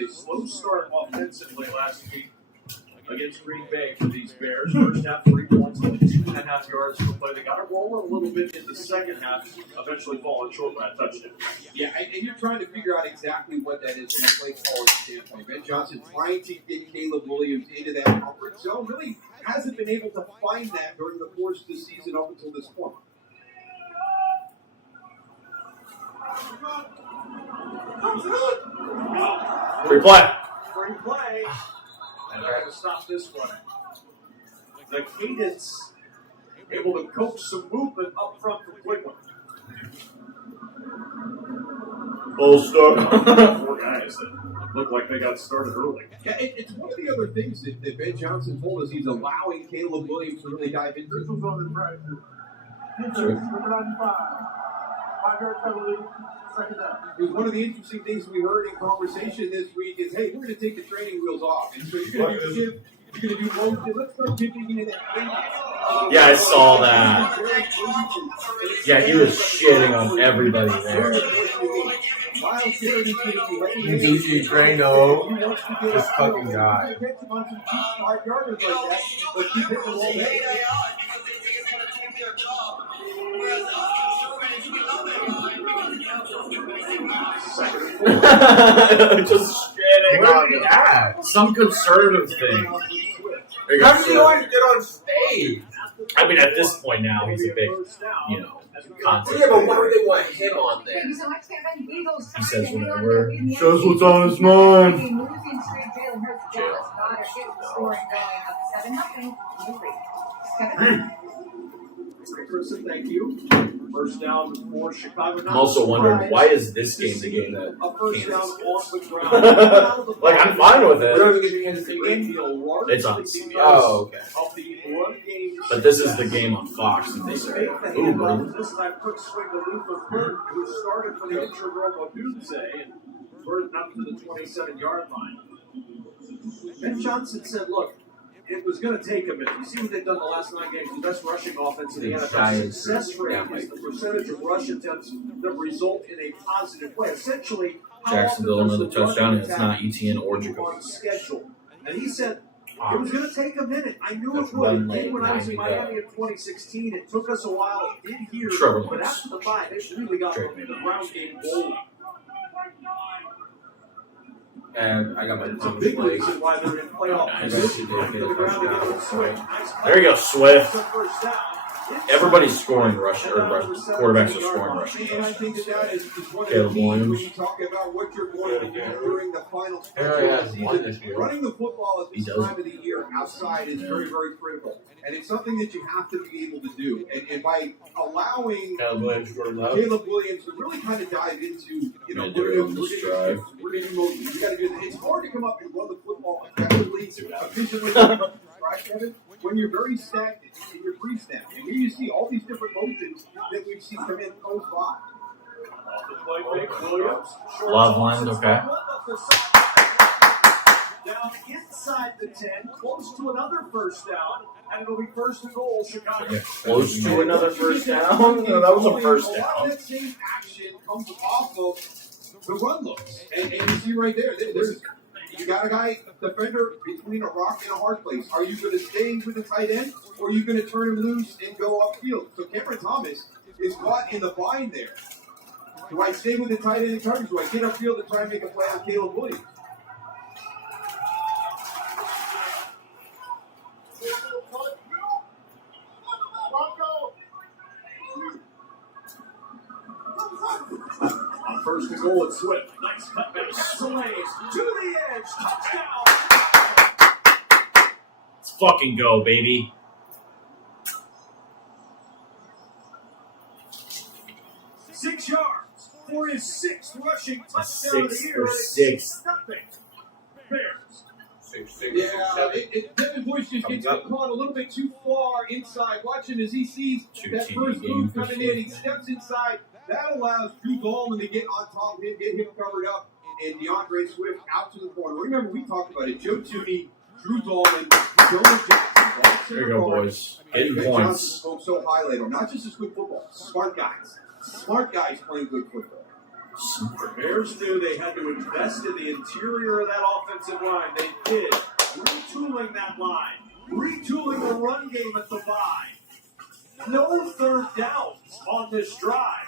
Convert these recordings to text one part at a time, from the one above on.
was a slow start offensively last week against Green Bay for these Bears. First half, 3 points, only 2.5 yards per play. They got it rolling a little bit in the second half, eventually falling short by a touchdown. Yeah, and you're trying to figure out exactly what that is from a play calling standpoint. Ben Johnson trying to get Caleb Williams into that comfort zone really hasn't been able to find that during the course of the season up until this point. Free play. Free play. And they're going to stop this one. The Cadence able to coax some movement up front from Cleveland. Full start. 4 guys that look like they got started early. Yeah, it's one of the other things that Ben Johnson told us he's allowing Caleb Williams to really dive into. This was on his practice. Number 95. 5-yard penalty. Second down. It was one of the interesting things we heard in conversation this week is, hey, we're going to take the training wheels off. And so you're going to do shift, you're going to do motion. Let's start dipping into that. Yeah, I saw that. Yeah, he was shitting on everybody there. DJ Drano, this fucking guy. Just shitting on that. Some conservative thing. How does he always get on stage? I mean, at this point now, he's a big, content. Yeah, but why would they want him on there? He says whatever. Shows what's on his mind. Christian, thank you. First down for Chicago. I'm also wondering, why is this game the game that Kansas Kansas is? Like, I'm fine with it. It's on Oh, okay. But this is the game on Fox, and they say, ooh, bro. This time, quick swing to Luther Burke, who started for the integral Odunze and burdened up to the 27-yard line. Ben Johnson said, look, it was going to take a minute. You see what they've done the last 9 games. The best rushing offense in the NFL. Success rate is the percentage of rush attempts that result in a positive way. Essentially, Jacksonville another touchdown, and it's not ETN or Jacoby. Schedule. And he said, it was going to take a minute. I knew it would. When I was in Miami in 2016, it took us a while in here. But after the bye, they really got the ground game rolling. And I got my It's a thumbs big like, reason why they're in playoff position. There you go, Swift. Everybody's scoring rush, or quarterbacks are scoring rush. And I think that is one of the Caleb keys when Williams. you talk about what you're going to do during the final stretch Yeah, of the one this season. year. Running the football at this He does. time of the year outside is very, very critical. And it's something that you have to be able to do. And by allowing Caleb Williams scored left. Caleb Williams to really kind of dive into, Gonna do it on this drive. we're going to do motion. We got to do this. It's hard to come up and run the football effectively, efficiently, right, Kevin? When you're very stagnant in your pre-snap. And here you see all these different motions that we've seen come in close by. Loveland, okay. Down inside the 10, close to another first down, and it'll be first and goal, Chicago. Yeah, close to another first down. No, that was a first A lot down. of that same action comes off of the run looks. And you see right there, there's you got a guy, defender, between a rock and a hard place. Are you going to stay with the tight end, or are you going to turn him loose and go upfield? So Cameron Thomas is caught in the bind there. Do I stay with the tight end and coverage? Do I get upfield and try and make a play on Caleb Williams? First and goal at Swift. Nice cutback. Salays to the edge. Touchdown. Let's fucking go, baby. 6 yards for his 6th rushing touchdown of the 6 year. for 6. Nothing. Bears. 6, Yeah, 7. Devin Bush just gets caught a little bit too far inside. Watching as he sees that first move coming in, he steps inside. That allows Drew Dalman to get on top of him, get him covered up, and DeAndre Swift out to the corner. Remember, we talked about it. Joe Tooney, Drew Dalman, Jonah Jackson. There you go, boys. Getting Ben points. Johnson spoke so highly of them. Not just as good football, smart guys. Smart guys playing good football. The Bears knew they had to invest in the interior of that offensive line. They did. Retooling that line. Retooling the run game at the bye. No third downs on this drive.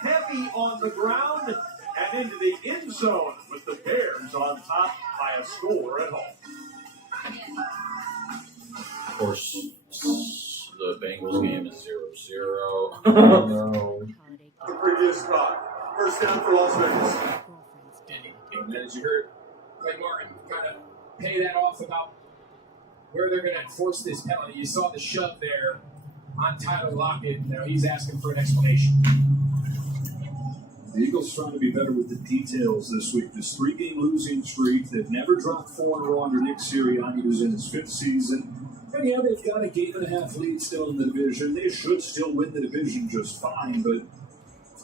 Heavy on the ground and into the end zone with the Bears on top by a score at home. Of course, the Bengals game is 0-0. No. The previous spot. First down for Las Vegas. And then as you heard Clay Martin kind of pay that off about where they're going to enforce this penalty, you saw the shove there on Tyler Lockett. You know, he's asking for an explanation. The Eagles trying to be better with the details this week. This 3-game losing streak. They've never dropped 4 in a row under Nick Sirianni, who's in his 5th season. And yeah, they've got a 1.5 game lead still in the division. They should still win the division just fine, but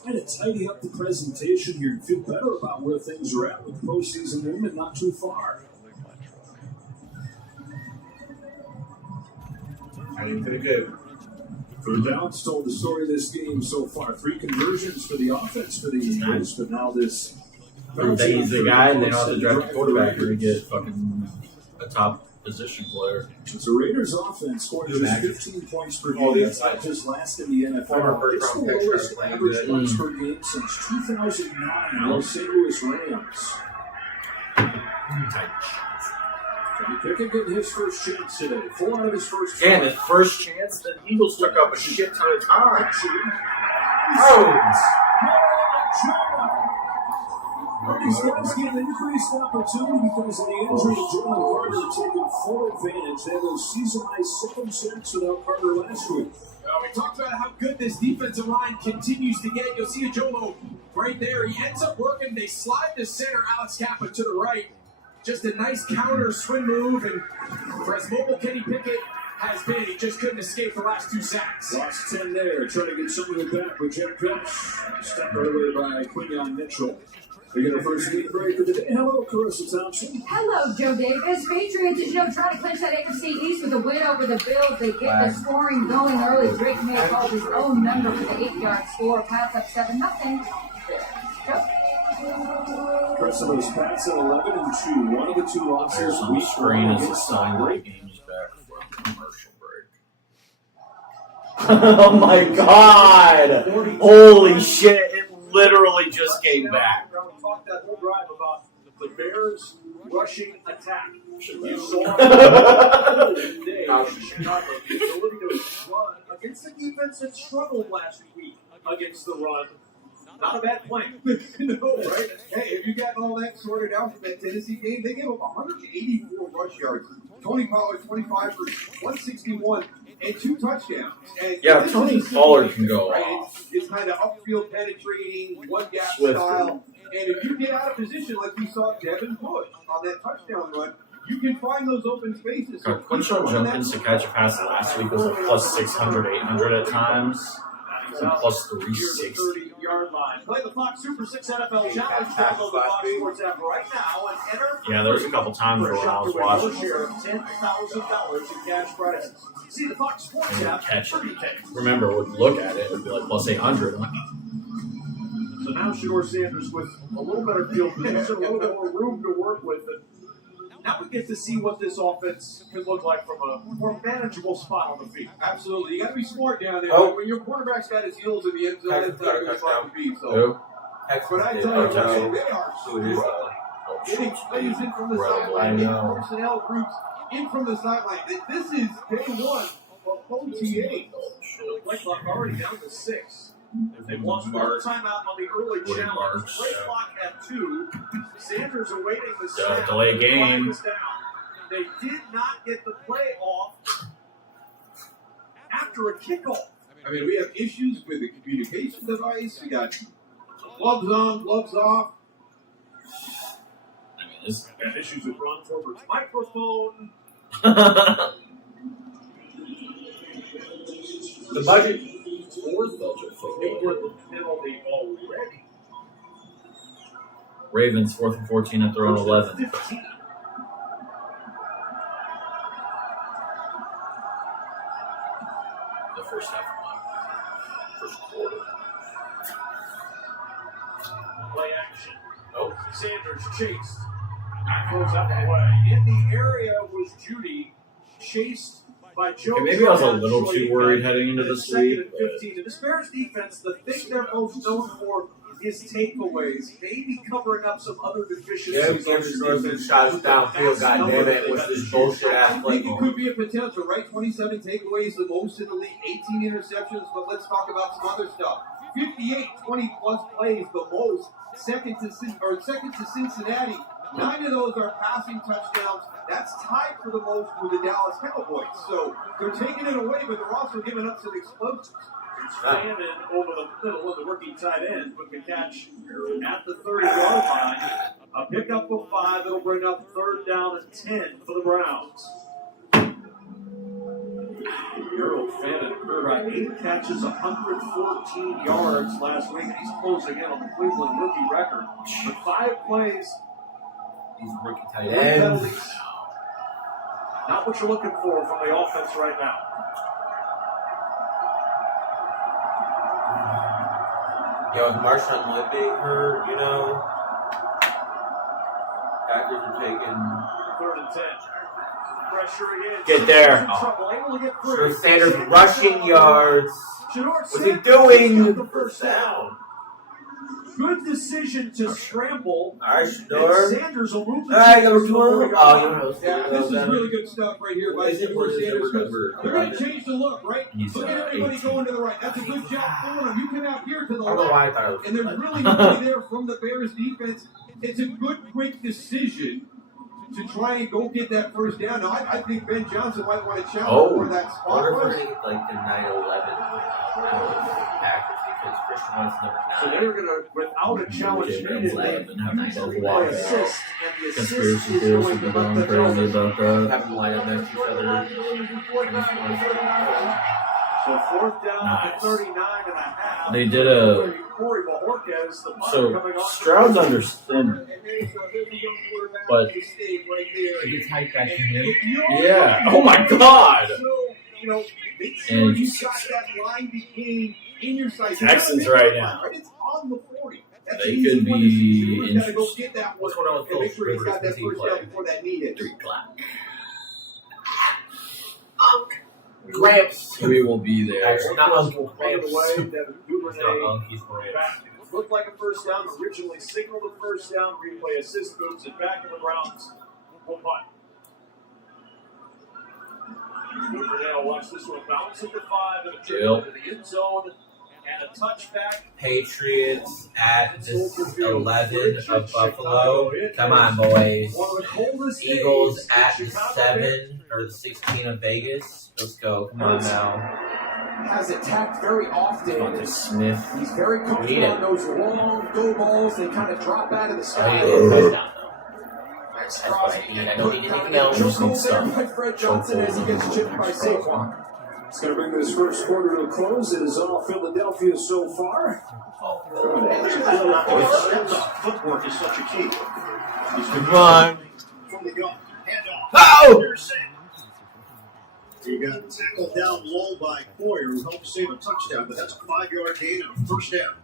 trying to tidy up the presentation here and feel better about where things are at with the postseason movement not too far. Heading to the good. Third downs told the story of this game so far. 3 conversions for the offense for the Eagles, but now this. That he's the guy, and they don't have to draft a quarterback or get fucking a top position player. It's a Raiders offense scoring just 15 points per game. That's not just last in the Former NFL. first It's the round pick lowest started average playing points per game since 2009. Los St. Louis Rams. Kenny Pickett getting his first chance today. 4 out of his first 5. And his first chance, the Eagles took up a shit ton of time. These guys get an increased opportunity because of the injury to Jalen Carter, taking full advantage. They had those season-high 7 sacks without Carter last week. We talked about how good this defensive line continues to get. You'll see Ajolo right there. He ends up working. They slide to center, Alex Kappa to the right. Just a nice counter swing move. And for as mobile Kenny Pickett has been, he just couldn't escape the last 2 sacks. Lost 10 there, trying to get something of it back with Jeff Pitch. Stepped right away by Quinyon Mitchell. We get our first lead break of the day. Hello, Carissa Thompson. Hello, Joe Davis. Patriots, as you know, trying to clinch that AFC East with a win over the Bills. They get the scoring going early. Drake May calls his own number for the 8-yard score. Pass up 7-0. Carissa was Pats at 11-2. One of the 2 losses. There's on the screen as the sign that game's back from commercial break. Oh my god! Holy shit, it literally just came back. We talked that whole drive about the Bears rushing attack. You saw today in Chicago the ability to run against the defense that struggled last week against the run. Not a bad plan. No, right? Hey, have you gotten all that sorted out from that Tennessee game? They gave up 184 rush yards. Tony Pollard, 25 for 161 and 2 touchdowns. And Yeah, Tony Pollard can go right? off. It's kind of upfield penetrating, one gap Swiffer. style. And if you get out of position like we saw Devin Bush on that touchdown run, you can find those open spaces. God, Quinshon Jenkins to catch a pass last week was like plus 600, 800 at times. And plus 360. 30-yard line. Play the Fox Super 6 NFL Challenge. Download the Fox Sports app right now and enter. Yeah, there was a couple times for a where I shot was to win your watching. share of $10,000 in cash prizes. See the Fox Sports And app catch for it. details. Remember, would look at it, it would be like plus 800. So now Shador Sanders with a little better field position, a little bit more room to work with. And now we get to see what this offense can look like from a more manageable spot on the field. Absolutely. You got to be smart down there. Oh. When your quarterback's got his heels in the end zone, Heck, that's not got a a good spot to be. So, Who? but I tell you, Okay. they are So it is. getting plays in from the Incredible. sideline, I getting know. personnel groups in from the sideline. This is day 1 of OTA. Play clock already down to 6. They've lost one timeout on the early Woody challenge. Marks. Play clock at 2. Sanders awaiting the snap. delay game. Flag is down. They did not get the play off after a kickoff. I mean, we have issues with the communication device. We got gloves on, gloves off. I mean, this. Got issues with Ron Forbert's microphone. The budget. Fourth Belgian They football. were the penalty already. Ravens 4th and 14 at their own 11. 15. The first half of the first quarter. Play Sanders chased. Goes up the way. In the area was Judy, chased by Joe. Okay, maybe I was a Tryon. little too worried heading into this Second week. and 15. And this Bears defense, the thing they're most known for is takeaways, maybe covering up some other deficiencies. Yeah, we can't just throw some shots downfield, goddammit, with this bullshit ass I play think it could be a potential, right? 27 takeaways, the most in the league, 18 interceptions, but let's talk about some other stuff. 58 20-plus plays, the most. Second to Cincinnati. 9 of those are passing touchdowns. That's tied for the most with the Dallas Cowboys. So they're taking it away, but they're also giving up some explosives. Fannin over the middle of the rookie tight end with the catch at the 30-yard line. A pickup of 5. It'll bring up 3rd down and 10 for the Browns. Earl Fannin got 8 catches, 114 yards last week. He's closing in on the Cleveland rookie record. With 5 plays, These rookie tight 1 ends. penalty. Not what you're looking for from the offense right now. Yo, if Marshawn Lynch being hurt, you know, Packers are taking. 3rd and 10. Pressure again. Get there. Trouble, able to get free. Shedeur Sanders rushing yards. Shedeur What's he Sanders doing? got the first down. Good decision to scramble. All right, And Shedeur. Sanders will move the All right, number chains 12. to the Oh, you know, Yeah, this is really good stuff right here by Shedeur Sanders. They're going to change the look, right? He's, Look at everybody 18. going to the right. That's a good job pulling them. You come out here to the I don't know left. why I thought it was. And there's really nobody there from the Bears defense. It's a good, quick decision to try and go get that first down. Now, I think Ben Johnson might want to challenge for that I spot. wonder if we're first. going to get like the 9-11 Packers because Christian Watt's number 9. So they're going to, without a challenge needed, they play assist, and the assist Conspiracy is theories going have to been let going them crazy about that. Have them line up next to each other. So 4th down Nice. at 39 and a half. They did a. Corey Bajorquez, the punter So coming off. Stroud's understand, but It's hyped back in here. yeah. Oh my God. So, you know, make sure And you got that line between in your sight. Texans right now. Right? It's on the 40. That's They an easy could one to see. be You gotta go interesting. get that one What's going on with and make Phillips sure he's got that Rivers? Who's first he down playing? before that knee hits. 3 o'clock. Gramps. We will be there. Actually, not Uncle By the Gramps. way, Devin It's Duvernay not Uncle, he's Gramps. back. Looked like a first down, originally signaled a first down, replay assist moves it back in the Browns. Will punt. Duvernay will watch this one bounce at the 5 and a Jill. trip into the end zone and a touchback. Patriots at the 11 of Buffalo. Come on, boys. One of the coldest Eagles days at in the Chicago 7 or the 16 of Vegas. Let's go. Come on now. Has attacked very often. Devontae Smith. He's very Need comfortable it. on those long go balls. They kind of drop out of the Oh, sky. yeah, touchdown, though. That's what I need. I don't need anything else. Just need there by Fred Johnson as he gets chipped by Saquon. It's going to bring this first quarter to a close. It is all Philadelphia so far. Footwork is such a key. Come on. From the gun. Handoff. Oh! He got tackled down low by Poyer, who helped save a touchdown, but that's a 5-yard gain and a first down.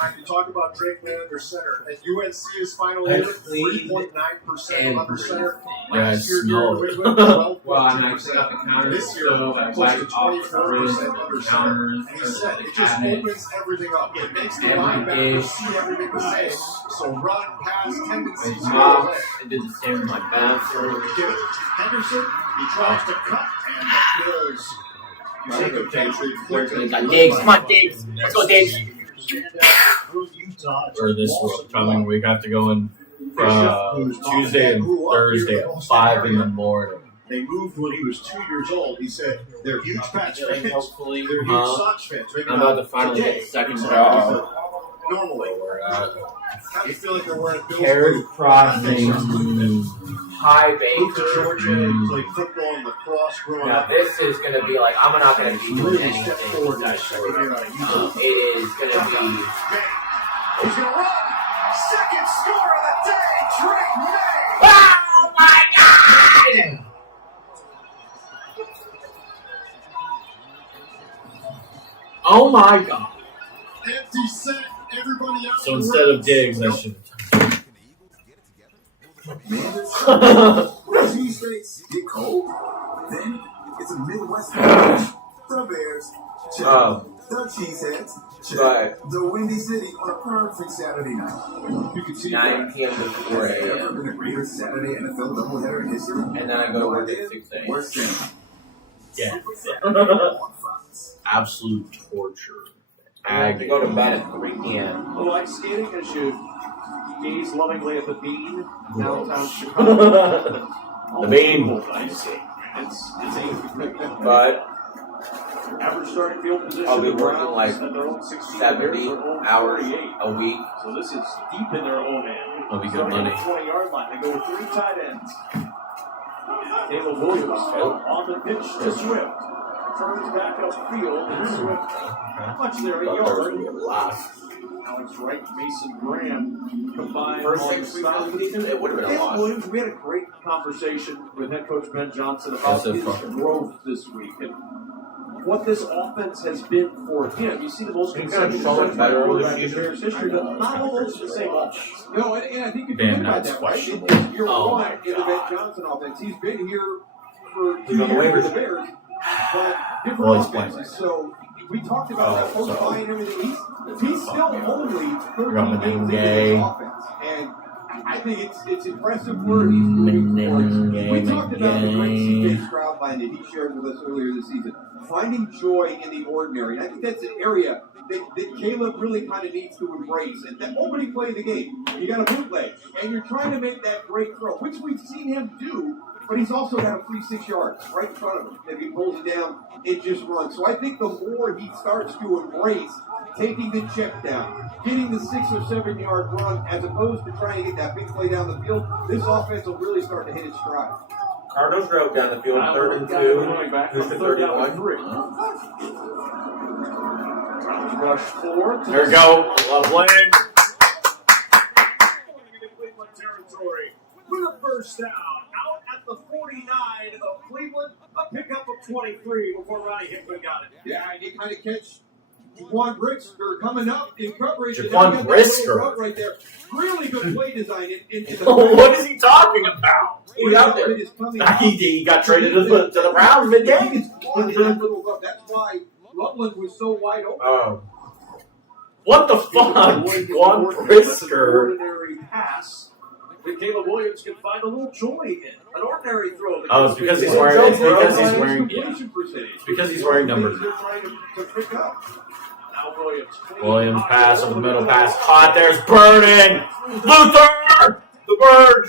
Time to talk about Drake May under center. At UNC's final year, That's clean 3.9% under center. Yeah, I Last year, smell Gary it. Wickman, 12.2%. Well, I mean, I actually got the counters, This year, so I close like to off 24% under center. counters, And he said it just cabinets. opens everything up. It makes the Every linebackers day. see everything the same. So run, pass, tendencies My go mom, away. I did the same in my bathroom. Henderson, he tries to cut, and the Bills take a Patriot quickly. Got Diggs. Come on, Diggs. Let's go, Diggs. Or this coming week. I have to go in Tuesday and Thursday at 5 in the morning. They moved when he was 2 years old. He said they're huge Pats fans. Hopefully, They're huge Sox fans. Maybe I'm not about to finally today, get the second but job. normally. How do you feel like they're wearing Bills Carrot boots? crossing, high Moved to baker. Georgia and played football and lacrosse growing Now up. this is gonna be like I'm not gonna be doing Really stepped forward in anything. his second year out of Utah. It is gonna be. He's going to run. Second score of the day, Drake May. Oh my God! Oh my God. Empty set. Everybody out. So instead of Diggs, I should. Cheesesteaks get cold. Then it's a Midwest dish. The Bears. Check. The Cheeseheads. Check. Right. The Windy City on a perfect Saturday night. You can see 9 p.m. to 4 Has there ever a.m. been a greater Saturday NFL doubleheader in history? And then I go to work at 6 a.m. Worst thing. Yeah. Absolute torture. I have to go to bed at 3 p.m. Little ice skating as you gaze lovingly at the Bean, downtown Chicago. The Bean. It's a But average starting field position. I'll be the working Browns like at their own 16, 70 their own hours 48. a week. So this is deep in their own end. That'll be good Starting money. at the 20-yard line. They go with 3 tight ends. Caleb Williams on the pitch to Swift. Turns back upfield and Swift much there, a yard. Alex Wright, Mason Graham combined. First on 6 the weeks side. of the season, it would have been a Caleb loss. Williams, we had a great conversation with head coach Ben Johnson about That's a his fucking- growth this week and what this offense has been for him. You see the most He's gotten consistent so much better over the quarterback in season. Bears history, but not almost the same offense. No, and I think if you Damn, think about that's that, right? questionable. It's year Oh one my in the Ben Johnson offense. He's been here for 2 He's on the years with waivers. the Bears, but different Well, he's playing offenses. So we talked about that post so- buy and everything. He's still only 13 Roman games into Gay. this offense, and I think it's impressive where he's moving towards. We talked about the great C.J. Stroud line that he shared with us earlier this season, finding joy in the ordinary. And I think that's an area that Caleb really kind of needs to embrace. And that opening play of the game, you got a bootleg, and you're trying to make that great throw, which we've seen him do. But he's also got a free 6 yards right in front of him. If he pulls it down, it just runs. So I think the more he starts to embrace taking the check down, getting the 6 or 7 yard run, as opposed to trying to get that big play down the field, this offense will really start to hit its stride. Cardinals drove down the field, 3rd and 2, who's to 31. Rush 4. There we go. Love lane. Cleveland territory with a first down out at the 49 of Cleveland. A pickup of 23 before Ronnie Hickman got it. Yeah, and you kind of catch Jaquan Brisker coming up in coverage. Jaquan and now you got that Brisker. little route right there. Really good play design in the What is he talking about? He's out there. It is coming up. He got traded to the Browns mid-game. He is caught in that little route. That's why Loveland was so wide open. Oh. What the fuck? Jaquan Brisker. Ordinary pass that Caleb Williams can find a little joy in. An ordinary throw. that Oh, it's because he's wearing. It's because he's wearing number. They're trying to pick up. Now Williams. Williams pass over the middle pass. Caught. There's Burden. Luther. The bird.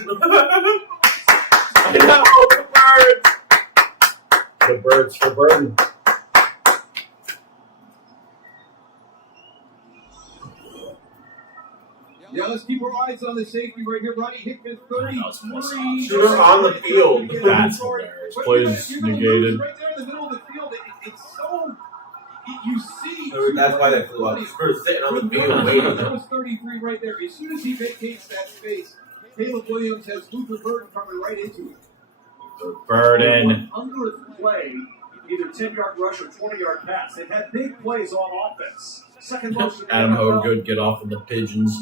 I know the birds. The birds for Burden. Yeah, let's keep our eyes on the safety right here. Ronnie Hickman, 33. Shooter on the field. That's hilarious. Plays negated. Right there in the middle of the field. It's so. You see. That's why they flew out. We're sitting on the field waiting. That was 33 right there. As soon as he vacates that space, Caleb Williams has Luther Burden coming right into it. Burden. Under a play, either 10-yard rush or 20-yard pass. They've had big plays on offense. Second most in the Adam NFL. Hogood, get off of the pigeons.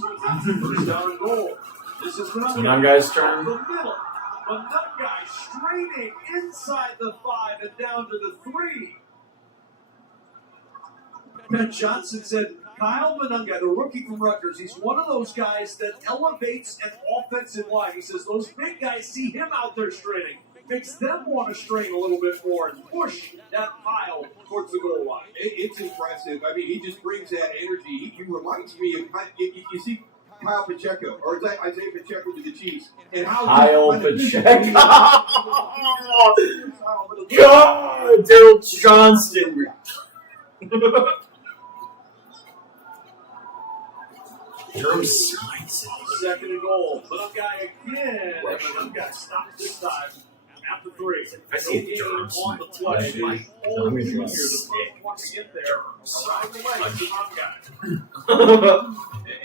First down and goal. This is So now guys' turn. The middle. A nut guy straining inside the 5 and down to the 3. Ben Johnson said, Kyle Monunga, the rookie from Rutgers, he's one of those guys that elevates an offensive line. He says those big guys see him out there straining, makes them want to strain a little bit more and push that pile towards the goal line. It's impressive. I mean, he just brings that energy. He reminds me of, you see Kyle Pacheco, or Isaiah Pacheco with the Chiefs, and how Kyle he Pacheco. God, Daryl Johnston. Jerome Science. Second and goal. Monunga again. Monunga stops this time. After 3. I see No Jerome gain on the Science. play. I'm gonna Here, draw the pick wants to get there. Around the leg to Monunga.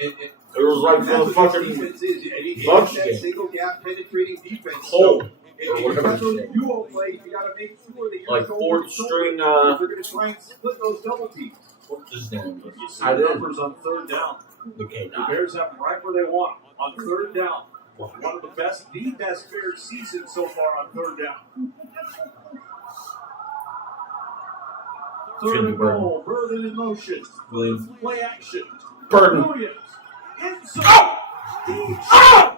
It was like That's what motherfucking this defense is. It's Bucks that game. single gap penetrating defense. Cold. So, if Or you whatever got those it's duo plays, you got to make sure that you're like fourth string. They're going to try and split those double teams. What's his name? You see I the did. numbers on 3rd down. Okay, The Bears have them right where they want them. On 3rd down, One of the best, the best Bears season so far on third down. Third and goal. Burden in motion. Williams. Play action. Burden. Williams. Inside. Oh! Deep Oh!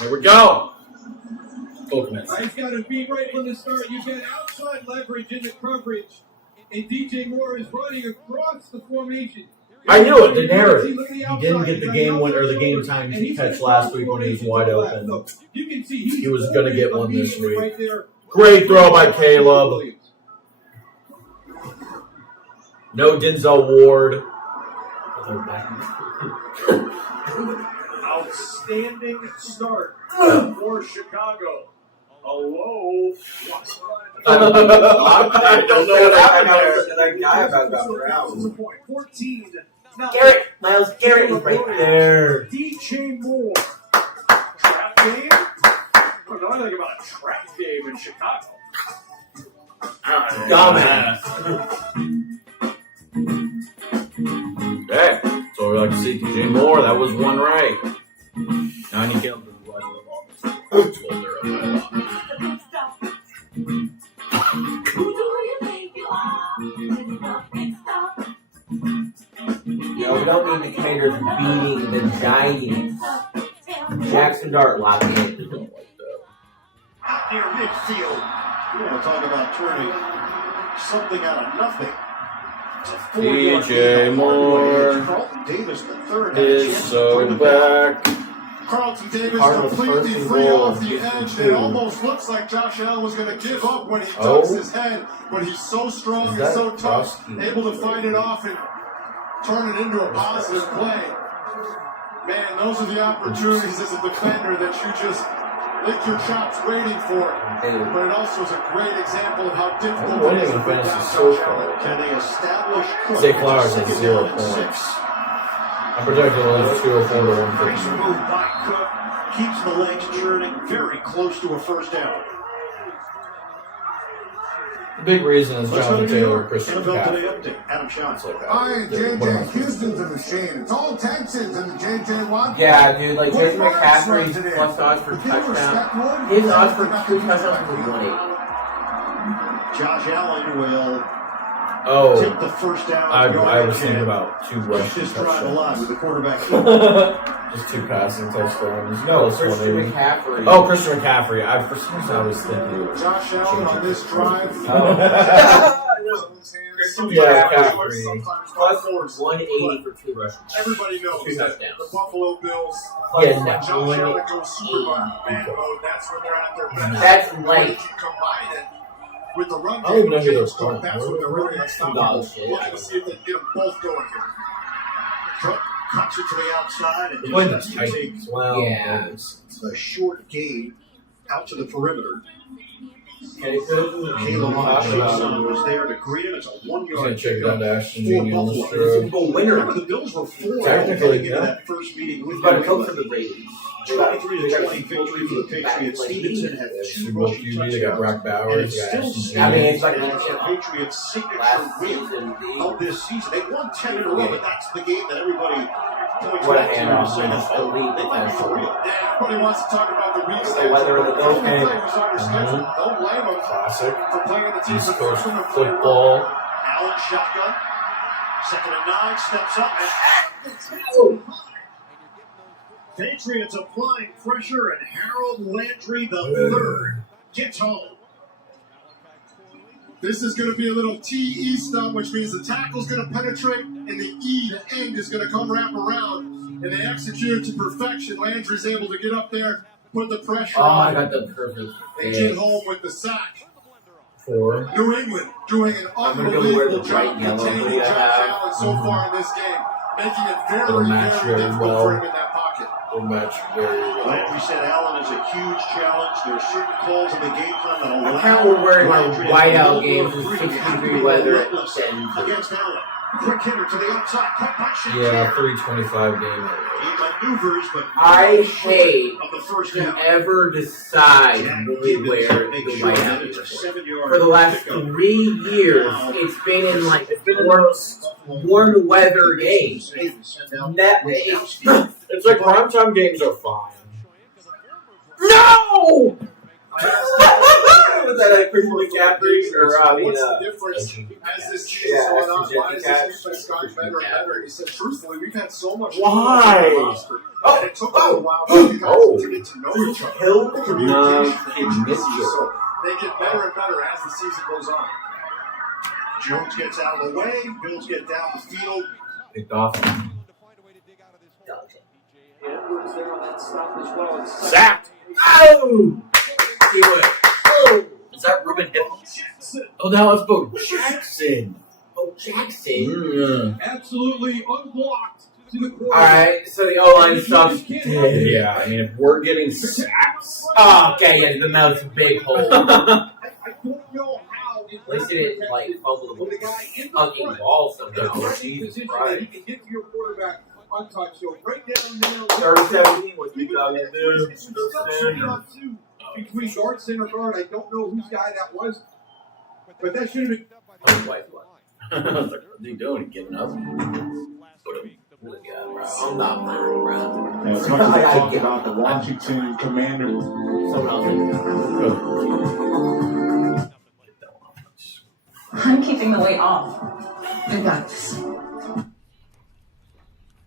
There we go. Full commit. He's got to be right from the start. You get outside leverage in the coverage, and DJ Moore is running across the formation. I knew it, the narrative. He didn't get the game winner or the game time catch last week when he was wide open. You can see He was going to get one this week. right there. Great throw by Caleb. No Denzel Ward. Outstanding start for Chicago. A low. I don't know what happened there. That guy about for hours. 14. Now, Garrett, Miles Garrett is right there. DJ Moore. Trap game? I don't know anything about a trap game in Chicago. Dumbass. Hey, so we like to see DJ Moore. That was one right. Now I need Caleb to run the ball. Well, they're up by a lot. No, we don't need the Commanders beating the Giants. Jackson Dart lock in. Out near midfield. You want to talk about turning something out of nothing. DJ Moore Carlton Davis, the third, is so back. Carlton Davis Cardinals completely first and free goal. off the edge. It almost looks like Josh Allen was going to give up when he ducks his head, but he's so strong and so tough, able to fight it off and turn it into a positive play. Man, those are the opportunities as a defender that you just lick your chops waiting for. But it also is a great example of how difficult it is to bring down Josh Allen. Can they establish Zay Flowers has 0 points. I'm projecting at least 204 to Nice 150. move by Cook. Keeps the legs churning, very close to a first down. The big reason is Let's go to Jonathan New Taylor, York. Christian NFL Today McCaffrey. update. Adam Shaw. Hi, JJ. Houston's a machine. It's all Texans and the JJ Watt. Yeah, dude, like Jason McCaffrey's plus odds for touchdown. His odds for 2 touchdowns was 180. Josh Allen will Oh, take the first down. I was thinking about 2 Push rushing this drive alive with the quarterback. Just 2 passing touchdowns. No, Plus Christian 180. McCaffrey. Oh, Christian McCaffrey. For some reason I was thinking. Josh Allen on this drive. Yeah, McCaffrey. Plus 180 for 2 rushes. Everybody knows 2 that touchdowns. the Buffalo Bills, Yeah, when Josh Allen no, goes Superman mode, that's when they're at their best. That's When late. you combine it with the run I don't even know game, who they're James Cook, starting. that's when they're really unstoppable. Shit. Looking to see if they can get them both going here. Cook cuts it to the outside and When just has to take well, Yeah. a short gain out to the perimeter. Caleb Jason was there to greet him. It's a I'm 1-yard gonna check pickup down to Ashton for Jr. on Buffalo. this drive. Super Bowl winner. Remember, the Bills were 4 Technically, into yeah. that first meeting with He's about to New coach for England. the Raiders. 23-20 victory for the Patriots. Stevenson had 2 Super Bowl rushing QB. They got touchdowns. Brock And Bowers. it's They got still Ashton standing. I mean, Jr. it's like And it's the Patriots' signature last win season. of this season. They won 10 in a row, but that's the game that everybody points What a back to handoff. say that The lead they might be for real. Everybody wants to talk about the weak The schedule. weather of the Bills Only game. players on their schedule. Don't blame them Classic. for playing the team East that Coast forced them to play well. football. Allen shotgun. 2nd and 9, steps up and Patriots applying pressure, and Harold Landry the third gets home. This is going to be a little TE stuff, which means the tackle's going to penetrate and the E, the end, is going to come wrap around. And they execute it to perfection. Landry's able to get up there, put the pressure Oh, I on, got the perfect and fit. get home with the sack. 4. New England doing an I'm gonna go wear the unbelievable bright job yellow containing hoodie I Josh have. Allen so far in this game, making it It'll very, match very very difficult well. for him in that pocket. They match very well. Landry said Allen is a huge challenge. There are certain calls in the game plan that allow I'm kind of wearing my Landry to whiteout be games in free 60-degree to be weather relentless and against Allen. Quick hitter to the outside. Cut by Shaq. Yeah, 325 game. He maneuvers, but I hate of the first down. whoever decide when we wear the white outfit. For the last 3 years, it's been in like warm weather games. It's like primetime games are fine. No! Was that like Christian McCaffrey or What's the difference as this season's yeah, going on? Jesse Why has Cash. this defense gotten better and better? He said, truthfully, we've had so much Why? on the roster, and it took a while for you guys to get to know each other. Communication. So they get better and better as the season goes on. Jones gets out of the way. Bills get down the field. Picked off. Edwards there on that stop as well. Sacked. Oh! Is that Ruben Hill? Oh, now it's Bo Jackson. Oh, Jackson. Absolutely unblocked to the quarter. Alright, so the O-line sucks. Yeah, I mean, if we're getting sacks. Oh, okay, yeah, the mouth's a big hole. I don't know how. At least it didn't, like, fumble the fucking ball somehow. Jesus He Christ. can get to your quarterback untouched. So right down there. 30-17, what you got to do? Between guard, center guard, I don't know whose guy that was, but that should have been. I was like, what's he doing? He giving up? I'm not playing around. As much as I talk about the Washington Commanders. Someone else I'm keeping the weight off. I got this.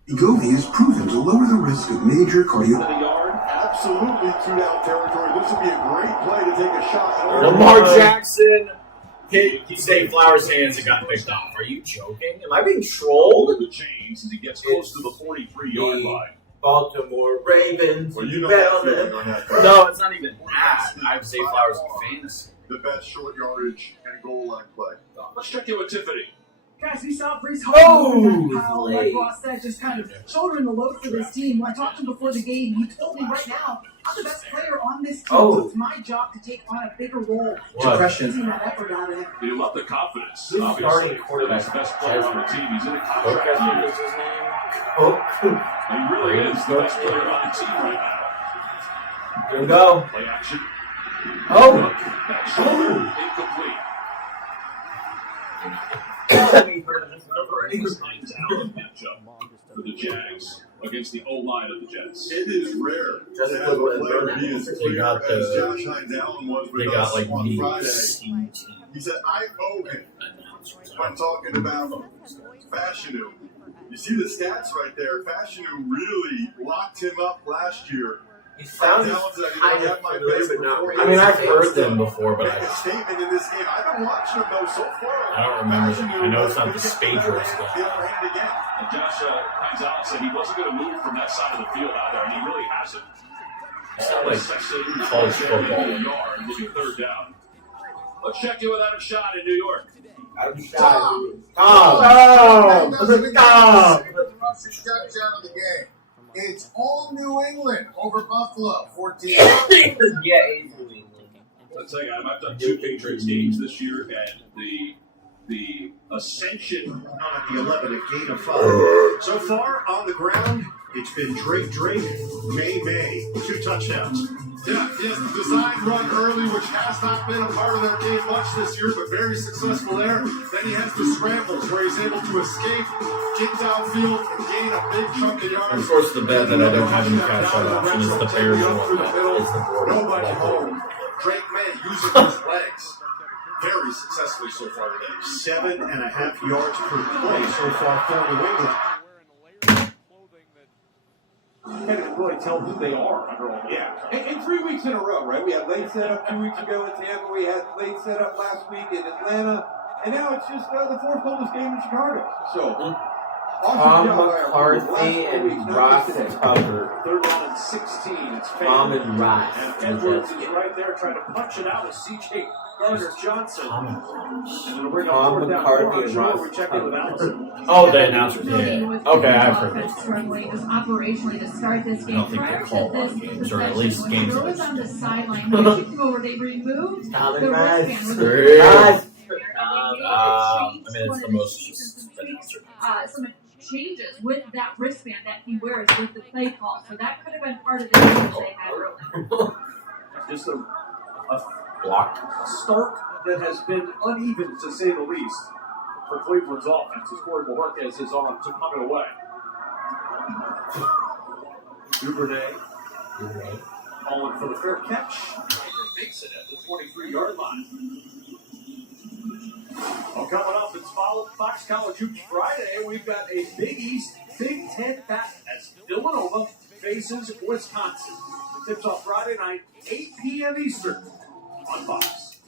Wegovy is proven to lower the risk of major cardio. The yard, absolutely two-down territory. This would be a great play to take a shot. Lamar Jackson hit Zay Flowers' hands and got picked off. Are you joking? Am I being trolled? The chains as he gets close to the 43-yard line. Baltimore Ravens. Well, you know bet that on feeling them. on that. No, it's not even that. I have Zay Flowers in fantasy. The best short yardage and goal line play. Let's check in with Tiffany. Guys, we saw Brees Oh, Hall, late. like Ross said, just kind of shouldering the load for this team. When I talked to him before the game, he told me right now, I'm the best player on this team, Oh. so it's my job to take on a bigger role. What? Taking that effort out of him. You love the confidence. Who's Obviously, starting quarterback? he's the best player on the team. He's in a Okay, contract year. what's his name? Oh, He really is the best player on the team right now. here we go. Play action. Oh, That shoulder incomplete. Nice talent matchup for the Jags against the O-line of the Jets. It is rare Just to a have a little player bit. be as They clear got as the- Josh Hines Allen was They with got us like on the Friday. He said, I owe him when talking about Fashanu. You see the stats right there. Fashanu really locked him up last year. he sounds Hines Allen said, I kind didn't have of my familiar, best but not before really. I mean, I've heard them before, but Make a statement in this game. I've been watching him though so far. I don't remember them. Fashanu I know it's not the has been stage getting race better though. hand again. And Josh Hines Allen said he wasn't going to move from that side of the field either, and he really hasn't. Like college football. Yard, looking third down. Let's check in with Adam Schott in New York. Adam Schott. Oh, Touchdown of the game. It's all New England over Buffalo, 14. Yeah, he's New England. Let's tell you, Adam, I've done 2 Patriots games this year, and the ascension on the 11, a gain of 5. So far on the ground, it's been Drake, May, 2 touchdowns. Yeah, he has the design run early, which has not been a part of their game much this year, but very successful there. Then he has the scrambles where he's able to escape, get downfield, and gain a big chunk of yards. Of course, the bet that I don't have any cash out option is the Bears and whatnot. Is the board. Nobody home. Drake May using his legs very successfully so far today. 7.5 yards per play so far for New England. Can't even really tell who they are under all Yeah, and 3 weeks in a row, right? We had late setup 2 weeks ago in Tampa. We had late setup last week in Atlanta. And now it's just the fourth oldest game in Chicago. So, Tom McCarthy and Ross Tucker. 3rd down and 16. It's Tom and Ross. And Edwards is right there trying to punch it out with C.J. Gardner-Johnson. And it'll bring up Tom 4th down. McCarthy and Sure, Ross we checked in with Allison. Oh, the announcers. Yeah. Okay, I've heard this. Struggling just operationally to start this I game. don't think they Prior call to this on games, or at possession, least when games Drew that was on the they sideline, when they kicked him over, they removed Tom the and Ross. wristband. Yeah. I I mean, it's the most just some changes with that wristband that he wears with the play call. So that could have been part of the change they had earlier. Just a Blocked. start that has been uneven, to say the least, for Cleveland's offense as Corey Marquez is on to come it away. Duvernay calling for the fair catch. Makes it at the 23-yard line. Well, coming up, it's Fox College Hoops Friday. We've got a Big East Big Ten battle as Villanova faces Wisconsin. It tips off Friday night, 8 p.m. Eastern on Fox.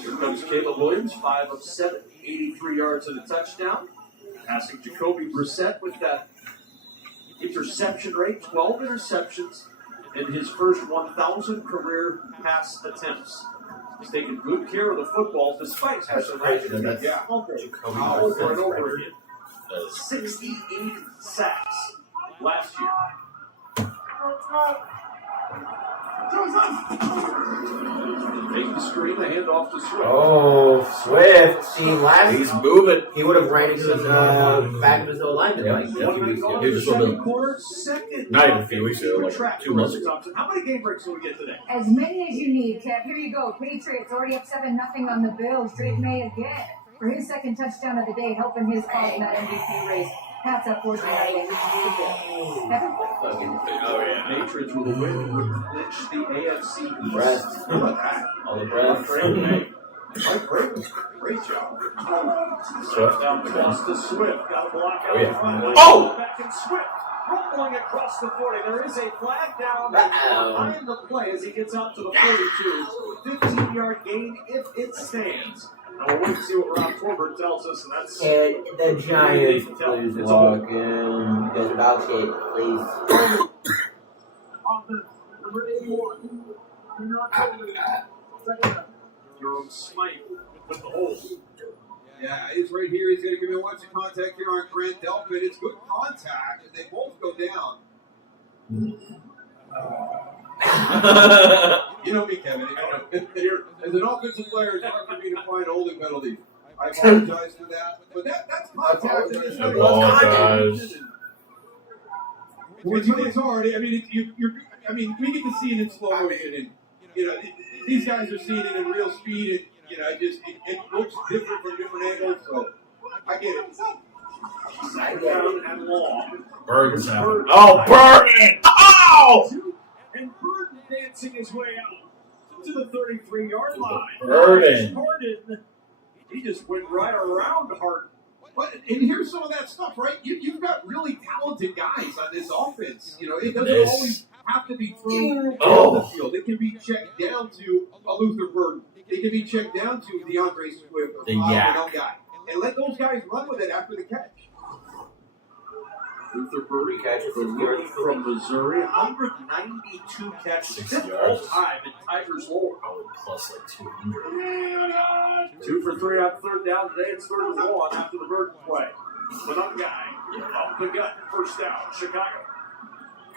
Here comes Caleb Williams, 5 of 7, 83 yards and a touchdown. Passing Jacoby Brissett with that interception rate, 12 interceptions in his first 1,000 career pass attempts. He's taken good care of the football despite special teams. Yeah. Over and over again. 68 sacks last year. Take the screen, a handoff to Swift. Oh, Swift. See, He's moving. he would have ran into his back of his old lineman. Like, Yeah. One minute gone He in the just went second in. quarter, second. Not even a few weeks ago, like 2 months ago. Thompson. How many game breaks do we get today? As many as you need, Kev. Here you go. Patriots already up 7-0 on the Bills. Drake May again for his second touchdown of the day, helping his cause in that MVP race. Pats up 14 Kevin? Oh, yeah. Patriots with a win would clinch the AFC East. Breath. Look at that. All the breath. Mike Vrabel, great job. Swift. Down the cross to Swift. Got a block out Oh, yeah. in front. Oh! Back in Swift. Rumbling across the 40. There is a flag down behind the play as he gets out to the 42. 15-yard gain if it stands. Now we'll wait and see what Rob Corbett tells us, and that's And the Giants, please walk in. Desert Dog shit, please. Jerome Smite with the hold. Yeah, it's right here. He's going to give me a bunch of contact here on Grant Delpit. It's good contact, and they both go down. You know me, Kevin. As an offensive player, it's hard for me to find holding penalties. I apologize for that, but that's contact. I apologize. It's hard. I mean, we get to see it in slow motion, and these guys are seeing it in real speed, and it looks different from different angles. So I get it. Down and long. Bergen's happening. Oh, Bergen! Oh! And Burton dancing his way out to the 33-yard line. Burden. Harden, he just went right around Harden. But and here's some of that stuff, right? You've got really talented guys on this offense. It doesn't always have to be thrown on the field. It can be checked down to a Luther Burden. It can be checked down to DeAndre Swift or The Kyle Yak. Burnell guy, and let those guys run with it after the catch. Luther Burden catches the rookie from Missouri, 192 catches, 6 fifth yards. all-time in Tigers lore. Probably plus like 200. 2 for 3 on third down today. It's 3rd and 1 after the Burden play. Manung guy up the gut, first down, Chicago.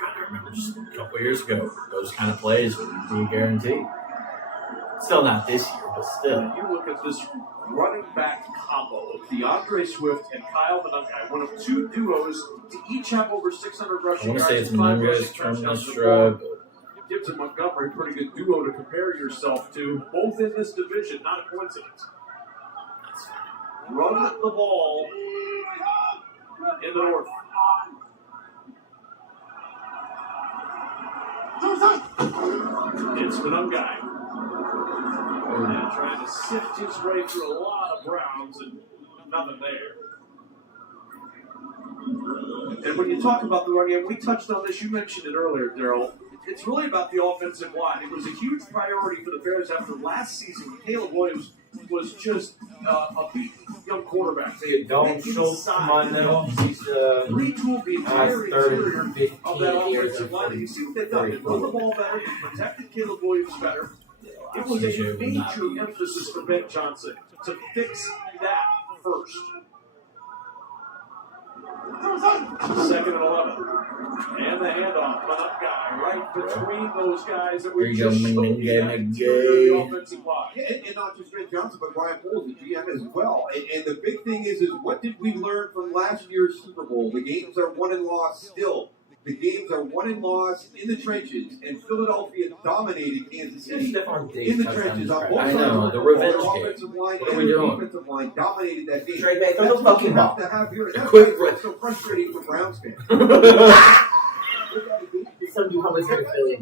God, I remember just a couple of years ago, those kind of plays would be guaranteed. Still not this year, but still. And you look at this running back combo of DeAndre Swift and Kyle Manungai, one of 2 duos to each have over 600 I rushing want to yards. say it's and 5 Manunga's rushing touchdowns terminus to the ball. drug. Gibbs and Montgomery, pretty good duo to compare yourself to, both in this division, not a coincidence. Run the ball in the north. It's Manungai. And trying to sift his way through a lot of Browns and nothing there. And when you talk about the run game, we touched on this, you mentioned it earlier, Daryl. It's really about the offensive line. It was a huge priority for the Bears after last season when Caleb Williams was just a beat young quarterback. They Don't Schultz come on now. He's retooled the entire third interior and 15 of that years offensive of line. And you see what they've done. They run the ball better. They protected Caleb Williams better. It was a major emphasis for Ben Johnson to fix that first. Second and 11. And the handoff, Monotguy, right between those guys that were There you go, just McGay. offensive line. And not just Greg Johnson, but Brian Poles, the GM as well. And the big thing is what did we learn from last year's Super Bowl? The games are won and lost still. The games are won and lost in the trenches, and Philadelphia dominated Kansas City in the trenches. On both I sides know, of the ball. revenge Their game. offensive line What are and we their doing? defensive line dominated that game. Trey May, throw That's the what fucking you ball. have to have here. And that's Quick why it's so frustrating for Browns fans. Some dude probably $1 billion.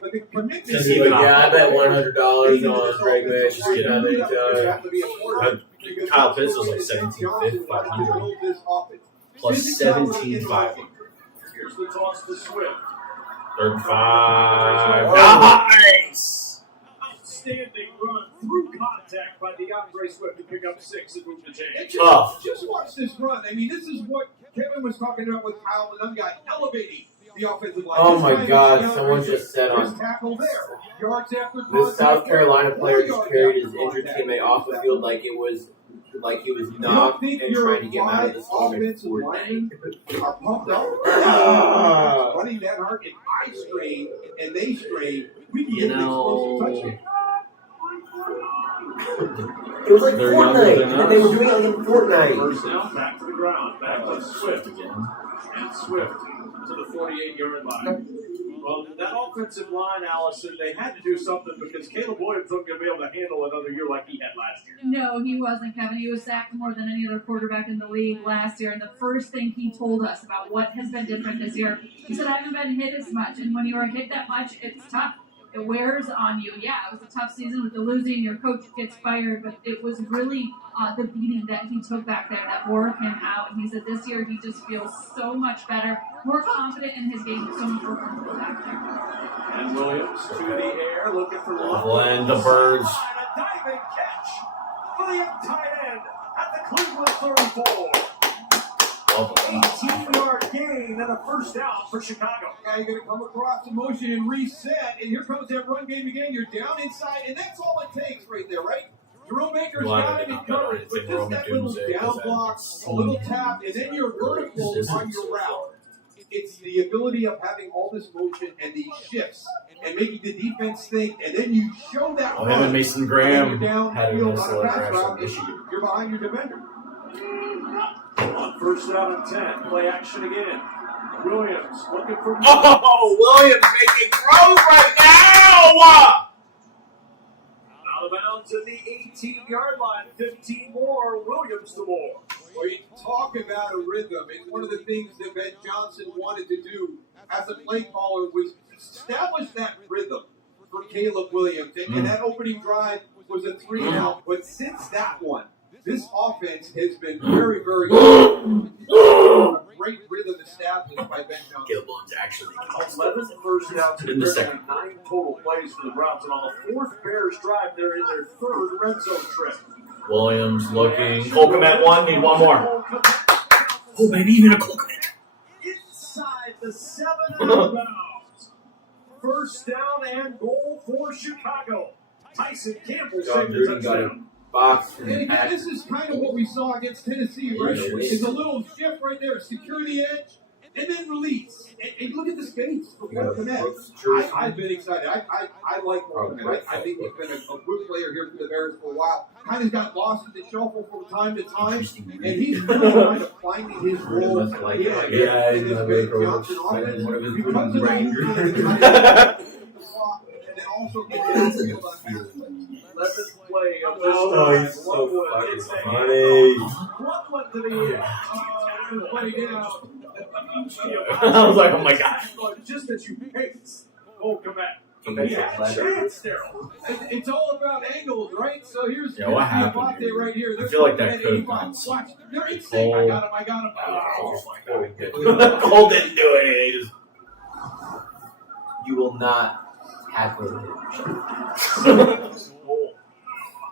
But the commitment Just is- keep it Yeah, I bet $100 Even on this Greg May. offensive Just get out line of there. have to be a quarterback. Because Kyle that's Pitts the was way like that 17,500. Johnson wanted to build this offense. Plus Physicality 17,500. Here's the toss to Swift. 35. Nice! Outstanding run through contact by DeAndre Swift to pick up 6 and move the chain. Tough. Just watch this run. I mean, this is what Kevin was talking about with Kyle Monotguy, elevating the offensive line. Oh This my time God, it's someone DeAndre just said Swift. on- His tackle there. Yards after This contact. South Carolina player 4 just yards carried after his injured contact. teammate off the field like he was You don't knocked think and your trying to get him out of the storm in offensive Fortnite. linemen are pumped up? Ah. Running that hard and I strain and they strain. We can You get an know- explosive touchdown. It was like They're younger Fortnite, than and they were us. doing it in Fortnite. First down, back to the ground. Back to Swift. And Swift to the 48-yard line. Well, that offensive line, Allison, they had to do something because Caleb Williams wasn't going to be able to handle another year like he had last year. No, he wasn't, Kevin. He was sacked more than any other quarterback in the league last year. And the first thing he told us about what has been different this year, he said, I haven't been hit as much. And when you are hit that much, it's tough. It wears on you. Yeah, it was a tough season with the losing. Your coach gets fired. But it was really the beating that he took back there that wore him out. And he said this year he just feels so much better, more confident in his game, so much more comfortable back there. And Williams to the air, looking for Blend the birds. A diving catch for the tight end at the Cleveland 34. 18-yard gain and a first down for Chicago. Now you're going to come across the motion and reset, and here comes that run game again. You're down inside, and that's all it takes right there, right? Jerome Baker's Well, I got did him in not bet on coverage, but anything just Roman that little Doomsday, down 'cause block, that's a little tap, and then you're vertical on your route. It's the ability of having all this motion and these shifts and making the defense think, and then you show that Oh, run. him and Mason And Graham then you're had a downfield nice on little a pass interaction route, with Michigan. you're behind your defender. On first down and 10, play action again. Williams looking for. Oh, Williams making throws right now! Out of bounds at the 18-yard line. 15 more. Williams to more. Well, you talk about a rhythm. It's one of the things that Ben Johnson wanted to do as a play caller was establish that rhythm for Caleb Williams. And that opening drive was a 3-and-out. But since that one, this offense has been very, very good. A great rhythm established by Ben Johnson. Caleb Williams actually 11 first downs in the second. 9 total plays for the Browns. And on the fourth Bears drive, they're in their third red zone trip. Williams looking. Holcomb at 1, need one more. Oh, maybe even a Holcomb. Inside the 7 out of bounds. First down and goal for Chicago. Tyson Campbell saved the touchdown. Box And again, this is kind of what we saw against Tennessee, right? It's a little shift right there. Secure the edge, and then release. And look at the space for Connect. I've been excited. I like Connect. I think he's been a good player here for the Bears for a while. Kind of got lost in the shuffle from time to time, and he's really kind of finding his role in this Ben Johnson offense. Because of the movement, and then also getting the field on balance. 11th play of this Oh, drive. he's so Lovewood fucking hits the funny. Lovewood to the play down. I was like, oh my God. Just as you pace. Oh, come back. That's He a had a flatter. chance, Daryl. It's all about angles, right? So here's Yeah, what happened Abate here? right here. I feel like that could have gone. gone. Watch, they're in sync. I got him. Oh, Oh my God. Cole didn't do anything. He just You will not tackle him.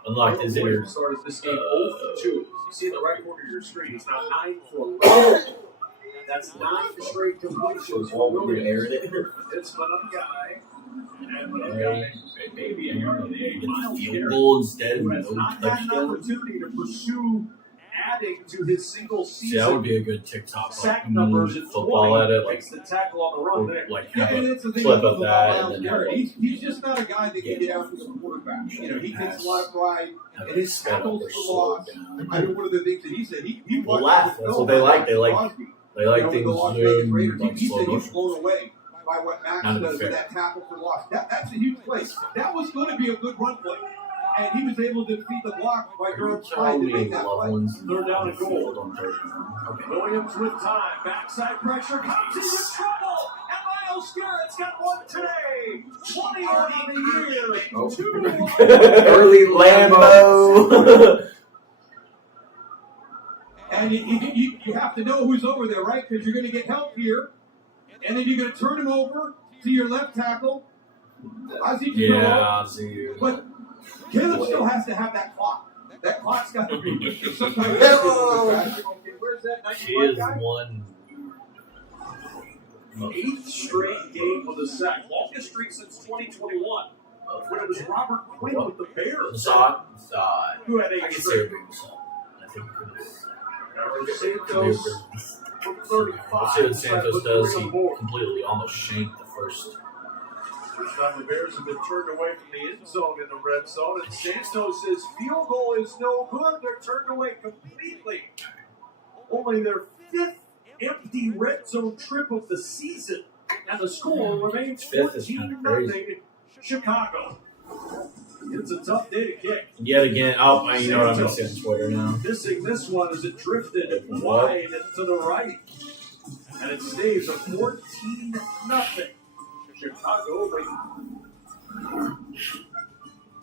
unlocked his ears. Started this game 0 for 2. You see in the right corner of your screen, he's now 9 for 11. That's 9 straight completions for Williams. It's Monotguy. And Monotguy, maybe a yard and 8 miles Field goal instead. who has No not had an touchdown. opportunity to pursue adding to his single See, that would season be a good TikTok. sack numbers at Football 20. at it, like, Makes the tackle on the run there. like Yeah, have and a that's the thing clip about of that, Myles and then Garrett. have He's just not a guy that can get after the quarterback. You know, he takes a lot of pride, and his tackles for loss. I mean, one of the things that he said, he Well, laugh. That's what they like. They like Crosby. they like You know, things the Las Vegas zoomed, Raiders, like he slow said he's motion. blown away by what Max Not does fair. with that tackle for loss. That's a huge play. That was going to be a good run play. And he was able to defeat the block by Durham trying to make that play. Third down and goal. On third down. Okay. Williams with time. Backside pressure comes into trouble. And Myles Garrett's got one today. 21 on the year. Oh. 2 Early Lambo. And you have to know who's over there, right? Because you're going to get help here. And then you're going to turn him over to your left tackle. Ozzie Jamal. Yeah, see. But Caleb still has to have that clock. That clock's got to be some type of where's that She 95 is guy? one. 8th straight game with a sack. Longest streak since 2021. When it was Robert Quinn with the Bears. Saw. Who had I 8 can say straight. it being Saw. I think it Santos was. from 35. Let's see what Santos does. He More. completely almost shanked the first. First time the Bears have been turned away from the end zone in the red zone, and Santos says field goal is no good. They're turned away completely. Only their 5th empty red zone trip of the season, and the score remains 14-0 Chicago. It's a tough day to kick. Yet again, oh, you know what I'm going to say on Twitter now. Missing this one as it drifted wide to the right, and it stays a 14-0 Chicago lead.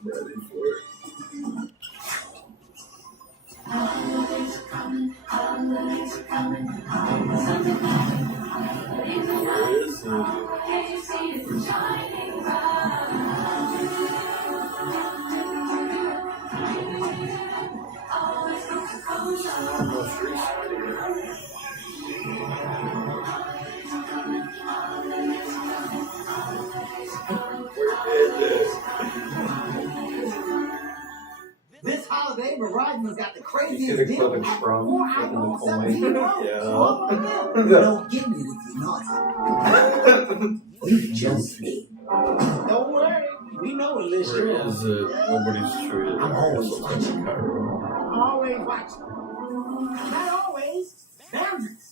Ready for it. Holidays are coming, holidays are coming, Where is it? Can't you see it shining bright? Always Coca-Cola. No street side here. Where is it? This holiday, Verizon's got the You craziest could have deal. put a Trump 4 in the iPhone coin. 17 Pro. Yeah. Don't give me it if you're naughty. You just me. Don't worry, we know what this Where is. is it? Nobody's treated. I'm always watching. Cairo. Always watching. Not always. Boundaries.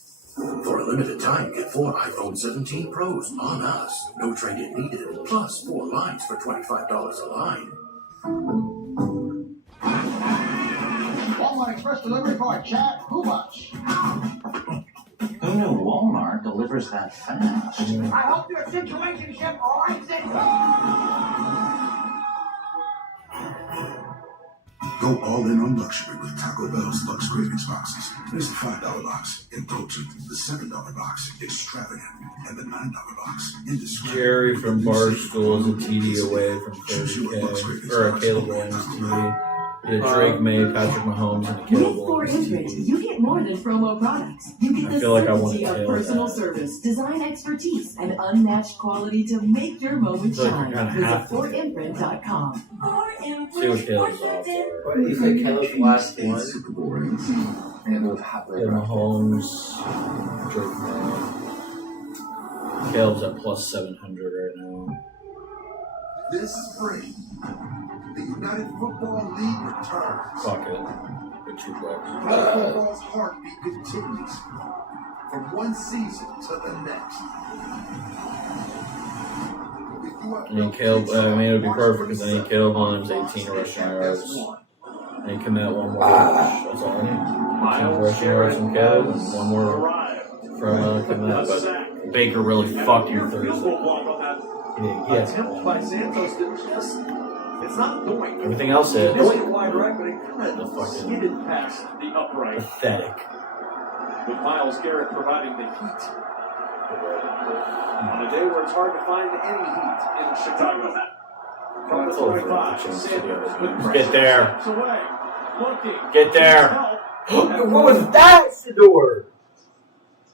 For a limited time, get 4 iPhone 17 Pros on us. No trade-in needed, plus 4 lines for $25 a line. Walmart Express delivery for Chad. Who much? Who knew Walmart delivers that fast? I hope your situationship arrives in. Go all in on luxury with Taco Bell's Lux Cravings boxes. There's the $5 box, indulgent, the $7 box, extravagant, and the $9 box, indescribable. Jerry from Barstool is a TD away from 30K. Or a Caleb Williams TD. Yeah, Drake May, Patrick Mahomes, and a Caleb With 4 Williams Infinite, TD. you get more than promo products. You get I the feel like I want certainty to of tailor personal that. service, design expertise, and unmatched quality to make your moment I feel like shine. you kinda Visit have to. 4imprint.com. See what Caleb's off for. What do you think Caleb's last one? Super boring. And with hot Yeah, Mahomes, Drake May. Caleb's at plus 700 right now. This spring, the United Football League returns. Fuck it. For $2. United Football's heartbeat continues from one season to the next. I need Caleb, I mean, it would be perfect because I need Caleb Williams 18 rushing yards. I need Komet one more rush. That's all I need. 2 rushing yards from Caleb, and 1 more from Komet. But Baker really fucked you Thursday. Yeah. Attempt by Santos to just, it's not going. Everything else is Missed it wide right, but it kind The of fucking- skidded past the upright. pathetic. With Myles Garrett providing the heat. On a day where it's hard to find any heat in Chicago. From the 25, Santos with pressure, Get there. steps away, looking. Get there. Help. What was that, Sidor?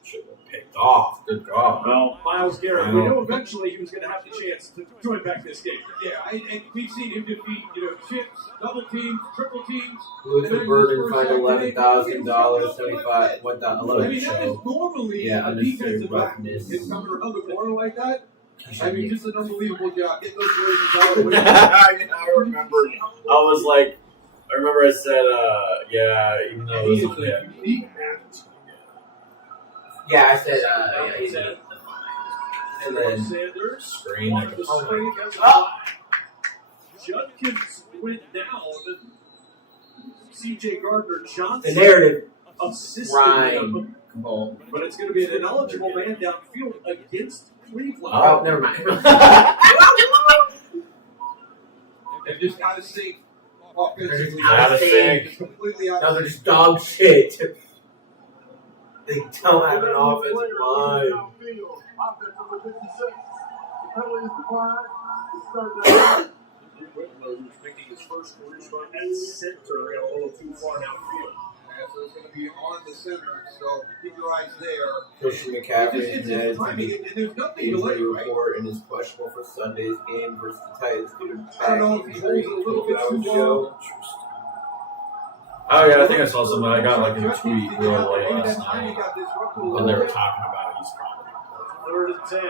Should have picked Goff. Good job. Well, Myles Garrett, we knew eventually he was going to have the chance to join back this game. Yeah, and we've seen him defeat, chips, double teams, triple teams. Luther Burden fined $11,000, 75, 1,011 I mean, that is show. normally Yeah, a defensive back. roughness. It's coming around the corner like that. I mean, just an unbelievable job. Get those Ravens out of the way. I remember. I remember I said, even though it was Yeah, I said, he's in it. And then Sanders screen. on the screen. Judkins went down. C.J. Gardner Johnson. The narrative. Assisted Right. him. But it's going to be an ineligible man downfield against Cleveland. Oh, never mind. They've just got to see offensively. Gotta think. Completely out No, of they're just dog shit. They don't have an offensive line. Whitlow, who's making his first career start at center, got a little too far downfield. So it's going to be on the center, so keep your eyes there. Christian McCaffrey It's is dead. timing, and there's nothing to Injury delay, right? report and is questionable for Sunday's game versus the Titans due to I back don't know if he injury. holds it a little bit 12 too hours long. ago. Oh yeah, I think I saw something. I got like a tweet real late last night when they were talking about he's probably. 3rd and 10.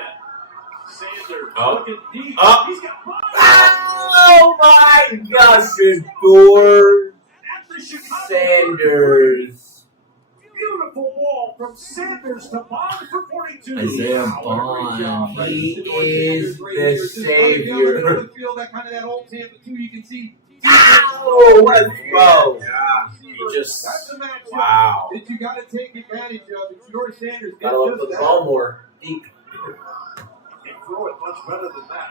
Sanders Oh. looking deep. Oh. He's got Oh my gosh, Shador at the Chicago. Sanders. Beautiful ball from Sanders to Bond for 42. Isaiah Wow, what a great job. Bond. He Shador is Sanders right here. the Just running down the middle savior. of the field, that kind of that old Tampa 2, you can see. Oh, let's go. Yeah, he just. That's a matchup Wow. that you got to take advantage of. And Shador Sanders did Gotta look just for the that. ball more. Deep. Can throw it much better than that.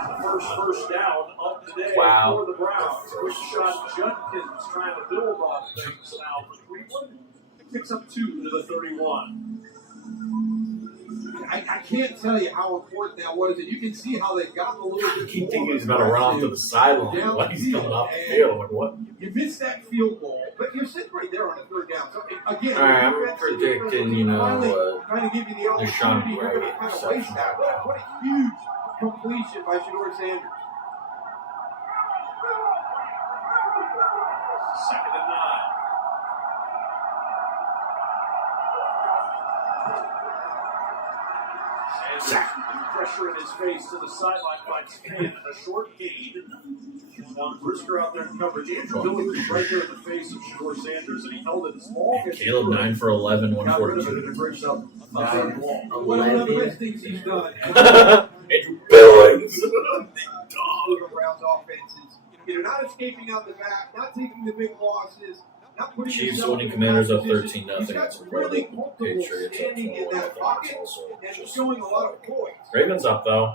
The first down up today Wow. for the Browns. Quick shot Judkins trying to build on things now for Cleveland. Picks up 2 to the 31. I can't tell you how important that was, and you can see how they got a little bit. I keep thinking he's about to run off to the sideline. Like he's coming off the field. Like what? You missed that field goal, but you're sitting right there on a 3rd down. So again, All right, I'm predicting, trying to give you the Deshaun opportunity here to Brady kind of waste that. What a huge completion by Shador Sanders. 2nd and 9. Sanders, pressure in his face to the sideline by Span. A short gain. One Brisker out there in coverage. Andrew Billy was right there in the face of Shador Sanders, and he held it small. Caleb 9 for 11, Got rid of it 142. and it breaks up. One of the best things he's done. Andrew Billings. The Browns offense is, not escaping out the back, not taking the big losses, not putting Chiefs yourself winning in Commanders bad up position. 13-0. He's got That's really incredible. comfortable Patriots up standing in 21. that pocket Also and just showing a lot of poise. Ravens up though.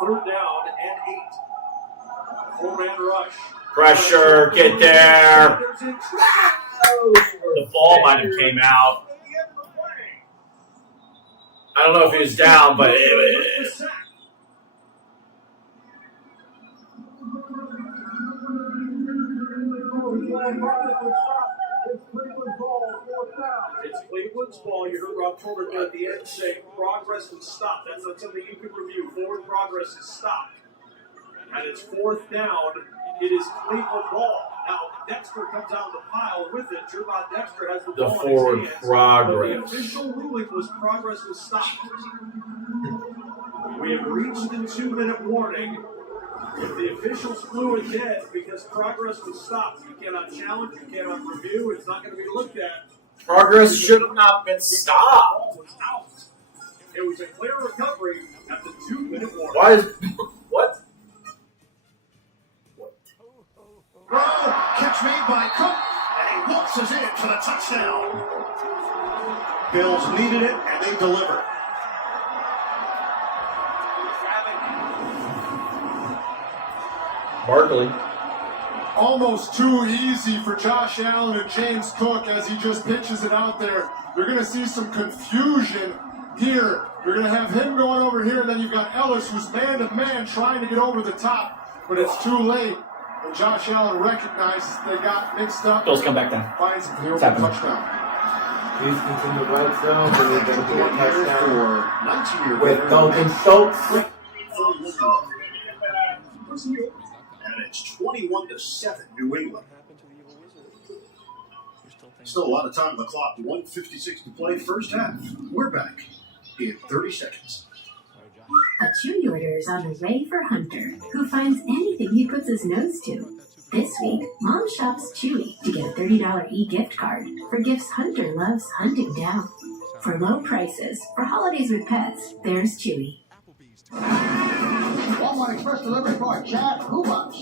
3rd down and 8. 4-man rush. Pressure, get there. The ball might have came out. I don't know if he was down, but It's Cleveland's ball. You heard Rob Tolbert at the end say progress was stopped. That's not something you can review. Forward progress is stopped. And it's 4th down. It is Cleveland ball. Now, Dexter comes out of the pile with it. Jervon Dexter has the ball forward in his hands. progress. But the official ruling was progress was stopped. We have reached the 2-minute warning. If the officials blew it dead because progress was stopped, you cannot challenge, you cannot review, it's not going to be looked at. progress should have not been stopped. Ball was out. It was a clear recovery at the 2-minute warning. Why is what? Catch made by Cook, and he waltzes in for the touchdown. Bills needed it, and they delivered. Barkley. Almost too easy for Josh Allen and James Cook as he just pitches it out there. You're going to see some confusion here. You're going to have him going over here, and then you've got Ellis, who's man-to-man trying to get over the top, but it's too late. And Josh Allen recognizes they got mixed up. Bills come back down. Finds a clear It's happening. touchdown. Houston's in the red zone, and they're going to get a touchdown 19-year with Dalton Schultz. And it's 21-7 New England. Still a lot of time on the clock. 1:56 to play, first half. We're back in 30 seconds. A Chewy order is on the way for Hunter, who finds anything he puts his nose to. This week, Mom shops Chewy to get a $30 e-gift card for gifts Hunter loves hunting down. For low prices, for holidays with pets, there's Chewy. Walmart Express delivery boy, Chad, who much?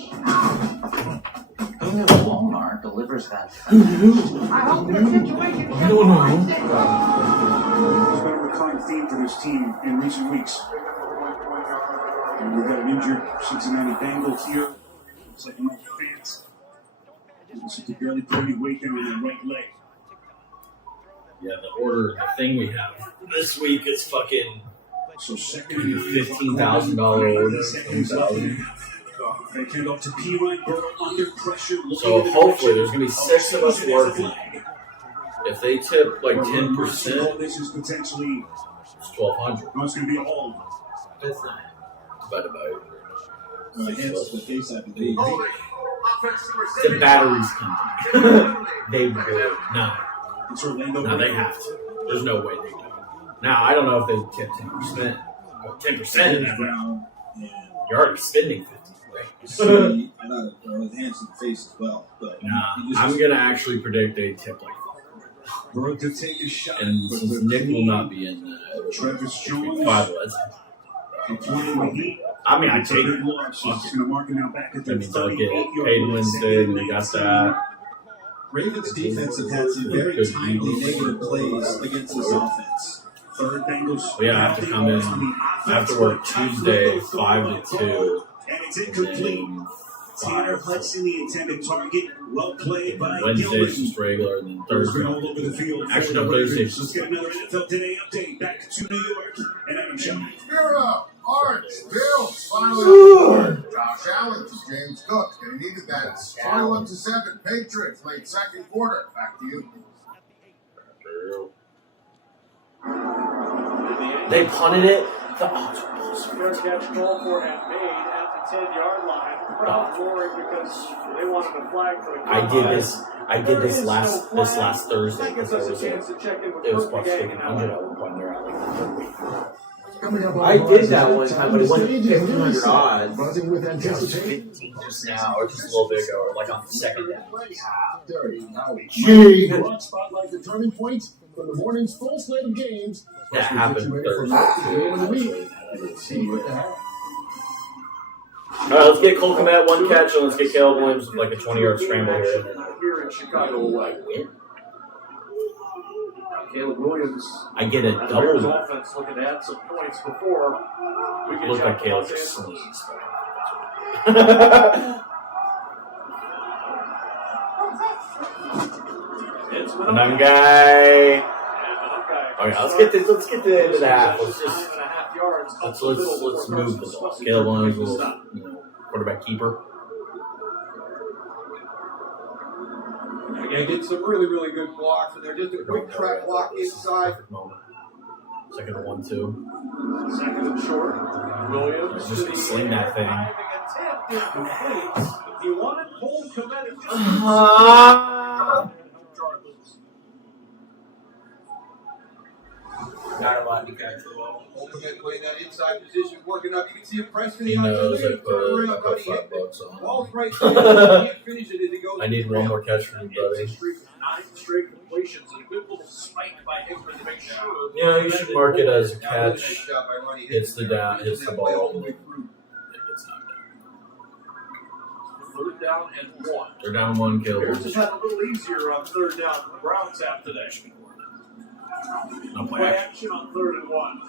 Only Walmart delivers that fast. I hope the situation gets worse. There's been a recurring theme for this team in recent weeks. And we've got an injured Cincinnati Bengals here. It's like no fans. This is barely put any weight there in their right leg. Yeah, the thing we have this week is fucking So second $15,000 order. $20,000. They hand off to P. Burrow under pressure. So hopefully there's gonna be 6 of us working. If they tip like 10%, this is potentially it's $1,200. no, it's going to be all. That's not bad about it. Hence the case, I believe. The batteries company. They would. No. It's Orlando. No, they have to. There's no way they do. Now, I don't know if they tip 10%. But 10% in that round, you're already spending 50. See, I know it hands in the face as well, but Nah, I'm going to actually predict they tip like Burrow to take a shot. and since Nick will not be in Travis Jones. 5 lets. I mean, I take it. He's going to mark him now back at That the means I'll get 38-yard paid line. Wednesday, and they got that. Ravens defense have had some very timely negative plays against this offense. Third Bengals. We have to come in. I have to work Tuesday 5 to 2. And it's incomplete. Tanner Hudson, the intended target. Well played by Wednesday's just regular, and then Thursday. all over the field. Actually, no, Thursday's Let's get another NFL Today update. Back to New York. And Adam Shaw. Gear up. Arts, Bills, finally. Josh Allen to James Cook. They needed that. 21-7 Patriots, late second quarter. Back to you. They punted it. The odds Fair catch called for and made at the 10-yard line. Crowd roaring because they wanted a flag for the I did this last Thursday. That gives us a chance to check in with It was Cook plus again. 100 at one point. They're at like 100. I did that one time, but it wasn't 1,500 odds. Buzzing with It was anticipation. 15 just now, or just a little bit ago, or like on the second day. Broad spotlight the turning point from the morning's full slate of games. That happened Thursday. Alright, let's get Cole Kmet 1 catch, and let's get Caleb Williams with like a 20-yard scramble here. Here in Chicago, Caleb Williams. I get a Bears double. offense looking to add some points before we get Look like Jack Caleb Los just Angeles. sneezed. It's Another guy. Okay, let's get to the end of the half. Let's just let's move the ball. Caleb Williams, little quarterback keeper. Again, did some really, really good blocks, and they're just a quick track block inside. Second and 1-2. Second and short. Williams. Let's just sling that thing. He wanted Cole Kmet. Not a lot to catch the ball. Ultimate playing that inside position, working up. You can see him pressing He the knows I outside. put $5 on. Ball's right there. He can't finish it as he goes. I need one more catch from you, buddy. 9 straight completions and a good little spike by Hickman to make sure. Yeah, you should mark it as a Nice catch. job by Ronnie Hits the down, hits the ball. It gets knocked down. 3rd down and 1. They're down 1, Caleb. Bears have had a little easier on 3rd down than the Browns have today. No play Play action. action on 3rd and 1.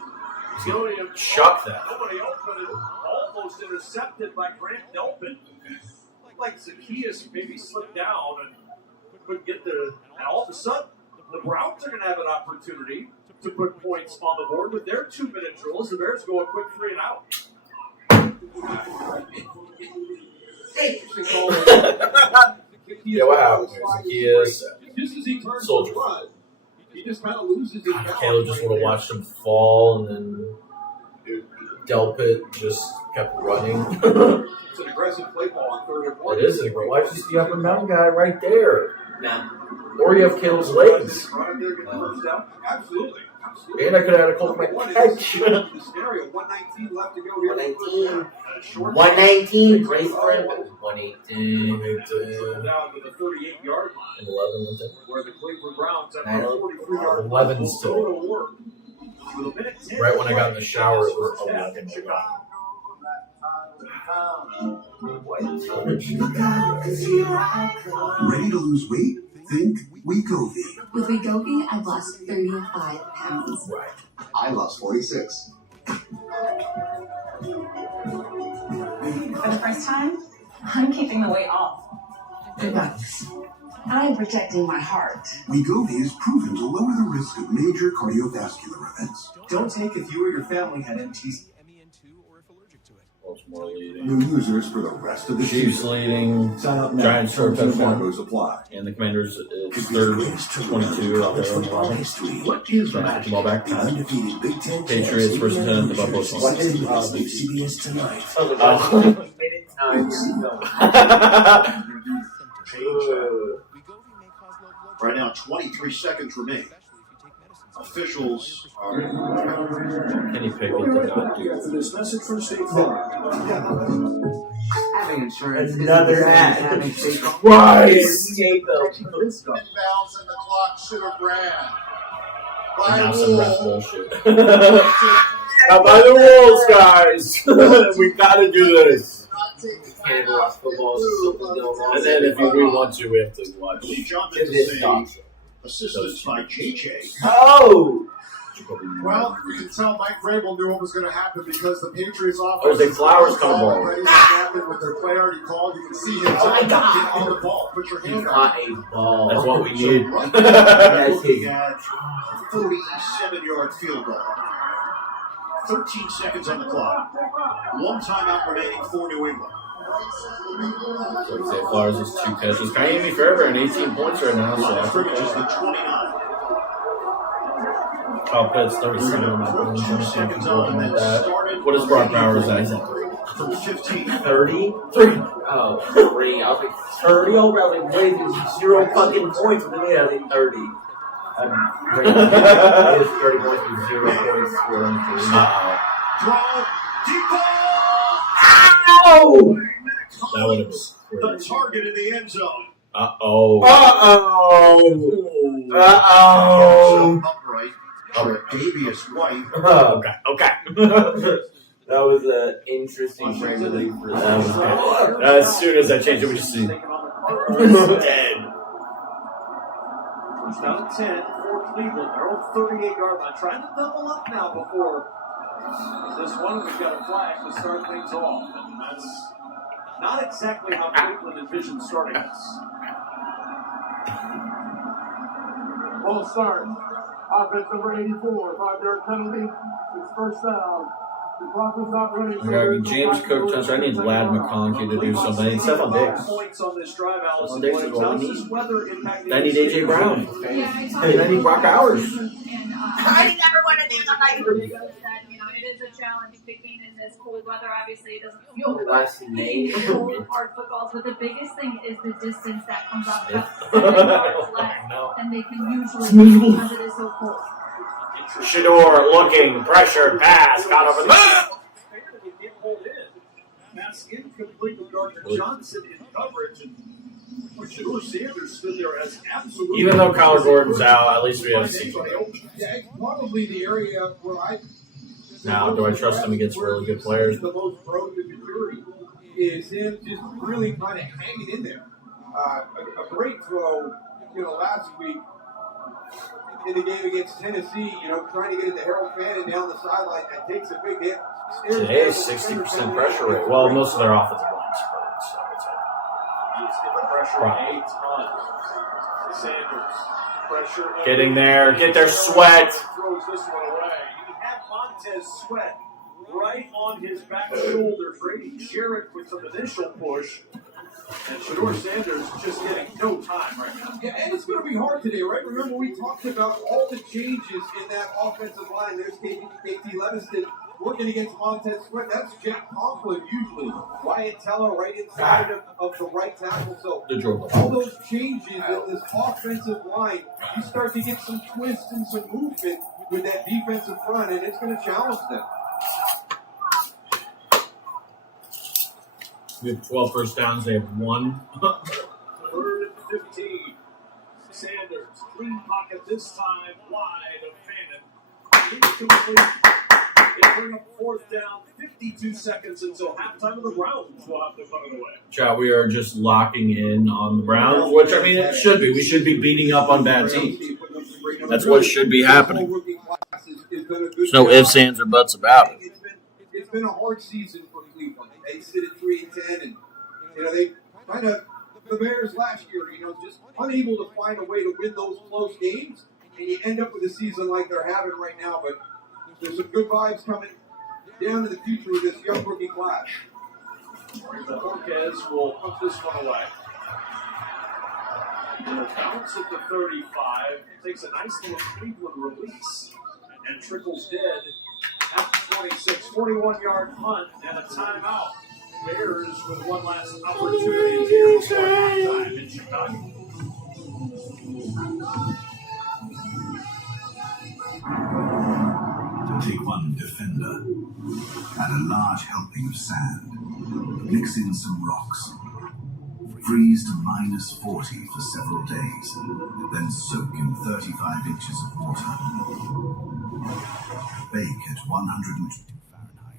Williams Chuck that. nobody open it, almost intercepted by Grant Delpin. Like Zacchaeus maybe slipped down and couldn't get there. And all of a sudden, the Browns are going to have an opportunity to put points on the board with their 2-minute drill as the Bears go a quick 3 and out. Interesting call. Yeah, what happened? He is Just as he turns Soldier. to run, he just kind of loses his balance. Caleb just would have watched him fall, and then Delpit just kept running. It's an aggressive play ball on 3rd and 1. It is. Why is the up and down guy right there? Nah. Or you have Caleb's legs. Absolutely. And I could have had a Colt catch. The scenario, 119 left to go here. 119. 119. Brace for him. 118. Down to the 38-yard line. 11 with it. Where the Cleveland Browns have I a know. 43-yard 11 go still. to work. With a minute 10 Right when I got in the shower, it was first half 11. in Chicago. Ready to lose weight? Think Wegovy. With Wegovy, I've lost 35 pounds. I lost 46. For the first time, I'm keeping the weight off. Good bucks. I'm protecting my heart. Wegovy is proven to lower the risk of major cardiovascular events. Don't take if you or your family had MTs. Baltimore leading. New users for the rest of the Chiefs season. leading. Sign up now. Giants short Terms and touchdown. embargoes apply. And the Commanders is third, 22 out there on the line. What is Trying to get the ball back. The undefeated Big Ten Patriots versus the Buffalo What Bills. is CBS tonight? Right now, 23 seconds remain. Officials are. Kenny Pickett did not do After this message from State Farm. Having insurance. Another ad. Christ. Inbounds and the clock should have ran. And now By some ref rule, bullshit. Now by the rules, guys. We gotta do this. Canada lost football. And then if we want to, we have to watch. Lee John Give this dog. assistance by JJ. Oh! well, you can tell Mike Vrabel knew what was going to happen because the Patriots Oh, offense they Flowers come ball. already snapping with their play already called. You can see him Oh my get God. on the ball. Put your He hand on caught it. a ball. That's what we need. That's Looking his. at 47-yard field goal. 13 seconds on the clock. One timeout remaining for New England. So Zay Flowers has 2 catches. Kaimi Fairbairn 18 points right now. So Line of that's pretty scrimmage is good. the 29. Kyle Pitts 37 on that one. 2 seconds on and then started. What is Brock Powers at? From 15. 30? 3. Oh, 3. I was like 30 over. I was like, wait, there's 0 fucking points. But then I was like 30. It is 30 points with 0 points. Throw. Deep ball. Ow! That would have The been target in the end zone. Uh-oh. Uh-oh! Upright. Davius White. Okay. That was an interesting frame of the for That was that. good. As soon as I changed it, we just see dead. First down and 10 for Cleveland. Their own 38-yard line. Trying to double up now before this one. We've got a flash to start things off. And that's not exactly how Cleveland envisioned starting this. Ball start. Offense number 84. 5-yard penalty. It's first down. The clock is not running. Okay, James Cook touch. I need Lad McConkey to do something. I need Stephon Diggs. Points on this drive, Allison. Stephon Diggs is what How's we this need. weather impacting I need this AJ Brown. Yeah, I talked Hey, I need Brock Bowers. And I never want to do that. You know, it is a challenge picking in this cold weather. Obviously, it doesn't feel good. Last name. Cold, hard footballs, but the biggest thing is the distance that comes off about 7 yards left, and they can usually because it is so cold. Shador looking, pressured, pass, got over the. Pass incomplete with Gardner Johnson in coverage, and Shador Sanders stood there as absolutely. Even though Kyler Gordon's out, at least we have CJ. Yeah, it's probably the area where I. Now, do I trust him against really good players? The most prone to injury is him just really kind of hanging in there. A great throw, last week in the game against Tennessee, trying to get it to Harold Fannin down the sideline. That takes a big hit. Today is 60% pressure rate. Well, most of their offensive line's hurt, so it's Pressure a ton. Sanders. Pressure. getting there. Get their sweat. Throws this one away. He had Montez Sweat right on his back shoulder. Brady Jarrett with some initial push. And Shedeur Sanders just getting no time right now. Yeah, and it's going to be hard today, right? Remember, we talked about all the changes in that offensive line. There's KT Leviston working against Montez Sweat. That's Jack Conklin usually. Wyatt Teller right inside of the right tackle. So all those changes in this offensive line, you start to get some twists and some movement with that defensive front, and it's going to challenge them. We have 12 first downs. They have 1. 3rd and 15. Sanders, clean pocket this time, wide of Fannin. Incomplete. They bring up 4th down, 52 seconds until halftime of the Browns will have to put it away. Chat, we are just locking in on the Browns, which, I mean, it should be. We should be beating up on bad teams. That's what should be happening. There's no ifs, ands, or buts about it. It's been a hard season for Cleveland. They sit at 3-10, and they kind of the Bears last year. Just unable to find a way to win those close games, and you end up with a season like they're having right now. But there's some good vibes coming down to the future with this young rookie class. Marquez will put this one away. And bounce at the 35. Takes a nice little Cleveland release and trickles dead at the 26. 41-yard punt and a timeout. Bears with one last opportunity here before halftime in Chicago. Take one defender and a large helping of sand. Mix in some rocks. Freeze to -40 for several days. Then soak in 35 inches of water. Bake at 102 Fahrenheit.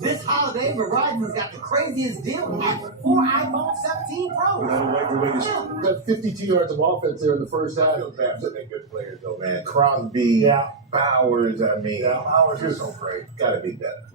This holiday, Verizon's got the craziest deal ever. 4 iPhone 17 Pros. Got 52 yards of offense there in the first half. They're good players, though, man. Crosby, Bowers, Bowers is so great. Gotta be better.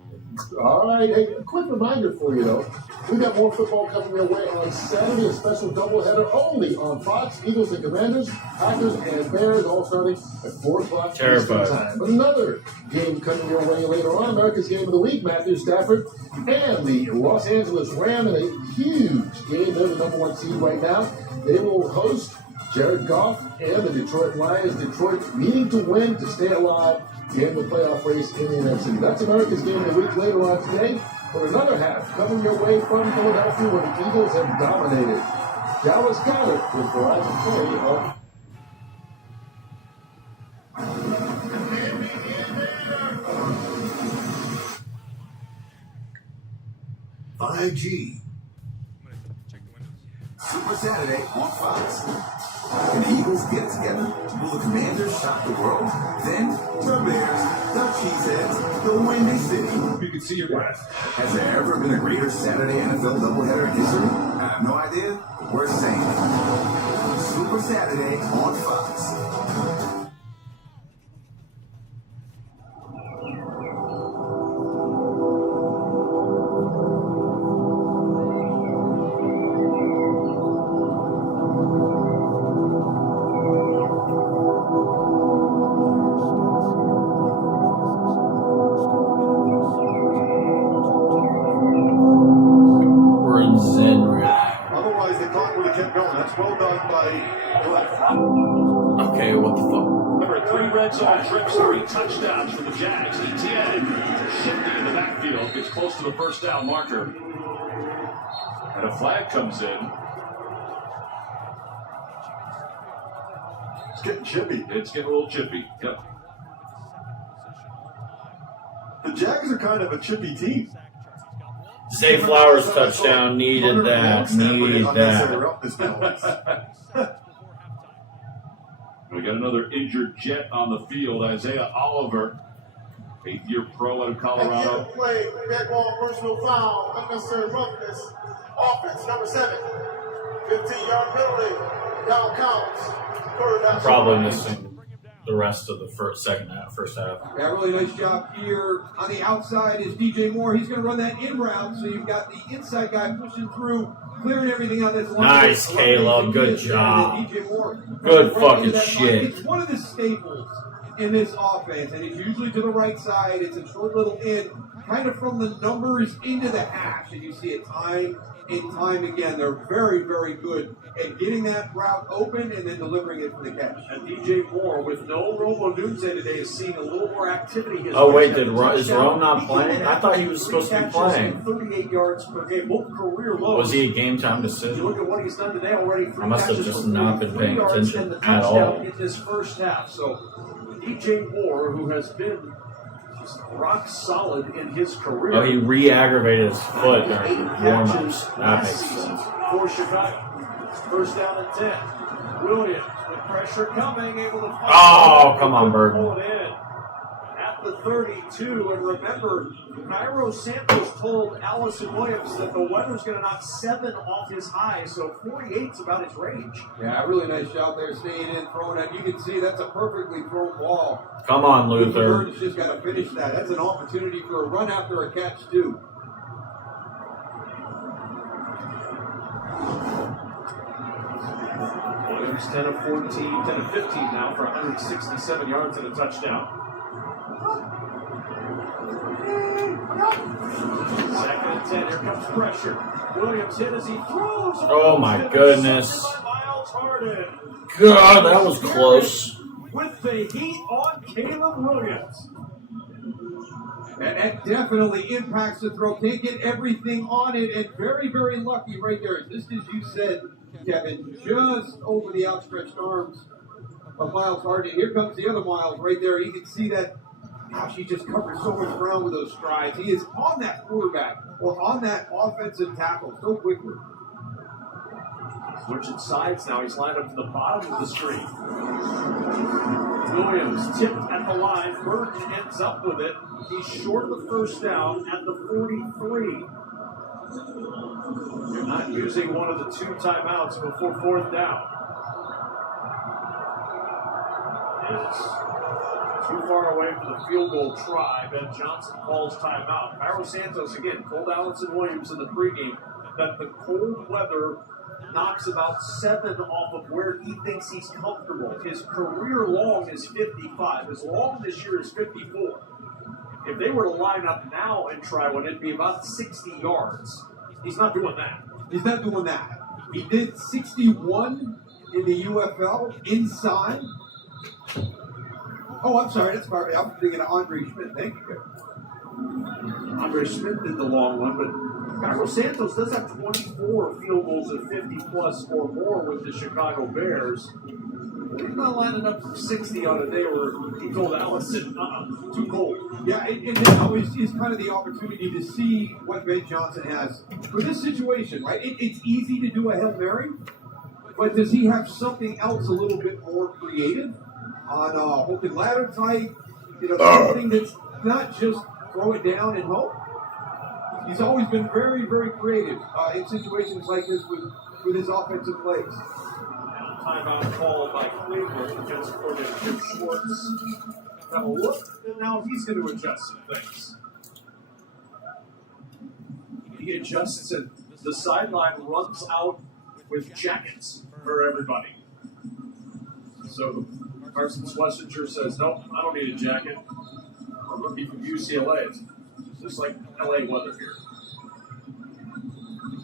All right, hey, a quick reminder for you, though. We got more football coming your way on Saturday, a special doubleheader only on Fox. Eagles and Commanders, Packers and Bears, all starting at 4 o'clock Eastern time. But another game coming your way later on, America's Game of the Week, Matthew Stafford and the Los Angeles Rams in a huge game. They're the #1 seed right now. They will host Jared Goff and the Detroit Lions. Detroit needing to win to stay alive in the playoff race in the NFC. That's America's Game of the Week later on today. For another half coming your way from Philadelphia, where the Eagles have dominated. Dallas got it with Verizon Play on 5G. Super Saturday on Fox. Can the Eagles get together? Will the Commanders shock the world? Then, the Bears, the Cheeseheads, the Windy City. You can see your breath. Has there ever been a greater Saturday NFL doubleheader in history? I have no idea. We're saying it. Super Saturday on Fox. Okay, what the fuck? Number 3 red zone trips, 3 touchdowns for the Jags. Etienne shifting in the backfield, gets close to the first down marker. And a flag comes in. It's getting chippy. It's getting a little chippy. Yep. The Jags are kind of a chippy team. Zay Flowers touchdown. Needed that. Needed that. We got another injured Jet on the field. Isaiah Oliver, 8th-year pro out of Colorado. Play, back on personal foul, unnecessary roughness. Offense, number 7. 15-yard penalty. Down counts. Probably missing the rest of the first half. Yeah, really nice job here. On the outside is DJ Moore. He's going to run that in route, so you've got the inside guy pushing through, clearing everything out. That's nice, Caleb. Good job. Good fucking shit. It's one of the staples in this offense, and it's usually to the right side. It's a short little in, kind of from the numbers into the hash, and you see it time and time again. They're very, very good at getting that route open and then delivering it for the catch. And DJ Moore, with no Romo Dunze today, is seeing a little more activity. Oh wait, is Rome not playing? I thought he was supposed to be playing. 38 yards per game, both career lows. Was he a game time You decision? look at what he's done today already. I must have just not been paying attention at at all. in this first half. So DJ Moore, who has been just rock solid in his career. Oh, he re-aggravated his foot during warm-ups. That makes sense. For Chicago. First down and 10. Williams with pressure coming, able to Oh, come on, Burton. pull it in at the 32. And remember, Cairo Santos told Allison Williams that the weather's going to knock 7 off his high, so 48's about his range. Yeah, really nice shot there, staying in, throwing it. You can see that's a perfectly thrown ball. Come on, Luther. Burton's just got to finish that. That's an opportunity for a run after a catch, too. Williams 10 of 14, 10 of 15 now for 167 yards and a touchdown. Second and 10, here comes pressure. Williams hit as he throws. Oh my goodness. Miles Harden. God, that was close. With the heat on Caleb Williams. And that definitely impacts the throw. Can't get everything on it, and very, very lucky right there. Just as you said, Kevin, just over the outstretched arms of Miles Harden. Here comes the other Miles right there. You can see that. Gosh, he just covers so much ground with those strides. He is on that quarterback or on that offensive tackle so quickly. Switching sides now. He's lined up to the bottom of the screen. Williams tipped at the line. Burton ends up with it. He's short of the first down at the 43. You're not using one of the 2 timeouts before 4th down. It's too far away for the field goal try. Ben Johnson calls timeout. Cairo Santos again told Allison Williams in the pregame that the cold weather knocks about 7 off of where he thinks he's comfortable. His career long is 55. His long this year is 54. If they were to line up now and try one, it'd be about 60 yards. He's not doing that. He's not doing that. He did 61 in the UFL inside. Oh, I'm sorry. That's probably, I'm thinking of Andre Schmidt. Thank you. Andre Schmidt did the long one, but Cairo Santos does have 24 field goals of 50-plus or more with the Chicago Bears. He's not lining up for 60 on a day where he told Allison, too cold. Yeah, and now is kind of the opportunity to see what Ben Johnson has for this situation, right? It's easy to do a Hail Mary, but does he have something else a little bit more creative on hook and ladder type? Something that's not just throw it down and hope. He's always been very, very creative in situations like this with his offensive plays. Timeout call by Cleveland. Defensive coordinator Jim Schwartz. Have a look, and now he's going to adjust some things. He adjusts, and the sideline runs out with jackets for everybody. So Carson Schlesinger says, nope, I don't need a jacket. A rookie from UCLA. It's just like LA weather here.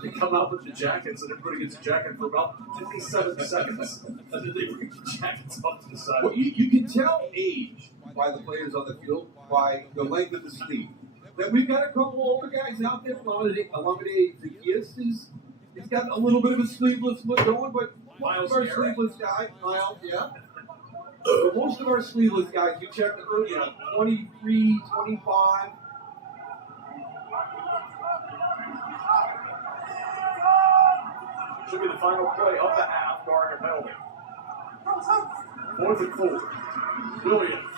They come out with the jackets, and everybody gets a jacket for about 57 seconds. And then they bring the jackets off to the side. Well, you can tell age by the players on the field by the length of the sleeve. That we've got a couple older guys out there. Olamide Zaccheaus he's got a little bit of a sleeveless look going, but most of our sleeveless guys, Miles, yeah. But most of our sleeveless guys, you check the early, 23, 25. Should be the final play of the half, barring a penalty. 4th and 4. Williams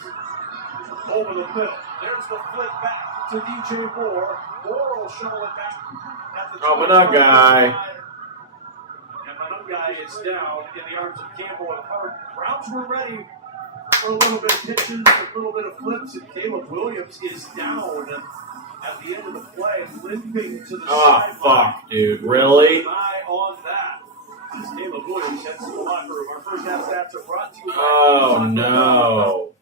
over the middle. There's the flip back to DJ Moore. Moore will shuttle it back at the guy. And Manungai is down in the arms of Campbell and Hart. Browns were ready for a little bit of pitches, a little bit of flips, and Caleb Williams is down at the end of the play, limping to the sideline. Fuck, dude. Really? Eye on that. As Caleb Williams heads to the locker room. Our first half stats are brought to you by Oh, no.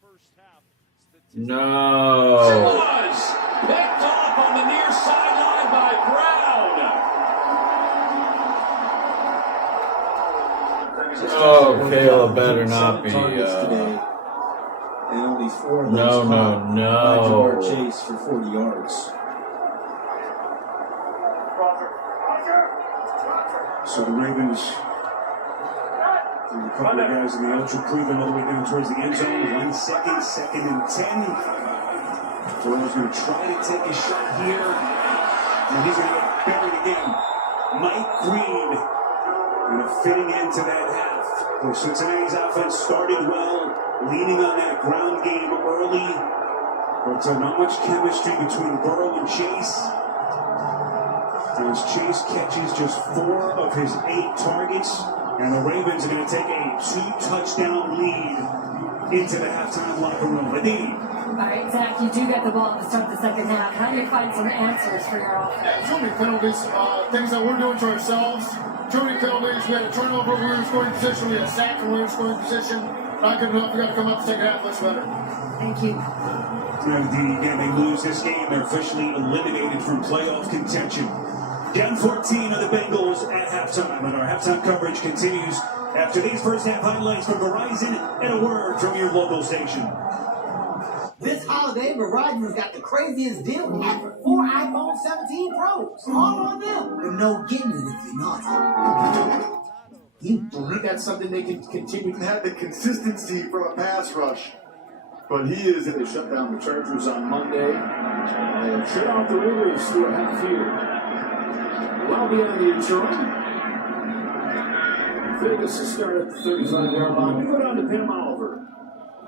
No. It was picked off up on the near sideline by Brown. Oh, Caleb better not be. Today, and only 4 of those No, caught no, by Jamar no. Chase for 40 yards. So the Ravens, a couple of guys in the ultra creeping all the way down towards the end zone. 1 second, 2nd and 10. Burrow's going to try to take a shot here. And he's going to get buried again. Mike Green, fitting into that half. Well, Cincinnati's offense started well, leaning on that ground game early. But not much chemistry between Burrow and Chase. As Chase catches just 4 of his 8 targets, and the Ravens are going to take a 2-touchdown lead into the halftime locker room. Adi. All right, Zach, you do get the ball to start the second half. How do you find some answers for your offense? Too many penalties, things that we're doing to ourselves. Too many penalties. We had a turnover, we were in scoring position. We had a sack, and we were in scoring position. Not good enough. We got to come up the second half much better. Thank you. Again, they lose this game. They're officially eliminated from playoff contention. Down 14 of the Bengals at halftime, and our halftime coverage continues after these first half highlights from Verizon and a word from your local station. This holiday, Verizon's got the craziest deal ever. 4 iPhone 17 Pros. All on them. But no getting it if you're not. I think that's something they can continue to have, the consistency from a pass rush. But he is. They shut down the Chargers on Monday. They shut out the Raiders through a half here. Well beyond the interim. Vegas has started at the 35-yard line. We go down to Pam Oliver.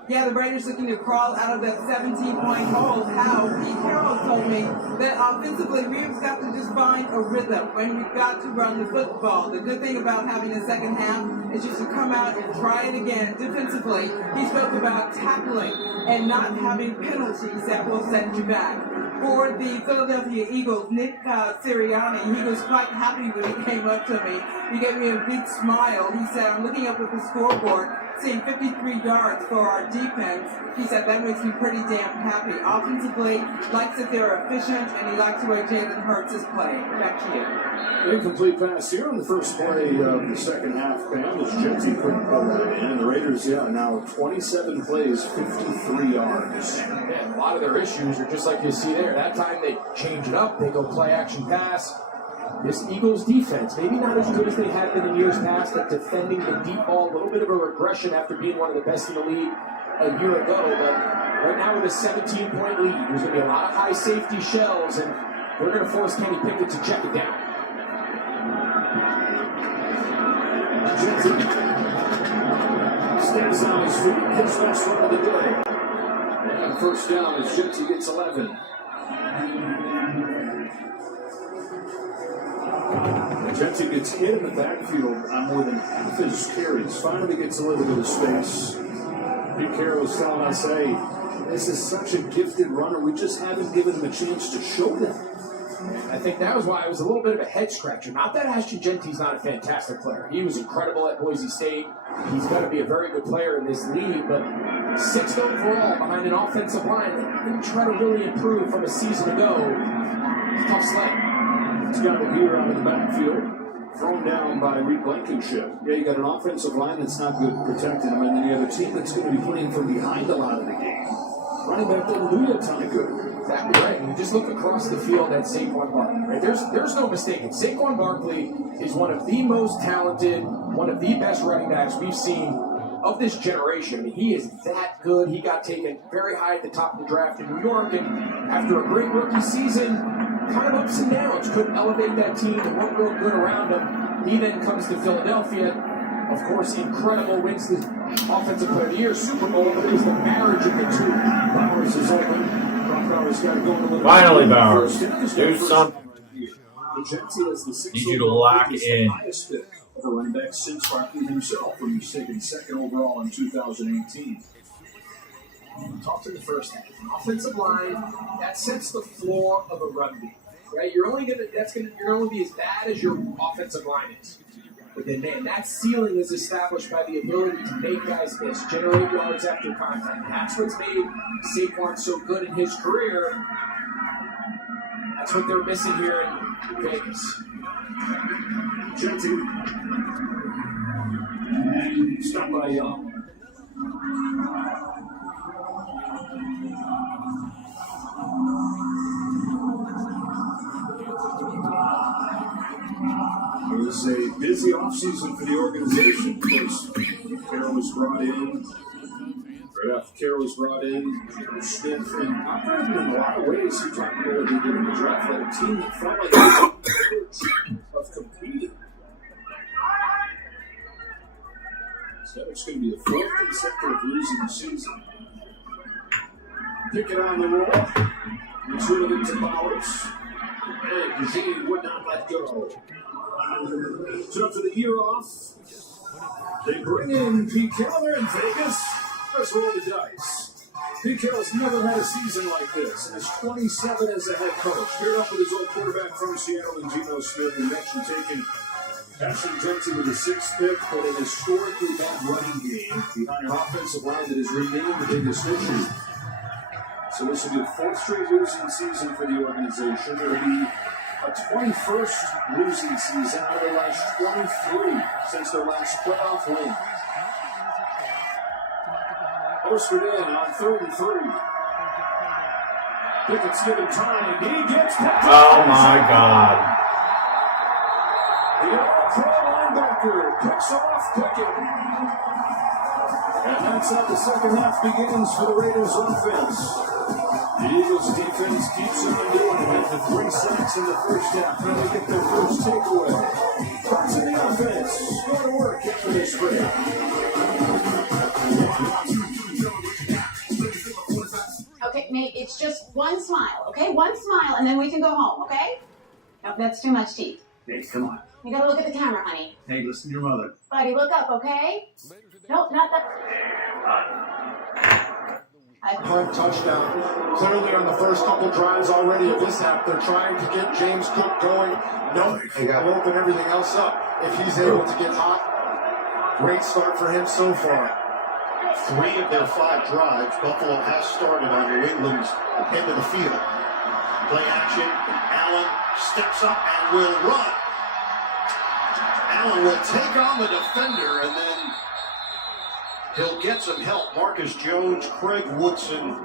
Yeah, the Raiders looking to crawl out of that 17-point hole. How? Pete Carroll told me that offensively we've got to just find a rhythm when we've got to run the football. The good thing about having a second half is you should come out and try it again. Defensively, he spoke about tackling and not having penalties that will set you back. For the Philadelphia Eagles, Nick Sirianni, he was quite happy when he came up to me. He gave me a big smile. He said, I'm looking up at the scoreboard, seeing 53 yards for our defense. He said, that makes me pretty damn happy. Offensively, likes that they're efficient, and he likes the way Jalen Hurts is playing. Back to you. Incomplete pass here on the first play of the second half. Pam was Jetty couldn't put that in. And the Raiders, now 27 plays, 53 yards. Yeah, a lot of their issues are just like you see there. That time they change it up, they go play action pass. This Eagles defense, maybe not as good as they have been in years past at defending the deep ball, a little bit of a regression after being one of the best in the league a year ago. But right now with a 17-point lead, there's going to be a lot of high safety shells, and they're going to force Kenny Pickett to check it down. Stands on his feet, his last run of the day. And first down as Jetty gets 11. Jetty gets hit in the backfield on more than half his carries. Finally gets a little bit of space. Pete Carroll was telling us, hey, this is such a gifted runner. We just haven't given him a chance to show them. I think that was why it was a little bit of a head scratcher. Not that Ashton Genty's not a fantastic player. He was incredible at Boise State. He's got to be a very good player in this league, but 6th overall behind an offensive line that didn't try to really improve from a season ago. It's a tough sled. It's got to be around in the backfield. Thrown down by Reed Blankenship. Yeah, you got an offensive line that's not good protecting him, and then you have a team that's going to be playing from behind a lot of the game. Running back doesn't do that ton of good. Exactly right. And you just look across the field at Saquon Barkley. Right? There's no mistaking. Saquon Barkley is one of the most talented, one of the best running backs we've seen of this generation. I mean, he is that good. He got taken very high at the top of the draft in New York, and after a great rookie season, kind of ups and downs, couldn't elevate that team and weren't real good around him. He then comes to Philadelphia. Of course, incredible, wins the Offensive Player of the Year, Super Bowl, but it was the marriage of the two. Bowers is open. Bowers got to go in a little Finally, bit. Bowers. Do something. Need you to lock in. Of a running back since Barkley himself, when he was taken 2nd overall in 2018. Talk to the first half. An offensive line that sets the floor of a run game. Right? You're only gonna be as bad as your offensive line is. But then, man, that ceiling is established by the ability to make guys miss, generate yards after contact. That's what's made Saquon so good in his career. That's what they're missing here in Vegas. Jetty. Stop by Young. It was a busy offseason for the organization. First, Carroll was brought in. Right after Carroll was brought in, Smith, and operated in a lot of ways. He talked about what he did in the draft, like a team that felt like it was of competing. So it's going to be the fourth consecutive losing season. Pick it on the roll. Return it into Bowers. And Eugene would not let go. So for the year off, they bring in Pete Carroll in Vegas. Let's roll the dice. Pete Carroll's never had a season like this, and is 27 as a head coach. Paired up with his old quarterback from Seattle and Geno Smith, who mentioned taking Ashton Johnson with the 6th pick, but an historically bad running game behind an offensive line that is renamed the biggest issue. So this will be the 4th straight losing season for the organization. It will be a 21st losing season out of their last 23 since their last playoff win. Posted in on 3rd and 3. Pickett's given time. He gets picked. Oh my God. The all-pro linebacker picks off Pickett. And that's how the second half begins for the Raiders offense. The Eagles defense keeps on doing it after 3 sacks in the first half. Now they get their first takeaway. Parts of the offense go to work after this break. Okay, Nate, it's just one smile, okay? One smile, and then we can go home, okay? No, that's too much teeth. Hey, come on. You gotta look at the camera, honey. Hey, listen to your mother. Buddy, look up, okay? No, not that. Punt touchdown. Clearly on the first couple drives already of this half, they're trying to get James Cook going. No, they got to open everything else up. If he's able to get hot, great start for him so far. 3 of their 5 drives, Buffalo has started on New England's end of the field. Play action. Allen steps up and will run. Allen will take on the defender, and then he'll get some help. Marcus Jones, Craig Woodson.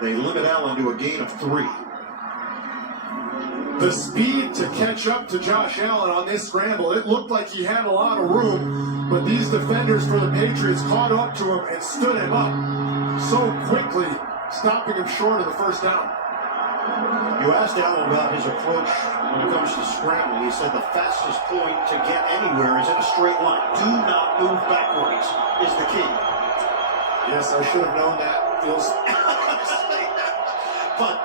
They limit Allen to a gain of 3. The speed to catch up to Josh Allen on this scramble, it looked like he had a lot of room, but these defenders for the Patriots caught up to him and stood him up so quickly, stopping him short of the first down. You asked Allen about his approach when it comes to scrambling. He said the fastest point to get anywhere is in a straight line. Do not move backwards is the key. Yes, I should have known that. Feels but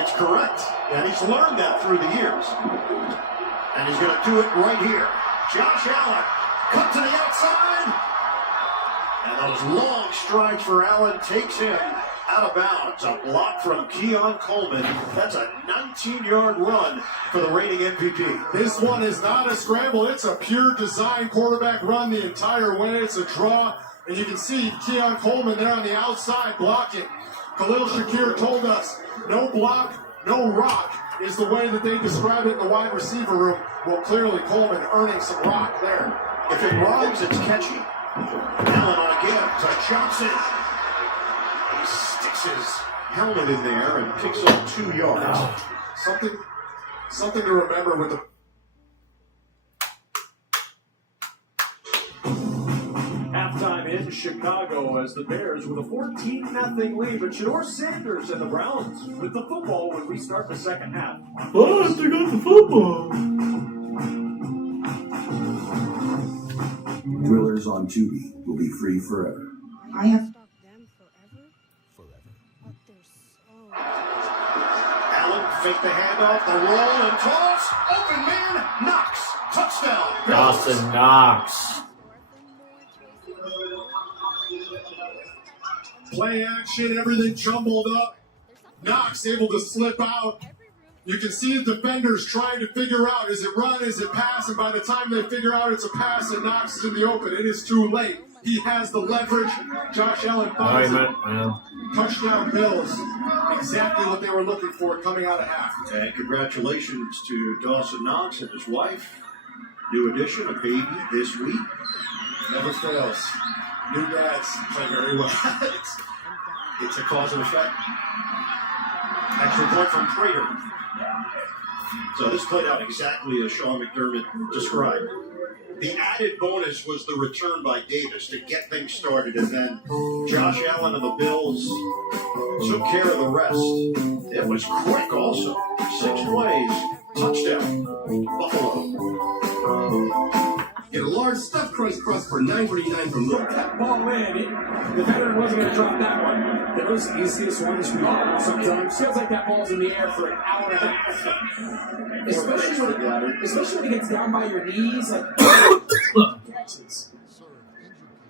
it's correct. And he's learned that through the years. And he's going to do it right here. Josh Allen, cut to the outside. And those long strides for Allen takes him out of bounds. A block from Keon Coleman. That's a 19-yard run for the reigning MVP. This one is not a scramble. It's a pure design quarterback run the entire way. It's a draw. And you can see Keon Coleman there on the outside blocking. Khalil Shakir told us, no block, no rock is the way that they describe it in the wide receiver room. Well, clearly Coleman earning some rock there. If it rhymes, it's catchy. Allen on a give to Johnson. He sticks his helmet in there and picks up 2 yards. Something to remember with the Halftime in Chicago as the Bears with a 14-0 lead, but Shador Sanders and the Browns with the football when we start the second half. Oh, they got the football. Thrillers on Tubi will be free forever. I have. Allen fake the handoff, the roll and toss. Open man, Knox. Touchdown. Dawson Knox. play action, everything jumbled up. Knox able to slip out. You can see the defenders trying to figure out, is it run, is it pass? And by the time they figure out it's a pass and Knox is in the open, it is too late. He has the leverage. Josh Allen All right, finds man. it. Well, Touchdown Bills. Exactly what they were looking for coming out of half. And congratulations to Dawson Knox and his wife. New addition, a baby this week. Never fails. New dads play very well. It's a cause and effect. Extra point from Prater. So this played out exactly as Sean McDermott described. The added bonus was the return by Davis to get things started, and then Josh Allen and the Bills took care of the rest. It was quick also. 6 plays, touchdown, Buffalo. Get a large stuffed crust for $9.49 from Look that ball in. The veteran wasn't going to drop that one. Those easiest ones we have sometimes. Feels like that ball's in the air for an hour and a half. Especially when it gets down by your knees. Like,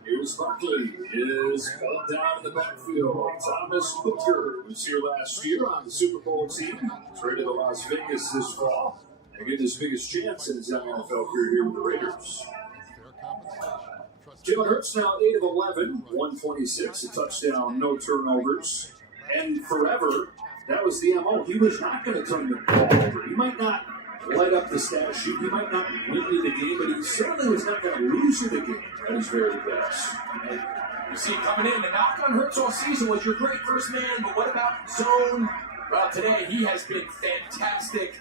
Here's Barkley. Is ball down in the backfield. Thomas Booker was here last year on the Super Bowl team. Traded to Las Vegas this fall. And get his biggest chance in his NFL career here with the Raiders. Jalen Hurts now 8 of 11, 126, a touchdown, no turnovers. And forever, that was the MO. He was not going to turn the ball over. He might not light up the stat sheet. He might not win you the game, but he certainly was not going to lose you the game at his very best. You see it coming in. The knock on Hurts all season was your great first man, but what about zone? Well, today he has been fantastic.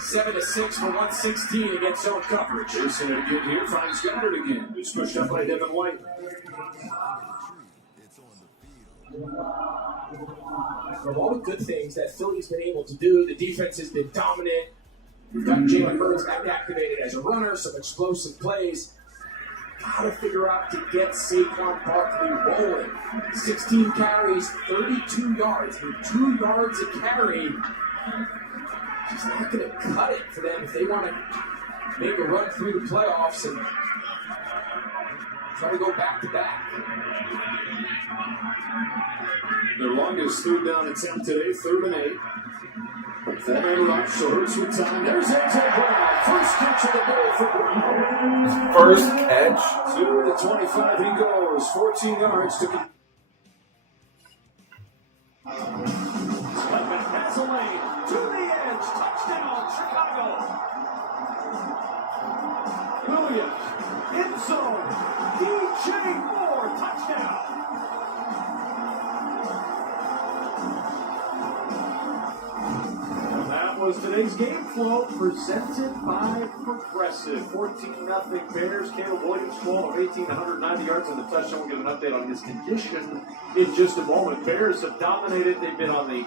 7 of 6 for 116 against zone coverage. Jason again here finds Goddard again. It's pushed up by Devin White. From all the good things that Philly's been able to do, the defense has been dominant. We've got Jalen Hurts back activated as a runner, some explosive plays. Gotta figure out to get Saquon Barkley rolling. 16 carries, 32 yards, and 2 yards a carry. He's not going to cut it for them if they want to make a run through the playoffs and try to go back to back. Their longest third down attempt today, 3rd and 8. 4-man rush, so Hurts with time. There's A.J. Brown. First catch of the day for Brown. First catch. 2 to 25 he goes. 14 yards to Slightman has a lane. To the edge. Touchdown, Chicago. Williams. In zone. DJ Moore. Touchdown. That was today's game flow presented by Progressive. 14-0 Bears. Caleb Williams, 12 of 18, 190 yards on the touchdown. We'll get an update on his condition in just a moment. Bears have dominated. They've been on the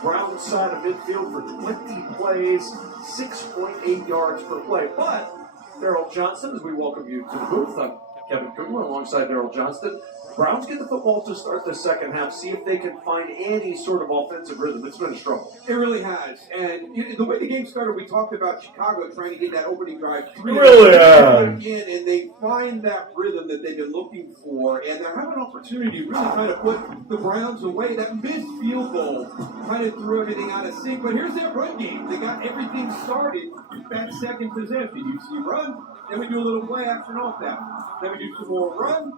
Browns side of midfield for 20 plays, 6.8 yards per play. But Darrell Johnston, as we welcome you to the booth, I'm Kevin Kugler alongside Darrell Johnston. Browns get the football to start the second half, see if they can find any sort of offensive rhythm. It's been a struggle. It really has. And the way the game started, we talked about Chicago trying to get that opening drive. Really has. And they find that rhythm that they've been looking for, and they have an opportunity to really kind of put the Browns away. That missed field goal kind of threw everything out of sync. But here's their run game. They got everything started that second possession. You see run, then we do a little play action off that. Then we do some more run.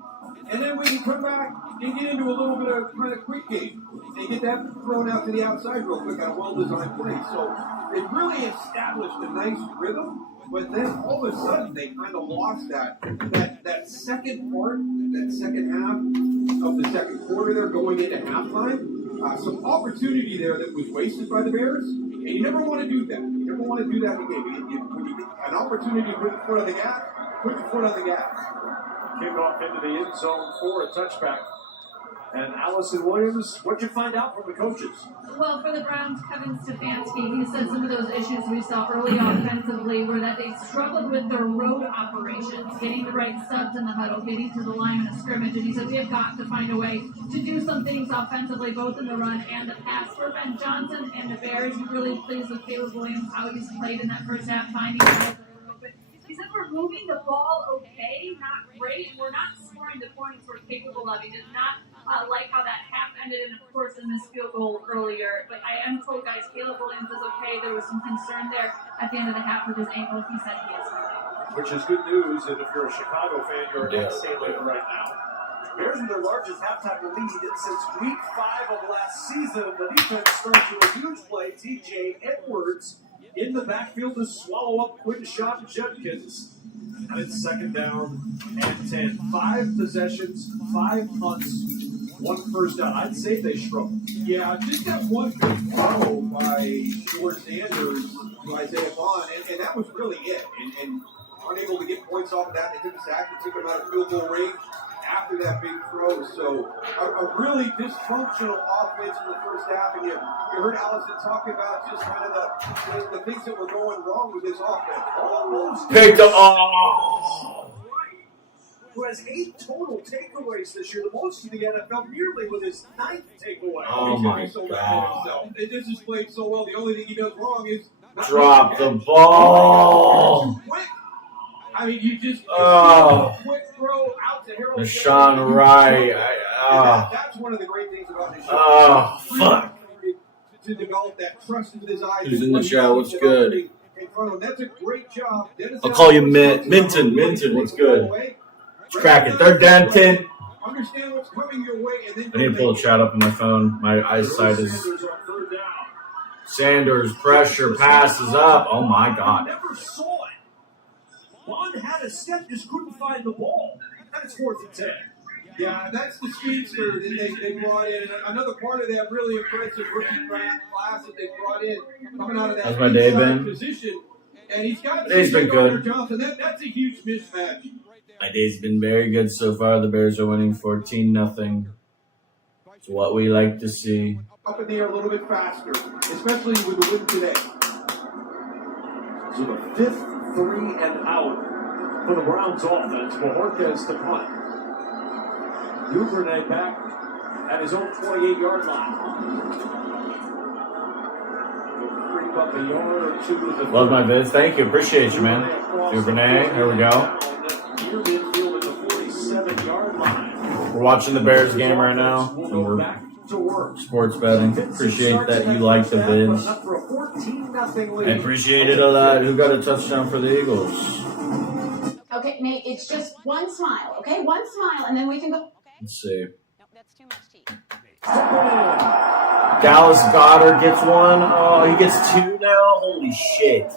And then we can come back and get into a little bit of kind of quick game and get that thrown out to the outside real quick on a well-designed play. So they really established a nice rhythm, but then all of a sudden they kind of lost that second part, that second half of the second quarter there going into halftime. Some opportunity there that was wasted by the Bears, and you never want to do that. You never want to do that in a game. When you get an opportunity to put the foot on the gas, put the foot on the gas. Kickoff into the end zone for a touchback. And Allison Williams, what'd you find out from the coaches? Well, for the Browns, Kevin Stefanski, he said some of those issues we saw early offensively were that they struggled with their road operations, getting the right subs in the huddle, getting to the line of scrimmage. And he said, we have got to find a way to do some things offensively, both in the run and the pass. For Ben Johnson and the Bears, I'm really pleased with Caleb Williams, how he's played in that first half, finding guys. He said we're moving the ball okay, not great, and we're not scoring the points we're capable of. He did not like how that half ended, and of course in this field goal earlier. But I am told, guys, Caleb Williams is okay. There was some concern there at the end of the half with his ankle. He said he is okay. which is good news. And if you're a Chicago fan, you're exhaling right now. Bears with their largest halftime lead since week 5 of last season. The defense starts with a huge play. TJ Edwards in the backfield to swallow up Quinshon Judkins. And it's second down and 10. 5 possessions, 5 punts, 1 first down. I'd say they struggled. Yeah, just that one big throw by George Sanders to Isaiah Vaughn, and that was really it. And unable to get points off of that. They took a sack and took him out of field goal range after that big throw. So a really dysfunctional offense in the first half. And you heard Allison talk about just kind of the things that were going wrong with this offense. Almost picked up. Who has 8 total takeaways this year, the most in the NFL, nearly with his 9th takeaway. Oh my God. This is played so well. The only thing he does wrong is drop the ball. I mean, you just quick throw out to Harold. Deshaun Wright. That's one of the great things about this show. Oh, fuck. To develop that trust into his eyes. Who's in the show? What's good? In front of him. That's a great job. I'll call you Minton. Minton, what's good? It's cracking. 3rd down, 10. Understand what's coming your way, and then I need to pull a chat up on my phone. My eyesight is. Sanders, pressure, passes up. Oh my God. Never saw it. Vaughn had a step, just couldn't find the ball. That's 4th and 10. Yeah, that's the speedster that they brought in. And another part of that really impressive rookie class that they brought in coming out of that How's my day been? position. And he's got Day's been good. Johnson. That's a huge mismatch. My day's been very good so far. The Bears are winning 14-0. It's what we like to see. Up in the air a little bit faster, especially with the win today. So the 5th 3 and out for the Browns offense. Bojorquez to punt. Duvernay back at his own 28-yard line. Creep up a yard or 2 to the Love my vids. Thank you. Appreciate you, man. Duvernay. There we go. Near midfield at the 47-yard line. We're watching the Bears game right now. And we're sports betting. Appreciate that you like the vids. I appreciate it a lot. Who got a touchdown for the Eagles? Okay, Nate, it's just one smile, okay? One smile, and then we can go. Let's see. Dallas Goedert gets 1. Oh, he gets 2 now? Holy shit.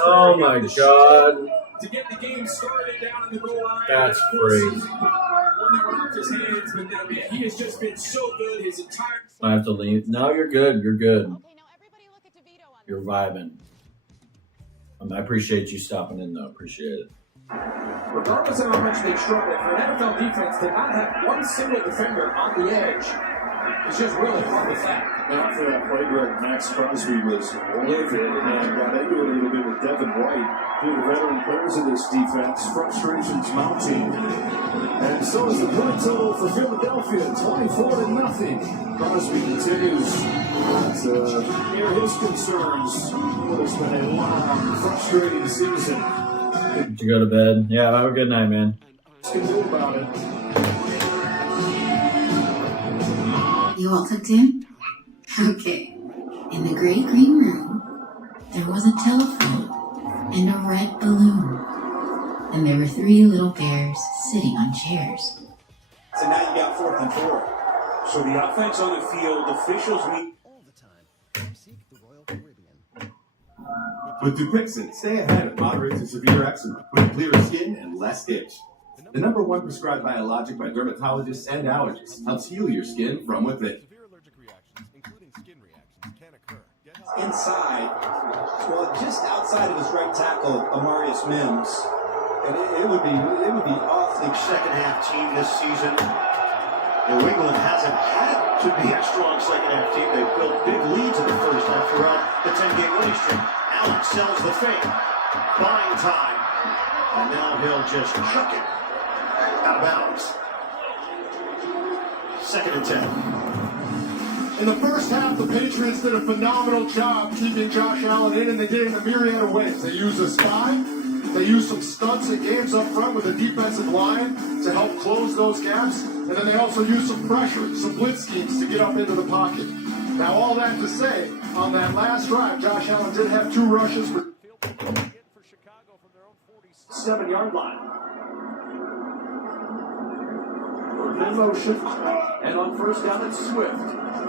Oh my God. To get the game started down in the goal line. That's crazy. He has just been so good his entire. I have to leave. No, you're good. You're good. You're vibing. I appreciate you stopping in, though. Appreciate it. Regardless of how much they struggled, for an NFL defense to not have one single defender on the edge is just really hard to fathom. And after that play, Greg, Max Crosby was livid and got into it a little bit with Devin White. Two of the veteran players of this defense, frustrations mounting. And so is the point total for Philadelphia, 24-0. Crosby continues to air his concerns. It's been a long, frustrating season. To go to bed. Yeah, have a good night, man. Can do about it. You all tucked in? Okay. In the great green room, there was a telephone and a red balloon. And there were 3 little bears sitting on chairs. So now you got 4th and 4. So the offense on the field, officials meet. With Dupixent, stay ahead of moderate to severe eczema with clearer skin and less itch. The #1 prescribed biologic by dermatologists and allergists helps heal your skin from within. Inside, well, just outside of his right tackle, Amarius Mims, and it would be awfully Second half team this season. New England hasn't had to be a strong second half team. They've built big leads in the first half throughout the 10-game winning streak. Allen sells the fake, buying time, and now he'll just chuck it out of bounds. 2nd and 10. In the first half, the Patriots did a phenomenal job keeping Josh Allen in, and they did it in a myriad of ways. They used a spy, they used some stunts and games up front with the defensive line to help close those gaps, and then they also used some pressure, some blitz schemes to get up into the pocket. Now, all that to say, on that last drive, Josh Allen did have 2 rushes for 7-yard line. In motion, and on first down, it's Swift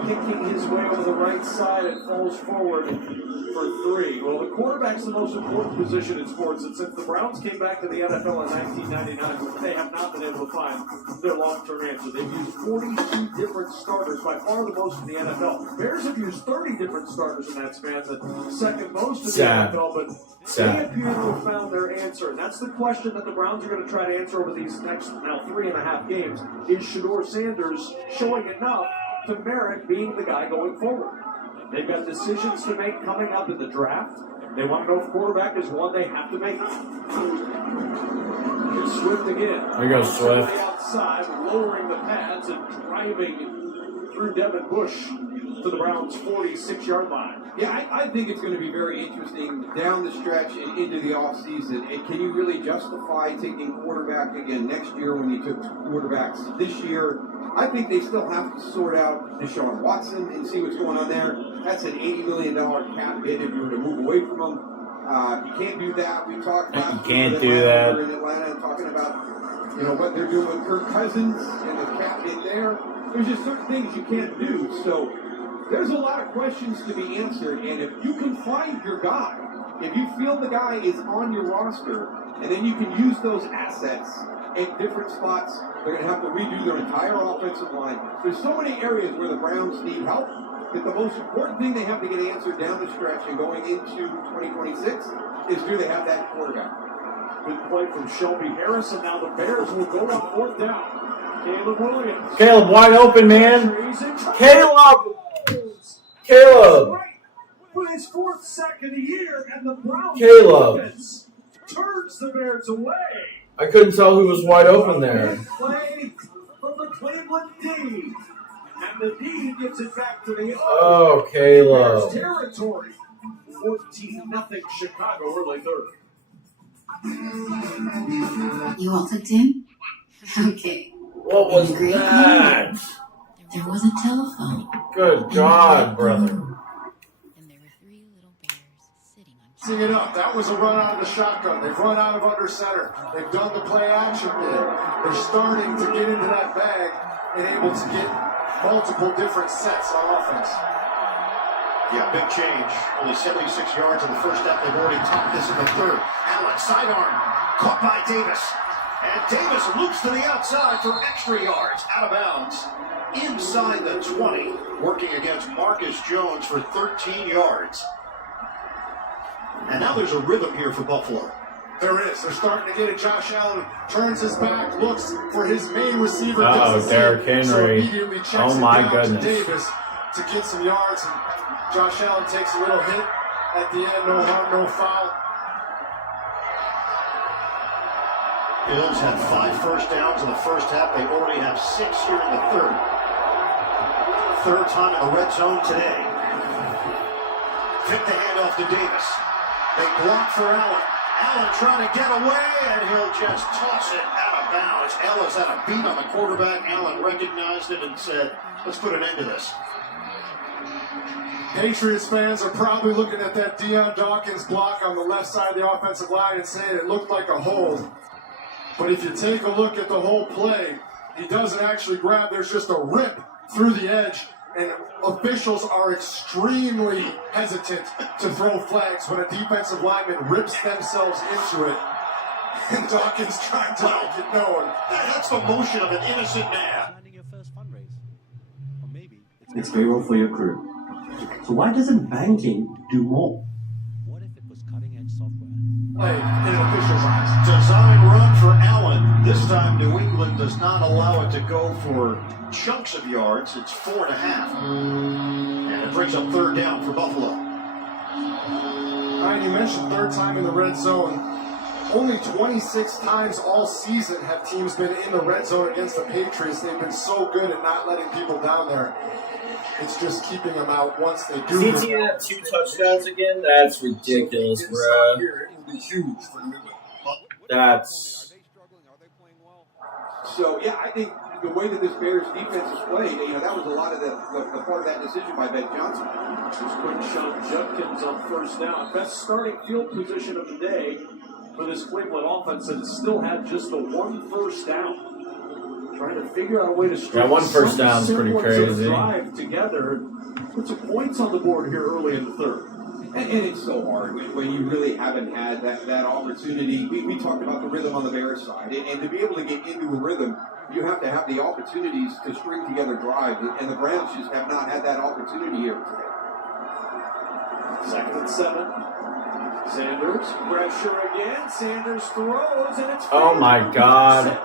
kicking his way over the right side and falls forward for 3. Well, the quarterback's the most important position in sports, and since the Browns came back to the NFL in 1999, they have not been able to find their long-term answer. They've used 42 different starters, by far the most in the NFL. Bears have used 30 different starters in that span, the second most in the NFL, but they appear to have found their answer, and that's the question that the Browns are going to try to answer over these next, now 3.5 games. Is Shedeur Sanders showing enough to merit being the guy going forward? They've got decisions to make coming up in the draft. They want to know if quarterback is one they have to make. It's Swift again. There goes Swift. Outside, lowering the pads and driving through Devin Bush to the Browns' 46-yard line. Yeah, I think it's going to be very interesting down the stretch and into the offseason. And can you really justify taking quarterback again next year when you took 2 quarterbacks this year? I think they still have to sort out Deshaun Watson and see what's going on there. That's an $80 million cap hit if you were to move away from him. You can't do that. We talked about you can't do that. in Atlanta, talking about what they're doing with Kirk Cousins and the cap hit there. There's just certain things you can't do. So there's a lot of questions to be answered, and if you can find your guy, if you feel the guy is on your roster, and then you can use those assets at different spots, they're going to have to redo their entire offensive line. There's so many areas where the Browns need help, that the most important thing they have to get answered down the stretch and going into 2026 is, do they have that quarterback? Good play from Shelby Harris, and now the Bears will go on 4th down. Caleb Williams. Caleb wide open, man. Caleb! With his 4th sack of the year, and the Browns defense turns the Bears away. I couldn't tell who was wide open there. Play from the Cleveland D. And the D gives it back to the Caleb. Bears territory. 14-0 Chicago early 3rd. You all tucked in? Okay. What was that? There was a telephone. Good God, brother. Mixing it up. That was a run out of the shotgun. They've run out of under center. They've done the play action bit. They're starting to get into that bag and able to get multiple different sets on offense. Yeah, big change. Only 76 yards in the first step. They've already topped this in the third. Allen, sidearm, caught by Davis. And Davis loops to the outside for extra yards. Out of bounds. Inside the 20. Working against Marcus Jones for 13 yards. And now there's a rhythm here for Buffalo. There is. They're starting to get it. Josh Allen turns his back, looks for his main receiver. Derrick Henry. So immediately checks it down goodness. to Davis to get some yards. And Josh Allen takes a little hit at the end. No harm, no foul. Bills had 5 first downs in the first half. They already have 6 here in the third. Third time in the red zone today. Pick the handoff to Davis. They block for Allen. Allen trying to get away, and he'll just toss it out of bounds. Ellis had a beat on the quarterback. Allen recognized it and said, let's put an end to this. Patriots fans are probably looking at that Deion Dawkins block on the left side of the offensive line and saying it looked like a hold. But if you take a look at the whole play, he doesn't actually grab. There's just a rip through the edge. And officials are extremely hesitant to throw flags when a defensive lineman rips themselves into it. And Dawkins trying to make it known. That's the motion of an innocent man. It's payroll for your crew. So why doesn't banking do more? Play in an official's eyes. Design run for Allen. This time New England does not allow it to go for chunks of yards. It's 4.5. And it brings up third down for Buffalo. Ryan, you mentioned third time in the red zone. Only 26 times all season have teams been in the red zone against the Patriots. They've been so good at not letting people down there. It's just keeping them out once they do. Is he have 2 touchdowns again? That's ridiculous, bro. It will be huge for New England. That's... So, yeah, I think the way that this Bears defense is played, that was a lot of the part of that decision by Ben Johnson. Just Quinshon Judkins on first down. Best starting field position of the day for this Cleveland offense, and still had just the one first down. Trying to figure out a way to string one first down is pretty crazy. Drive together, put some points on the board here early in the third. And it's so hard when you really haven't had that opportunity. We talked about the rhythm on the Bears side, and to be able to get into a rhythm, you have to have the opportunities to string together drives, and the Browns just have not had that opportunity here today. 2nd and 7. Sanders, pressure again. Sanders throws, and it's... Oh my God.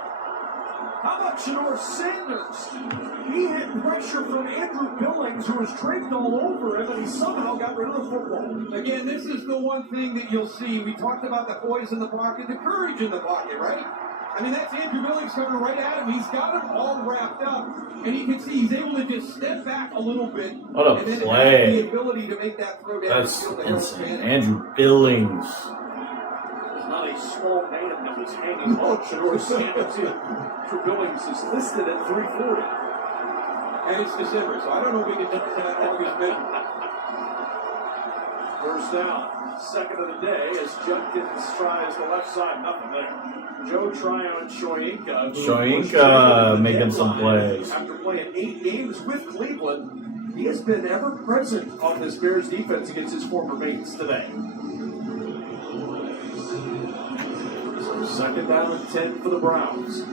How about Shedeur Sanders? He had pressure from Andrew Billings, who was draped all over him, and he somehow got rid of the football. Again, this is the one thing that you'll see. We talked about the poise in the pocket, the courage in the pocket, right? I mean, that's Andrew Billings coming right at him. He's got him all wrapped up, and you can see he's able to just step back a little bit. What a and then play. have the ability to make that throw down. That's insane. Andrew Billings. Not a small man that was hanging on Shedeur Sanders. Andrew Billings is listed at 340. And it's December, so I don't know if we can touch that August measure. First down, 2nd of the day, as Judkins tries the left side. Nothing there. Joe Tryon and Shoyinka making some plays. After playing 8 games with Cleveland, he has been ever present on this Bears defense against his former mates today. So 2nd down and 10 for the Browns.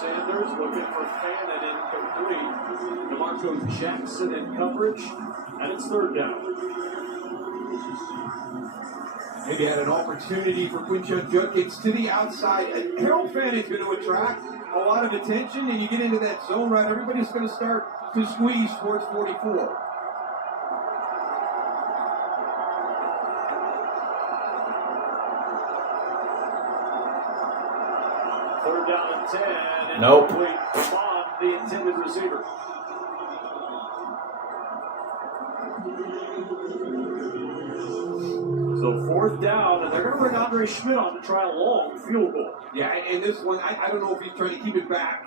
Sanders looking for Fannin, incomplete. DeMarco Jackson in coverage, and it's 3rd down. Maybe had an opportunity for Quinshon Judkins to the outside. And Harold Fannin's going to attract a lot of attention, and you get into that zone route, everybody's going to start to squeeze towards 44. Third down and 10. And Nope. Bond, the intended receiver. So 4th down, and they're going to bring Andre Schmidt on to try a long field goal. Yeah, and this one, I don't know if he's trying to keep it back,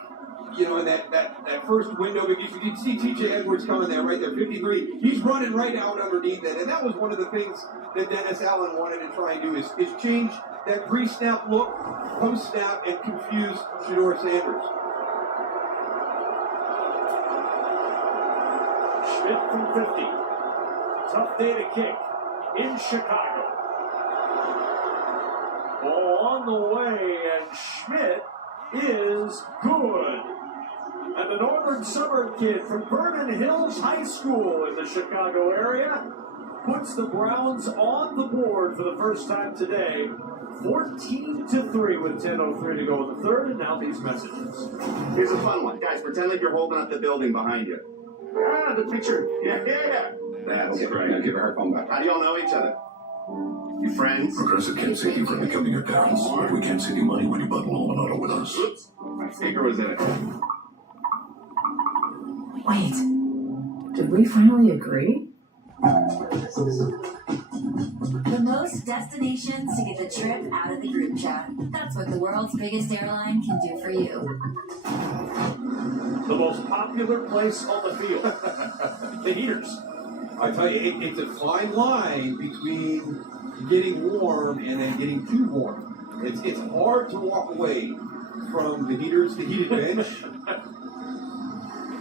in that first window, because you can see TJ Edwards coming there, right there, 53. He's running right out underneath it, and that was one of the things that Dennis Allen wanted to try and do is change that pre-snap look, post-snap, and confuse Shedeur Sanders. Schmidt from 50. Tough day to kick in Chicago. Ball on the way, and Schmidt is good. And the northern suburb kid from Vernon Hills High School in the Chicago area puts the Browns on the board for the first time today. 14-3 with 10:03 to go in the third, and now these messages. Here's a fun one. Guys, pretend like you're holding up the building behind you. Ah, the picture. Yeah. That's great. Now give her her phone back. How do y'all know each other? You friends? Progressive can't save you from becoming your parents, but we can save you money when you bundle home and auto with us. Oops. My speaker was in it. Wait, did we finally agree? The most destinations to get the trip out of the group chat. That's what the world's biggest airline can do for you. The most popular place on the field. The Heaters. I tell you, it's a fine line between getting warm and then getting too warm. It's hard to walk away from the Heaters, the heated bench.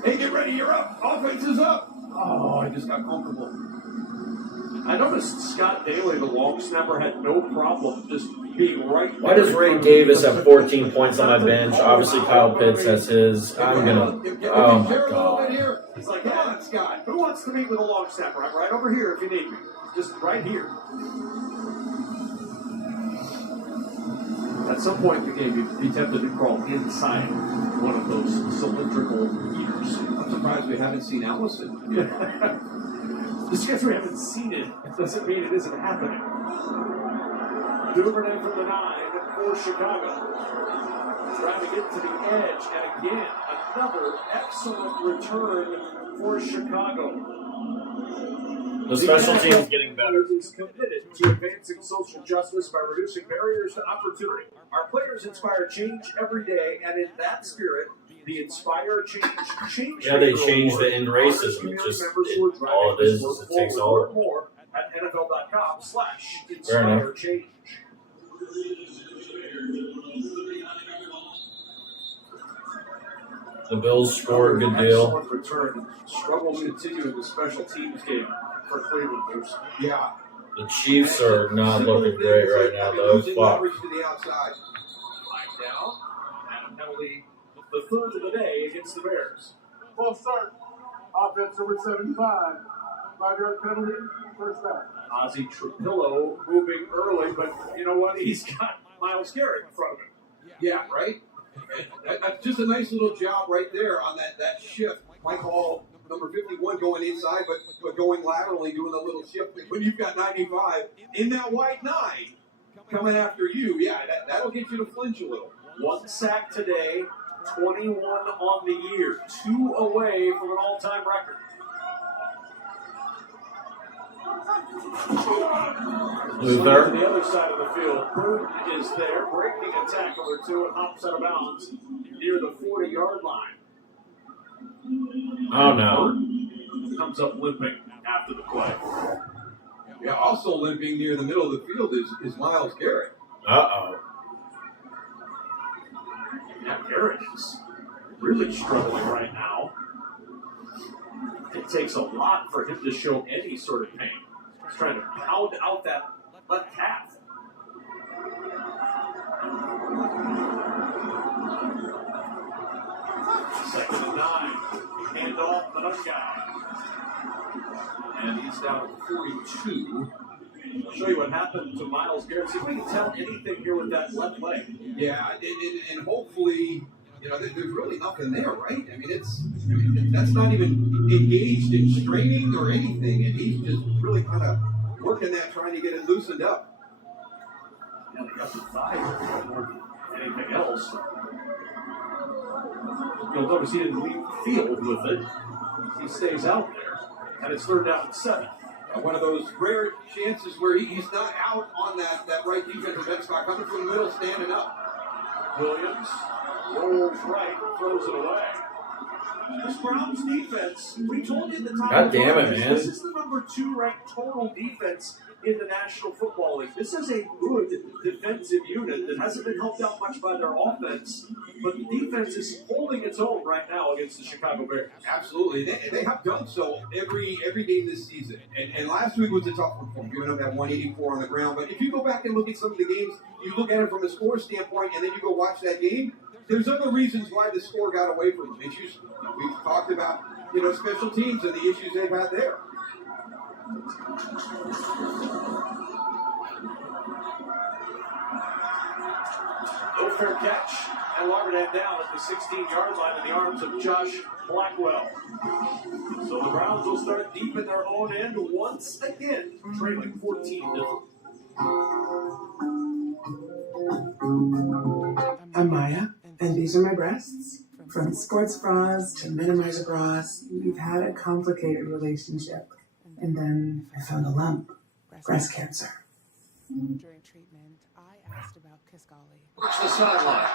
Hey, get ready, you're up. Offense is up. Oh, I just got comfortable. I noticed Scott Daly, the long snapper, had no problem just being right. Why does Ray Davis have 14 points on my bench? Obviously, Kyle Pitts has his. I'm gonna. Oh my God. He's like, come on, Scott. Who wants to meet with a long snapper? I'm right over here if you need me. Just right here. At some point in the game, you'd be tempted to crawl inside one of those cylindrical heaters. I'm surprised we haven't seen Allison. Just because we haven't seen it doesn't mean it isn't happening. Duvernay from the 9 for Chicago. Trying to get to the edge, and again, another excellent return for Chicago. The special team is getting better. Is committed to advancing social justice by reducing barriers to opportunity. Our players inspire change every day, and in that spirit, the Inspire Change. Yeah, they changed the end racism. It just all it is it takes all. More at NFL.com/inspire change. The Bills scored a good deal. Excellent return. Struggles continue in the special teams game for Cleveland. Yeah. The Chiefs are not looking great right now, though. Losing Fuck. leverage to the outside. Line down, and a penalty, the third of the day against the Bears. False start. Offense over 75. 5-yard penalty, first down. Ozzie Trapillo moving early, but you know what? He's got Myles Garrett in front of him. Yeah, right? That's just a nice little job right there on that shift. Mike Hall, number 51, going inside, but going laterally, doing a little shift. When you've got 95 in that white 9 coming after you, yeah, that'll get you to flinch a little. 1 sack today, 21 on the year, 2 away from an all-time record. Luther. To the other side of the field, Bird is there, breaking a tackle or two and hops out of bounds near the 40-yard line. Oh, no. Bird comes up limping after the play. Yeah, also limping near the middle of the field is Myles Garrett. Uh-oh. Yeah, Garrett is really struggling right now. It takes a lot for him to show any sort of pain. He's trying to pound out that left calf. Second and 9. Hand off the nice guy. And he's down at 42. I'll show you what happened to Myles Garrett. See if we can tell anything here with that left leg. Yeah, and hopefully, you know, there's really nothing there, right? I mean, that's not even engaged in straining or anything, and he's just really kind of working that, trying to get it loosened up. Yeah, they got the thigh more than anything else. You'll notice he didn't leave the field with it. He stays out there, and it's 3rd down and 7. One of those rare chances where he's not out on that right defensive end spot, coming from the middle, standing up. Williams rolls right, throws it away. This Browns defense, we told you at the time. God damn it, man. This is the number 2 ranked total defense in the National Football League. This is a good defensive unit that hasn't been helped out much by their offense, but the defense is holding its own right now against the Chicago Bears. Absolutely. They have done so every game this season. And last week was a tough one for them, giving up that 184 on the ground. But if you go back and look at some of the games, you look at it from a score standpoint, and then you go watch that game, there's other reasons why the score got away from them. Issues we've talked about, you know, special teams and the issues they've had there. No fair catch, and Lauderdale down at the 16-yard line in the arms of Josh Blackwell. So the Browns will start deep in their own end once again, trailing 14-0. I'm Maya, and these are my breasts. From sports bras to minimizer bras, we've had a complicated relationship. And then I found a lump, breast cancer. During treatment, I asked about Kisqali. Watch the sideline.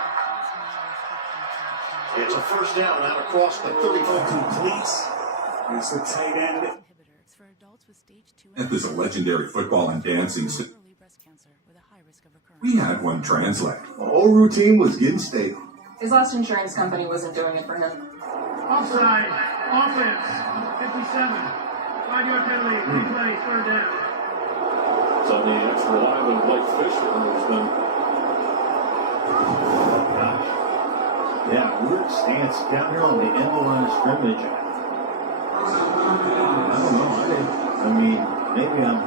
It's a first down out across the 35. Complete. It's the tight end. At this legendary football and dancing, we had one translate. The whole routine was getting stale. His last insurance company wasn't doing it for him. Offside. Offense. 57. 5-yard penalty. Replay. 3rd down. It's on the extra line with Blake Fisher. There's been. Gosh. Yeah, weird stance down here on the end of the line of scrimmage. I don't know. I mean, maybe I'm.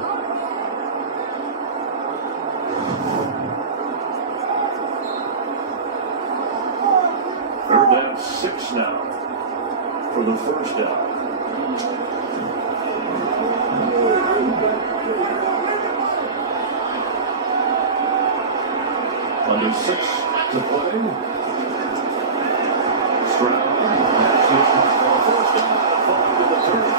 Third down, 6 now for the first down. Under 6 to play. Stroud. First down at 5 to the 30.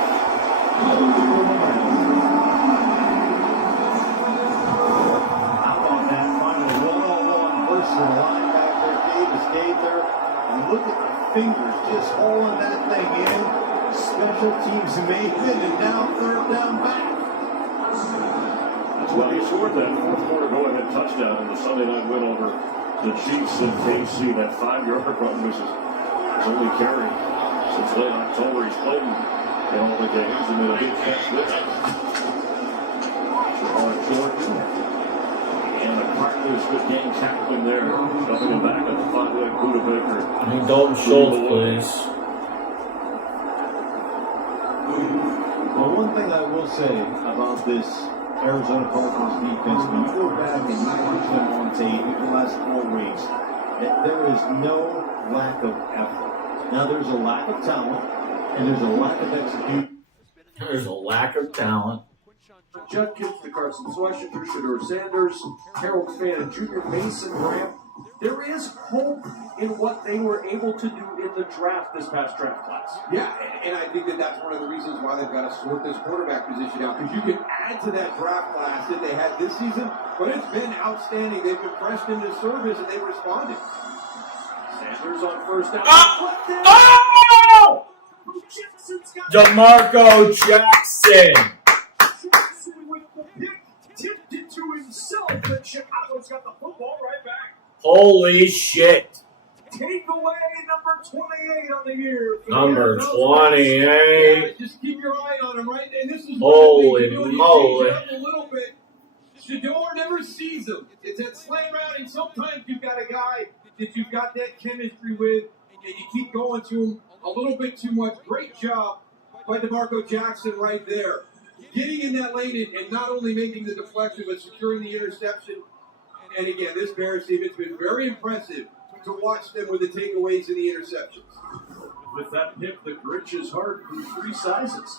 How about that final one-on-one versus the linebacker, Davis Gaither? And look at the fingers just hauling that thing in. Special teams made it, and now third down back. Well, he scored that fourth quarter go-ahead touchdown in the Sunday night win over the Chiefs and KC. That 5-yard run was his only carry since late October. He's played in all the games and made a big catch with it. Jordan and a Carter's good game tackling there. Dumping him back at the 5-way Buda Baker. I need Dalton Schultz, please. Well, one thing I will say about this Arizona Cardinals defense, when you go back and you watch them on tape in the last 4 weeks, there is no lack of effort. Now, there's a lack of talent, and there's a lack of execution. There's a lack of talent. Judkins, the Carson Swashinger, Shedeur Sanders, Harold Fannin Jr., Mason Graham. There is hope in what they were able to do in the draft this past draft class. Yeah, and I think that that's one of the reasons why they've got to sort this quarterback position out, because you can add to that draft class that they had this season, but it's been outstanding. They've been pressed into service, and they've responded. Sanders on first down. Oh! DeMarco Jackson. Jackson with the pick, tipped it to himself, but Chicago's got the football right back. Holy shit. Takeaway number 28 on the year. Number 28. Just keep your eye on him, right? And this is holy moly. A little bit. Shedeur never sees him. It's that slant route, and sometimes you've got a guy that you've got that chemistry with, and you keep going to him a little bit too much. Great job by DeMarco Jackson right there. Getting in that lane and not only making the deflection, but securing the interception. And again, this Bears team, it's been very impressive to watch them with the takeaways and the interceptions. With that pick, the Grinch is hard through 3 sizes.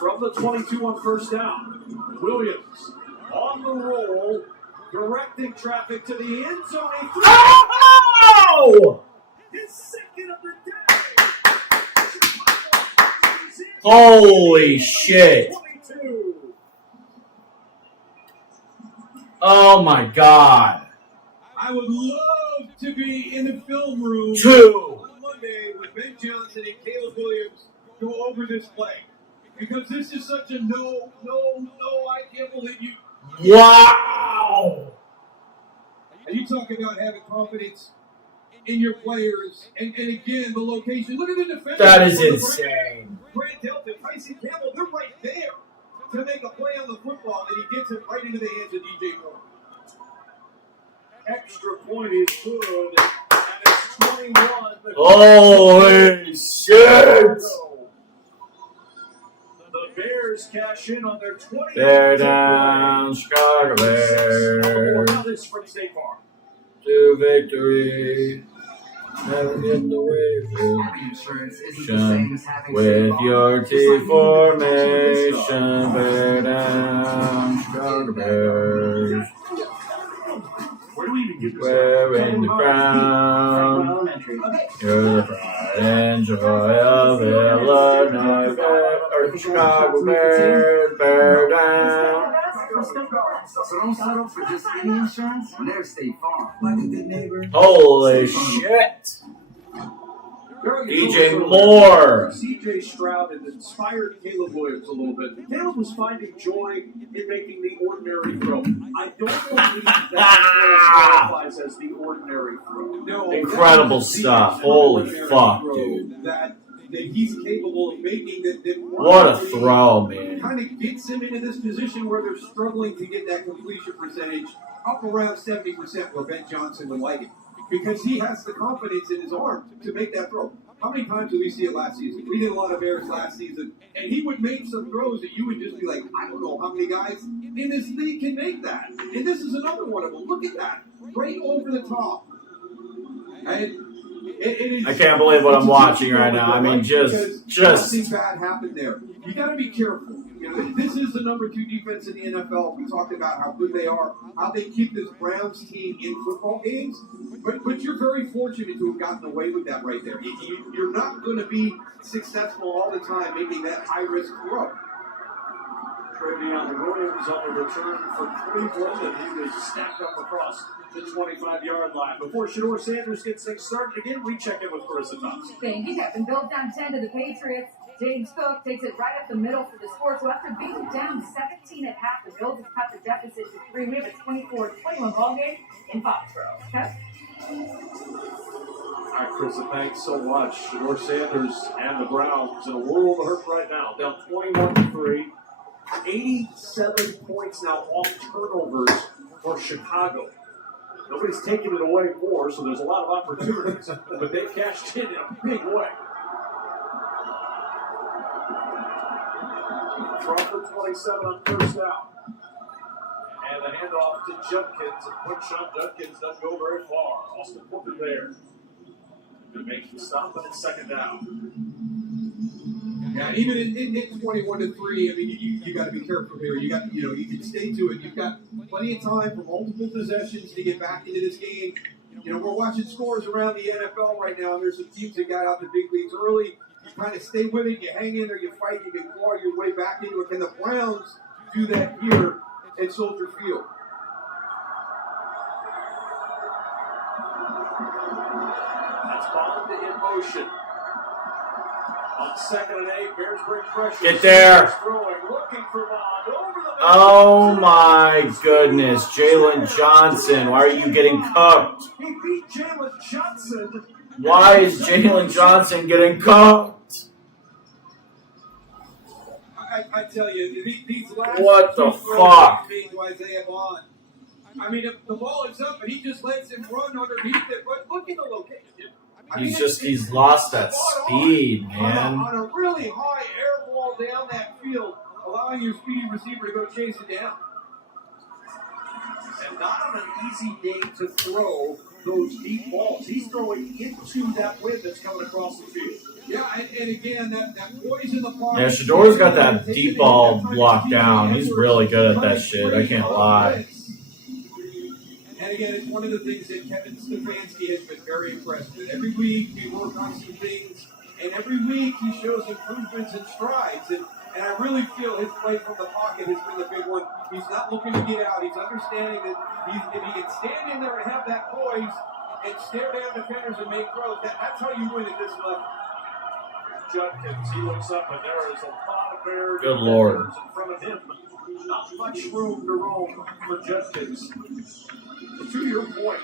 From the 22 on first down, Williams on the roll, directing traffic to the end zone. Oh! His second of the day. Holy shit. 22. Oh my god. I would love to be in the film room 2 on Monday with Ben Johnson and Caleb Williams go over this play. Because this is such a no, I can't believe you. Wow. And you talk about having confidence in your players. And again, the location. Look at the defense. That is insane. Grant Delta, Tyson Campbell, they're right there to make a play on the football. And he gets it right into the hands of DJ Moore. Extra point is good. And it's 21. Holy shit. The Bears cash in on their 20th. Bear down, Chicago Bears. Now this from State Farm. To victory. Never get the way with your T formation. Bear down, Chicago Bears. Where do we even get this? Wearing the crown. You're the pride and joy of Illinois. Or Chicago Bears, bear down. So don't settle for just any insurance. There's State Farm. Like a good neighbor. Holy shit. DJ Moore. CJ Stroud has inspired Caleb Williams a little bit. Caleb was finding joy in making the ordinary throw. I don't believe that qualifies as the ordinary throw. No, incredible stuff. Holy fuck, dude. That he's capable of making that what a throw, man. Kind of gets him into this position where they're struggling to get that completion percentage up around 70% where Ben Johnson would like it. Because he has the confidence in his arm to make that throw. How many times did we see it last season? We did a lot of Bears last season, and he would make some throws that you would just be like, I don't know how many guys in this league can make that. And this is another one of them. Look at that. Right over the top. And I can't believe what I'm watching right now. I mean, just nothing bad happened there. You got to be careful. You know, this is the number 2 defense in the NFL. We talked about how good they are, how they keep this Browns team in football games. But you're very fortunate to have gotten away with that right there. You're not going to be successful all the time making that high-risk throw. Travion Williams on the return for Cleveland, and he was snapped up across the 25-yard line. Before Shedeur Sanders gets things started again, we check in with Carissa Thompson. Thank you, Captain. Bill down 10 to the Patriots. James Cook takes it right up the middle for the score. So after being down 17 at half, the Bills have cut the deficit to 3. We have a 24-21 ball game in Foxborough. Okay? All right, Carissa, thanks so much. Shedeur Sanders and the Browns in a world of hurt right now, down 21-3. 87 points now off turnovers for Chicago. Nobody's taking it away more, so there's a lot of opportunities, but they cashed in a big way. From for 27 on first down. And the handoff to Judkins. And quick shot, Judkins doesn't go very far. Austin Booker there. Good make the stop, but it's second down. Yeah, even in 21-3, I mean, you got to be careful here. You can stay to it. You've got plenty of time for multiple possessions to get back into this game. You know, we're watching scores around the NFL right now, and there's some teams that got out the big leagues early. You kind of stay with it, you hang in there, you fight, you can claw your way back into it. Can the Browns do that here at Soldier Field? That's Bond in motion. On 2nd and 8, Bears bring pressure. Get there. Throwing, looking for Bond over the middle. Oh my goodness, Jalen Johnson, why are you getting cooked? He beat Jalen Johnson. Why is Jalen Johnson getting cooked? I tell you, these last What the two throws fuck? to Isaiah Bond. I mean, if the ball is up and he just lets him run underneath it, but look at the location. I mean, He's lost that speed, man. On a really high air ball down that field, allowing your speedy receiver to go chase it down. And not on an easy day to throw those deep balls. He's throwing into that wind that's coming across the field. Yeah, and again, that poise in the pocket. Yeah, Shedeur's got that deep ball locked down. He's really good at that shit. I can't lie. And again, it's one of the things that Kevin Stefanski has been very impressed with. Every week we work on some things, and every week he shows improvements and strides. And I really feel his play from the pocket has been the big one. He's not looking to get out. He's understanding that if he can stand in there and have that poise and stare down defenders and make throws, that's how you win at this level. Judkins, he looks up, and there is a lot of Bears Good Lord. in front of him. Not much room to roam for Judkins. To your point,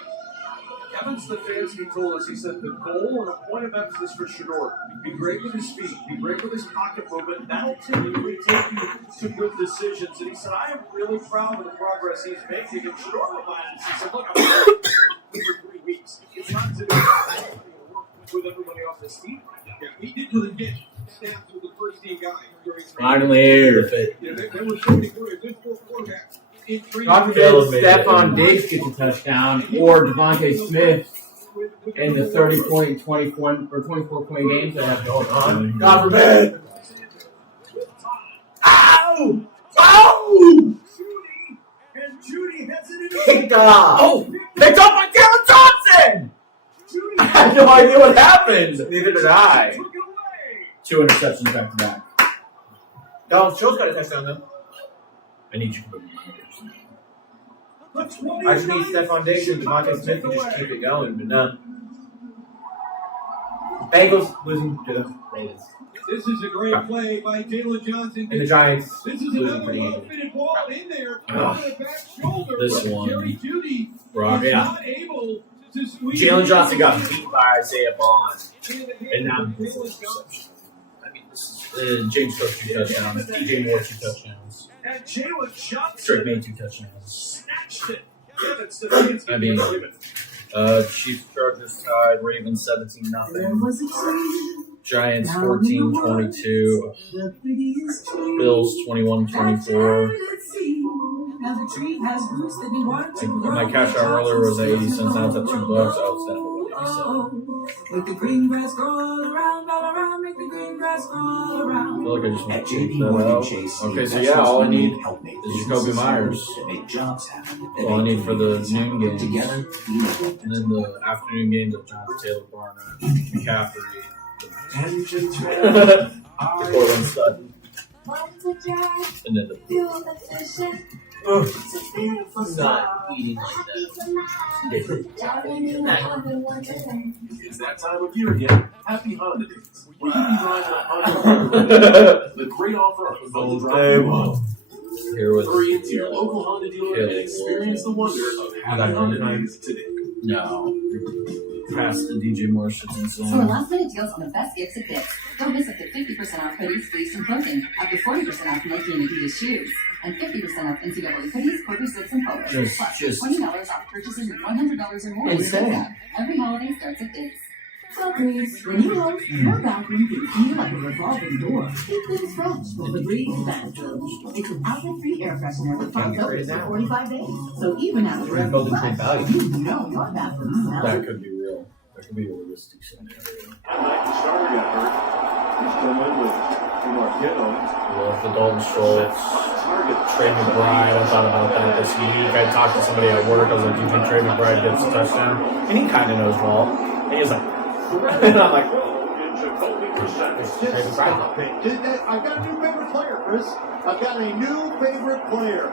Kevin Stefanski told us, he said the goal and a point of emphasis for Shedeur, be great with his feet, be great with his pocket movement, that'll typically take you to good decisions. And he said, I am really proud of the progress he's making. And Shedeur reminded us, he said, look, I'm for 3 weeks. It's not to work with everybody off his feet. Yeah, he did really get snapped with the first team guy during Finally here. There were so many good quarterbacks. God forbid Stephon Diggs gets a touchdown or Devontae Smith in the 30-point, 24-point games that have going on. God forbid. Ow! Ow! And Judy hits it into Picked up! Oh! Picked up by Darren Johnson! I had no idea what happened. Neither did I. 2 interceptions back to back. Dallas Jones got a touchdown though. I need you to put me I just need Stephon Diggs and Devontae Smith to just keep it going, but none. Bengals losing to the Ravens. This is a great play by Jalen Johnson. And the Giants This is losing another pretty well-fitted ball in there. Ugh. The back shoulder. This but one. Jerry Jeudy Rock, is yeah. not able to squeeze Jalen Johnson got it. beat by Isaiah Bond. And now this is interception. I mean, this is James Cook 2 touchdowns. DJ Moore 2 touchdowns. And Jalen Johnson Drake May 2 touchdowns. snatched it. Kevin Stefanski. I mean, Chiefs Chargers tied, Ravens 17-0. Giants 14-22. Bills 21-24. My cash out earlier was at 80 cents. Now it's at $2. I was oh. Make the green grass grow around, all around. Make the green grass grow around. I feel like I just At want to JP check that Morgan out. Chase, Okay, so yeah, all I need is Jacoby Myers. That make jobs happen. That All I make need for the noon games. together. And then the afternoon games of Jonathan Taylor, Barnett, McCaffrey, Engines the Portland Sutton, and then the. Not eating like It's that time of year again. Happy Honda Days. Where you can drive a Honda. The great offer of Honda Drive. Here with Hurry into your local Honda dealer and experience the wonder of Happy Honda Days today. No. Past the DJ Morse, it's insane. So the last minute deals on the best gifts at Dick's. Don't miss up to 50% off hoodies, fleece, and clothing. Up to 40% off Nike and Adidas shoes. And 50% off NCAA hoodies, quarter slips, and polos. Plus $20 off purchases of $100 or more. Insane. Every holiday starts at Dick's. Febreze. When you host, your bathroom can feel like a revolving door. Keep things fresh with Febreze bathroom. It's an outlet-free air freshener with front filters for 45 days. So even after We're building trade value. you know your bathroom smells. That could be real. That could be a realistic scenario. Mike Starr got hurt. He's come in with Marquino. Love the Dalton Schultz. Trey McBride. I thought about that this week. I talked to somebody at work. I was like, do you think Trey McBride gets a touchdown? And he kind of knows ball. And he was like, and I'm like, I've got a new favorite player, Chris. I've got a new favorite player.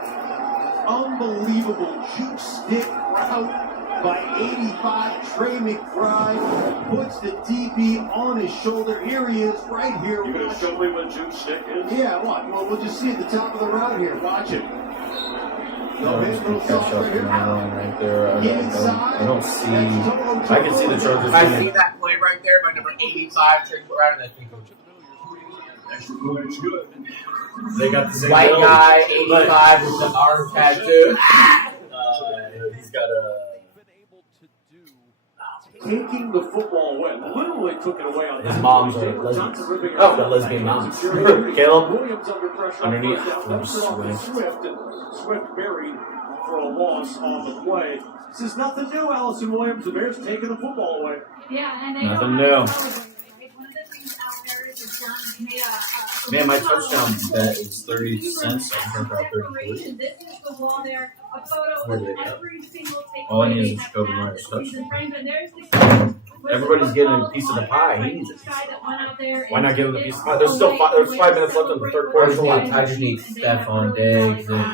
Unbelievable juke stick route by 85. Trey McBride puts the DB on his shoulder. Here he is, right here. You gonna show me what juke stick is? Yeah, what? Well, we'll just see at the top of the route here. Watch it. I'm just gonna catch up to my line right there. I don't see. I can see the Chargers. I see that play right there by number 85, Trey McBride, and I think They got the same white build. guy, 85 with the arm tattoo. He's got a. taking the football away. Literally took it away on His that. moms are lesbian. Oh, the lesbian moms. Caleb Williams under pressure. underneath. Swift and Swift buried for a loss on the play. This is nothing new, Allison Williams. The Bears taking the football away. Yeah, and they Nothing don't new. have one of the things out there is just made a Man, my touchdown bet is 30 cents. I turned out 33. This is the wall there. A photo Where of did it go? every single takeaway All I need they is have Jacoby had Myers this touchdown. season. Franklin, there's the Everybody's getting a piece of the pie. He needs a piece. Why not give him a piece of the pie? There's still there's 5 minutes left in the third quarter. There's a lot. I just need Stephon Diggs and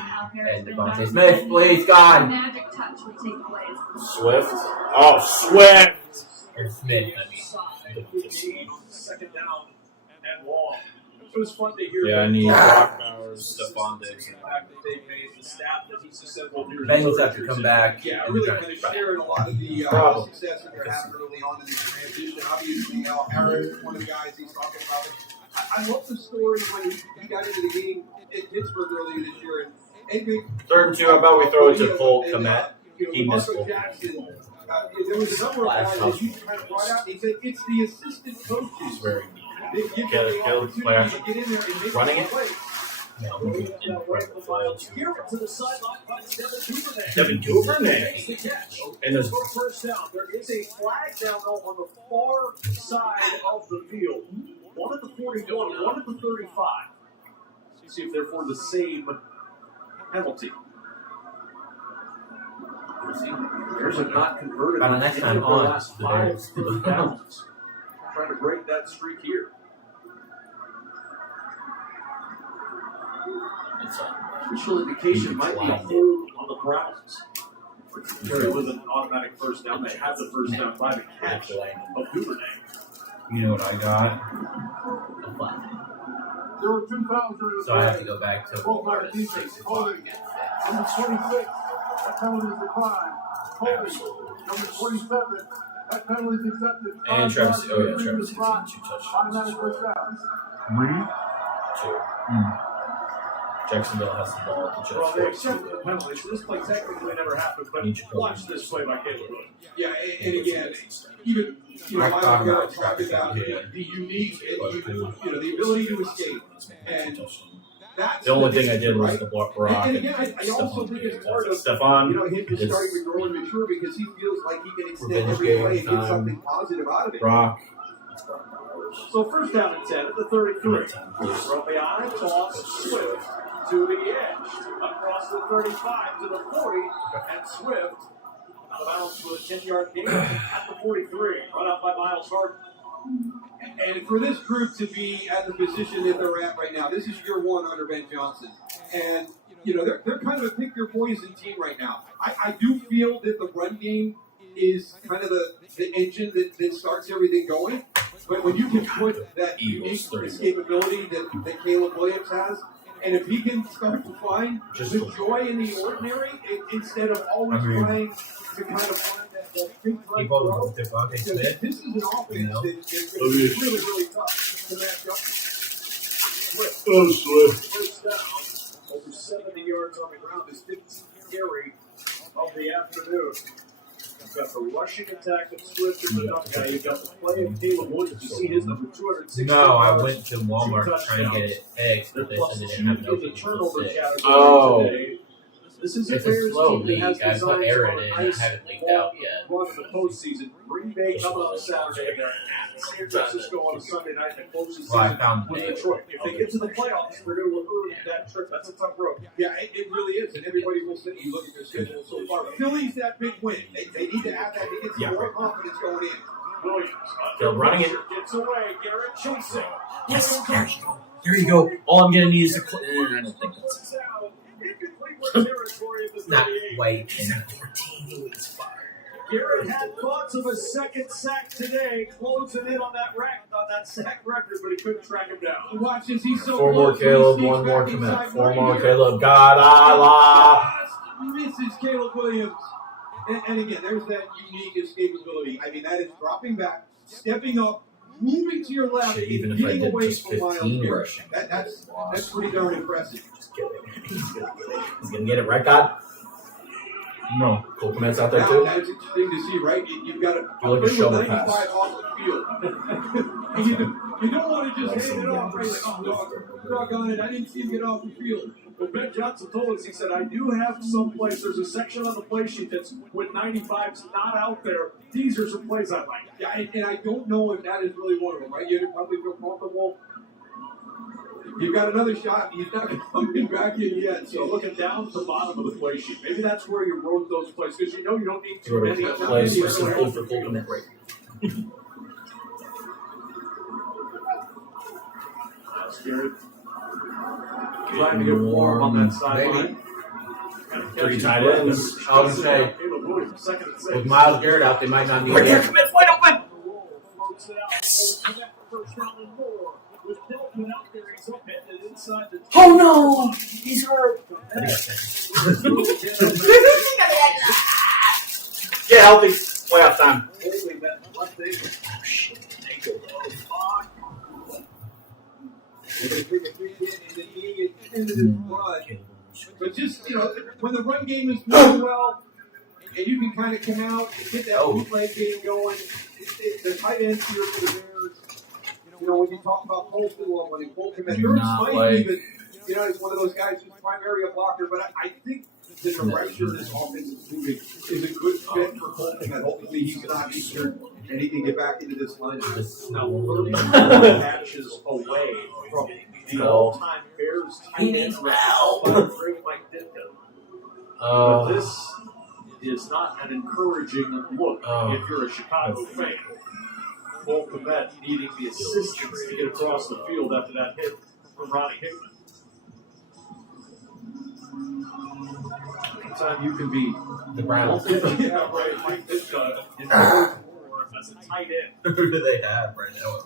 Devontae Smith, please, God. magic touch would take place. Swift. Oh, Swift. Or Smith, I mean. Second down and long. It was fun to hear. Yeah, I need Brock Bowers, Stephon Diggs. The fact that they made the staff that he said, well, here's Bengals have to come back. Yeah, and really try kind of to sharing a lot of the Problem. success that they're having early on in this transition. Obviously, Al Harris, one of the guys he's talking about it. I love the story when he got into the game in Pittsburgh earlier this year. And 3rd and 2. How about we throw it to Cole Kmet? He missed Marco Cole. Jackson, there was a number of guys that he kind of brought out. He said it's the assistant He's coaches very that give Caleb, them the Caleb, play opportunity action. to get in there and make Running it? plays. Here to the sideline by Devin Duvernay. Devin Duvernay. The catch. And there's For first down. There is a flag down though on the far side of the field. One at the 41, one at the 35. Let's see if they're for the same penalty. Bears have not converted By the next time any of their on, last the 5 Bears. first downs. Trying to break that streak here. It's Initial indication might be a hold on the Browns. Carry with an automatic first down. They have the first down by the catch of Duvernay. You know what I got? There were 2 fouls during the So I have to go back to Both our defense. Holding. Number 26. That penalty is declined. Holding. Number 27. That penalty is accepted. And Travis, oh yeah, Travis Previous 2 touchdowns. automatic first down. 2. Jacksonville has the ball at the Well, they Jets. accepted the penalty, so this play technically never happened, but watch this play by Caleb Williams. Yeah, and again, even I Michael thought Garrett about talked about Travis, the unique, the ability to escape, and That's The only thing I difference, did was right? the Brock And again, I also think it's part of Stephon him just is starting to grow and mature because he feels like he can extend revenge every game play and get time. something positive out of it. Brock. So first down and 10 at the 33. From behind, toss Swift to the edge. Across the 35 to the 40. And Swift out of bounds for a 10-yard gain at the 43. Run out by Miles Harden. And for this group to be at the position that they're at right now, this is year one under Ben Johnson. And, they're kind of a pick your poison team right now. I do feel that the run game is kind of the engine that starts everything going. But when you can put that unique escapability that Caleb Williams has, and if he can start to find the joy in the ordinary instead of always trying to kind of find that big run throw, this is an offense that's really, really tough to match up. First down, over 70 yards on the ground, is 15th carry of the afternoon. You've got the rushing attack of Swift and the dump guy. You've got the play of Caleb Williams. You see his number 260. No, I went to Walmart to try and get it fixed, but they said they didn't have no turnover category Oh. today. This is It's a a Bears slow team league. that has I put designed air to in it and ice it haven't leaked out yet. run in the postseason. Green Bay coming on Saturday. They're at San Francisco on a Sunday night in the closest Well, I season found the with name. Detroit. If they get to the playoffs, they're going to earn that trip. That's a tough road. Yeah, it really is. And everybody will say, you look at their schedule so far. Philly's that big win. They need to have that to get some more confidence going in. Williams. They're running it. Gets away. Garrett chasing. Yes, there you go. There you go. All I'm gonna need is a I don't think that's not white. Garrett had thoughts of a second sack today, closing in on that sack record, but he couldn't track him down. Watch this. He's so 4 more close. Caleb, He 1 sneaks more back commit. inside 4 right more here. Caleb. God, Misses Caleb Williams. And again, there's that unique escapability. I mean, that is dropping back, stepping up, moving to your left, Shit, even and if I getting did away just from Miles 15 Garrett. rushing. That's pretty darn impressive. He's gonna get it, right, God? No. Cole Kmet's out there Now, too. that's interesting to see, right? You've got to You look at bring shoulder 95 pass. off the field. And you don't want to just hand it off right like, oh, doggone it, I didn't see him get off the field. Well, Ben Johnson told us, he said, I do have some plays. There's a section on the play sheet that's with 95's not out there. These are some plays I like. Yeah, and I don't know if that is really one of them, right? You probably feel comfortable. You've got another shot. He's not coming back in yet. So looking down to the bottom of the play sheet, maybe that's where you wrote those plays because you know you don't need too Sort many. of plays for some Cole for Cole Kmet. That's Garrett. Trying to get warm on that sideline. 3 tight ends. I was gonna say, with Miles Garrett out, they might not need Right there, it. Kmet, wide open. Oh no! He's hurt. Get healthy. Playoff time. But just, when the run game is moving well, and you can kind of come out and get that bootleg game going, the tight ends here for the Bears, when you talk about Cole Stewart, when Cole Kmet, Ertz might even, he's one of those guys who's primarily a blocker, but I think the direction this offense is moving is a good fit for Cole Kmet. Hopefully he's not injured and he can get back into this lineup. Now, 30 matches away from the all-time Bears tight end record, great Mike Ditka. But this is not an encouraging look if you're a Chicago fan. Cole Kmet needing the assistance to get across the field after that hit from Ronnie Hickman. Anytime you can be The Browns. yeah, right. Mike Ditka is as a tight end. Who do they have right now?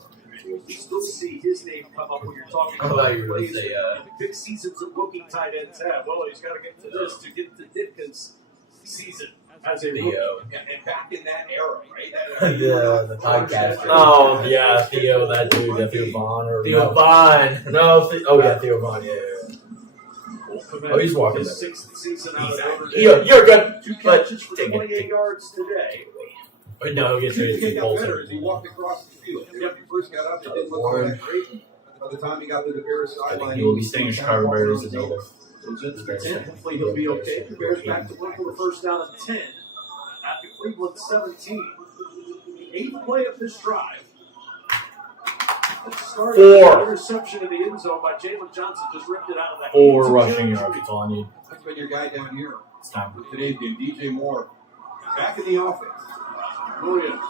You still see his name come up when you're talking I about thought you were plays gonna say, that big seasons that rookie tight ends have. Well, he's got to get to this to get to Ditka's season as a rookie. And back in that era, right? Yeah, the podcast. Oh yeah, Theo, that dude, Theo Vaughn or Theo Vaughn. No, Theo Vaughn. Yeah. Oh, he's walking his that. sixth season out of Notre Dame. You're good. 2 But catches for take it. 28 yards today. No, he gets He ready to got pull better as he walked across the field. When he first got up, it didn't look all that great. By the time he got to the Bears I sideline. think he will be staying in Chicago Bears as native. So Jets for 10. Hopefully he'll be okay. The Bears back to work for the first down and 10 at the Cleveland 17. 8th play of this drive. It started with an interception in the end zone by Jalen Johnson. Just ripped it out of that. 4 rushing yards. That's all I need. That's been your guy down here. It's time. With today's game, DJ Moore. Back in the offense. Williams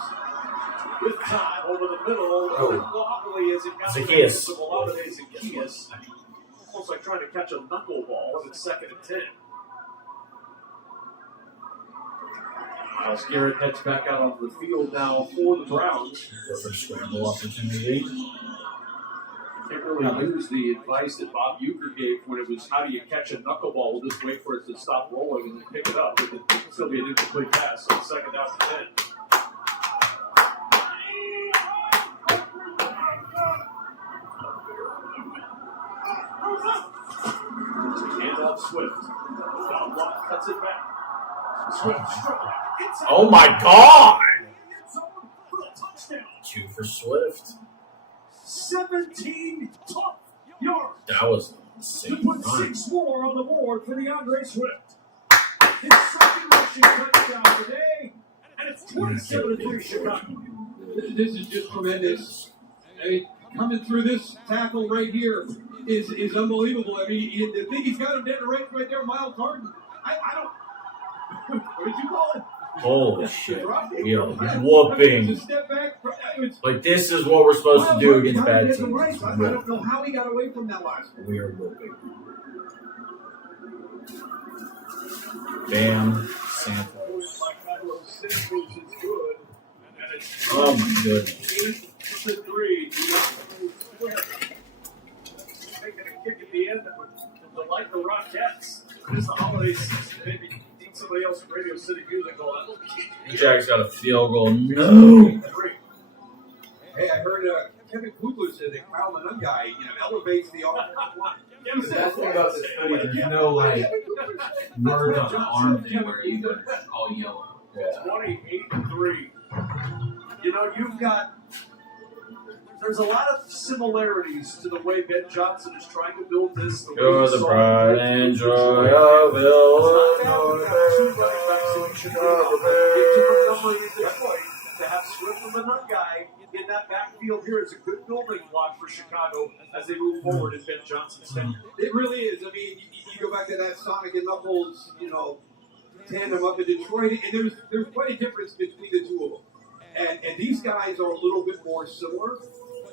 with time over the middle. Wobbly as it got Zacchaeus. to Olave Zacchaeus. Almost like trying to catch a knuckleball, and it's 2nd and 10. Myles Garrett heads back out onto the field now for the Browns. Perfect scramble opportunity. Can't really use the advice that Bob Uecker gave when it was how do you catch a knuckleball? We'll just wait for it to stop rolling and then pick it up. It could still be an incomplete pass, so 2nd down and 10. Hand off Swift. Foul block, cuts it back. Swift struck. Oh my God! 2 for Swift. 17 tough yards. That was To insane. put 6 more on the board for DeAndre Swift. His 2nd rushing touchdown today, and it's 27-3 Chicago. This is just tremendous. I mean, coming through this tackle right here is unbelievable. I mean, the thing he's got him dead right there, Miles Garden. I don't. What did you call it? Holy shit. We are whooping. Step back. Like, this is what we're supposed to do against bad teams. I don't know how he got away from that last one. We are whooping. Bam. Santos. Oh my goodness. 8-3. Making a kick at the end that would delight the Rockettes. It's the holiday season. Maybe need somebody else from Radio City Music going, Jack's got a field goal. No. Hey, I heard Kevin Kugler said that Kyle Manungai, elevates the offensive line. The best thing about this hoodie, there's no like words on the arm anywhere either. It's all yellow. Yeah. 28-3. You've got. There's a lot of similarities to the way Ben Johnson is trying to build this. You're the pride and joy of Illinois. To have Swift and Manungai in that backfield here is a good building block for Chicago as they move forward in Ben Johnson's tenure. It really is. I mean, you go back to that Sonic and Knuckles, tandem up in Detroit, and there's quite a difference between the two of them. And these guys are a little bit more similar,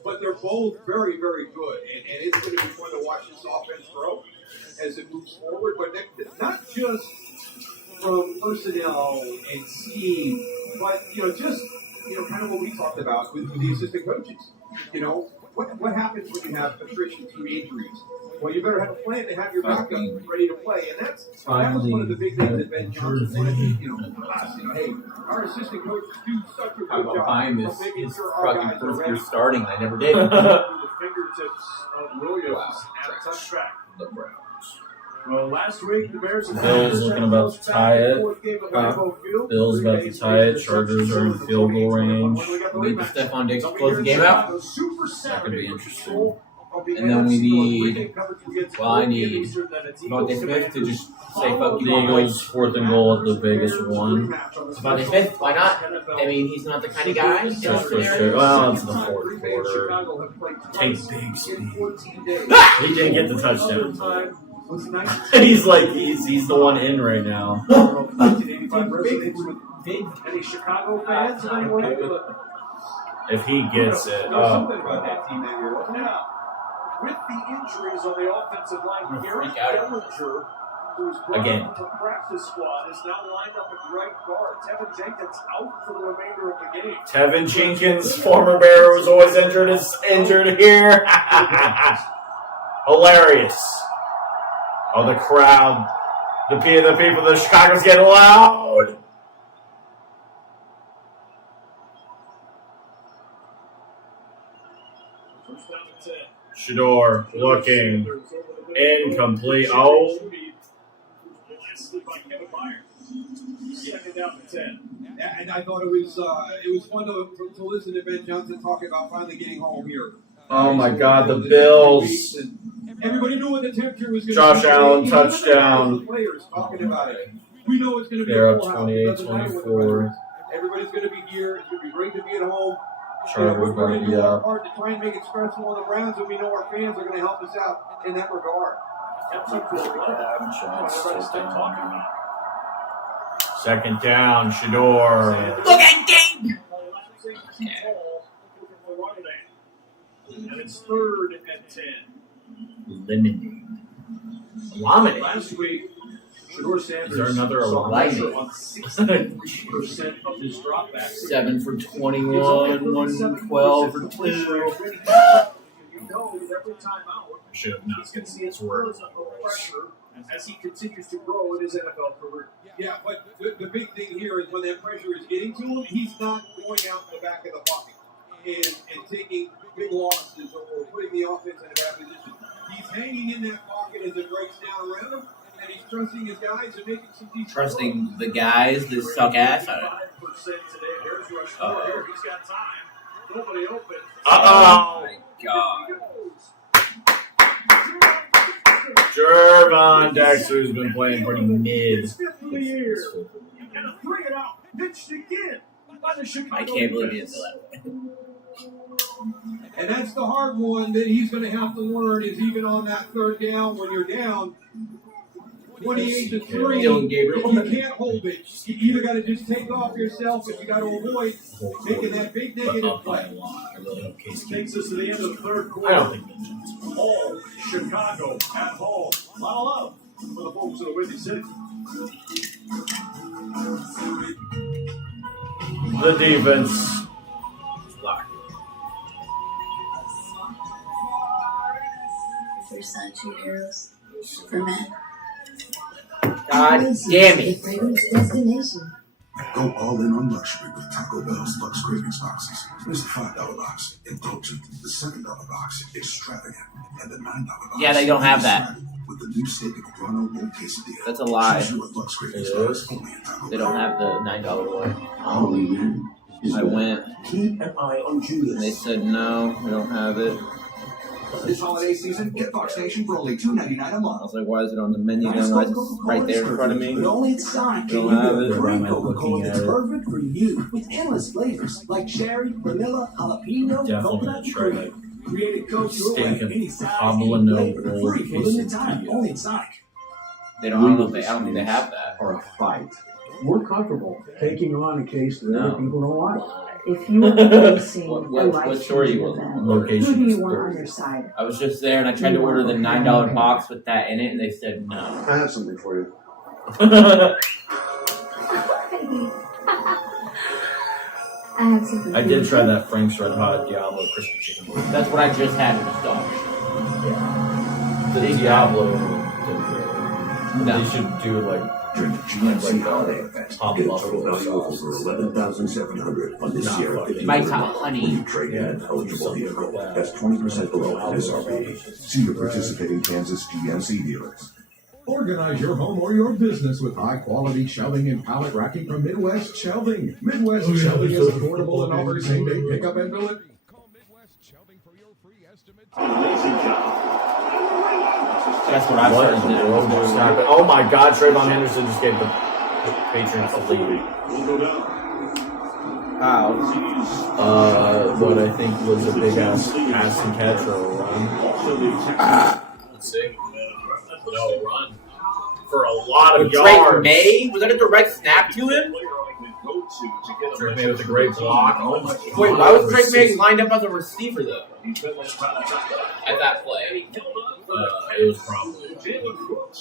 but they're both very, very good. And it's going to be fun to watch this offense grow as it moves forward. But not just from personnel and scheme, but, just, kind of what we talked about with the assistant coaches. What happens when you have attrition through injuries? Well, you better have a plan to have your backup ready to play, and that was one of the big things that Ben Johnson wanted to, hey, our assistant coaches do such a good How about job buying of this making his sure our fucking guys are first ready. year starting? I never did. The fingertips of Williams and a touchback. The Browns. Well, last week the Bears Bills looking about to tie it. Bills about to tie it. Chargers are in field goal range. We need Stephon Diggs to close the game out. That could be interesting. And then we need, I need Devontae Smith to just say fuck The you. Eagles 4th and goal at the Vegas 1. Devontae Smith, why not? I mean, he's not the kind of guy. In this scenario. Well, it's the 4th quarter. Take big speed. He didn't get the touchdown. He's like, he's the one in right now. Any Chicago fans in any way? If he gets it. Something about that team that year, wasn't it? Yeah. With the injuries on the offensive line, Garrett freak out. Bellinger, who's brought Again. up to the practice squad, is now lined up at right guard. Tevin Jenkins out for the remainder of the game. Tevin Jenkins, former Bear, who's always injured, is injured here. Hilarious. Oh, the crowd. The people, the Chicago's getting loud. First down and 10. Shador looking incomplete. Oh, Second down and 10. And I thought it was fun to listen to Ben Johnson talk about finally getting home here. Oh my God, the Bills. Everybody knew what the temperature was going to be. Josh Allen touchdown. Players talking about it. We know it's going to be They're a up full house. It doesn't matter what the weather 28-24. is. Everybody's going to be here. It's going to be great to be at home. Chargers We're gonna going to be do our up. part to try and make it special on the Browns, and we know our fans are going to help us out in that regard. Second down, Shador. Look at Gabe! And it's 3rd and 10. Laminate. Last week, Shador Sanders Is there another saw Laminate? pressure on 60% of his dropbacks. 7 for 21, 112 for 2. You know that every time out, Should have not. he's going to see his words under pressure as he continues to grow in his NFL career. Yeah, but the big thing here is when that pressure is getting to him, he's not going out to the back of the pocket and taking big losses or putting the offense in a bad position. He's hanging in that pocket as it breaks down around him, and he's trusting his guys and making some decent Trusting the guys that suck ass. I don't know. 5% today. There's Rushmore here. He's got time. Nobody open. Oh my God. Jervon Dexter's been playing pretty mid. His 5th of the year. And a 3-and-out pitched again by the Chicago I can't believe he defense. did that. And that's the hard one that he's going to have to learn is even on that 3rd down when you're down 28-3, Dylan Gabriel. you can't hold it. You either got to just take off yourself and you got to avoid making that big negative play. Takes us to the end of the 3rd I quarter. don't think that's Hall, Chicago at home. A lot of love for the folks of the Windy City. the defense. There's not 2 arrows for men. God damn it. Fragrance destination. Go all in on luxury with Taco Bell's Lux Cravings boxes. There's the $5 box, indulgent, the $7 box, extravagant, and the $9 box. Yeah, they don't have that. With the new steak and guano and quesadilla. That's a lie. Choose your Lux Cravings box only at Taco They don't have the $9 one. Holy man. I went. Keep an eye on Judas. And they said no, we don't have it. This holiday season, get Fox Nation for only $2.99 a I month. was like, why is it on the menu then? Why is it right there in front of me? But only at Sonic. Don't have it. Great Am I Coca-Cola looking that's at it? perfect for you with endless flavors like cherry, vanilla, jalapeno, Definitely coconut, gonna and try cream. Created Coke your way, Steak and any size, habanero any flavor, for free for limited time, quesadilla. only at Sonic. They don't. I don't think they have that. Or a fight. We're comfortable taking on a case that other people don't like. If you are facing What store are you on? Location who do is you want on 30. your side? I was just there and I tried to order the $9 box with that in it and they said no. I have something for you. I have something. I did try that Frank's Red Hot Diablo crispy chicken burger. That's what I just had in the dog. The Diablo. No. They should do like During the GMC holiday event, Top get a Buffalo total value of sauce. over $11,700 on this Nah, Sierra fuck 50. it. Mike's Hot Honey. When you trade in an eligible vehicle, that's 20% below MSRP. See your participating Kansas GMC dealers. Organize your home or your business with high-quality shelving and pallet racking from Midwest Shelving. Midwest Shelving is affordable and offers same-day pickup and delivery. Amazing job. That's what I What started in the world just doing. happened? Oh my God, Trayvon Henderson just gave the Patriots the lead. We'll go down. How? What I think was a big ass pass and catch or a run. Also the Texans. Let's see. No run for a lot of Drake yards. May? Was that a direct snap to him? Drake May with a great block. Oh my God. Wait, why was Drake May lined up as a receiver though? At that play. It was probably Jalen Brooks.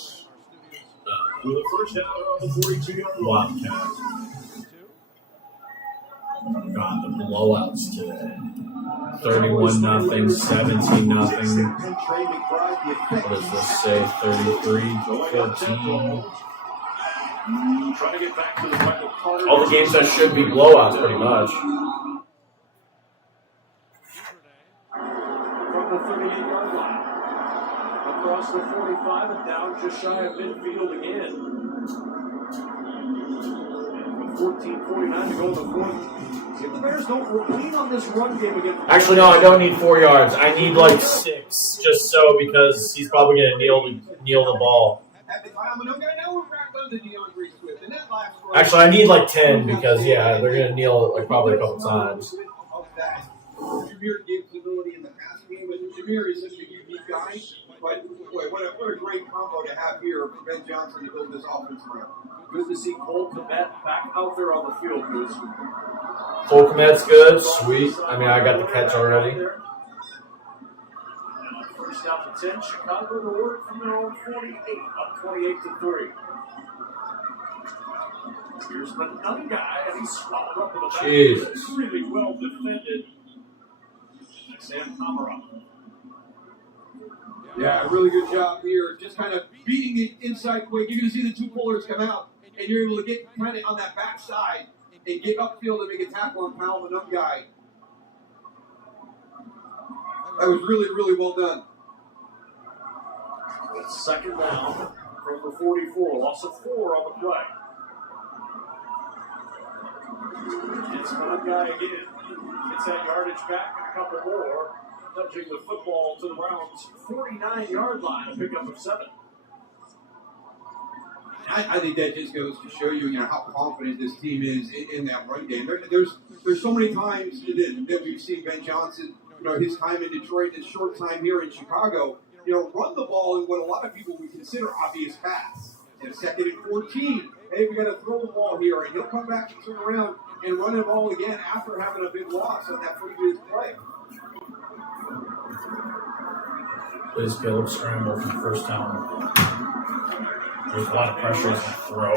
With a first down on the 42-yard line. Wildcat. God, the blowouts today. 31-0, 17-0. What does this say? 33-14. Trying to get back to the Michael Carter. All the games that should be blowouts, pretty much. From the 38-yard line. Across the 45 and down just shy of midfield again. And with 14:49 to go in the fourth. See if the Bears don't lean on this run game again. Actually, no, I don't need 4 yards. I need like 6, just so because he's probably going to kneel the ball. Actually, I need like 10 because they're going to kneel like probably a couple times. Jameer gives ability in the passing game, but Jameer is such a unique guy. But boy, what a great combo to have here for Ben Johnson to build this offense around. Good to see Cole Kmet back out there on the field, Goose. Cole Kmet's good, sweet. I mean, I got the catch already. First down to 10, Chicago to work from their own 48, up 28-3. Here's another guy, and he's swallowed up in the back. Jesus. Really well defended. Sam Kamara. Yeah, a really good job here. Just kind of beating it inside quick. You're going to see the two pullers come out, and you're able to get kind of on that backside and get upfield and make a tackle on Powell, the numb guy. That was really, really well done. Second down from the 44. Loss of 4 on the play. It's one guy again. Gets that yardage back and a couple more. Touching the football to the Browns' 49-yard line, a pickup of 7. I think that just goes to show you, how confident this team is in that run game. There's so many times that we've seen Ben Johnson, his time in Detroit, his short time here in Chicago, run the ball in what a lot of people would consider obvious pass. Second and 14, hey, we got to throw the ball here, and he'll come back and turn around and run the ball again after having a big loss on that previous play. Please Caleb scramble for the first down. There's a lot of pressure on the throw.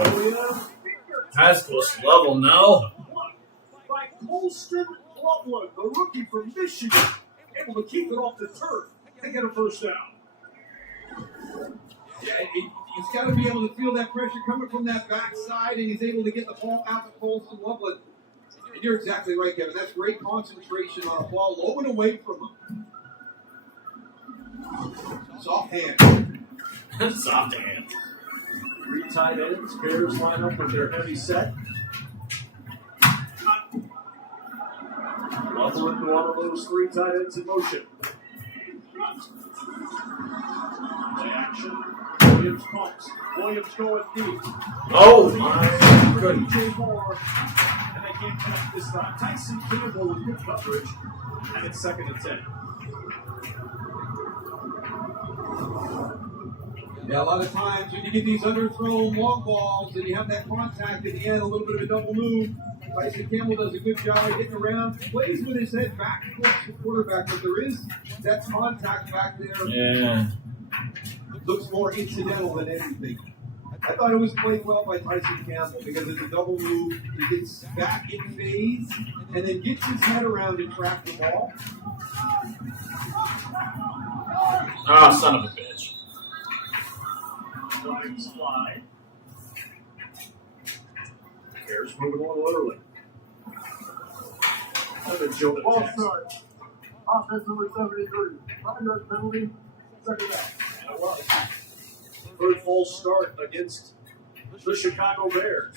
That's close to level now. By Colston Loveland, the rookie from Michigan, able to keep it off the turf and get a first down. Yeah, he's got to be able to feel that pressure coming from that backside, and he's able to get the ball out to Colston Loveland. And you're exactly right, Kevin. That's great concentration on a ball low and away from him. Soft hand. Soft hand. 3 tight ends. Bears line up with their heavy set. Loveland, one of those 3 tight ends in motion. Play action. Williams pumps. Williams going deep. Oh my goodness. DJ Moore. And they can't connect this time. Tyson Campbell with good coverage. And it's 2nd and 10. Yeah, a lot of times when you get these underthrown long balls and you have that contact at the end, a little bit of a double move, Tyson Campbell does a good job of getting around, plays with his head back towards the quarterback, but there is that contact back there. Yeah. Looks more incidental than anything. I thought it was played well by Tyson Campbell because it's a double move. He gets back in phase and then gets his head around to track the ball. Ah, son of a bitch. Flags fly. Bears moving a little early. Ball start. Offense number 73. 5-yard penalty. Second down. That was. Third false start against the Chicago Bears.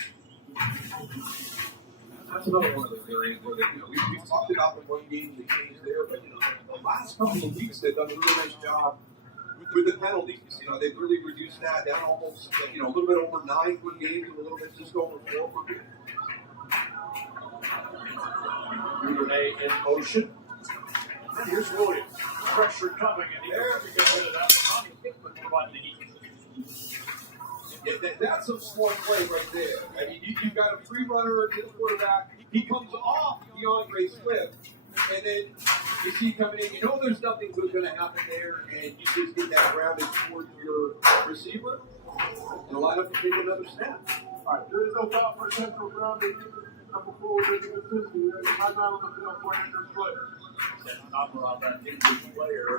That's another one of those areas where we've talked about the one game that changed there, but the last couple of weeks they've done a really nice job with the penalties. They've really reduced that down almost a little bit over 9 for games and a little bit just over 4 for games. Duvernay in motion. And here's Williams. Pressure coming, and there we get rid of that. Yeah, that's some smart play right there. I mean, you've got a free runner to the quarterback. He comes off DeAndre Swift, and then you see coming in. There's nothing good going to happen there, and you just get that grounded towards your receiver and line up to take another snap. All right, there is no foul for central grounding. Number 4, making a decision. There's a timeout on the field for Andrew Swift. Top about that injured player.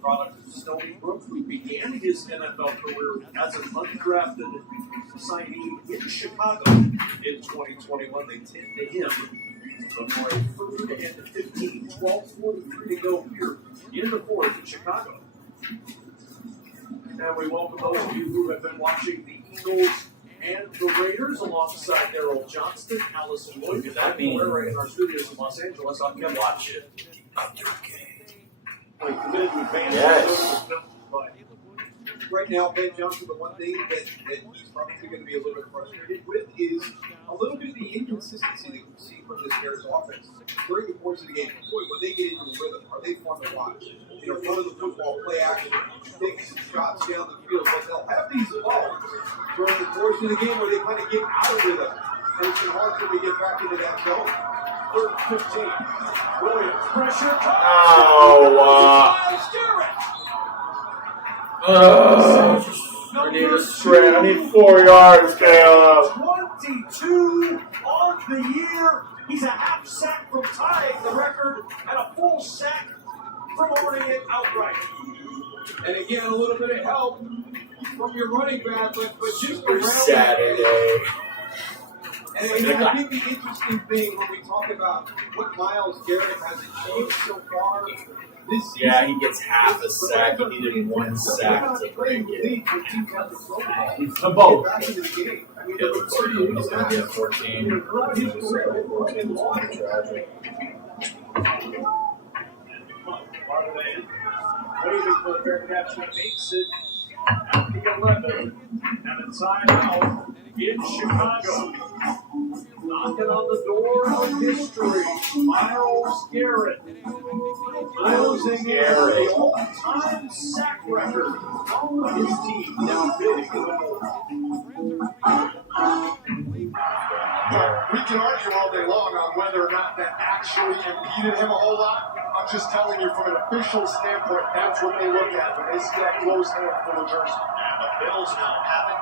Product of Stony Brook, who began his NFL career as an undrafted signee in Chicago in 2021. They tend to him for a 3rd and 15, 12:43 to go here in the 4th in Chicago. And we welcome those of you who have been watching the Eagles and the Raiders alongside Daryl Johnston, Allison Lloyd, Does that mean- we're in our studios in Los Angeles. I'm Kevin. Watch it. Committed to advance. Yes. Right now, Ben Johnson, the one thing that he's probably going to be a little bit frustrated with is a little bit of the inconsistency that we see from this Bears offense during the course of the game. Boy, when they get into a rhythm, are they fun to watch? You know, run of the football, play action, taking some shots down the field, but they'll have these balls during the course of the game where they kind of get out of rhythm. And it's been hard for them to get back into that zone. 3rd and 15. Williams, pressure. I need a straight. I need 4 yards, Caleb. 22 on the year. He's a half sack from tying the record and a full sack from owning it outright. And again, a little bit of help from your running back, but just Super around Saturday. And I think the interesting thing when we talk about what Myles Garrett has achieved so far this season, Yeah, he gets half a sack. He needed 1 sack to bring it. It's a boat. back into the game. I mean, It looks like he's going to get 14. throughout his career, and long. Waiting for the Bearcats to makes it at the 11. And a timeout in Chicago. Knocking on the door of history. Myles Garrett. Closing in the all-time sack record. His team now big in the North. We can argue all day long on whether or not that actually impeded him a whole lot. I'm just telling you from an official standpoint, that's what they look at when they see that closed hand for the jersey. And the Bills now have it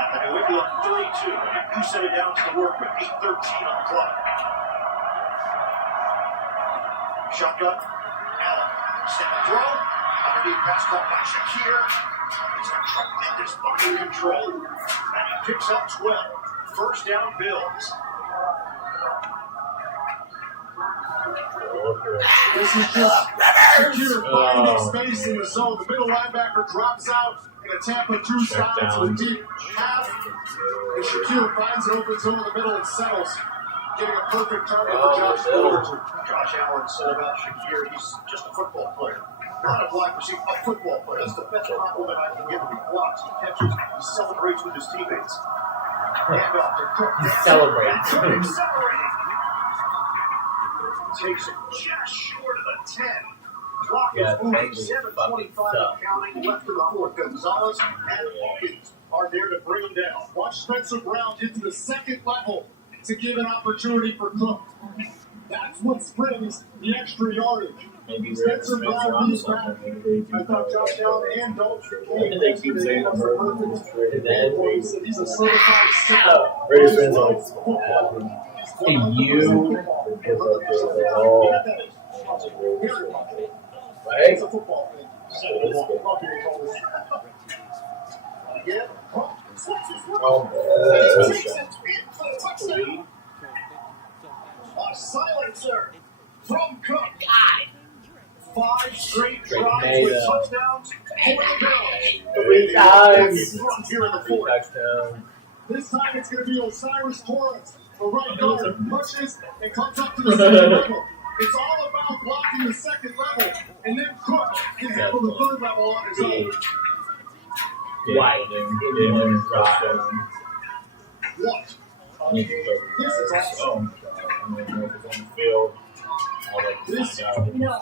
at the New England 32. You set it down to the work with 8:13 on the clock. Shotgun. Allen. Snap and throw. Underneath pass caught by Shakir. He's got tremendous body control. And he picks up 12. First down, Bills. This is just Shakir finding space in the zone. The middle linebacker drops out in a Tampa 2 style to the deep half. And Shakir finds an open zone in the middle and settles, getting a perfect target for Josh Gordon. Josh Allen said about Shakir, he's just a football player. Not a wide receiver, a football player. That's the best compliment I can give him. He blocks, he catches, he celebrates with his teammates. Handoff to Cook. He celebrates. Accelerating. Takes it just short of the 10. Clock is moving. 7:25 counting left in the fourth. Gonzalez and Hawkins are there to bring him down. Watch Spencer Brown get to the second level to give an opportunity for Cook. That's what springs the extra yardage. Spencer Brown being back. I thought Josh Allen and Dalton came yesterday. That's the perfect. He's a certified center. Raiders fans are Hey, you. Right? It's a football thing. Again. A silencer from Cook. 5 straight drives with touchdowns for the Bills. 3 times. Here in the fourth. This time it's going to be Osiris Torrance. The right guard pushes and comes up to the second level. It's all about blocking the second level, and then Cook can handle the third level on his own. White. What? This is awesome. This No,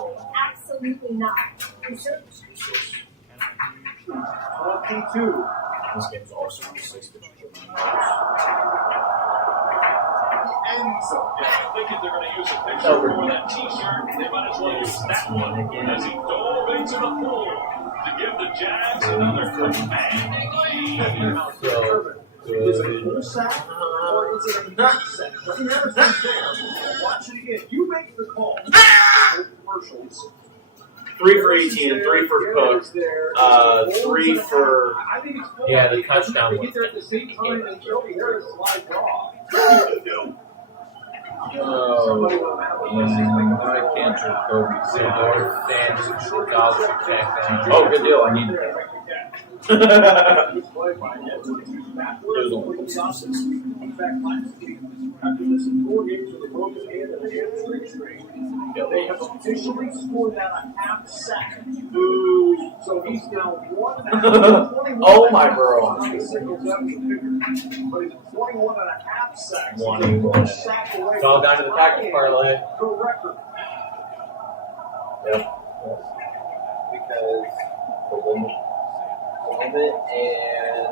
absolutely not. You sure? 22. This game's also 6 ends up. Yeah, thinking they're going to use a picture for that T-shirt. They might as well use that one as he dove into the pool to give the Jags another commanding lead. Is it a full sack or is it a not sack? Doesn't matter if it's there. Watch it again. You make the call. Commercials. 3 for 18 and 3 for Cook. 3 for The touchdown They was get there at the same time and Joey Harris slides off. I can't do Kobe. Oh, good deal. I need it. Good play by him. Backwards with sauces. In fact, last week, after missing 4 games with a broken hand and a hamstring strain, they have officially scored that a half sack. Ooh. So he's now 1.5. Oh my bro. But he's 21.5 sacks. 21. Sack away. It's all down to the package parlay. The record. Yep. Because the limit and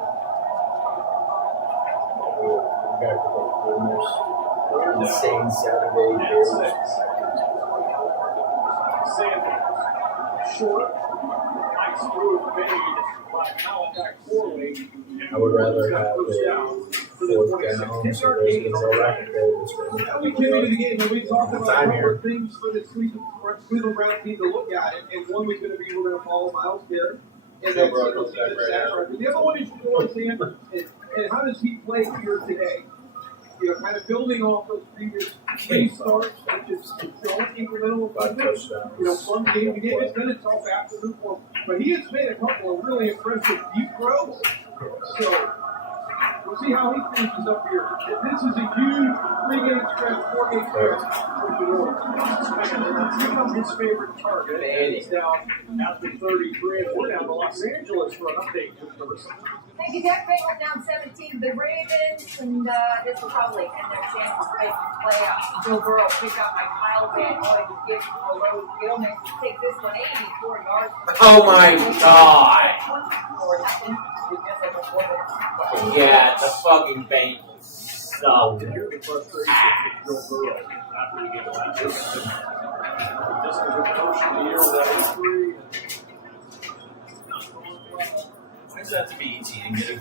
insane Saturday days. Short. Nice move made by Malachi Corley. I would rather have a 4th down so those can go back and go this way. We came into the game and we talked about Time a number here. of things for the Cleveland Brown team to look at, and one was going to be we're going to follow Miles Garrett. And then the other one is George Sanders. And how does he play here today? You know, kind of building off those previous 3 starts, which is showing incremental improvement. You know, from game to game, it's been a tough afternoon for him. But he has made a couple of really impressive deep throws. So we'll see how he finishes up here. This is a huge 3-game stretch, 4-game stretch for Fedora. Give him his favorite target. And it's down after 33. And we're down to Los Angeles for an update. Thank you, Jack. Bengals down 17 to the Ravens, and this will probably end their chances to make the playoffs. Joe Burrow picked out by Kyle Van Noy to give Rose Gilman to take this one 84 yards. Oh my god. Yeah, the fucking Bengals. So Here's the frustration with Joe Burrow after he gets like this. Just as a coach of the year with that injury. Why does that have to be ET and get it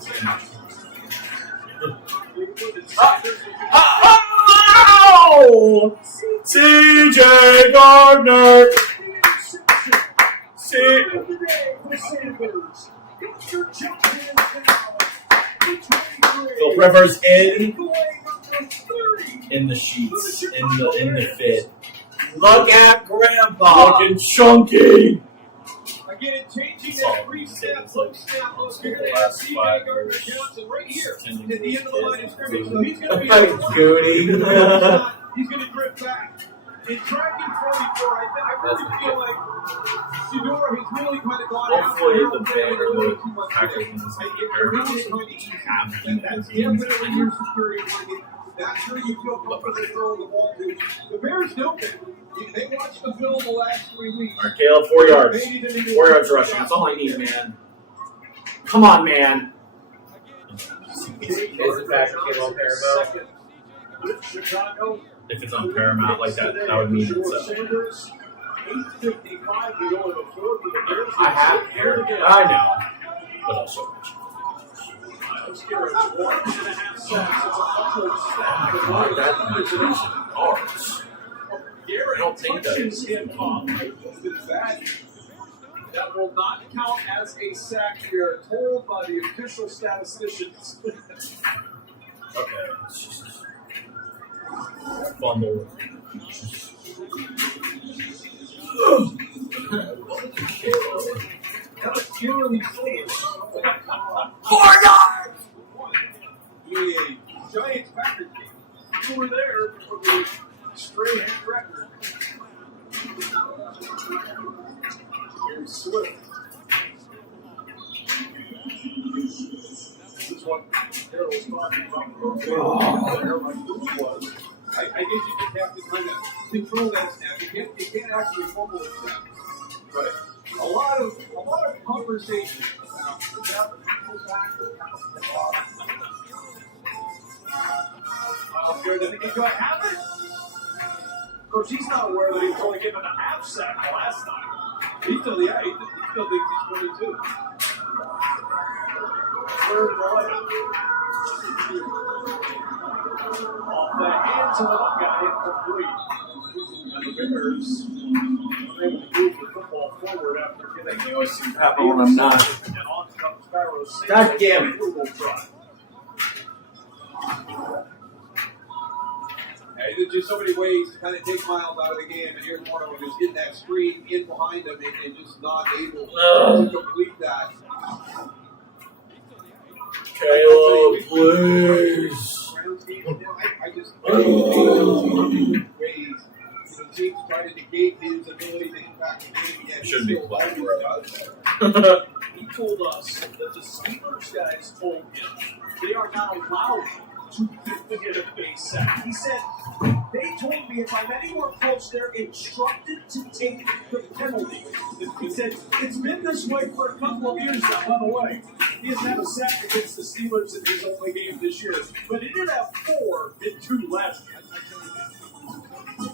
Oh! CJ Gardner! Phil Rivers in the sheets, in the fit. Look at Grandpa! Looking chunky! Again, changing that three-step, look-step, you're going to have CJ Gardner-Johnson right here at the end of the line of scrimmage. So he's going to be he's going to drift back. In tracking 44, I really feel like Fedora has really kind of gone out. Hopefully the bigger Packers in this and that's definitely your security blanket. That's where you feel comfortable throwing the ball to. The Bears don't. They watched the film the last 3 weeks. All right, Caleb, 4 yards. 4 yards rushing. That's all I need, man. Come on, man. Is it back to Caleb Paramount? Chicago. If it's on Paramount like that, that would mean it's Sanders, 8:55 to go in the fourth. I have here. I know. but also rich. I don't think that is that will not count as a sack. We are told by the official statisticians. Okay, it's just fumble. Four yards! The Giants Packers game. You were there for the straight hand record. Here's Swift. This is what Harold's talking about. I guess you just have to kind of control that snap. You can't actually fumble it snap. But a lot of conversation about Miles Garrett, I think he's going to have it. Of course, he's not aware that he was only given a half sack last time. He still thinks he's 22. Third and 11. Off the hands of the guy, incomplete. And the Bears were able to move the football forward after getting You always seem happy when I'm not. and on comes Cairo Santos. God damn it. There's just so many ways to kind of take Miles out of the game, and here's one of them just getting that screen in behind him and just not able to complete that. Caleb, please. James tried to negate his ability to impact the game. Should be black. He told us that the Steelers guys told him they are not allowed to get a base sack. He said, they told me if I'm anywhere close, they're instructed to take the penalty. He said, it's been this way for a couple of years now. By the way, he hasn't had a sack against the Steelers in his only game this year, but he did have 4 in 2 last year.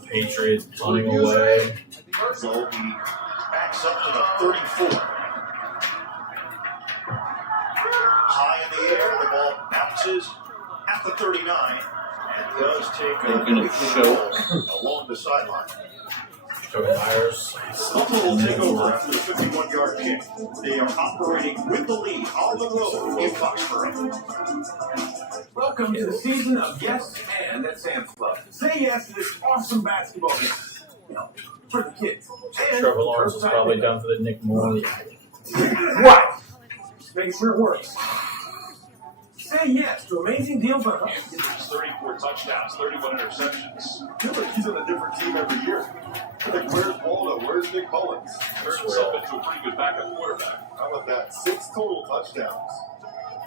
Patriots punting away. So he backs up to the 34. High in the air, the ball bounces at the 39 and does take They're going to show along the sideline. Myers. Buffalo will take over after the 51-yard kick. They are operating with the lead on the road in Foxborough. Welcome to the season of Yes and at Sam's Club. Say yes to this awesome basketball game. You know, for the kids. And Trevor Lawrence is probably done for the Nick Moore. What? Just making sure it works. Say yes to amazing deals on us. 34 touchdowns, 31 interceptions. I feel like he's on a different team every year. Like, where's Waldo? Where's Nick Mullins? Turned himself into a pretty good backup quarterback. How about that? 6 total touchdowns.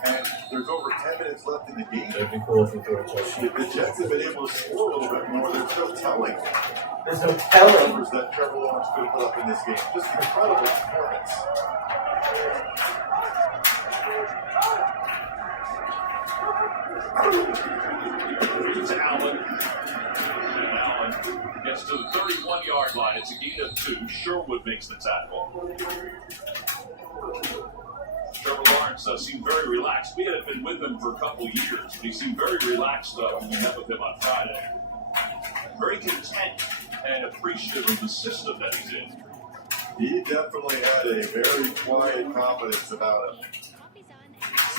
And there's over 10 minutes left in the game. It'd be cool if he threw a touchdown. If the Jets have been able to score a little bit more, there's no telling. There's no telling. Numbers that Trevor Lawrence could put up in this game. Just an incredible performance. To Allen. And Allen gets to the 31-yard line. It's a gain of 2. Sherwood makes the tackle. Trevor Lawrence seemed very relaxed. We had been with him for a couple years, but he seemed very relaxed when we met with him on Friday. Very content and appreciative of the system that he's in. He definitely had a very quiet confidence about him.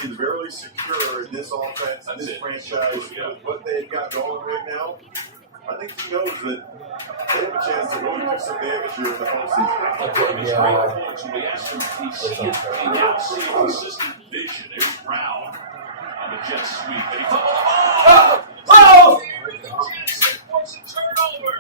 Seems very secure in this offense, in this franchise, with what they've got going right now. I think he knows that they have a chance to really do some damage here in the postseason. When we asked him if he sees he now sees consistent vision. There's Brown on the jet sweep, and he fumbled the ball. Oh! Jensen forced a turnover.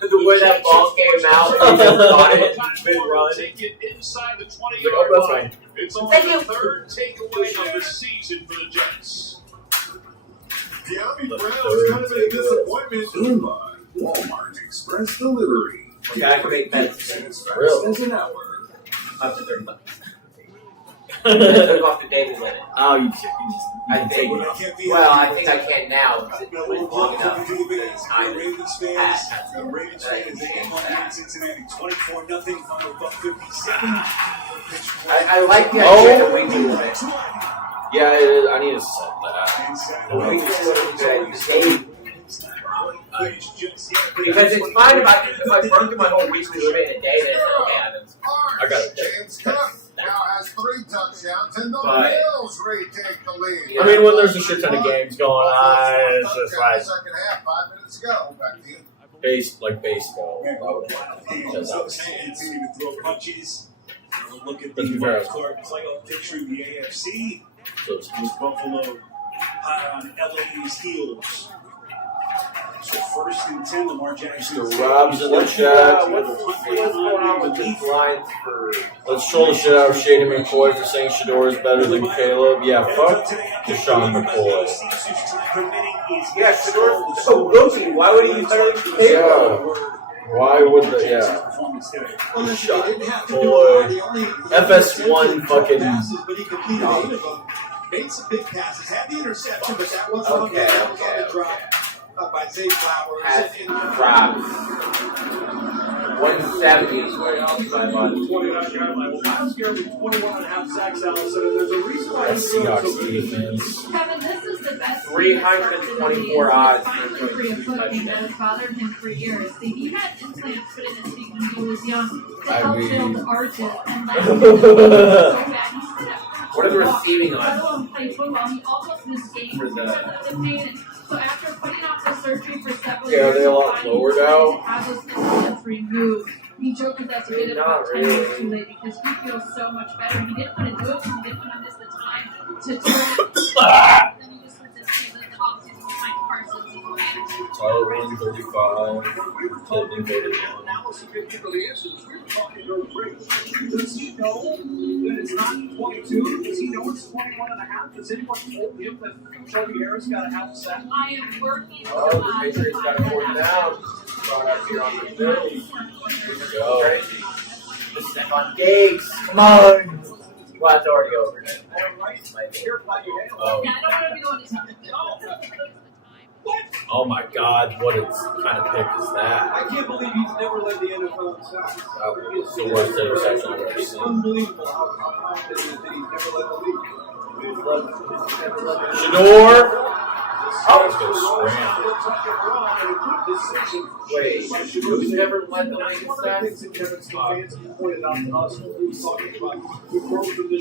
The way that ball came out, he just got it, big run. Take it inside the 20-yard line. It's only the 3rd takeaway of the season for the Jets. De'Ami Brown was kind of a disappointment. Soon by Walmart Express Delivery. You gotta create bets. Really? As an hour. Up to $30. Took off the David limit. Oh, you I think. Well, I think I can now because it went long enough. Ravens fans in Cincinnati 24-0 from about 57. I like the idea that we do it. Yeah, it is. I need to set that. We just do it because it's fine if I burn through my whole weekly limit in a day, then it's okay, Evans. I got it. James Cook now has 3 touchdowns, and the Bills retake the lead. I mean, when there's a shit ton of games going on, it's just like Second half, 5 minutes ago. Back to you. baseball. Hands didn't even throw punches. Look at Let's be the fair. Clark playoff picture in the AFC. With Buffalo high on LA's heels. So 1st and 10, Lamar Jackson. Mr. Rob's in the chat. What's going on with these lines for? Let's troll the shit out of Shady McCoy for saying Shador is better than Caleb. Yeah, fuck Deshaun McCoy. Yeah, Shador's a rookie. Why would he be better than Caleb? Yeah. Why would the, yeah. Deshaun McCoy. FS1 fucking. But he completed 8 of them. Made some big passes. Had the interception, but that wasn't on the drop. Up by Zay Flowers. Has dropped 170 is where else by about 29-yard line. Miles Garrett with 21.5 sacks, Allison, and there's a reason why he's Seahawks defense. Kevin, this is the best 324 odds for free of footing that has bothered him for years. See, he had implants put in his feet when he was young to help build arches and legs. So bad he stood up. What are the receiving Let odds? alone play football. He almost missed games For the- because of the pain. So after putting off the surgery for several Yeah, are years, they a lot he finally lower decided now? to have those implants removed. He joked with us to get it about 10 minutes too late because he feels so much better. He didn't want to do it because he didn't want to miss the time to do it. Then he just went to see the off-season with Mike Parsons. Tyler 135. Tilton voted down. Does he know that it's not 22? Does he know it's 21 and a half? Does anyone told him that Shelby Harris got a half sack? I am working Oh, the Patriots got a 4th down. Brought up here on the field. Here we go. This is Stephon Diggs. Come on. Well, it's already over. Oh. Yeah, I don't want to be the one to tell him. Oh my God, what kind of pick is that? I can't believe he's never led the NFL in sacks. It's the worst interception I've ever It's seen. unbelievable how confident he is that he's never led the league. Shador! Oh, let's go scram. Wait, who's never led the league in sacks?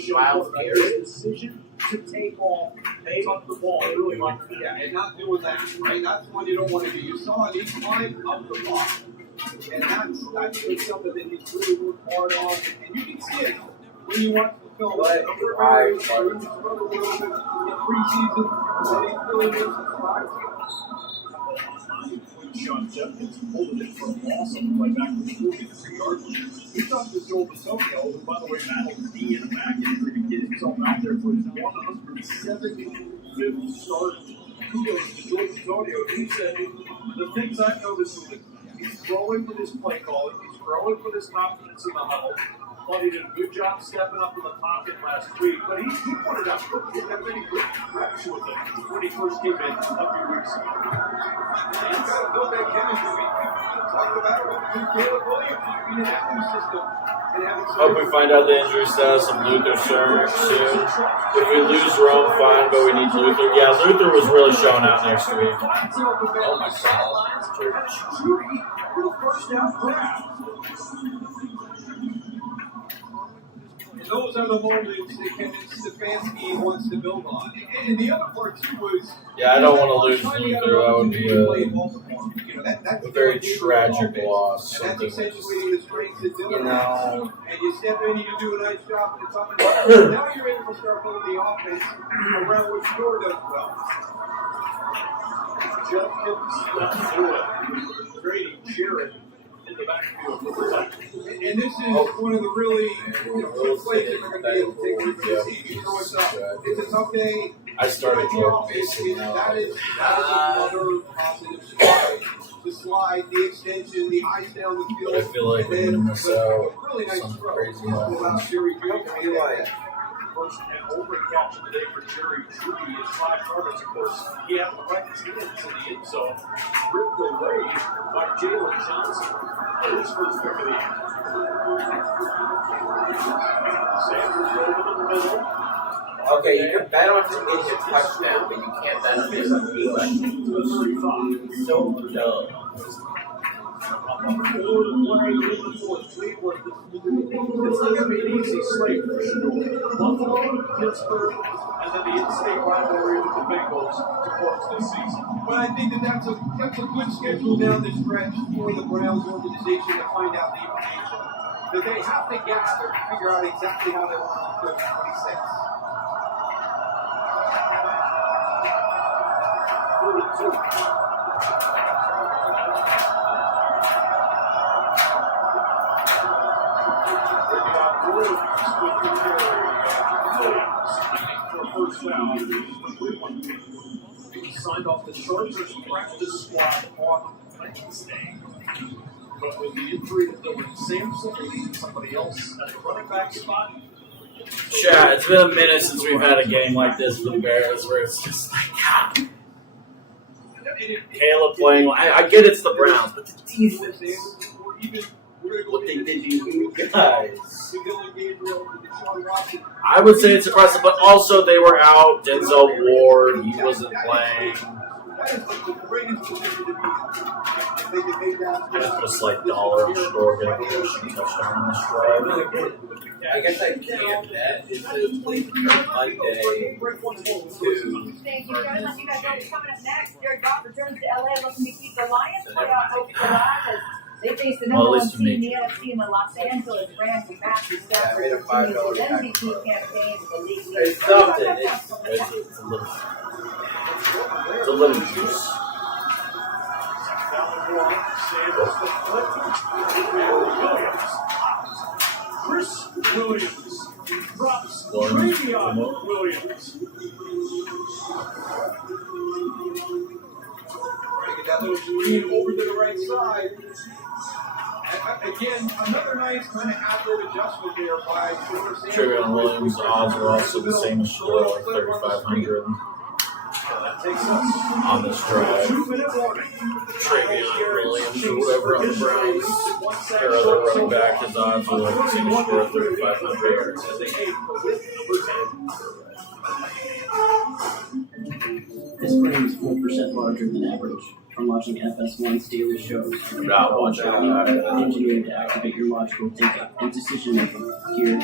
Miles Garrett. Decision to take off, they up the ball, really like Yeah, and not doing that, right? That's the one you don't want to do. You saw it, he climbed up the block. And that's something that he really worked hard on. And you can see it when you watch the film. Right. In preseason, and he really makes it fly. Sean Jefkins holding it for a loss on the way back from 43 yards. He talked to Joel Bassonio, who, by the way, battled a knee and a back injury to get himself out there for his 175th start. Kudos to Joel Bassonio. He said, the things I've noticed with him, he's growing with his play calling, he's growing with his confidence in the huddle. Thought he did a good job stepping up in the pocket last week, but he pointed out he didn't have many good reps with him when he first came in a few weeks ago. He's got to build that chemistry. We talked about it with Caleb Williams. He's been in that new system. Hope we find out the injury status of Luther soon. If we lose Rome, fine, but we need Luther. Yeah, Luther was really showing out next week. Oh my And those are the moments that Kevin Stefanski wants to build on. And the other part, too, was... Yeah, I don't want to lose Luther. That would be a very tragic loss. And that's accentuating the strengths that Dylan has. And you step in, you do a nice job, and it's up and down. Now you're able to start building the offense around what Shore does well. Jefkins, Grady, Jarrett in the backfield. And this is one of the really key plays that we're going to be able to take with this season. You know, it's a tough day. I started Jordan Mason now. That is another positive slide. The slide, the extension, the eyes down the field. But I feel like we're going to miss out really nice some throw. crazy About offense. Jerry Judy coming like First and over catch of the day for Jerry Trudy is 5 targets. Of course, he had the right hands in the end zone. Ripped away by Jalen Johnson. His first pick of the year. Sanders over the middle. Okay, you can bet on him getting a touchdown, but you can't bet on him being so dumb. It's not going to be an easy slate for sure. Buffalo, Pittsburgh, and then the in-state rivalry with the Bengals to close this season. But I think that's a good schedule down the stretch for the Browns organization to find out the information that they have to gather to figure out exactly how they want to play 26. He signed off the Chargers practice squad on Wednesday. But with the injury to Dylan Sampson, they needed somebody else at the running back spot. Yeah, it's been a minute since we've had a game like this with the Bears where it's just like, God. Caleb playing. I get it's the Browns, but the defense. What they did to you guys. I would say it's impressive, but also they were out. Denzel Ward, he wasn't playing. Just put a slight dollar on Shore getting a rushing touchdown on this drive. I guess I can't bet. It's a Monday to. Thank you, guys. You guys know what's coming up next. Jared Goff returns to LA looking to keep the Lions playoff hopes alive as they face the Well, number at one least to team in me. the NFC in the Los Angeles Rams with Matthew Stafford. I made a $5 His tax MVP campaign in the league. It's something. It's a little juice. Chris Williams drops Lauren, Travion Williams. Trying to get that little green over to the right side. Again, another nice kind of ad-lib adjustment there by Travion Williams' odds are also the same as Shlomo, 3,500 on this drive. Travion Williams, or whoever on the Browns, their other running back, his odds are like the same as Shlomo, 3,500. This frame is 4% larger than average from watching FS1 Steelers shows. Not watching. Engineered to activate your logical thinking and decision making. Here.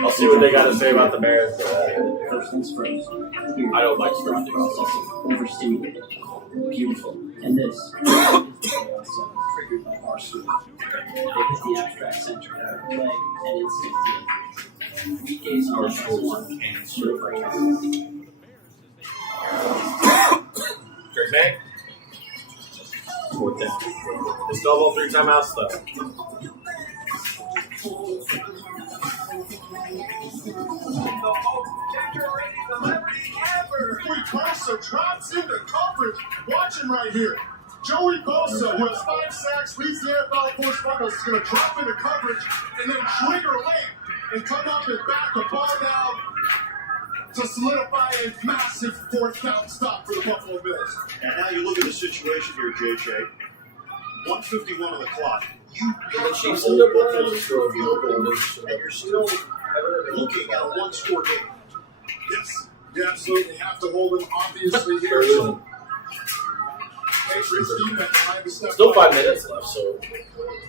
I'll see what they got to say about the Bears. First things first. Here. I don't like thought processing. Overstimulated. Beautiful. And this is triggered by our suit. It is the abstract center of play and instinct. We gaze on FS1 and certified. Great name. Fourth down. They still have all 3 timeouts though. Joey Bosa drops into coverage. Watch him right here. Joey Bosa, who has 5 sacks, leads the NFL force fumbles, is going to drop into coverage and then trigger late and come up and back the ball down to solidify a massive 4th down stop for the Buffalo Bills. And now you look at the situation here, JJ. 1:51 on the clock. You got to hold Buffalo to the field goal, and you're still looking at a 1-score game. Yes, you absolutely have to hold him, obviously, here. So, Patriots defense trying to step Still up. 5 minutes left, so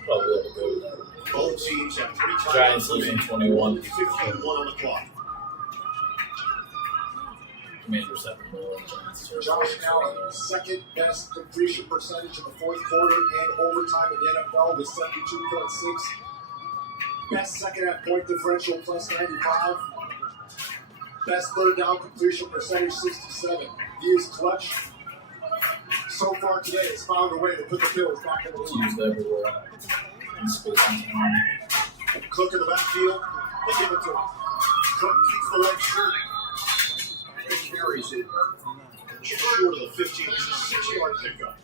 probably able to go with that. Both teams have 3 timeouts. Giants losing 21. 51 on the clock. Commanders have the ball. Josh Allen, second best completion percentage in the 4th quarter and overtime in the NFL with 72.6. Best second half point differential plus 95. Best 3rd down completion percentage 67. He is clutch. So far today, has found a way to put the Bills back in the It's league. used everywhere. In space and time. Cook in the backfield. They give it to him. Cook keeps the leg short. He carries it just short of the 15. It's a 6-yard pickup.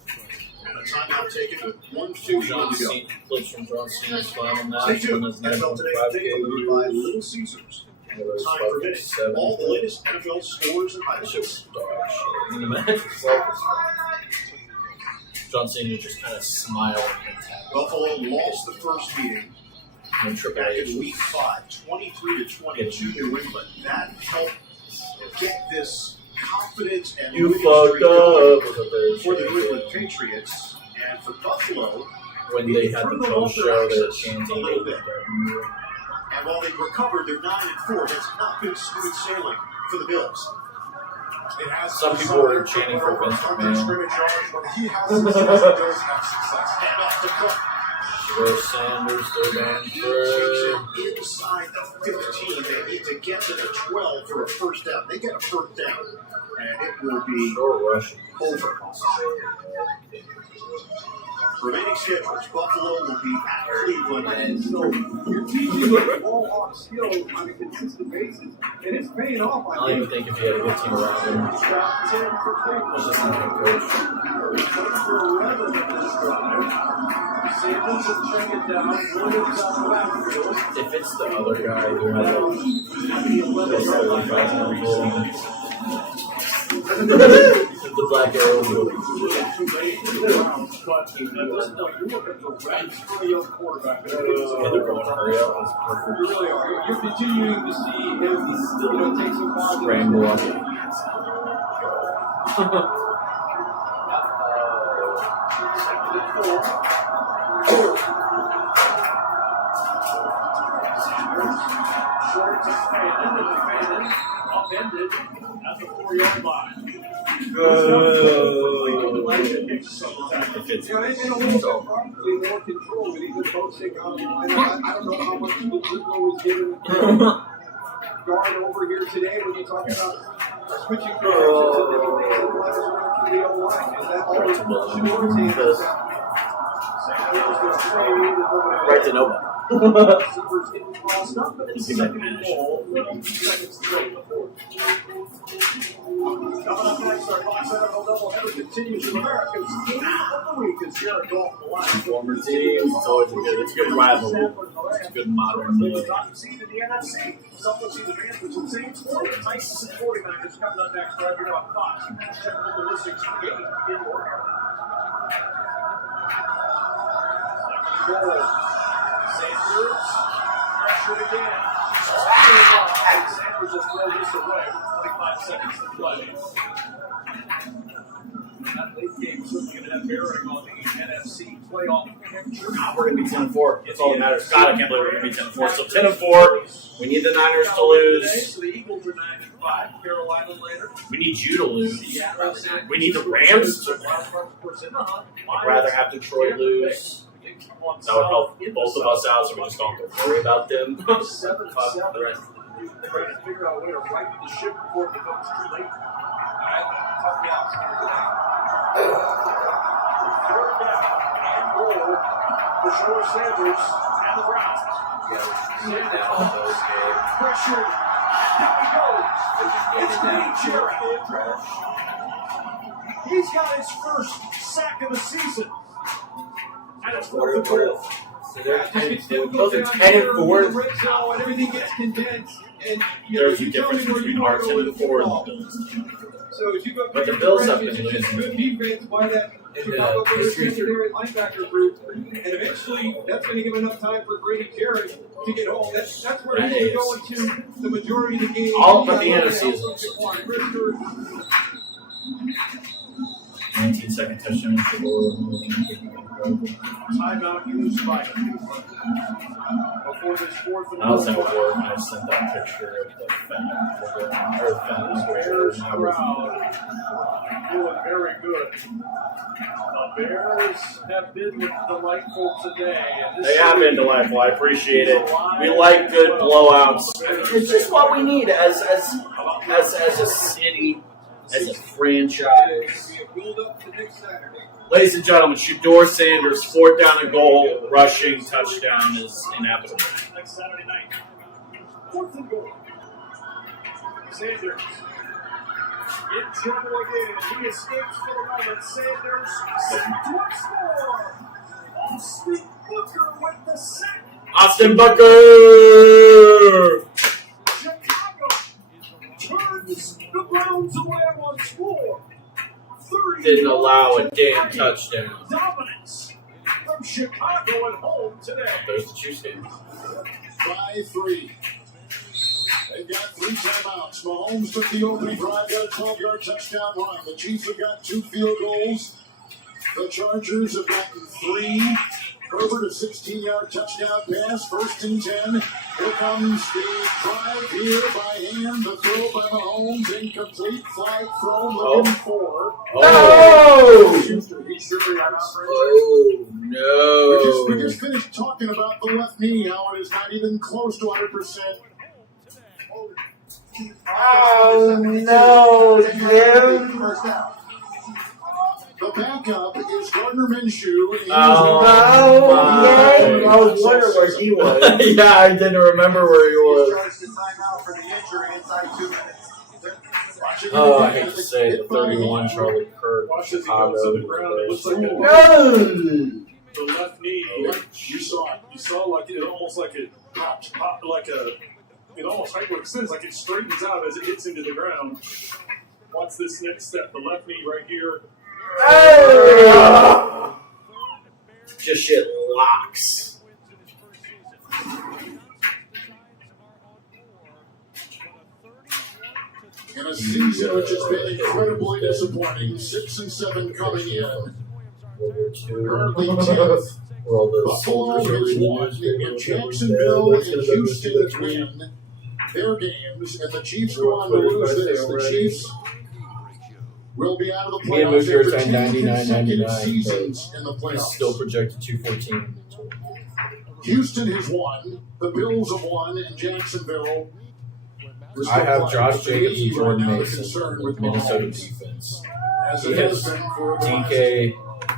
And a timeout taken with 1:51 John to go. Cena, clips from John Cena's final match. Stay tuned. When his NFL Today 5 update delivered by Little Caesars. Time for minutes. All the latest NFL scores and highlights. And the match itself is fun. John Cena just kind of smiled and tapped. Buffalo lost the first meeting And Triple back H in Week 5, 23-20 to New England. That helped get this confidence and You winning fucked streak going up. for the New England Patriots and for Buffalo. When they had the post show, they were chanting a little bit. And while they've recovered, they're 9-4. That's not been smooth sailing for the Bills. It has Some people were chanting for Vince McMahon. scrimmage yards. When he has success, he does have success. Hand off to Cook. Sure, Sanders, they're going Takes for. it inside the 15. They need to get to the 12 for a first down. They get a first down, and it will be Short rushing. over. Remaining schedules: Buffalo will be at Cleveland and You're teaching the ball hawk skill on a consistent basis, and it's paying off. I don't even think if he had a good team around him. It's just not a good coach. If it's the other guy who has a 75 years old, the black arrow will they're going to hurry up. It's perfect. You really are. You're continuing to see him take some time. Scramble up. Short to Fannin, and Fannin upended at the 4-yard line. And a little probably more control, but even posting on the line. I don't know how much Lugo was given guard over here today when you talk about switching directions and different things that runners around through the O line. Is that always Shadour's hands? Right to nobody. Receivers getting crossed up, but it's second and goal. 3 seconds to go in the fourth. Coming up next, our Fox NFL doubleheader continues in America's Game of the Week as Jared Goff the line. Former teams, it's always it's a good rivalry. It's a good modern league. Top seed in the NFC. Some will see the Panthers and Saints, or the Titans and 49ers coming up next right here on Fox. Check the ballistics game in your area. Second goal. Sanders, pressured again. Sanders has thrown this away with 25 seconds to play. That late game certainly going to have bearing on the NFC playoff picture. We're going to be 10-4. That's all that matters. God, I can't believe we're going to be 10-4. So 10-4. We need the Niners to lose. So the Eagles are 9-5. Carolina later. We need you to lose. We need the Rams to lose. I'd rather have Detroit lose. That would help both of us out, so we just don't have to worry about them. 7-7. Trying to figure out a way to right the ship before it becomes too late. All right, tough me out here today. Third down and goal for Shore Sanders and the Browns. Pressured. Down he goes. It's Grady Jarrett. He's got his first sack of the season. And it's 4th and goal. Those are 10-4. And everything gets condensed. And there's a difference between our 10-4 and the Bills. So as you go But the Bills have been good losing. defense by that Chicago Bears secondary linebacker group, and eventually that's going to give enough time for Grady Jarrett to get home. That's where he's going to go into the majority of the game. All but the NFC is 19-second touchdown for timeout used by before this 4th and I was at work and I sent that picture of the Bears crowd doing very good. The Bears have been delightful today. They have been delightful. I appreciate it. We like good blowouts. It's just what we need as a city, as a franchise. Ladies and gentlemen, Shedeur Sanders, 4th down and goal, rushing touchdown is inevitable. Next Saturday night. 4th and goal. Sanders in trouble again. He escapes for the moment. Sanders once more. Austin Booker with the sack. Austin Booker! Chicago turns the Browns away on score. Didn't allow a damn touchdown. Dominance from Chicago at home today. There's the Chiefs game. 5-3. They've got 3 timeouts. Mahomes took the opening drive, got a 12-yard touchdown run. The Chiefs have got 2 field goals. The Chargers have gotten 3. Herbert, a 16-yard touchdown pass, 1st and 10. Here comes the drive here by hand. The throw by Mahomes, incomplete. Flag thrown, looking for. No! We just finished talking about the left knee, how it is not even close to 100%. Oh, no, Jim. The backup is Gardner Minshew. I was wondering where he was. Yeah, I didn't remember where he was. Oh, I hate to say it, 31 Charlie Kirk, Chicago. The left knee, you saw like it almost like it popped, it almost hyperextends, like it straightens out as it hits into the ground. Watch this next step, the left knee right here. Just shit locks. In a season which has been incredibly disappointing, 6-7 coming in. Currently 10th. Buffalo has won, and Jacksonville and Houston win their games, and the Chiefs go on to lose this. The Chiefs will be out of the Me and playoffs Mookie are after saying 10 99, consecutive seasons in the He's playoffs. still projected 214. Houston has won. The Bills have won, and Jacksonville. We're still I have playing, Josh but the Jacobs issue and Jordan right now, the Mason concern with with Minnesota Mahomes, defense. as He it has has been for the last DK,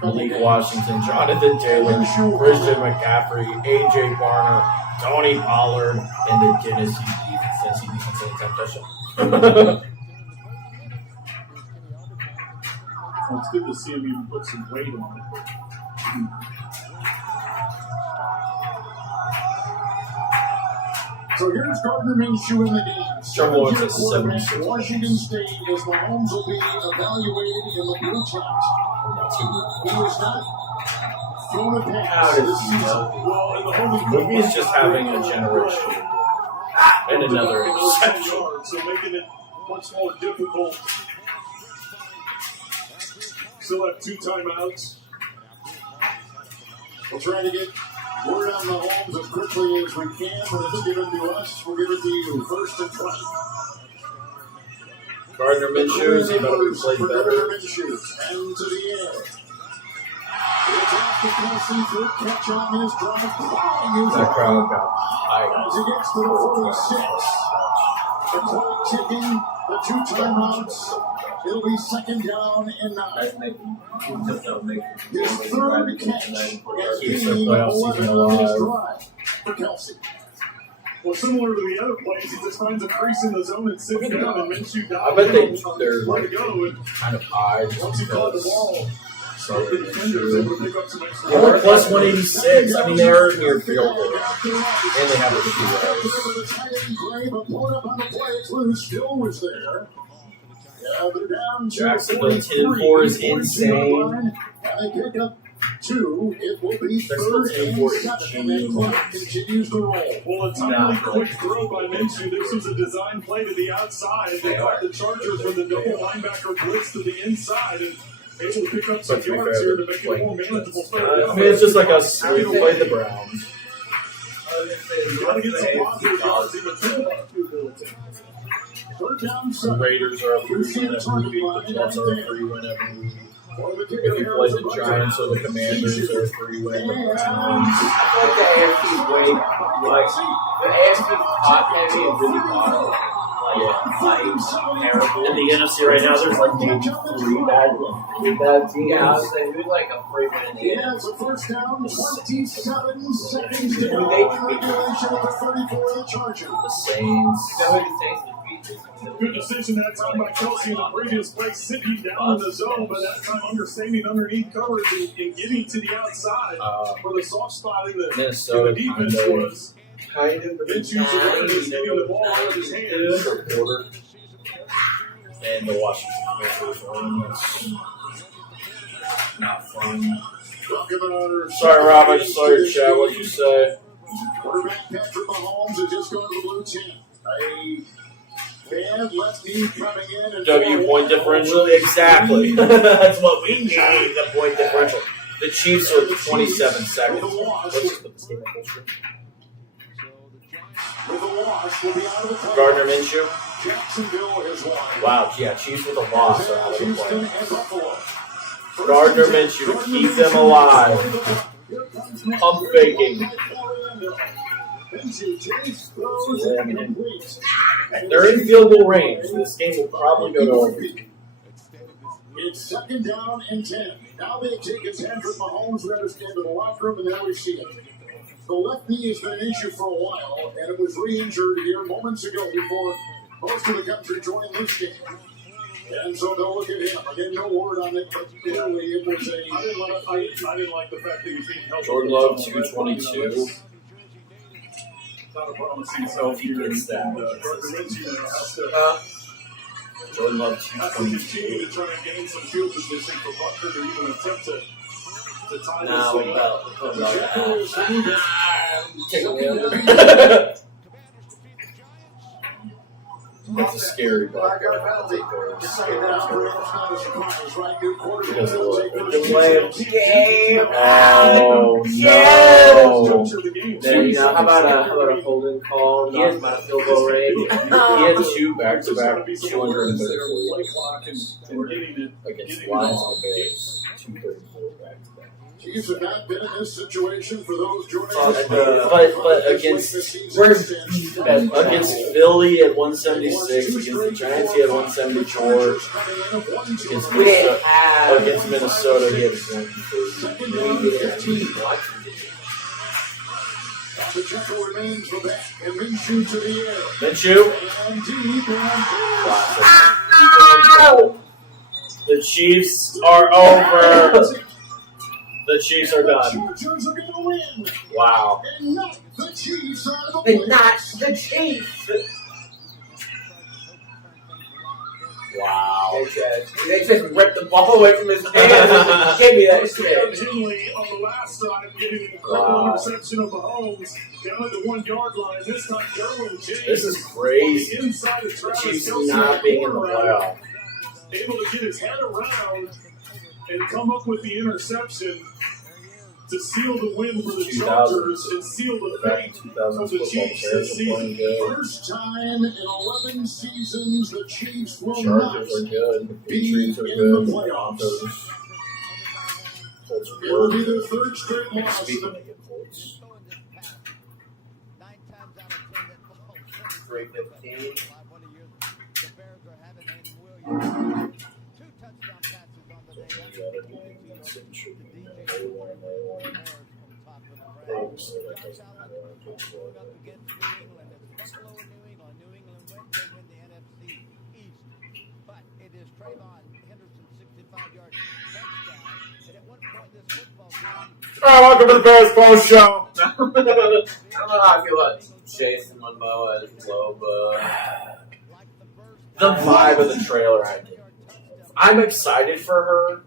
Malik Washington, Jonathan Taylor, Christian McCaffrey, AJ Barner, Tony Pollard, and the Tennessee defense anytime touchdown. Well, it's good to see him even put some weight on it. So here's Gardner Minshew in the game. Trevor Lawrence Seventh-year at quarterback 76. at Washington State as Mahomes will be evaluated in the blue tent. He has not thrown a pass How does this he season. know? Well, in the holy Mookie's just having a generation. And another interception. So making it much more difficult. Still have 2 timeouts. We'll try to get word on Mahomes as quickly as we can. When it's given to us, we'll give it to you. 1st and 20. Gardner Minshew, is he about to play For better? Gardner Minshew, 10 to the air. It's off to Kelsey for a catch on this drive. Flying his That crowd got as he gets to the 46. The clock ticking, the 2 timeouts. It'll be 2nd down and 9. His 3rd catch as Keeps their being playoff 11 season on this alive. drive for Kelsey. Well, similar to the other plays, he just finds a crease in the zone and sits down, and Minshew dives I bet down. they're Way like to go. And kind of high just once he caught the because. ball, the defender was able to pick up some extra. They're plus 186. I mean, they're near field goal. And they have a Still was there. Yeah, they're down to Jacksonville 43. 10-4 is insane. And they pick up 2. It will be Jacksonville 3rd and 10-4 is 7. And then clock continues to roll. Well, a timely quick throw by Minshew. This was a design play to the outside. They caught the Chargers from the double linebacker blitz to the inside and able to pick up some yards here to make it more manageable. I mean, it's just like us. We played the Browns. Gotta get some positive yards in the The Raiders are a free win every week. The Jets are a free win every week. If you play the Giants or the Commanders, they're a free win. The Browns. I feel like the AFC is way, like, the AFC is top heavy and really bottom. Terrible. In the NFC right now, there's like maybe 3 bad teams. Yeah, I was saying, who's like a free win in the He has a first down, 27 seconds to go in regulation at the 34 of the Chargers. The Saints. Good decision that time by Kelsey in the previous play, sitting down in the zone, but that time understanding underneath coverage and getting to the outside where the soft spot in the Minnesota defense was. Minshew's awareness getting the ball out of his hands. Quarter. And the Washington Commanders won. That's not fun. Sorry, Rob, I just saw your chat. What'd you say? Quarterback Patrick Mahomes has just gone to the blue tent. A bad lefty coming in. And W point differential? Exactly. That's what we need, the point differential. The Chiefs are 27 seconds. Let's just put this game on full screen. Gardner Minshew. Jacksonville has won. Wow, yeah, Chiefs with a loss are out of the play. Gardner Minshew to keep them alive. Pump faking. They're in field goal range. This game will probably go to overtime. It's 2nd down and 10. Now they take it. Patrick Mahomes runs into the locker room, and now we see it. The left knee has been an issue for a while, and it was re-injured here moments ago before most of the country joined this game. And so they'll look at him. Again, no word on it, but clearly it was a... I didn't like the fact that he was being held. Jordan Love, 222. Not a promising himself He gets that. Jordan Love, has to continue to try and gain some field position for Butker to even attempt to tie Nah, this we thing up. Take a That's a scary ball. Because of the delay of game. Oh, no. Then, how about a holding call? He had- Not about a field goal range. He had 2 back-to-back 234 against Lions and Bears. 234 back-to-back. Chiefs have not been in this situation for those joining But against Philly at 176, against the Giants he had 174, against Minnesota he had 130. The tackle remains for that, and Minshew to the air. Minshew? And deep The Chiefs are over. The Chiefs are done. Chargers are going to win. Wow. And not the Chiefs are the And not the Chiefs. Wow. They just ripped the ball away from his hands and give me that shit. Tinley on the last drive getting an incredible interception of Mahomes down at the 1 yard line. This time, Derwin James. This is crazy. On the inside of The Travis Chiefs Kelce, not being in the playoff. able to get his head around and come up with the interception to seal the win for the 2000. Chargers and seal the fate 2000 of the Chiefs this season. first time in 11 seasons the Chiefs will not Chargers are good. The be Patriots are in good. the The playoffs. Broncos. Colts It will be were. their third straight loss. Speaking of the Colts. 315. Welcome to the Bears Post Show. I don't know how I feel about Jason Momoa as Loba. The vibe of the trailer, I'm excited for her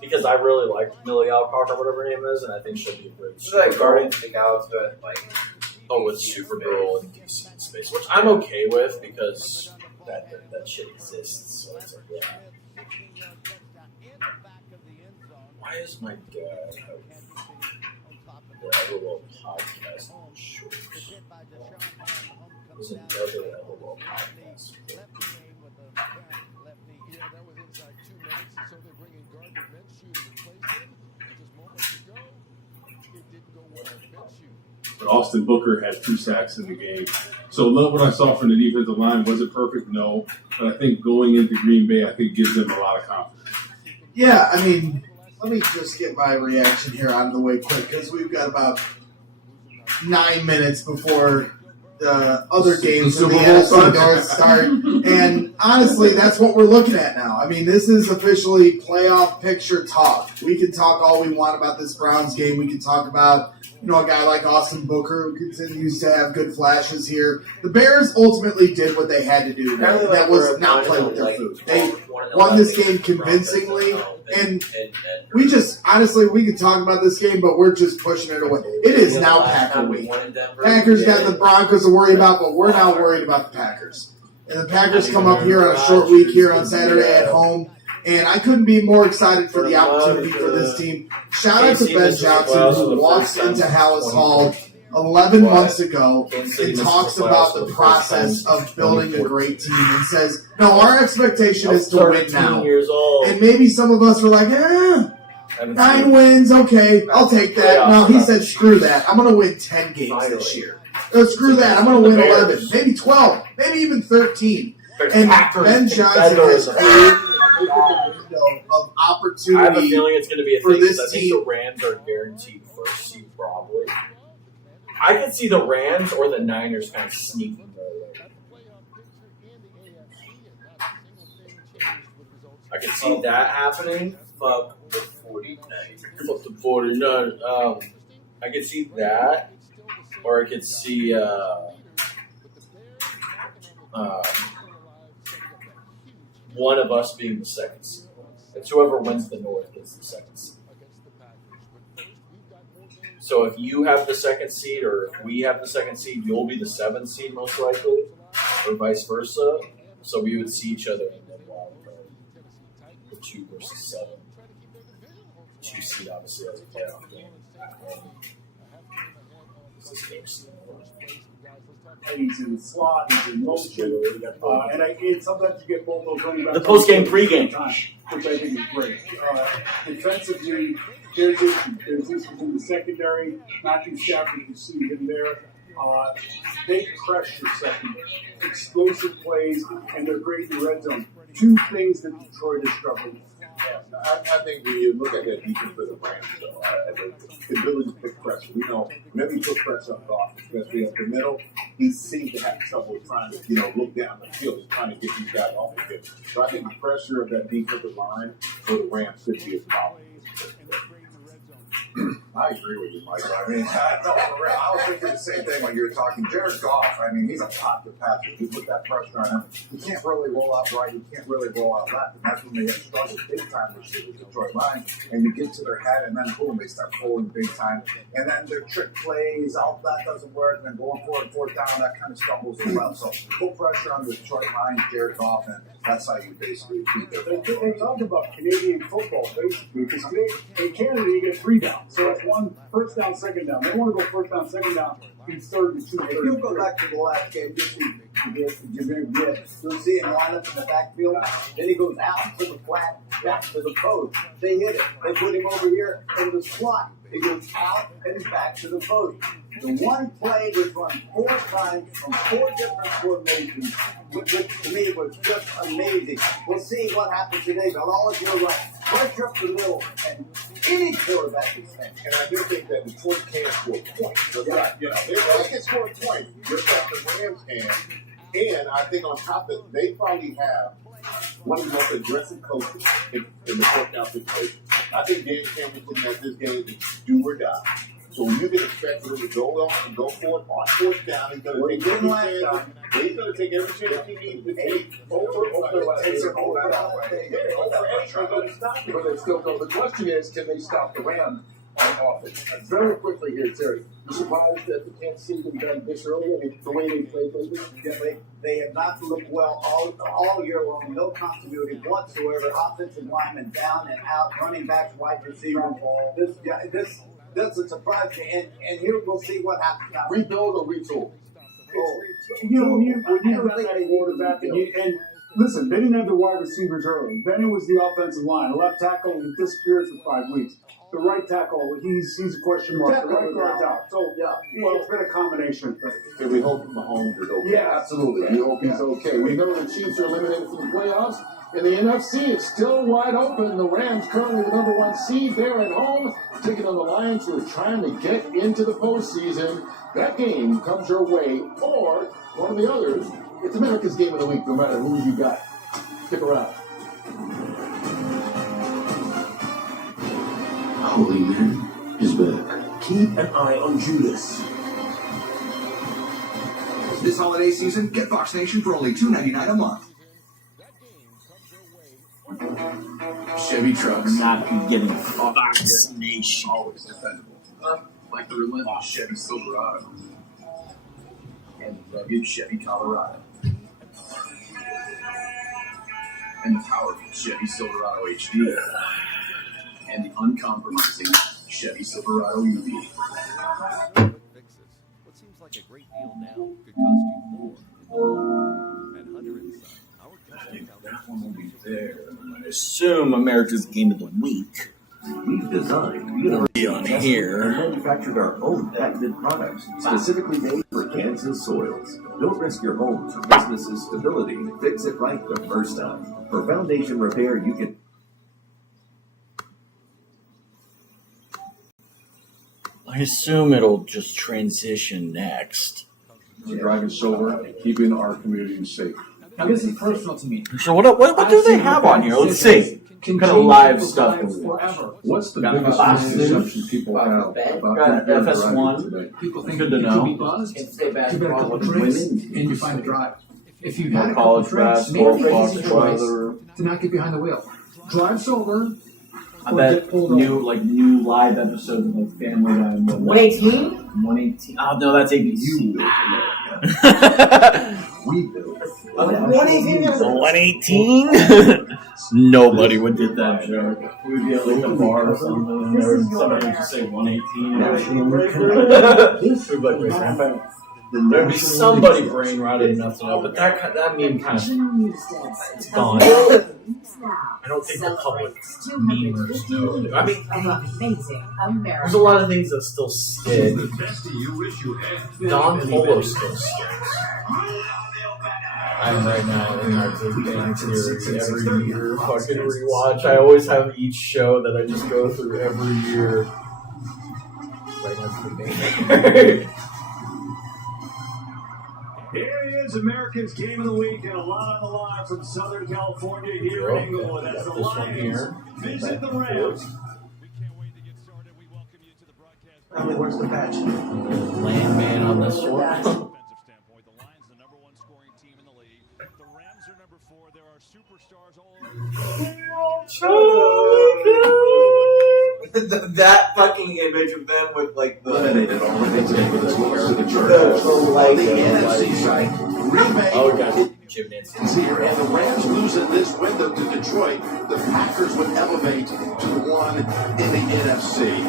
because I really like Millie Alcock or whatever her name is, and I think she'll be a great. She's like Guardians of the Galaxy, but like, with Supergirl and DC in space, which I'm okay with because that shit exists. So it's like, yeah. Why is my dad have the Everwell podcast on shorts? There's another Everwell podcast. But Austin Booker had 2 sacks in the game. So love what I saw from the defensive line. Was it perfect? No. But I think going into Green Bay, I think gives them a lot of confidence. Yeah, I mean, let me just get my reaction here out of the way quick because we've got about 9 minutes before the other games in the NFC North start. And honestly, that's what we're looking at now. I mean, this is officially playoff picture talk. We can talk all we want about this Browns game. We can talk about, a guy like Austin Booker who continues to have good flashes here. The Bears ultimately did what they had to do. That was not play with their food. They won this game convincingly, and we just, honestly, we could talk about this game, but we're just pushing it away. It is now Packer week. Packers got the Broncos to worry about, but we're not worried about the Packers. And the Packers come up here on a short week here on Saturday at home. And I couldn't be more excited for the opportunity for this team. Shout out to Ben Johnson, who walks into Hallis Hall 11 months ago and talks about the process of building a great team and says, no, our expectation is to win now. And maybe some of us were like, 9 wins, okay, I'll take that. No, he said, screw that. I'm going to win 10 games this year. No, screw that. I'm going to win 11, maybe 12, maybe even 13. And Ben Johnson has of opportunity. I have a feeling it's going to be a for thing this because I think team. the Rams are guaranteed first seed probably. I could see the Rams or the Niners kind of sneaking their way. I could see that happening. Fuck the 49ers. Fuck the 49ers. I could see that, or I could see one of us being the second seed. It's whoever wins the North gets the second seed. So if you have the second seed, or if we have the second seed, you'll be the 7th seed most likely, or vice versa. So we would see each other in the wild card. The 2 versus 7. 2 seed obviously has a playoff game. This is He's in slot, he's in motion, and sometimes you get both those running backs. The post-game, pre-game. Which I think is great. Defensively, there's issues in the secondary. Matthew Stafford, you see him there. They crush your secondary. Explosive plays, and they're great in the red zone. Two things that Detroit is struggling with. I think when you look at that defense for the Rams, though, the ability to pick pressure. We know whenever you put pressure on the offense, especially up the middle, he seems to have trouble trying to, look down the field and trying to get these guys off the field. So I think the pressure of that defensive line for the Rams could be a problem. I agree with you, Mike. I mean, I was thinking the same thing when you were talking. Jared Goff, I mean, he's a pocket passer. You put that pressure on him. He can't really roll out right. He can't really roll out left. And that's when they have struggled big time with the Detroit line. And you get to their head, and then boom, they start pulling big time. And then their trick plays, all that doesn't work. And then going for it, fourth down, that kind of stumbles as well. So put pressure on the Detroit line, Jared Goff, and that's how you basically beat them. They talk about Canadian football, basically, because in Canada you get 3 downs. So it's 1 first down, second down. They want to go first down, second down. It's 3rd and 2. If you go back to the last game, you'll see him line up in the backfield. Then he goes out to the flat, back to the post. They hit it. They put him over here in the slot. He goes out and back to the post. The one play was run 4 times from 4 different formations, which to me was just amazing. We'll see what happens today, but all of you are right. Pressure up the middle, and any quarterback is saying. And I do think that Detroit can score points. Right. If they can score points, you're back the Rams' hand. And I think on top of it, they probably have one of the most aggressive coaches in the fourth down situation. I think Dan Campbell's looking at this game as do or die. So you can expect him to go on and go for it on fourth down. He's going to take every chance he needs to take over. But they still go. The question is, can they stop the Rams on offense? Very quickly here, Terry. You surprised that the Kansas City didn't done this early? I mean, the way they played lately? They have not looked well all year long. No continuity whatsoever. Offensive linemen down and out, running backs, wide receiver. This is a surprise, and here we'll see what happens now. Rebuild or retool? When you got that quarterback, and listen, they didn't have the wide receivers early. Then it was the offensive line. The left tackle disappears for 5 weeks. The right tackle, he's a question mark. The right guard's out. So, it's been a combination. And we hope Mahomes is okay. Yeah, absolutely. We hope he's okay. We know the Chiefs are eliminated from the playoffs. And the NFC is still wide open. The Rams currently the number 1 seed there at home, taking on the Lions who are trying to get into the postseason. That game comes your way, or one of the others. It's America's Game of the Week, no matter who you got. Stick around. Holy Man is back. Keep an eye on Judas. This holiday season, get Fox Nation for only $2.99 a month. Chevy trucks. Not getting Fox Nation. Always dependable. Like the relentless Chevy Silverado. And the rugged Chevy Colorado. And the powerful Chevy Silverado HD. And the uncompromising Chevy Silverado UV. What seems like a great deal now could cost you more in the long run. At Hunter & Son, our company That one will be there. I assume America's Game of the Week. We've designed, Be on here. and manufactured our own patented products, specifically made for Kansas soils. Don't risk your home's or business's stability. Fix it right the first time. For foundation repair, you can. I assume it'll just transition next. Driving sober, keeping our community safe. Now, this is personal to me. So what do they have on here? Let's see. What kind of live stuff do we watch? What's the Got biggest boxes. misconception people have about Got driving FS1. today? People think Good to you know. could be buzzed, Can't say bad you better about couple women. drinks, and you find a drive. If you've More had a couple college drinks, make basketball, the easy Fox choice weather. to not get behind the wheel. Drive sober. I bet new live episodes of like Family Guy and 118? 118. Oh no, that's ABC. We build. 118? Nobody would get that joke. We'd be at like a bar or something, and there was somebody would just say 118. There'd be somebody brain rotted enough to know, but that meme kind of it's gone. I don't think the public memers know. I mean, there's a lot of things that still stick. Don Polo still sticks. I'm right now in our Big Bang Theory every year fucking rewatch. I always have each show that I just go through every year. Right now, Big Bang Theory. Here he is, America's Game of the Week, and a lot on the line from Southern California here in Englewood. As the Lions visit the Rams. Where's the patch? Landman on this one. That fucking image of them with like the eliminated already today with this loss to the the Chargers. like On the NFC side, Green Bay Oh, we got Jim Nance. is here, and the Rams lose in this window to Detroit. The Packers would elevate to the one in the NFC.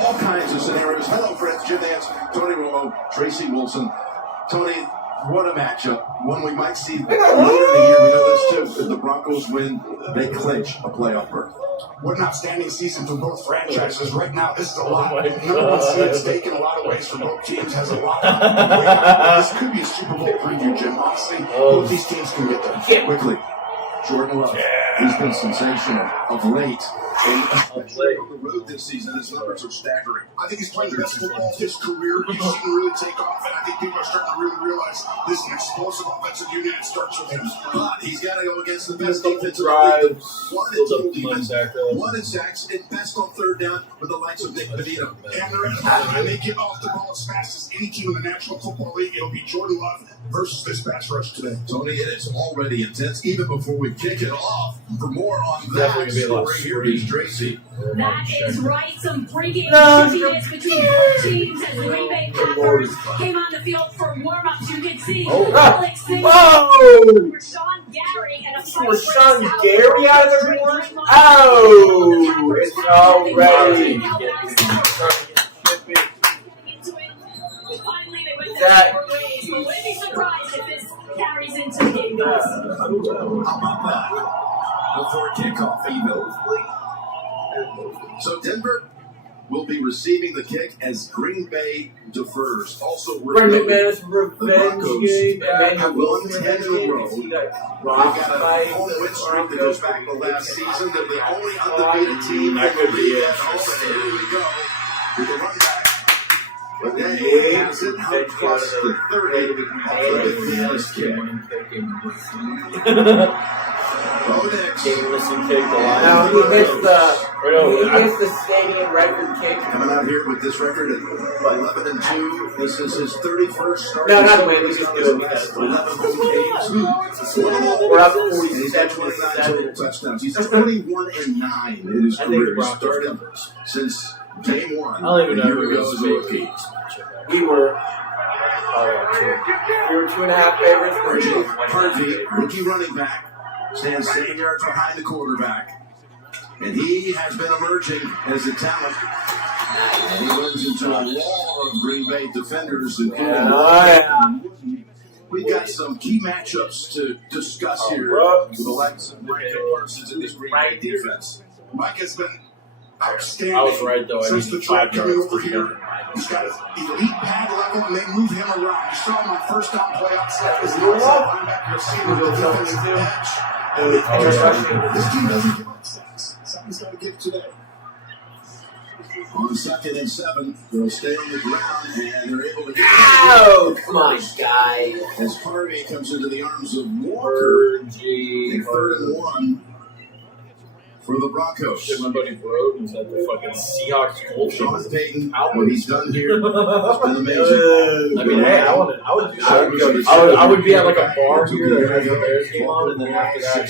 All kinds of scenarios. Hello, friends. Jim Nance, Tony Romo, Tracy Wilson. Tony, what a matchup. One we might see later in the year. We know this too. If the Broncos win, they clinch a playoff berth. What an outstanding season for both franchises. Right now, this is a lot. Oh my Number one seed at stake in a lot of ways for both teams. Has a lot. This could be a Super Bowl preview, Jim. Honestly, both these teams can get there Quickly, Jordan Love. He's been sensational of late. On the road this season, his numbers are staggering. I think he's playing the best football of his career. You've seen him really take off, and I think people are starting to really realize this is an explosive offensive unit. It starts with him. But he's got to go against the best Couple defensive drives, league. One in builds up total the defense, back up. one in sacks, and best on third down with the likes of Nick Benito. And they're in the ball, and they get off the ball as fast as any team in the National Football League. It'll be Jordan Love versus this pass rush today. Tony, it is already intense even before we kick it off. For more on Definitely that gonna be a lot story, here is Tracy. That is right. Some freaking shiftiness between both teams as the Green Bay Packers came on the field for warm-ups. You can see Alex Smith, Rashawn Gary, and a Rashawn Gary out of the board? Oh, it's already. Finally, they went their separate ways, but wouldn't be surprised if this carries into the game, guys. How about that? Before kickoff, so Denver will be receiving the kick as Green Bay defers. Also, Brandon McManus revenge game. have won 10 in a row. They've got a home win streak that goes back to last season. They're the only undefeated team in the league at home. And here we go with the run back. But they hasn't helped cross the 30 of the McManus kick. Gave him a kick the line. No, he missed the stadium record kick. Coming out here with this record at 11-2. This is his 31st start. No, not win. He's just doing because 11 games. We're up And he's got 29 total touchdowns. He's 21-9 in his career. He started since game one. I don't even know a year who ago was as a rookie. We were 2.5 favorites. Harvey, rookie running back, stands 7 yards behind the quarterback. And he has been emerging as a talent. And he runs into a wall of Green Bay defenders. We've got some key matchups to discuss here with the likes of Michael Parsons in this Green Bay defense. Mike has been outstanding. I was right, though. I Since need the trade 5 coming yards over to here, he's got an elite pad level, and they move him around. You saw him on first down playoff set as the outside linebacker, receiver, the defensive edge. This team doesn't give up sacks. Something's got to give today. On 2nd and 7, they'll stay on the ground, and they're able to get Ow! Come on, guy. as Harvey comes into the arms of Walker. And 3rd and 1 for the Broncos. Shit, my buddy Broden was at the fucking Seahawks Colts. Sean Payton, what he's done here has been amazing. I mean, hey, I would be at like a bar here that has the Bears game on, and then after that,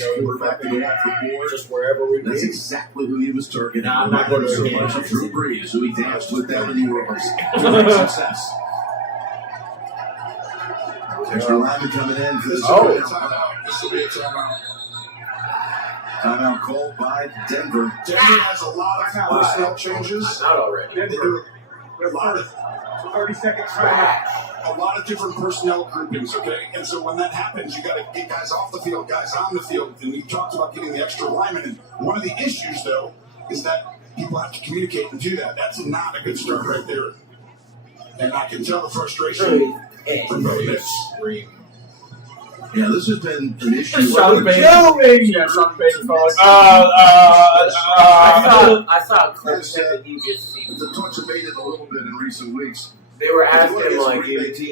just wherever we That's be. exactly who he was targeting. Nah, I'm not going to so the game. much of Drew Brees, who he danced with down in New Orleans. Great success. Extra lineman coming in for this. This will be a timeout. Timeout called by Denver. Denver has a lot of personnel changes. Not already. They do a lot of 30 seconds. A lot of different personnel groupings, okay? And so when that happens, you got to get guys off the field, guys on the field. And you talked about getting the extra linemen. And one of the issues, though, is that people have to communicate and do that. That's not a good start right there. And I can tell the frustration from the Knicks. Yeah, this has been an issue. Sean Payton. Yeah, Sean Payton. I saw a clip that he just the talks debated a little bit in recent weeks. They were asking him, like,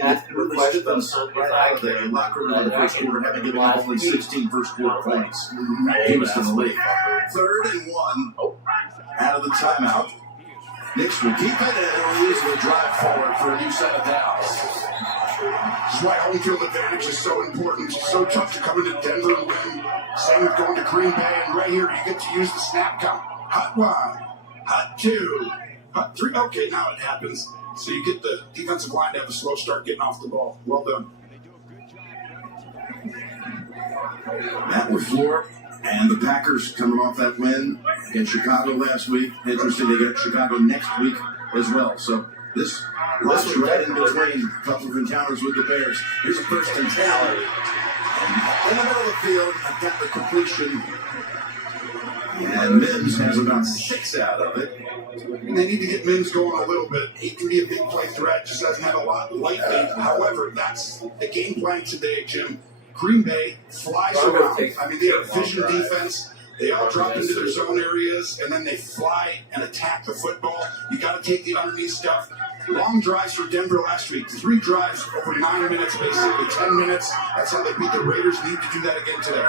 asking him questions on something right out of there. Locker room in the first quarter, having given up only 16 first quarter points. Deepest in the league. 3rd and 1 out of the timeout. Knicks will keep it and it'll easily drive forward for a new set of downs. This is why home field advantage is so important. It's so tough to come into Denver and win. Same with going to Green Bay, and right here you get to use the snap count. Hot 1, hot 2, hot 3. Okay, now it happens. So you get the defensive line to have a slow start getting off the ball. Well done. Matt LaFleur and the Packers coming off that win in Chicago last week. Interesting, they get Chicago next week as well. So this was right in between a couple of encounters with the Bears. Here's a 1st and 10. And in the middle of the field, I've got the completion. And Mims has about 6 out of it. And they need to get Mims going a little bit. He can be a big play threat, just doesn't have a lot lately. However, that's the game plan today, Jim. Green Bay flies around. I mean, they have vision defense. They all drop into their zone areas, and then they fly and attack the football. You got to take the underneath stuff. Long drives for Denver last week. 3 drives over 9 minutes, basically 10 minutes. That's how they beat the Raiders. Need to do that again today.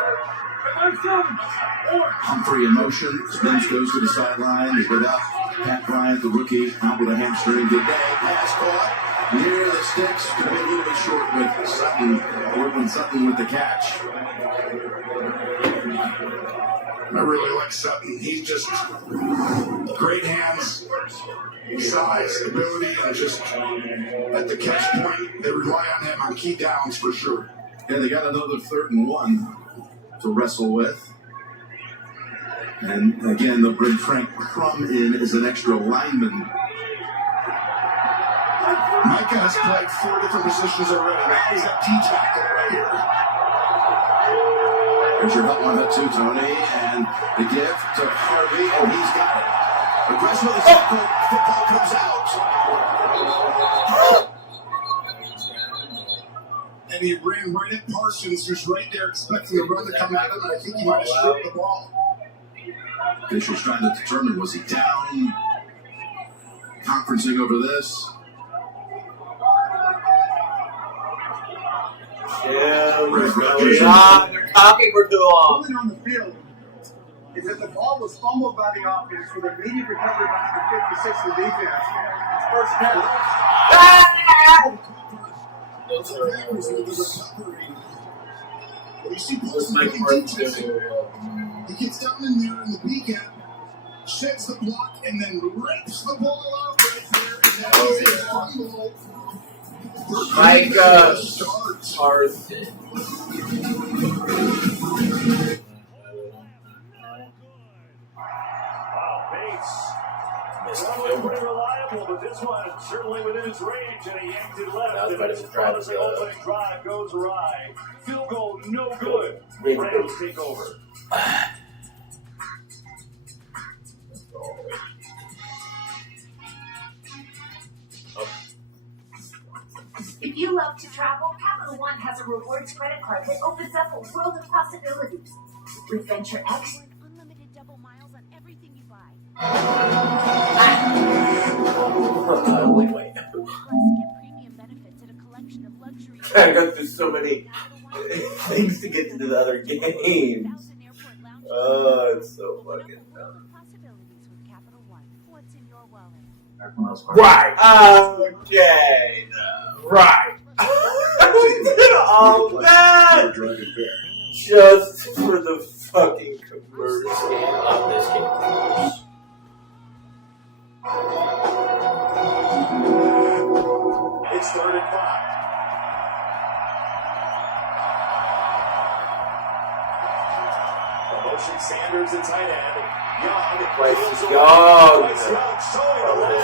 Humphrey in motion. Mims goes to the sideline. They without Pat Bryant, the rookie, out with a hamstring. Good day. Pass caught near the sticks. Could be a little bit short with Sutton. Orland Sutton with the catch. I really like Sutton. He's just great hands, size, ability, and just at the catch point, they rely on him on key downs for sure. Yeah, they got another 3rd and 1 to wrestle with. And again, they'll bring Frank Crum in as an extra lineman. Micah has played 4 different positions already. Now he's at D-tackle right here. There's your hot 1, hot 2, Tony. And the gift to Harvey. Oh, he's got it. Aggressive with the tackle. Football comes out. And he ran right at Parsons, who's right there expecting the run to come at him, and I think he might have stripped the ball. Fisher's trying to determine, was he down? Conferencing over this. Yeah, they're talking for too long. Ruling on the field is that the ball was fumbled by the offense with an immediate recovery by number 56 of the defense. First down. You see Paulson making details. He gets down in there in the B gap, sheds the block, and then rips the ball out right there. And that is a fumble. Micah Parsons. Wow, Bates. Not pretty reliable, but this one certainly within his range, and he yanked it left. And as far as the opening drive goes awry, field goal no good. Rams take over. If you love to travel, Capital One has a rewards credit card that opens up a world of possibilities. With Venture X, unlimited double miles on everything you buy. Wait. I got through so many things to get into the other games. Oh, it's so fucking dumb. Right. Okay. Right. We did all that just for the fucking commercial of this game. It's 3rd and 5. The motion Sanders, the tight end. Young. Place is gone.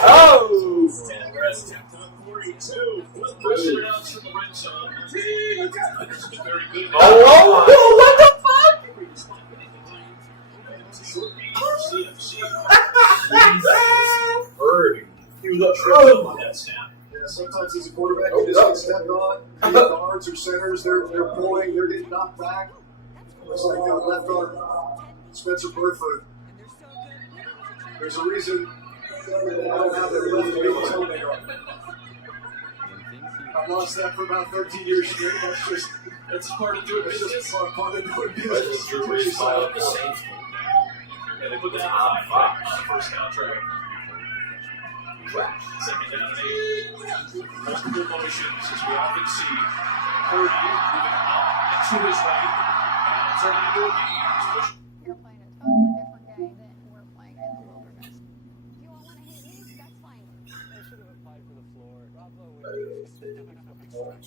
Oh! 10 rest tipped on 42. With pressure out to the red zone. Hunter's been very good. Oh, what the fuck? Bird. He was up tripping on that snap. Yeah, sometimes as a quarterback, you just get stepped on. The guards or centers, they're pulling, they're getting knocked back. Looks like left guard Spencer Burford. There's a reason they don't have their left big toenail. I've lost that for about 13 years straight. That's part of doing business. Just part of doing That's business. Drew Brees style of the Saints. Yeah, they put that on the first contract. Second down and 8. Multiple motions, as we often see. Purdy moving out and to his right. And turning into a game. You're playing a totally different game than we're playing in the wilderness. If you all want to hit innings, that's fine. I should have applied for the floor. Bravo.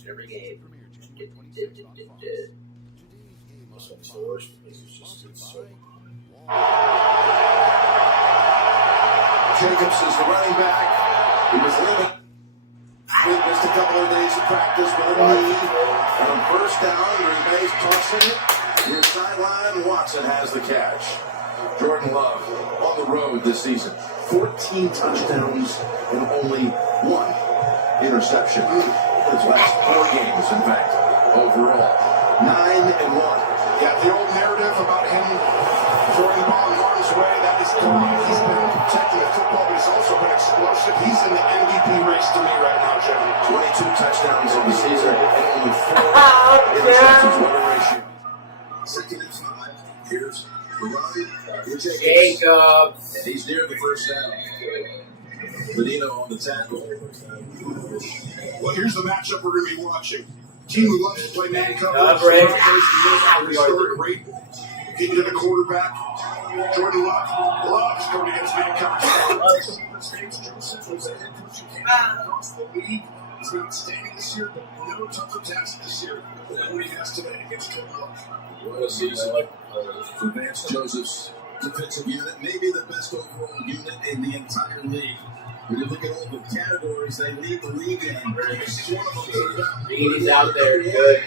Every game. Jacobs is the running back. He was limited. He missed a couple of days of practice with a knee. And on first down, Green Bay's tossing it. Near sideline, Watson has the catch. Jordan Love on the road this season. 14 touchdowns and only 1 interception. His last 4 games, in fact, overall. 9-1. Yeah, the old narrative about him throwing the ball in harm's way, that is gone. He's been protecting the football, but he's also been explosive. He's in the MVP race to me right now, Jim. 22 touchdowns on the season and only 4 interceptions. What a ratio. Second and 5. Here's the run. Jacobs. And he's near the first down. Benino on the tackle. Well, here's the matchup we're going to be watching. Team who loves to play man coverage. Historic rate. Getting to the quarterback. Jordan Love loves going against man coverage. Across the league. He's been outstanding this year, but no tougher task this year than what he has today against Jordan Love. What a season for Vance Joseph's defensive unit. Maybe the best overall unit in the entire league. When you look at all the categories they lead the league in, He's out there. Good.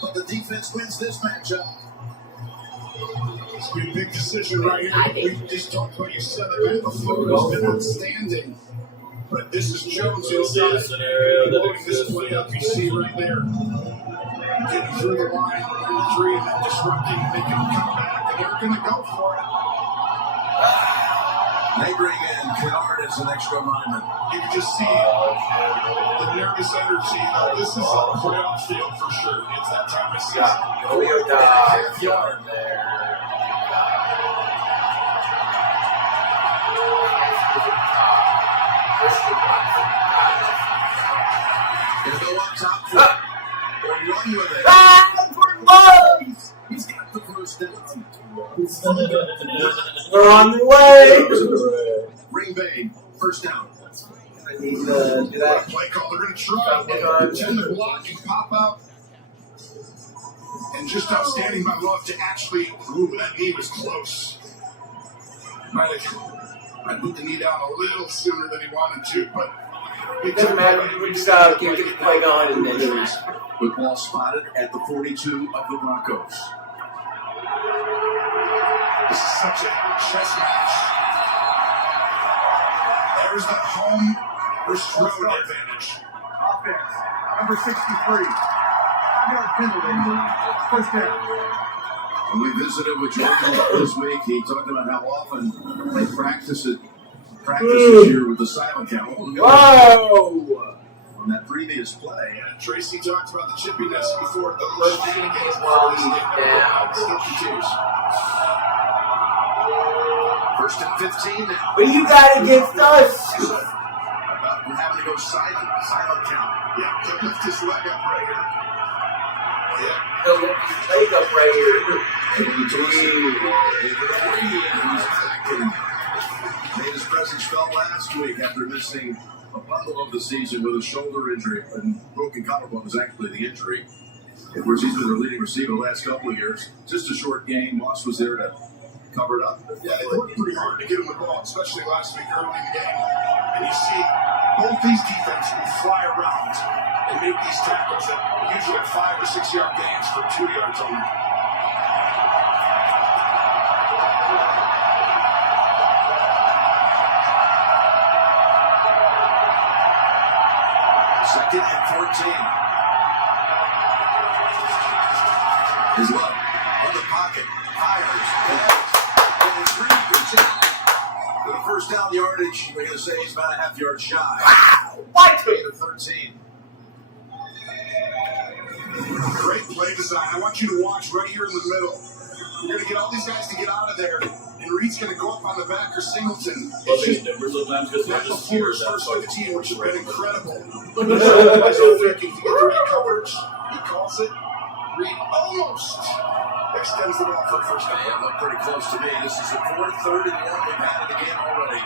But the defense wins this matchup. It's been a big decision right here. We just talked about you said it. The floor has been outstanding. But this is Jones inside. Blowing this play up, you see right there. Getting through the line on 3 and then disrupting, making them come back, and they're going to go for it. They bring in Kennard as an extra lineman. You can just see the nervous energy. This is a playoff field for sure. It's that time of season. Half yard there. Gonna go up top for it. Or run with it. He's got the first down. They're on the way. Green Bay, first down. I need to do that. Play call, they're going to try. Pretend they're blocking, pop out. And just outstanding by Love to actually, that knee was close. Might put the knee down a little sooner than he wanted to, but it doesn't matter. We just keep the play going and then football spotted at the 42 of the Broncos. This is such a chess match. There's that home versus road advantage. Offense, number 63. 5-yard penalty. First down. When we visited with Jordan this week, he talked about how often they practice this year with the silent count. Whoa! On that previous play. Yeah, Tracy talked about the chippiness before the First and 15 now. But you got against us. About having to go silent count. Yeah, he'll lift his leg up right here. Yeah. He'll lift his leg up right here. Made his presence felt last week after missing a bundle of the season with a shoulder injury. And broken collarbone was actually the injury. Of course, he's been the leading receiver the last couple of years. Just a short game. Moss was there to cover it up. Yeah, it worked pretty hard to get him the ball, especially last week early in the game. And you see both these defenses will fly around and make these tackles that usually are 5 or 6 yard gains for 2 yards only. Second and 14. His luck on the pocket, fires, and it's reaching for the first down yardage. They're going to say he's about a half yard shy. Wow! What? 13. Great play design. I want you to watch right here in the middle. You're going to get all these guys to get out of there, and Reed's going to go up on the back or Singleton. Well, these numbers sometimes because they're That's just before here. his first 15, which has been incredible. So That's thinking to get the right coverage, he calls it. Reed almost extends the ball for a first down. They look pretty close to me. This is the fourth, third, and one we've had in the game already.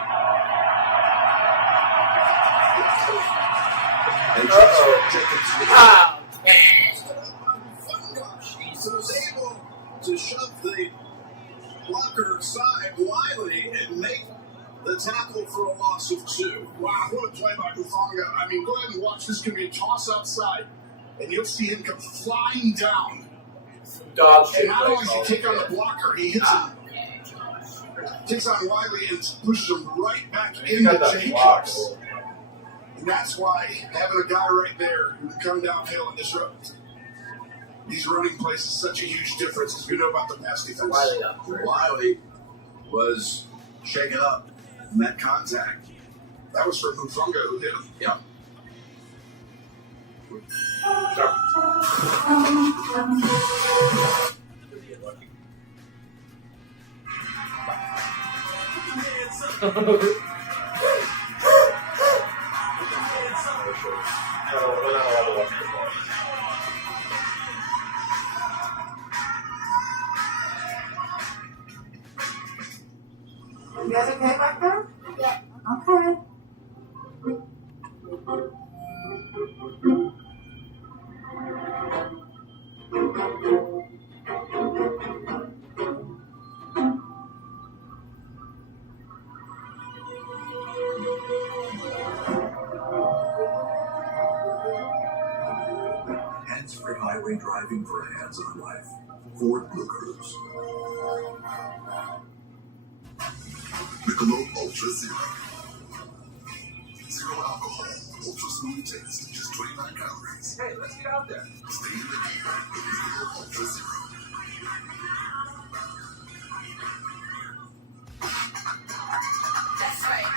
So was able to shove the blocker aside, Wiley, and make the tackle for a loss of 2. Wow, what a play by Hufanga. I mean, go ahead and watch. This can be a toss outside, and you'll see him come flying down. Dog shit. And not only does he take on the blocker, he hits him. Takes on Wiley and pushes him right back into Jacobs. And that's why having a guy right there who can come downhill and disrupt these running plays is such a huge difference, as we know about the pass defense. Wiley was shaken up in that contact. That was for Hufanga who hit him. Yep. You guys okay back there? Yeah. Okay. Hands-free highway driving for a hands-on life. Ford Blue Cruise. Michelob Ultra Zero. Zero alcohol, ultra smooth taste, just 29 calories. Hey, let's get out there. Stay in the heat with Michelob Ultra Zero. That's right.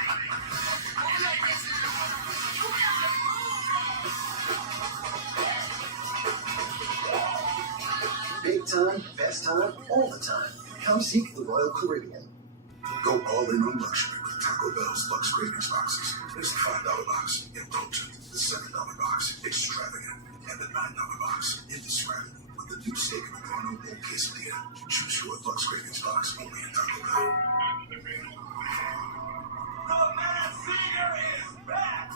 Big time, best time, all the time. Come seek the Royal Caribbean. Go all in on luxury with Taco Bell's Lux Cravings boxes. There's the $5 box, indulgent, the $7 box, extravagant, and the $9 box, indescribable. With the new steak and Guano Bowl Quesadilla. Choose your Lux Cravings box only at Taco Bell. The Masked Singer is back!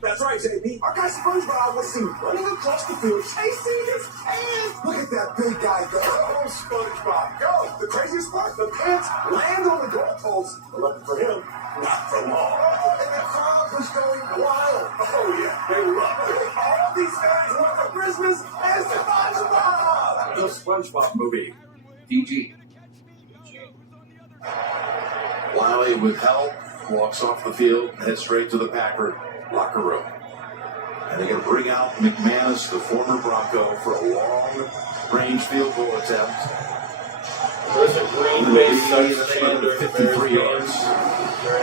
That's right, JP. Our guy SpongeBob was seen running across the field, chasing his hands. Look at that big guy go. Oh, SpongeBob, go. The craziest part, the pants land on the goalpost. Lucky for him, not for long. And the crowd was going wild. Oh, yeah, they love it. All these fans want for Christmas is SpongeBob. The SpongeBob movie. PG. Wiley with help walks off the field, heads straight to the Packer locker room. And they're going to bring out McManus, the former Bronco, for a long-range field goal attempt. There's a Green Bay They under 53 yards.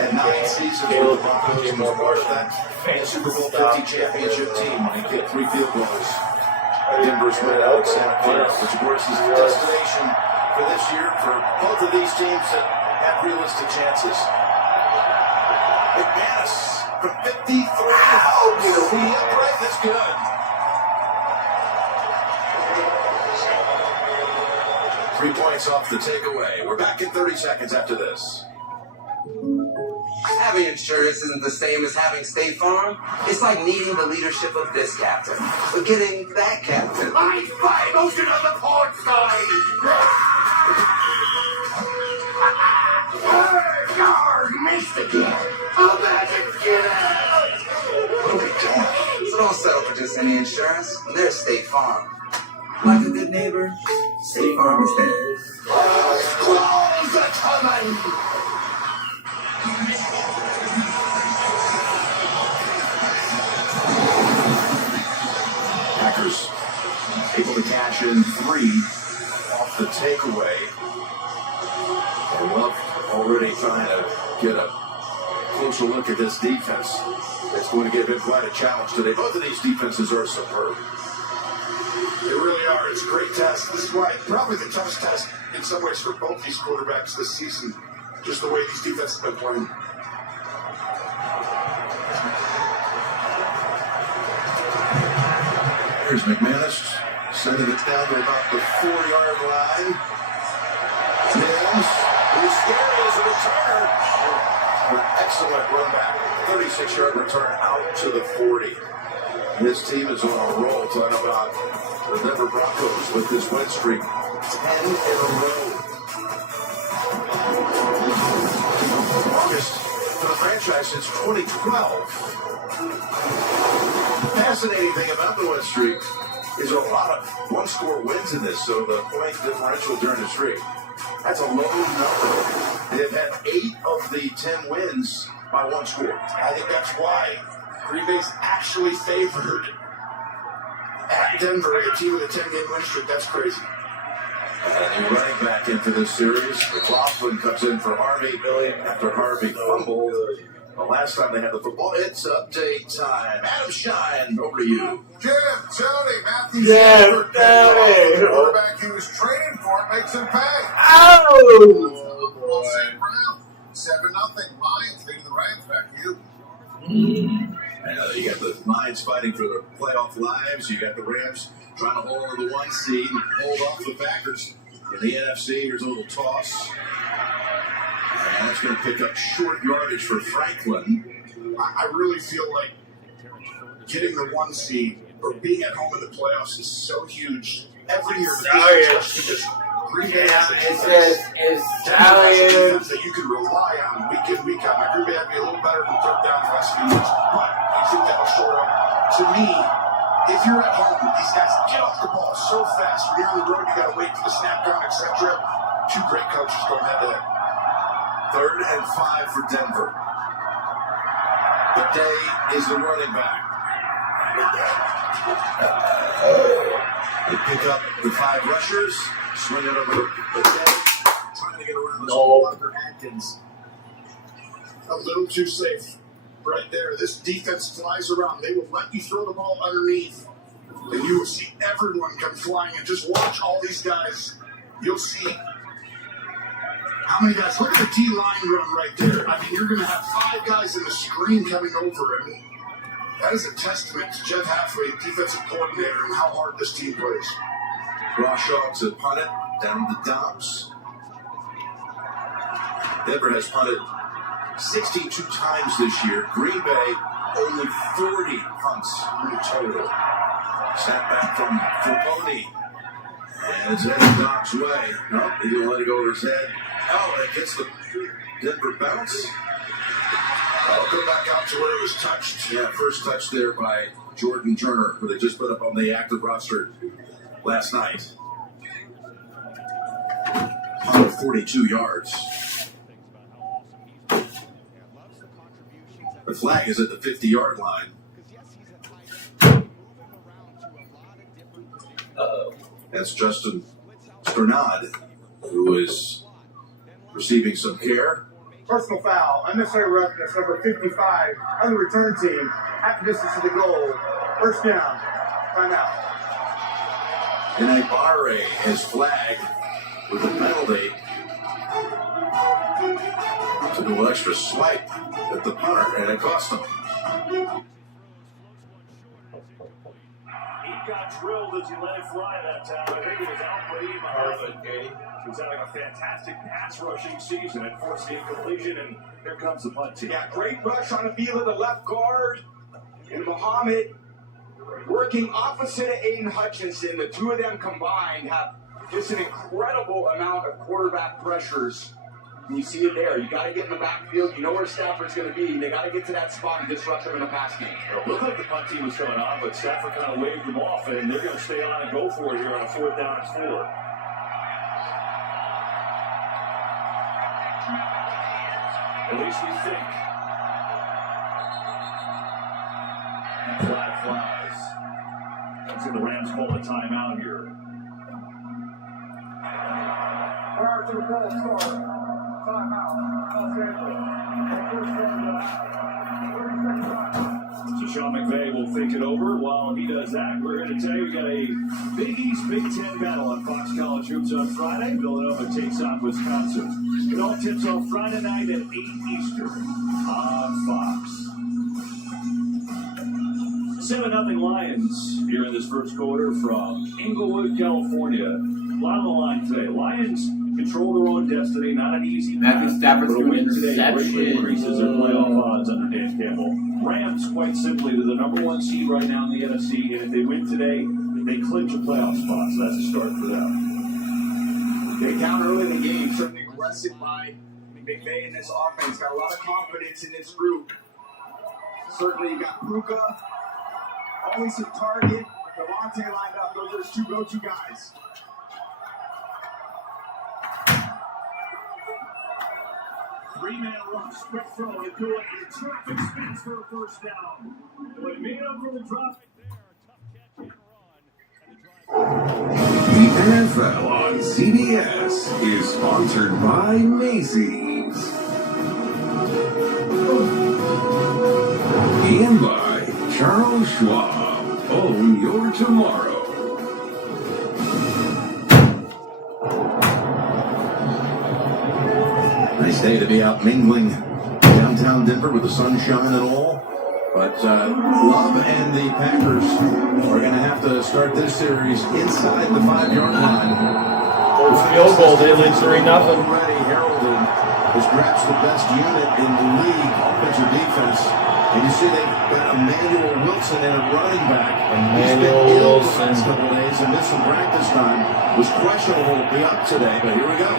And 9 seasons where the Broncos were part of that Super Bowl 50 championship team when they kicked 3 field goals. Denver's win out of Santa Clara, which of course is the destination for this year for both of these teams that have realistic chances. McManus from 53. Oh, the upright is good. 3 points off the takeaway. We're back in 30 seconds after this. Having insurance isn't the same as having State Farm. It's like needing the leadership of this captain, but getting that captain. I fight motion on the porn side! Yard, missed again! A magic kid! What are we doing? So don't settle for just any insurance. There's State Farm. Like a good neighbor, State Farm is there. Squalls are coming! Packers able to cash in 3 off the takeaway. And Love already trying to get a closer look at this defense. It's going to give him quite a challenge today. Both of these defenses are superb. They really are. It's a great test. This is why probably the toughest test in some ways for both these quarterbacks this season. Just the way these defenses have been playing. Here's McManus sending it down to about the 4-yard line. Mims, who's scary as a returner. An excellent run back. 36-yard return out to the 40. His team is on a roll. Talking about the Denver Broncos with this win streak. 10 in a row. Longest for the franchise since 2012. Fascinating thing about the win streak is there are a lot of one-score wins in this, so the point differential during the streak, that's a low number. They've had 8 of the 10 wins by 1 score. I think that's why Green Bay's actually favored at Denver, a team with a 10-game win streak. That's crazy. And you're running back into this series. McLaughlin comes in for Harvey after Harvey fumbled. The last time they had the football, it's update time. Adam Shine, over to you. Jim, Tony, Matthew Jim, Tony. The quarterback he was trading for makes him pay. Oh! St. Brown, 7-0. Lions leading the Rams back to you. And you got the Lions fighting for their playoff lives. You got the Rams trying to hold on to the 1 seed and hold off the Packers. In the NFC, here's a little toss. And that's going to pick up short yardage for Franklin. I really feel like getting the 1 seed or being at home in the playoffs is so huge. Every year, because Green Bay has a defense that you can rely on week in, week out. Now, Green Bay had to be a little better than 3rd down the last few years, but you think that'll short up. To me, if you're at home, these guys get off the ball so fast. When you're on the road, you got to wait for the snap down, etc. 2 great coaches going head-to-head. 3rd and 5 for Denver. Day is the running back. They pick up the 5 rushers, swing it over the Day, trying to get around the Walker Atkins. A little too safe right there. This defense flies around. They will let you throw the ball underneath, and you will see everyone come flying. And just watch all these guys. You'll see how many guys. Look at the D-line run right there. I mean, you're going to have 5 guys in the screen coming over. I mean, that is a testament to Jeff Halfway, defensive coordinator, and how hard this team plays. Brashaw to punt it down the Dobbs. Denver has punted 62 times this year. Green Bay, only 40 punts in total. Snap back from Fuponi. And it's headed Dobbs' way. No, he's going to let it go over his head. Oh, and it gets the Denver bounce. I'll go back out to where it was touched. Yeah, first touch there by Jordan Turner, who they just put up on the active roster last night. 142 yards. The flag is at the 50-yard line. That's Justin Sternad, who is receiving some care. Personal foul, unnecessary roughness, number 55 on the return team, half the distance to the goal. First down, timeout. And Ibarre is flagged with a penalty. Took a little extra swipe at the punter, and it cost him. got drilled as he let it fly that time. I think it was Al-Qadim Muhammad. Who's having a fantastic pass rushing season and forcing incompletion, and here comes the punt team. Yeah, great rush on Avila, the left guard, and Muhammad working opposite of Aiden Hutchinson. The two of them combined have just an incredible amount of quarterback pressures. And you see it there. You got to get in the backfield. You know where Stafford's going to be. They got to get to that spot and disrupt them in the pass game. It looked like the punt team was coming on, but Stafford kind of waved them off, and they're going to stay on and go for it here on a 4th down and 4. At least we think. Flag flies. That's in the Rams call a timeout here. Prior to the ball start, timeout, Los Angeles. First down, 30 seconds time. So Sean McVay will think it over. While he does that, we're here to tell you we got a Big East Big Ten battle on Fox College Hoops on Friday. Villanova takes on Wisconsin. It all tips off Friday night at 8 Eastern on Fox. 7-0 Lions here in this first quarter from Inglewood, California. A lot on the line today. Lions control their own destiny. Not an easy Matthew path, Stafford's but a going win to today interception. greatly increases their playoff odds under Dan Campbell. Rams, quite simply, they're the number 1 seed right now in the NFC, and if they win today, they clinch a playoff spot. So that's a start for them. They down early in the game, certainly aggressive by McVay in this offense. Got a lot of confidence in this group. Certainly you got Puka, always a target. Devontae lined up. Those are his 2 go-to guys. Three-man rush, quick throw to do it. And traffic spins for a first down. But he made up for the drop there. The NFL on CBS is sponsored by Macy's. And by Charles Schwab. Own your tomorrow. Nice day to be out mingling downtown Denver with the sunshine and all. But Love and the Packers are going to have to start this series inside the 5-yard line. First field goal, they lead 3-0. Already heralded as perhaps the best unit in the league, offensive defense. And you see they've got Emmanuel Wilson and a running back. He's been ill the last couple of days and missed some practice time. Was questionable to be up today, but here we go.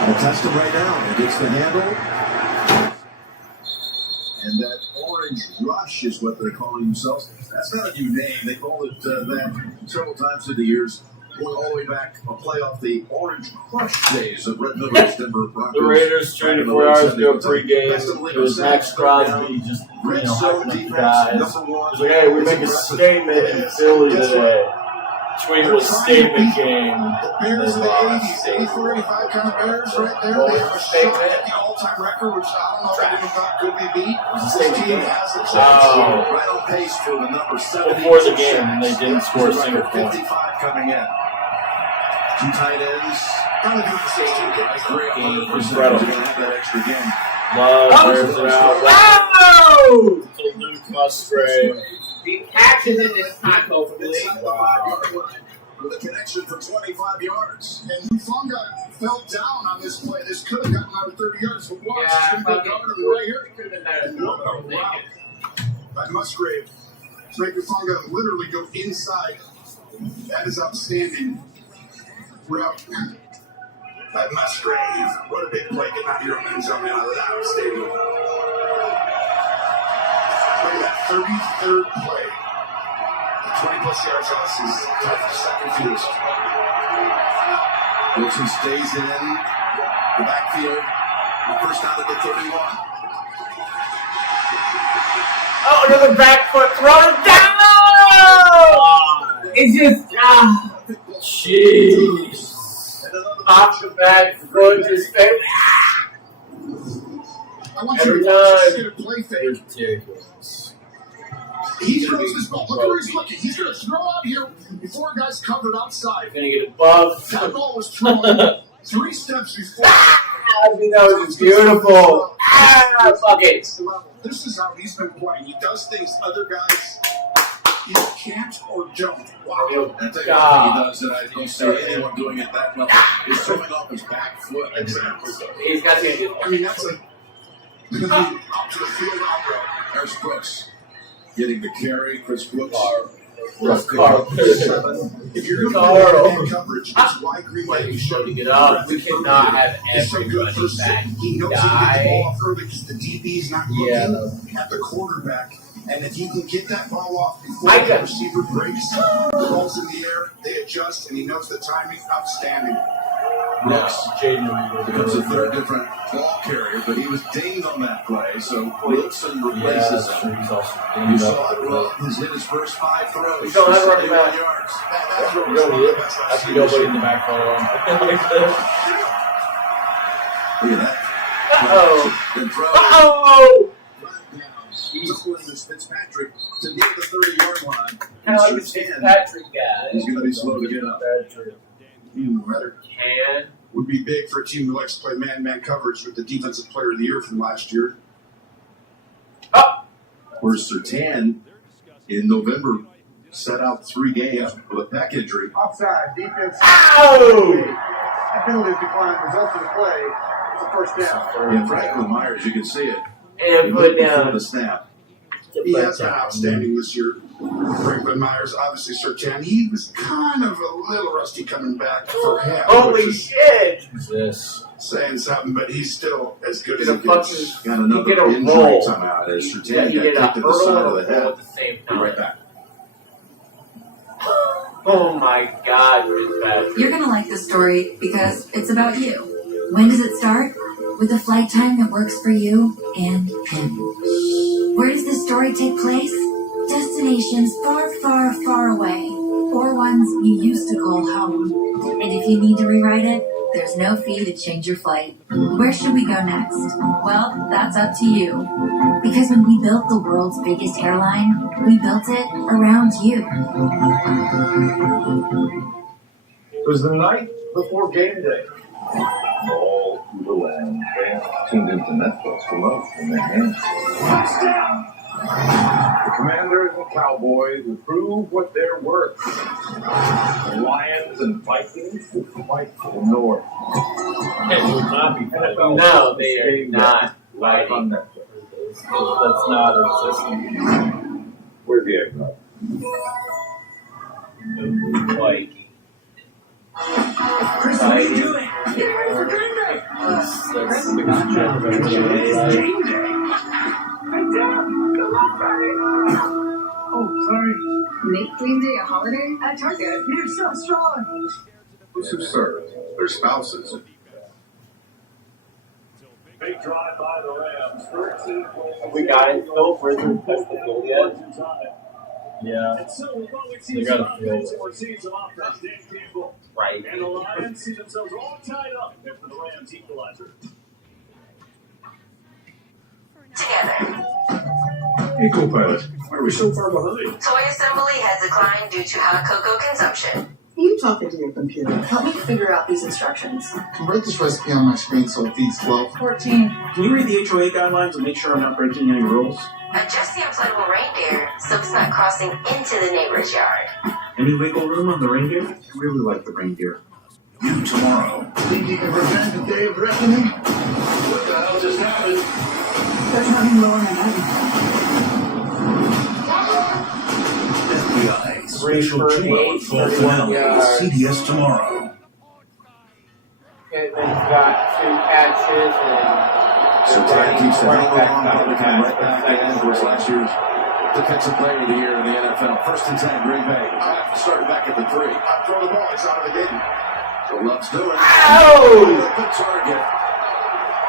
I'll test him right now. He gets the handle. And that Orange Rush is what they're calling themselves. That's not a new name. They called it that several times through the years, going all the way back a playoff, the Orange Crush days of Red Miller's Denver Broncos. The Raiders 24 hours ago pregame. It was Max Crosby just hyping up the guys. It was like, hey, we make a statement in Philly today. Tweet was statement game. The Bears of the 80s, 84, 85 kind of Bears right there. They have a shot at the all-time record, which I don't know if anyone thought could be beat. This team has a chance. Right on pace for the number 70. Before the game, and they didn't score a single point. 55 coming in. 2 tight ends. Kind of do the same thing. I agree. 100%. They're going to have that extra game. Love, there's it out. Oh! To Luke Musgrave. The catches in this tackle for the league. With a connection for 25 yards. And Hufunga fell down on this play. This could have gotten out of 30 yards. But watch, it's going to be covered right here. Could have been better. Wow. By Musgrave. Drake Hufunga literally go inside. That is outstanding. Route by Musgrave. What a big play. Getting out of your own end zone now. That's outstanding. Look at that 33rd play. 20-plus yards on us is second fewest. Wilson stays in the backfield. First down at the 31. Oh, another back foot throw down! It's just, jeez. Off the back foot, just every time. Ridiculous. He throws this ball. Look where he's looking. He's going to throw out here before a guy's covered outside. Gonna get it buffed. That ball was thrown 3 steps before. I think that was beautiful. Fuck it. This is how he's been playing. He does things other guys. can't or don't. Wow. And I tell you one thing he does that I don't see anyone doing at that level is throwing off his back foot. Exactly. He's got to be. I mean, that's a up to the field out route. There's Brooks getting the carry. Chris Brooks. If you're going to coverage, that's why Green Bay showed it up. We cannot have everybody back. He knows how to get the ball off early because the DB's not looking at the quarterback. And if you can get that ball off before the receiver breaks, the ball's in the air, they adjust, and he knows the timing. Outstanding. Brooks becomes a third different ball carrier, but he was dinged on that play, so Wilson replaces him. You saw it, well, he's hit his first 5 throws. You don't have running 71 back. yards. You don't need it. I see nobody in the back corner. Look at that. Then throw. He's Fitzpatrick to near the 30-yard line. How is Fitzpatrick guy? He's going to be slow to get up. Can would be big for a team who likes to play man-man coverage with the Defensive Player of the Year from last year. Whereas Surtain in November set out 3 games with a back injury. Offside, defense. Ow! That penalty decline results in the play. It's a first down. Yeah, Franklin Myers, you can see it. And put down the snap. He has been outstanding this year. Franklin Myers, obviously Surtain. He was kind of a little rusty coming back for him. Holy shit! Who's this? Saying something, but he's still as good as He he gets. Got another did a injury roll. somehow as Surtain Yeah, he did a got kicked to the hurdle side and of a the head. roll at the same Be time. right back. Oh my God, Fitzpatrick. You're gonna like this story because it's about you. When does it start? With a flight time that works for you and him. Where does this story take place? Destinations far, far, far away, or ones you used to call home. And if you need to rewrite it, there's no fee to change your flight. Where should we go next? Well, that's up to you. Because when we built the world's biggest airline, we built it around you. It was the night before game day. All through the land, fans tuned into Netflix remote in their hands. Touchdown! The Commanders and Cowboys will prove what they're worth. The Lions and Vikings will fight for the North. It will not be NFL. No, they are not Live on fighting. Netflix. That's not existing. Where's the eggnog? Like, Chris, what are you doing? Get ready for game day! That's the It's game day! Right down! Oh, sorry. Make Dream Day a holiday at Target. You're so strong! It's absurd. Their spouses. Big drive by the Rams. 13 have we gotten Phil further past the goal yet? Yeah. And so, while we They see got some to offense and we're seeing some offense, Dan Campbell Right. and the Lions see themselves all tied up after the Rams equalizer. Together. Hey, co-pilot, why are we so far behind? Toy assembly has declined due to high cocoa consumption. You talking to your computer. Help me figure out these instructions. Convert this recipe on my screen so it feeds 12. 14. Can you read the HOA guidelines and make sure I'm not breaking any rules? Adjust the inflatable reindeer so it's not crossing into the neighbor's yard. Any wiggle room on the reindeer? I really like the reindeer. You tomorrow. Think you can prevent the day of reckoning? What the hell just happened? There's nothing lower than that. FBI. 3 for 8, 31 yards. CBS tomorrow. Pittman's got 2 catches and Surtain keeps the running hell back on, got but became right back in towards last year's Defensive Player of the Year in the NFL. 1st and 10, Green Bay. Started back at the 3. Throw the ball. It's out of the game. So Love's doing it. Ow! Good target.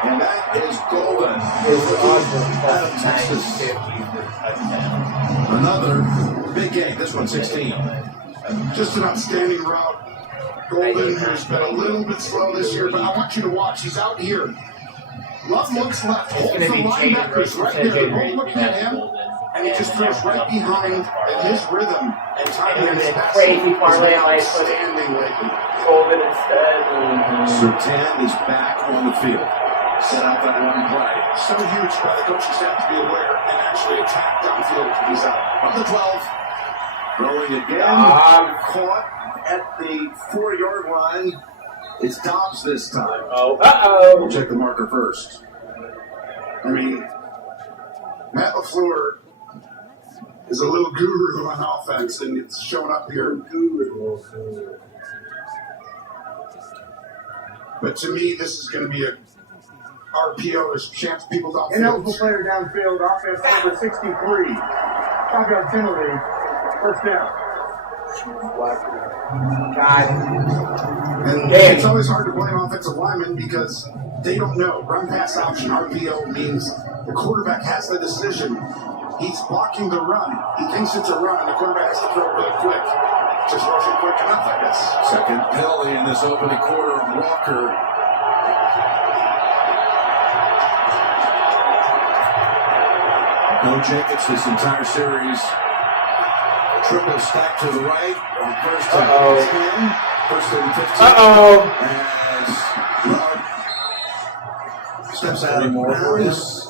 And that is golden. It's awesome. Out of Texas. Another big game. This one 16. Just an outstanding route. Golden, who's been a little bit slow this year, but I want you to watch. He's out here. Love looks left. Holds the linebackers right there. They're both looking at him. And he just throws right behind in his rhythm. And timing And is then crazy parlay I might put outstanding lately. Golden instead. Surtain is back on the field. Set out that one play. So huge by the coaching staff to be aware and actually attack downfield. He's out. From the 12. Rolling again. Caught at the 4-yard line. It's Dobbs this time. We'll check the marker first. I mean, Matt LaFleur is a little guru on offense, and it's showing up here. But to me, this is going to be a RPO. There's a chance people don't. Ineligible player downfield, offense number 63. 5-yard penalty, first down. And it's always hard to blame offensive linemen because they don't know. Run pass option, RPO, means the quarterback has the decision. He's blocking the run. He thinks it's a run, and the quarterback has to throw it really quick. Just wasn't quick enough, I guess. Second penalty in this opening quarter of Walker. No Jacobs this entire series. Triple stack to the right on first and 10. First and 15. As steps out of bounds.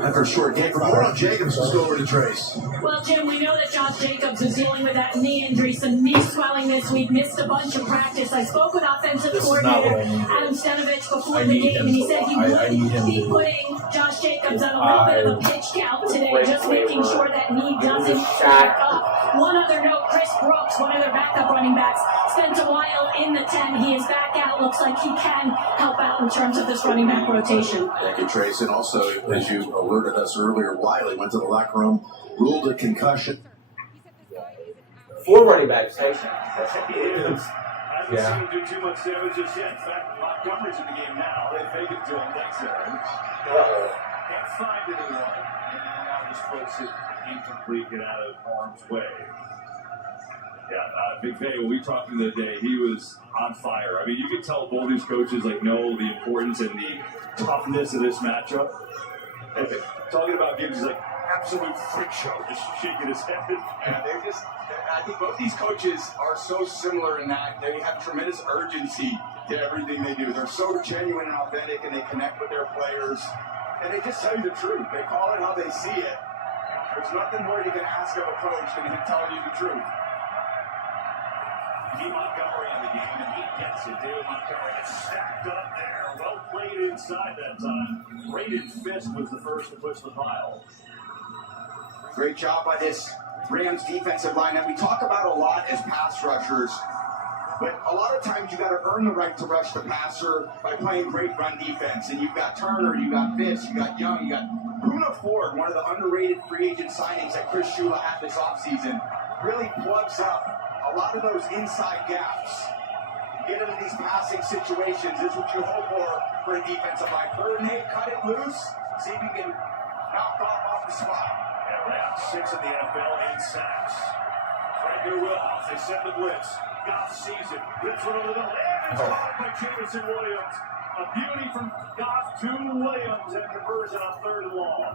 After a short game for more on Jacobs, let's go over to Trace. Well, Jim, we know that Josh Jacobs is dealing with that knee injury, some knee swelling this week, missed a bunch of practice. I spoke with offensive coordinator Adam Stenovich before the game, and he said he would be putting Josh Jacobs on a little bit of a pitch count today, just making sure that knee doesn't crack up. One other note, Chris Brooks, one of their backup running backs, spent a while in the 10. He is back out. Looks like he can help out in terms of this running back rotation. Thank you, Trace. And also, as you alerted us earlier, Wiley went to the locker room, ruled a concussion. 4 running backs, station. He is. Hasn't seen him do too much damage just yet. In fact, Montgomery's in the game now. They fake it to him. Thanks, Aaron. Can't find anyone. And now just floats it incomplete, get out of harm's way. Yeah, Big Fay, when we talked the other day, he was on fire. I mean, you could tell both these coaches know the importance and the toughness of this matchup. And talking about Gibbs, he's like, absolute freak show, just shaking his head. Yeah, I think both these coaches are so similar in that they have tremendous urgency to everything they do. They're so genuine and authentic, and they connect with their players. And they just tell you the truth. They call it how they see it. There's nothing more you can ask of a coach than him telling you the truth. Keep Montgomery in the game, and he gets it. David Montgomery gets stacked up there. Well played inside that time. Braden Fisk was the first to push the pile. Great job by this Rams defensive line that we talk about a lot as pass rushers. But a lot of times you got to earn the right to rush the passer by playing great run defense. And you've got Turner, you've got Fisk, you got Young, you got Poona Ford, one of the underrated free agent signings that Chris Shula had this offseason. Really plugs up a lot of those inside gaps. Get into these passing situations. This is what you hope for a defensive line. Third and 8, cut it loose. See if you can knock off the spot. And Rams 6 in the NFL in sacks. Franco Wilhouse, they send the blitz. Goff sees it. Blitz one over the middle. And caught by Jameson Williams. A beauty from Goff to Williams and conversion on 3rd and long.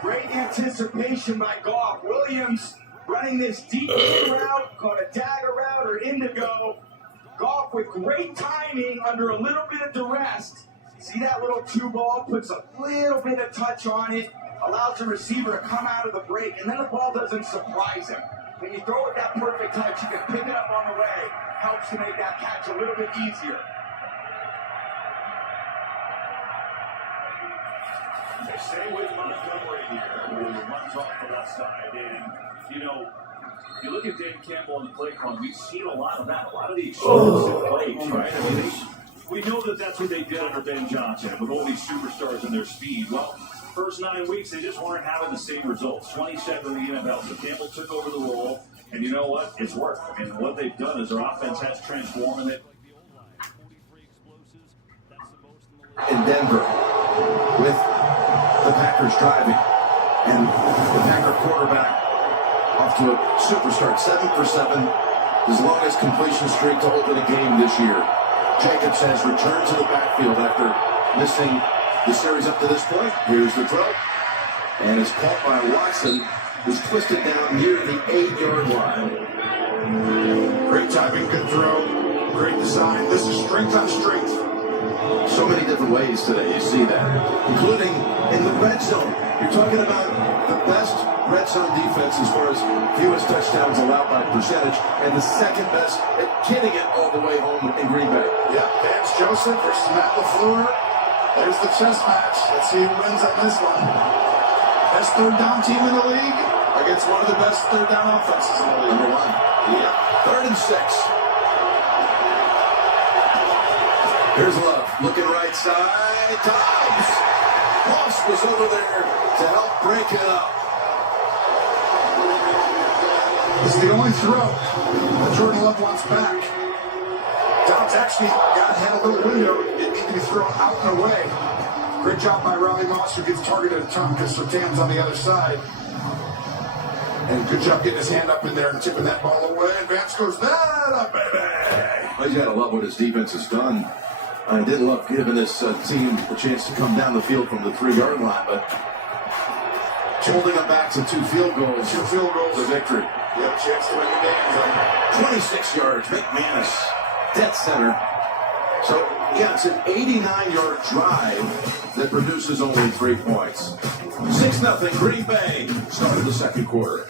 Great anticipation by Goff. Williams running this deep route, called a dagger route or indigo. Goff with great timing under a little bit of duress. See that little 2-ball, puts a little bit of touch on it, allows the receiver to come out of the break, and then the ball doesn't surprise him. When you throw it that perfect touch, you can pick it up on the way. Helps to make that catch a little bit easier. They stay with Montgomery here, who runs off the left side. And, you look at Dan Campbell and the play call, we've seen a lot of that, a lot of the explosive plays, right? I mean, we know that that's what they did under Ben Johnson, with all these superstars and their speed. Well, first 9 weeks, they just weren't having the same results. 27th in the NFL. So Campbell took over the role, and you know what? It's worked. And what they've done is their offense has transformed, and In Denver, with the Packers driving, and the Packer quarterback off to a super start, 7 for 7, his longest completion streak to open a game this year. Jacobs has returned to the backfield after missing the series up to this point. Here's the throw, and it's caught by Watson, who's twisted down near the 8-yard line. Great timing, good throw, great design. This is strength on strength. So many different ways today, you see that, including in the red zone. You're talking about the best red zone defense as far as fewest touchdowns allowed by percentage, and the second best at getting it all the way home in Green Bay. Yeah, Vance Joseph versus Matt LaFleur. There's the chess match. Let's see who wins on this one. Best third down team in the league against one of the best third down offenses in the league. Number one. Yeah. 3rd and 6. Here's Love. Looking right side. Dobbs. Moss was over there to help break it up. This is the only throw that Jordan Love wants back. Dobbs actually had a little window. It needed to be thrown out and away. Great job by Riley Moss, who gets targeted at Tom because Surtain's on the other side. And good job getting his hand up in there and tipping that ball away. And Vance goes, that up, baby. Well, you got to love what his defense has done. I did love giving this team a chance to come down the field from the 3-yard line, but holding them back to 2 field goals. 2 field goals. The victory. Yep, chance to win the game. 26 yards. McManus, dead center. So, yeah, it's an 89-yard drive that produces only 3 points. 6-0 Green Bay. Started the second quarter.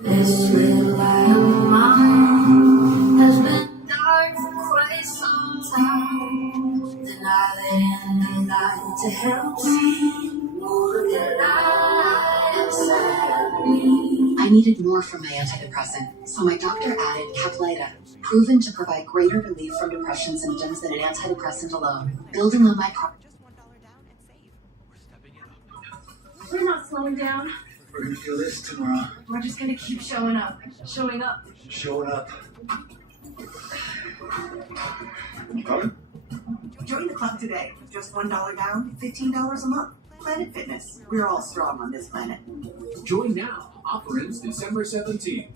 This little light of mine has been dark for quite some time. Then I let in the light to help me move the light inside of me. I needed more from my antidepressant, so my doctor added Caplyta, proven to provide greater relief from depression symptoms than an antidepressant alone. Building on my We're not slowing down. We're gonna feel this tomorrow. We're just gonna keep showing up. Showing up. Showing up. You coming? Join the club today. Just $1 down, $15 a month. Planet Fitness. We're all strong on this planet. Join now. Offer ends December 17th.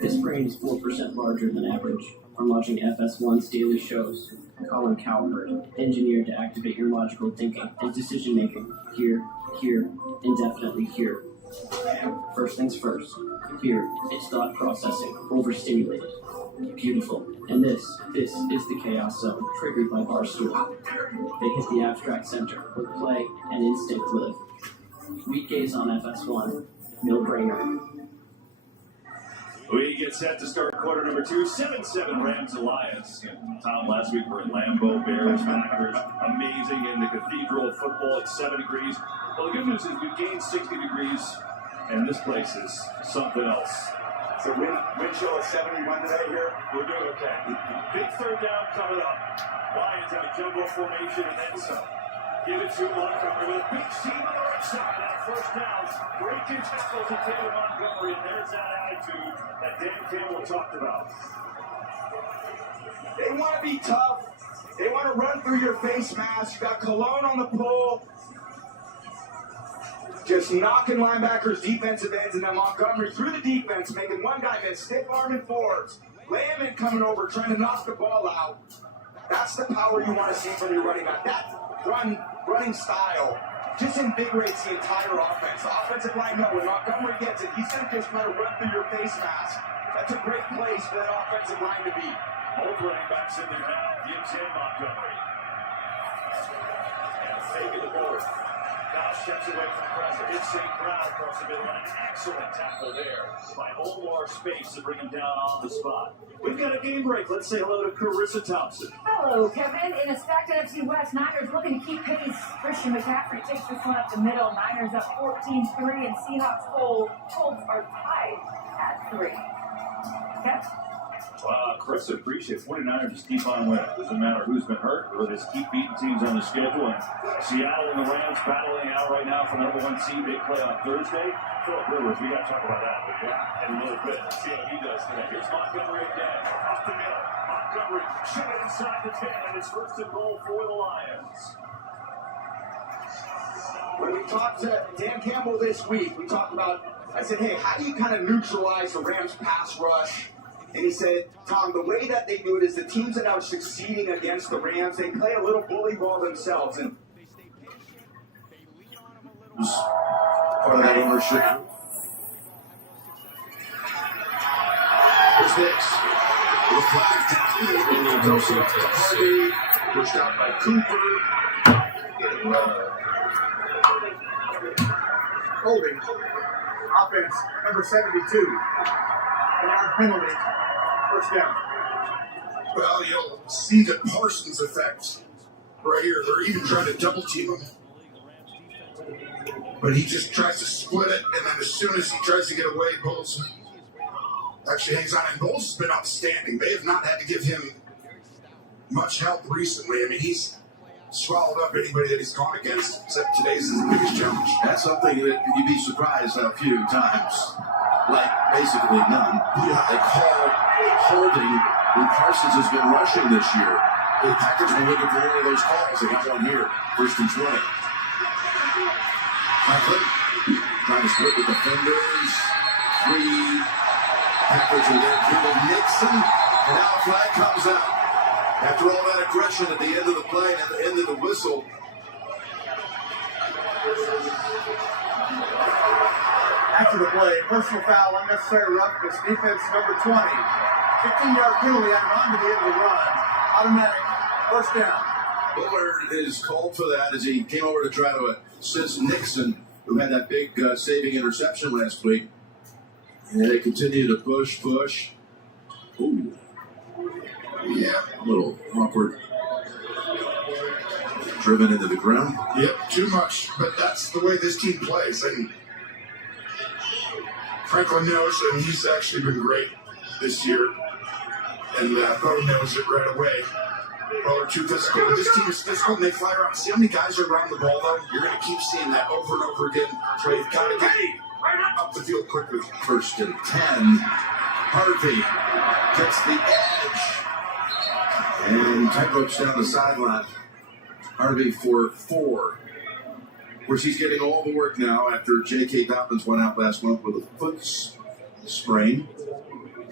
This brain is 4% larger than average. I'm watching FS1's daily shows. Colin Cowherd, engineered to activate your logical thinking and decision making. Here, and definitely here. First things first. Here, it's thought processing, overstimulated. Beautiful. And this is the Chaos Zone, triggered by Barstool. They hit the abstract center, where play and instinct live. Weekdays on FS1. No brainer. We get set to start quarter number 2, 7-7 Rams Alliance. Tom, last week we're in Lambeau, Bears, Packers. Amazing in the cathedral of football at 7 degrees. Well, the good news is we've gained 60 degrees, and this place is something else. So wind chill at 71 today here. We're doing okay. Big third down coming up. Lions have a jumbo formation and then some. Give it to Montgomery with a big seam on the right side on first downs. Breaking tackles to Taylor Montgomery, and there's that attitude that Dan Campbell talked about. They want to be tough. They want to run through your face mask. You got Cologne on the pull. Just knocking linebackers, defensive ends, and then Montgomery through the defense, making one guy miss, stiff arming forwards. Layman coming over, trying to knock the ball out. That's the power you want to see from your running back. That running style just invigorates the entire offense. The offensive line, no, when Montgomery gets it, he's going to just kind of run through your face mask. That's a great place for that offensive line to be. Both running backs in there now. Gibbs and Montgomery. And faking the board. Now steps away from pressure. It's St. Brown across the middle. An excellent tackle there by Omar Space to bring him down on the spot. We've got a game break. Let's say hello to Carissa Thompson. Hello, Kevin. In a stacked NFC West, Niners looking to keep pace. Christian McCaffrey takes this one up the middle. Niners up 14-3, and Seahawks Colts are tied at 3. Okay? Chris, appreciate 49ers just keep on winning. Doesn't matter who's been hurt. They'll just keep beating teams on the schedule. And Seattle and the Rams battling out right now for number 1 seed. Big play on Thursday. Philip Rivers, we got to talk about that in a little bit. See how he does today. Here's Montgomery again. Off the middle. Montgomery shot it inside the 10, and it's first and goal for the Lions. When we talked to Dan Campbell this week, we talked about, I said, hey, how do you kind of neutralize the Rams pass rush? And he said, Tom, the way that they do it is the teams that are succeeding against the Rams, they play a little bully ball themselves. And part of that ownership. Here's Hicks. Pushed out by Cooper. Holding. Offense, number 72. Bernard penalty. First down. Well, you'll see the Parsons effect right here. They're even trying to double team him. But he just tries to split it, and then as soon as he tries to get away, Bowles actually hangs on. And Bowles has been outstanding. They have not had to give him much help recently. I mean, he's swallowed up anybody that he's gone against, except today's is the biggest challenge. That's something that you'd be surprised a few times. Like, basically none. They call holding when Parsons has been rushing this year. The Packers been looking for one of those calls. They got one here, 1st and 20. Franklin trying to split the defenders. 3 Packers are there. Jalen Nixon. And now a flag comes out. After all that aggression at the end of the play and at the end of the whistle. After the play, personal foul, unnecessary roughness, defense number 20. 15-yard penalty added on to the end of the run. Automatic, first down. Bullard is called for that as he came over to try to assist Nixon, who had that big saving interception last week. And they continue to push. Ooh. Yeah, a little awkward. Driven into the ground. Yep, too much. But that's the way this team plays. And Franklin knows, and he's actually been great this year. And Bo knows it right away. Well, they're too physical. But this team is physical, and they fly around. See how many guys are around the ball, though? You're going to keep seeing that over and over again. So you've got to get up the field quickly. 1st and 10. Harvey gets the edge. And tightropes down the sideline. Harvey for 4. Of course, he's getting all the work now after J.K. Dobbins went out last month with a foot sprain.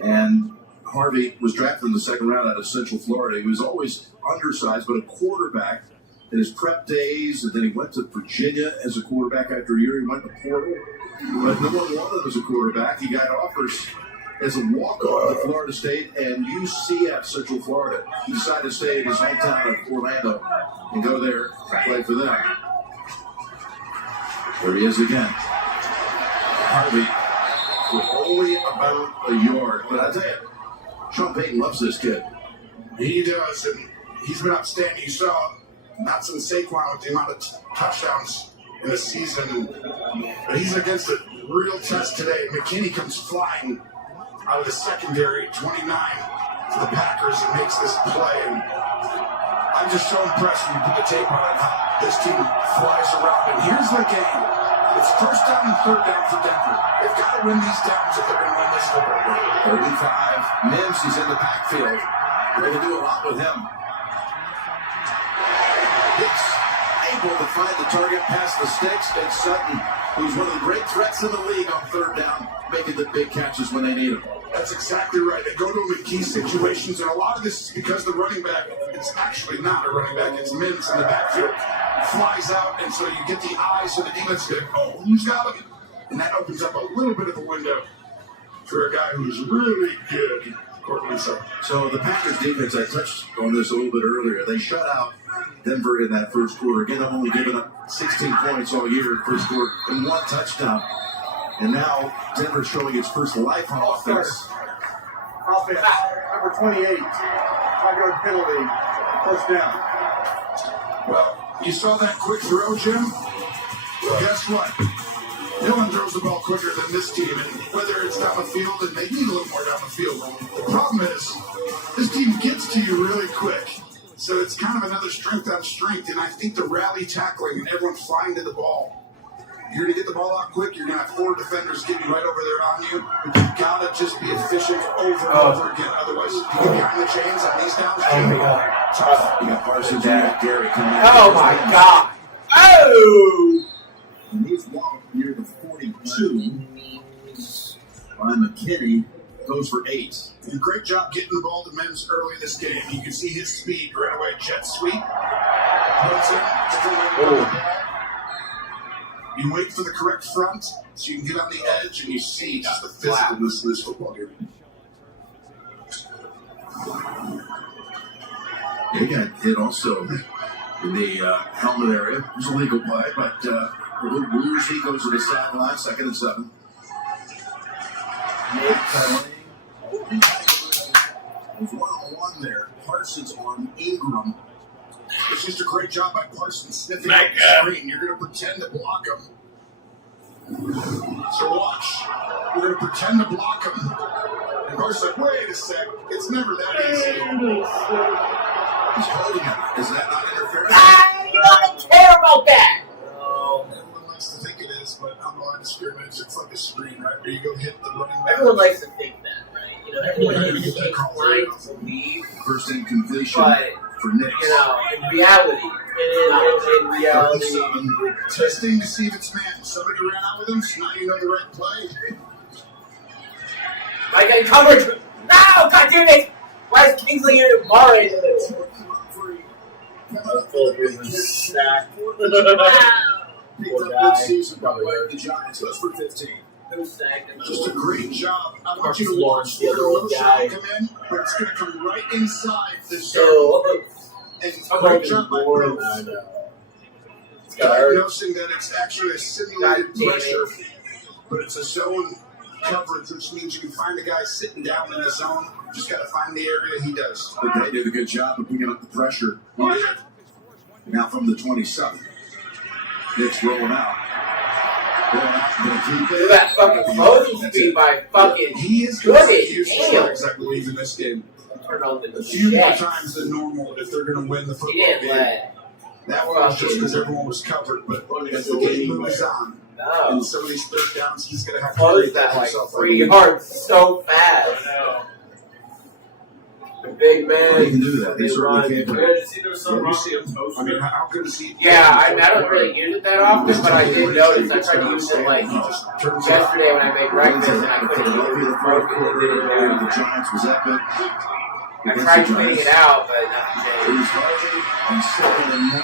And Harvey was drafted in the 2nd round out of Central Florida. He was always undersized, but a quarterback in his prep days. And then he went to Virginia as a quarterback after a year. He went to Portal. But no one wanted him as a quarterback. He got offers as a walk-on at Florida State and UCF, Central Florida. He decided to stay in his hometown of Orlando and go there and play for them. There he is again. Harvey for only about a yard. But I tell you, Sean Payton loves this kid. He does, and he's been outstanding. You saw not since Saquon with the amount of touchdowns in the season. But he's against a real test today. McKinney comes flying out of the secondary, 29 for the Packers, and makes this play. And I'm just so impressed when you put the tape on it, how this team flies around. And here's the game. It's 1st down and 3rd down for Denver. They've got to win these downs if they're going to win this football game. 35. Mims, he's in the backfield. They can do a lot with him. It's able to find the target past the sticks. Big Sutton, who's one of the great threats in the league on 3rd down, making the big catches when they need him. That's exactly right. They go to him in key situations, and a lot of this is because the running back, it's actually not a running back, it's Mims in the backfield, flies out, and so you get the eyes of the defense go, oh, who's got him? And that opens up a little bit of a window for a guy who's really good. So the Packers defense, I touched on this a little bit earlier, they shut out Denver in that 1st quarter. Again, I'm only giving up 16 points all year in 1st quarter and 1 touchdown. And now Denver's showing its first life on offense. Offense, number 28. 5-yard penalty. First down. Well, you saw that quick throw, Jim? Well, guess what? Dillon throws the ball quicker than this team, and whether it's down the field, and they need a little more down the field. The problem is, this team gets to you really quick. So it's kind of another strength on strength, and I think the rally tackling and everyone flying to the ball. You're going to get the ball out quick. You're going to have 4 defenders getting right over there on you. But you've got to just be efficient over and over again. Otherwise, you get behind the chains on these downs. You got Parsons, you got Gary coming in. Oh, my God. Oh! And he's walked near the 42 by McKinney. Goes for 8. And great job getting the ball to Mims early in this game. You can see his speed right away. Jet sweep. Puts in. You wait for the correct front so you can get on the edge and you see just the physicalness of this football game. He got hit also in the helmet area. It was a legal play, but Woozy goes to the sideline, 2nd and 7. There's 1-on-1 there. Parsons on Ingram. It's just a great job by Parsons sniffing My out the God. screen. You're going to pretend to block him. So watch. We're going to pretend to block him. And Parsons like, wait a sec. It's never that easy. He's holding him. Is that not interference? You don't care about that. Everyone likes to think it is, but on the line of scrimmage, it's like a screen, right? Where you go hit the running back. Everyone likes to think that, right? You know, everyone You're gonna is get that call. inclined to believe, First incompletion but for Knicks. you know, in reality, in reality, Testing to see if it's man. Somebody ran out with him, so now you know the right play. Mike in coverage. No, God damn it! Why is Kingsley here to Murray in the middle? Picked up good season by the Giants. Goes for 15. Just a great job. I want you to watch the little shot come in, but it's going to come right inside the zone. And great job by Brooks. Diagnosing that it's actually a simulated pressure, but it's a zone coverage, which means you can find the guy sitting down in the zone. Just got to find the area he does. But they did a good job of picking up the pressure. He did. Now from the 27. Knicks rolling out. Look at that fucking closing speed by fucking He is going to Goodie. use the Damn. strikes, I believe, in this game. Turn on the A few more shit. times than normal if they're going to win the He football didn't game. let. That one was just because everyone was covered, but as the game moves on, No. and some of these third downs, he's going to have to Close create that like himself. 3 yards so fast. The big man. He can do that. He's certainly capable. You see him. I mean, how good is he? Yeah, I don't really use it that often, but I did notice I tried to use it like yesterday when I made breakfast and I couldn't use it. It broke and it didn't do The Giants was epic. I tried tweeting it out, but It was Harvey on 2nd and 9,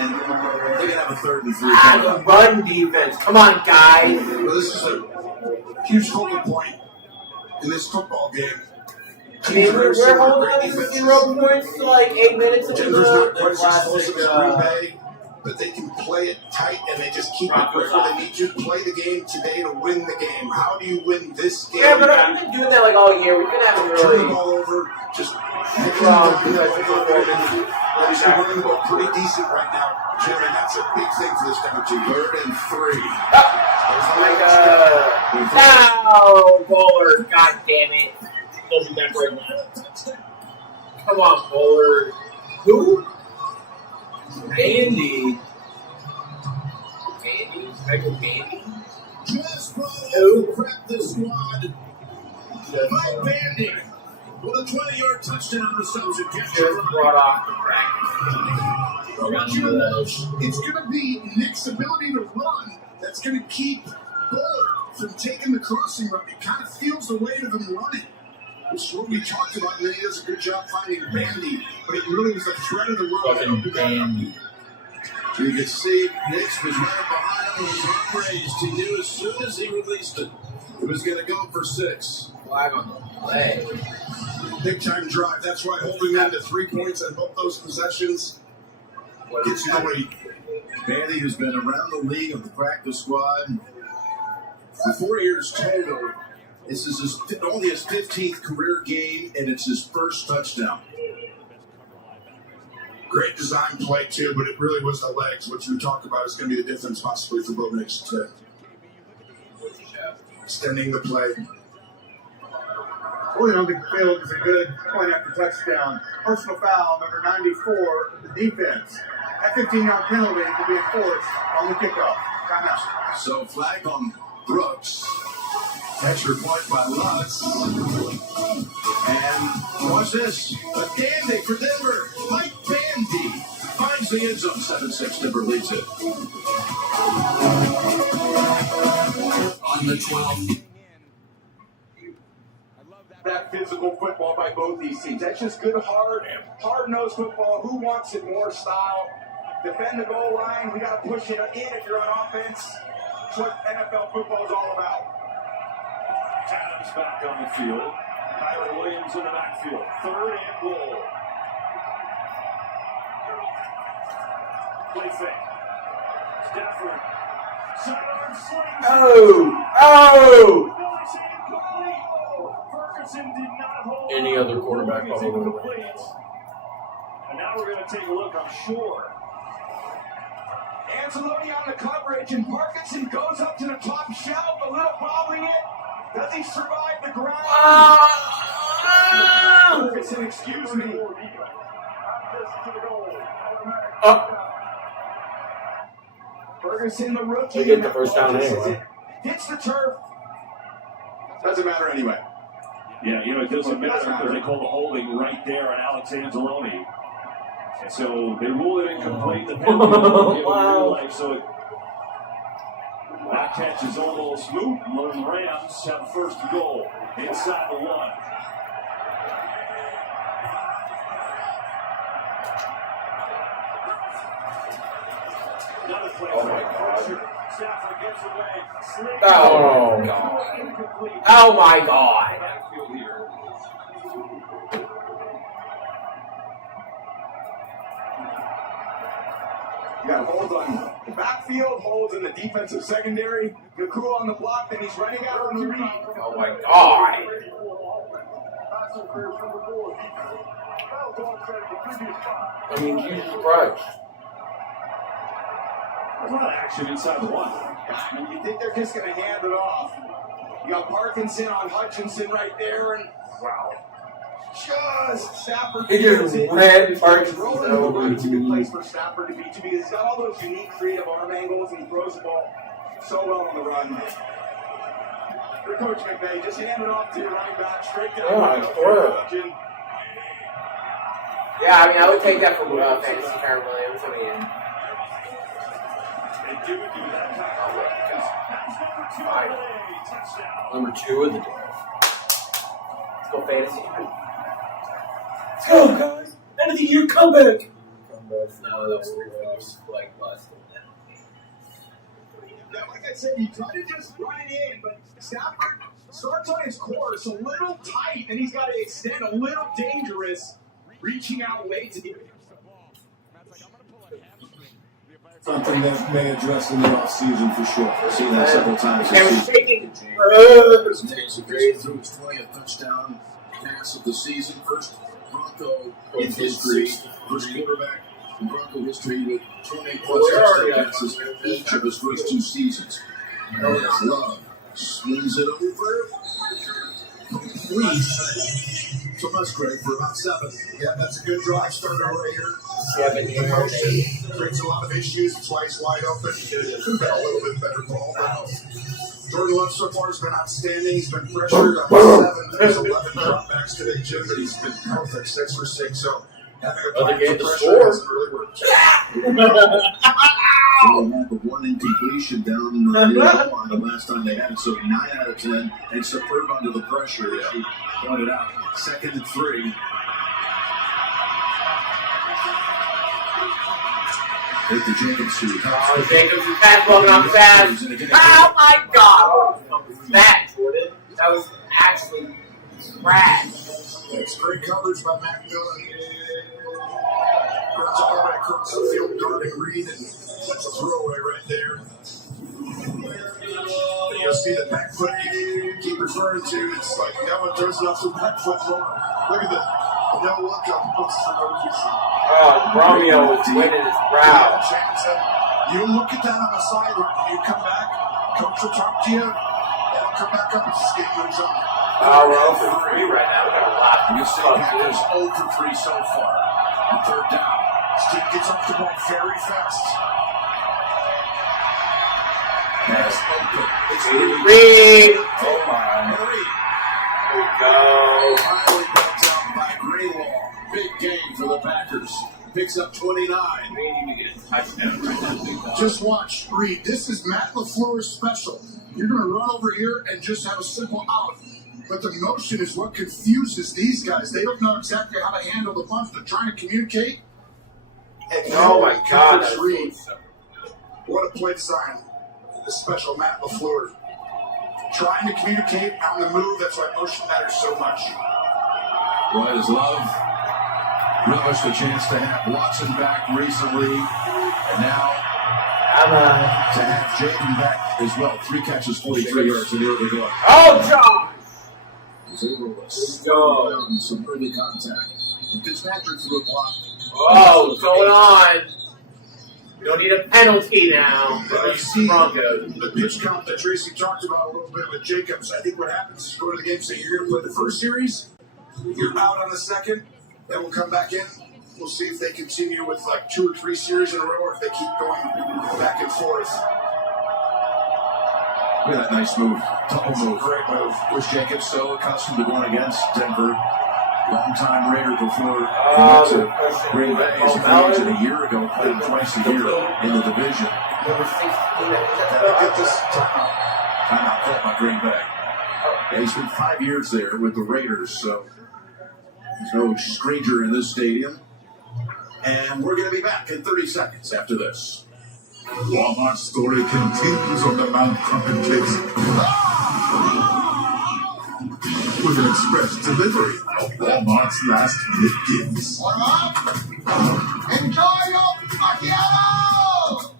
and they're going to have a 3rd and 3. the run defense. Come on, guys. Well, this is a huge focal point in this football game. I mean, we're holding up to 0 points to like 8 minutes into Denver's not quite as last explosive as Green Bay, but they can play it tight and they just keep it right where they need to. Play the game today to win the game. How do you win this game? Yeah, but we've been doing that like all year. We've been having Turn really the ball over, just Obviously, we're running the ball pretty decent right now, Jim, and that's a big thing for this time of 3rd and 3. No, Bowler. God damn it. They'll be back right now. Come on, Bowler. Who? Bandy. Michael Bandy? Who? Crack the squad. Mike Bandy with a 20-yard touchdown reception. Just brought off the practice. It's going to be Nick's ability to run that's going to keep Bullard from taking the crossing run. It kind of feels the weight of him running, which is what we talked about, and then he does a good job finding Bandy, but it really was the threat of the run. Fucking Bandy. You can see Nix was right behind him with his arm raised. He knew as soon as he released it, it was going to go for 6. Flag on the play. Big time drive. That's why holding them to 3 points on both those possessions gets you the lead. Bandy, who's been around the league on the practice squad for 4 years total. This is only his 15th career game, and it's his first touchdown. Great design play, too, but it really was the legs, which we talked about is going to be the difference possibly for Bo Nix today. Extending the play. William McPhail is a good point after touchdown. Personal foul, number 94, the defense. That 15-yard penalty will be enforced on the kickoff. Timeout. So flag on Brooks. Catcher point by Lutz. And watch this. A dandy for Denver. Mike Bandy finds the end zone. 7-6. Denver leads it. On the 12th. That physical football by both these teams. That's just good, hard-nosed football. Who wants it more style? Defend the goal line. We got to push it in if you're on offense. That's what NFL football is all about. Adams back on the field. Kyler Williams in the backfield. 3rd and goal. Play fake. Stafford. Sidearm slings. Oh! Ferguson did not hold. Any other quarterback probably would have won. And now we're going to take a look, I'm sure. Anzalone on the coverage, and Parkinson goes up to the top shelf, a little bobbling it. Does he survive the ground? Ferguson, excuse me. Ferguson, the rookie. They get the first down anyway. Hits the turf. Doesn't matter anyway. Yeah, it doesn't matter because they call the holding right there on Alex Anzalone. And so they rule it incomplete. The penalty real life, so that catch is almost moot. Lone Rams have first goal inside the 1. Another play. Oh my God. Stafford gets away. Oh God. Oh my God. You got holds on the backfield, holds in the defensive secondary. Nakua on the block, then he's running out on the read. Oh my God. I mean, Jesus Christ. There's a lot of action inside the 1. I mean, you think they're just going to hand it off. You got Parkinson on Hutchinson right there, and wow. Just Stafford. He just ran Parkinson over. It's a good place for Stafford to be because he's got all those unique creative arm angles and he throws the ball so well on the run. For Coach McVay, just hand it off to your running back straight down. Yeah, I mean, I would take that from fantasy Kyren Williams. I mean, They do that. Number 2 of the day. let's go fantasy. Let's go, guys. End of the year comeback. No, that was like last one. Yeah, like I said, you try to just run it in, but Stafford starts on his course a little tight, and he's got to extend a little dangerous, reaching out late to get. Something that may address in the offseason for sure. I've seen that several times And we're this shaking. season. Threw his 20th touchdown pass of the season. First Bronco in history. First quarterback in Bronco history with 20 plus touchdown passes each of his first 2 seasons. That's Love. Swings it over. Complete. So Musgrave for about 7. Yeah, that's a good drive starter right here. 7 yards. Creates a lot of issues. Flies wide open. Could have been a little bit better ball. Jordan Love so far has been outstanding. He's been pressured on 7. There's 11 dropbacks today, Jim, but he's been perfect 6 for 6. So having a Other plan game for to pressure score. hasn't really worked. They had the 1 incompletion down in the goal line the last time they had it. So 9 out of 10 and superb under the pressure, as you pointed out. 2nd and 3. Hit the Jacobs who Jacobs is pass blocking on fast. Oh my God! That, Jordan. That was actually trash. That's great coverage by Matt Dillon. Runs all the way across the field, guarding Reed, and that's a throwaway right there. And you'll see the back foot you keep referring to. It's like no one throws it off the back foot more. Look at that. No look up post for no reason. Oh, Romeo was winning his brow. You look at that on the sideline. You come back, coach will talk to you, and come back up and just get moves on. Oh, we're 0 for 3 right now. We got a lot of You see Packers 0 for 3 so far. On 3rd down. Steve gets up the ball very fast. Pass open. It's Reed. Oh my. Reed. There we go. Finally brought down by Greenlaw. Big game for the Packers. Picks up 29. Just watch, Reed. This is Matt LaFleur's special. You're going to run over here and just have a simple out. But the motion is what confuses these guys. They don't know exactly how to handle the punch. They're trying to communicate. And Oh my God. Coverage Reed. What a play design. The special Matt LaFleur. Trying to communicate on the move. That's why motion matters so much. Boy, does Love relish the chance to have Watson back recently. And And now to have Jaden back as well. 3 catches, 43 yards, and the other goal. Oh, John! Some early contact. And Fitzpatrick threw a block. Oh, what's going on? We don't need a penalty now. You see Broncos. the pitch count that Tracy talked about a little bit with Jacobs. I think what happens is go to the game, say you're going to play the first series, you're out on the second, then we'll come back in. We'll see if they continue with like 2 or 3 series in a row, or if they keep going back and forth. Look at that nice move. Total move. Great move. Was Jacobs so accustomed to going against Denver? Long-time Raider before he went to Green Bay as a free agent a year ago, played him twice a year in the division. Get this Timeout called by Green Bay. Yeah, he's been 5 years there with the Raiders, so he's no stranger in this stadium. And we're going to be back in 30 seconds after this. Walmart's story continues on the Mount Crumpet Cliffs. With an express delivery of Walmart's last minute gifts. Enjoy your macchiato!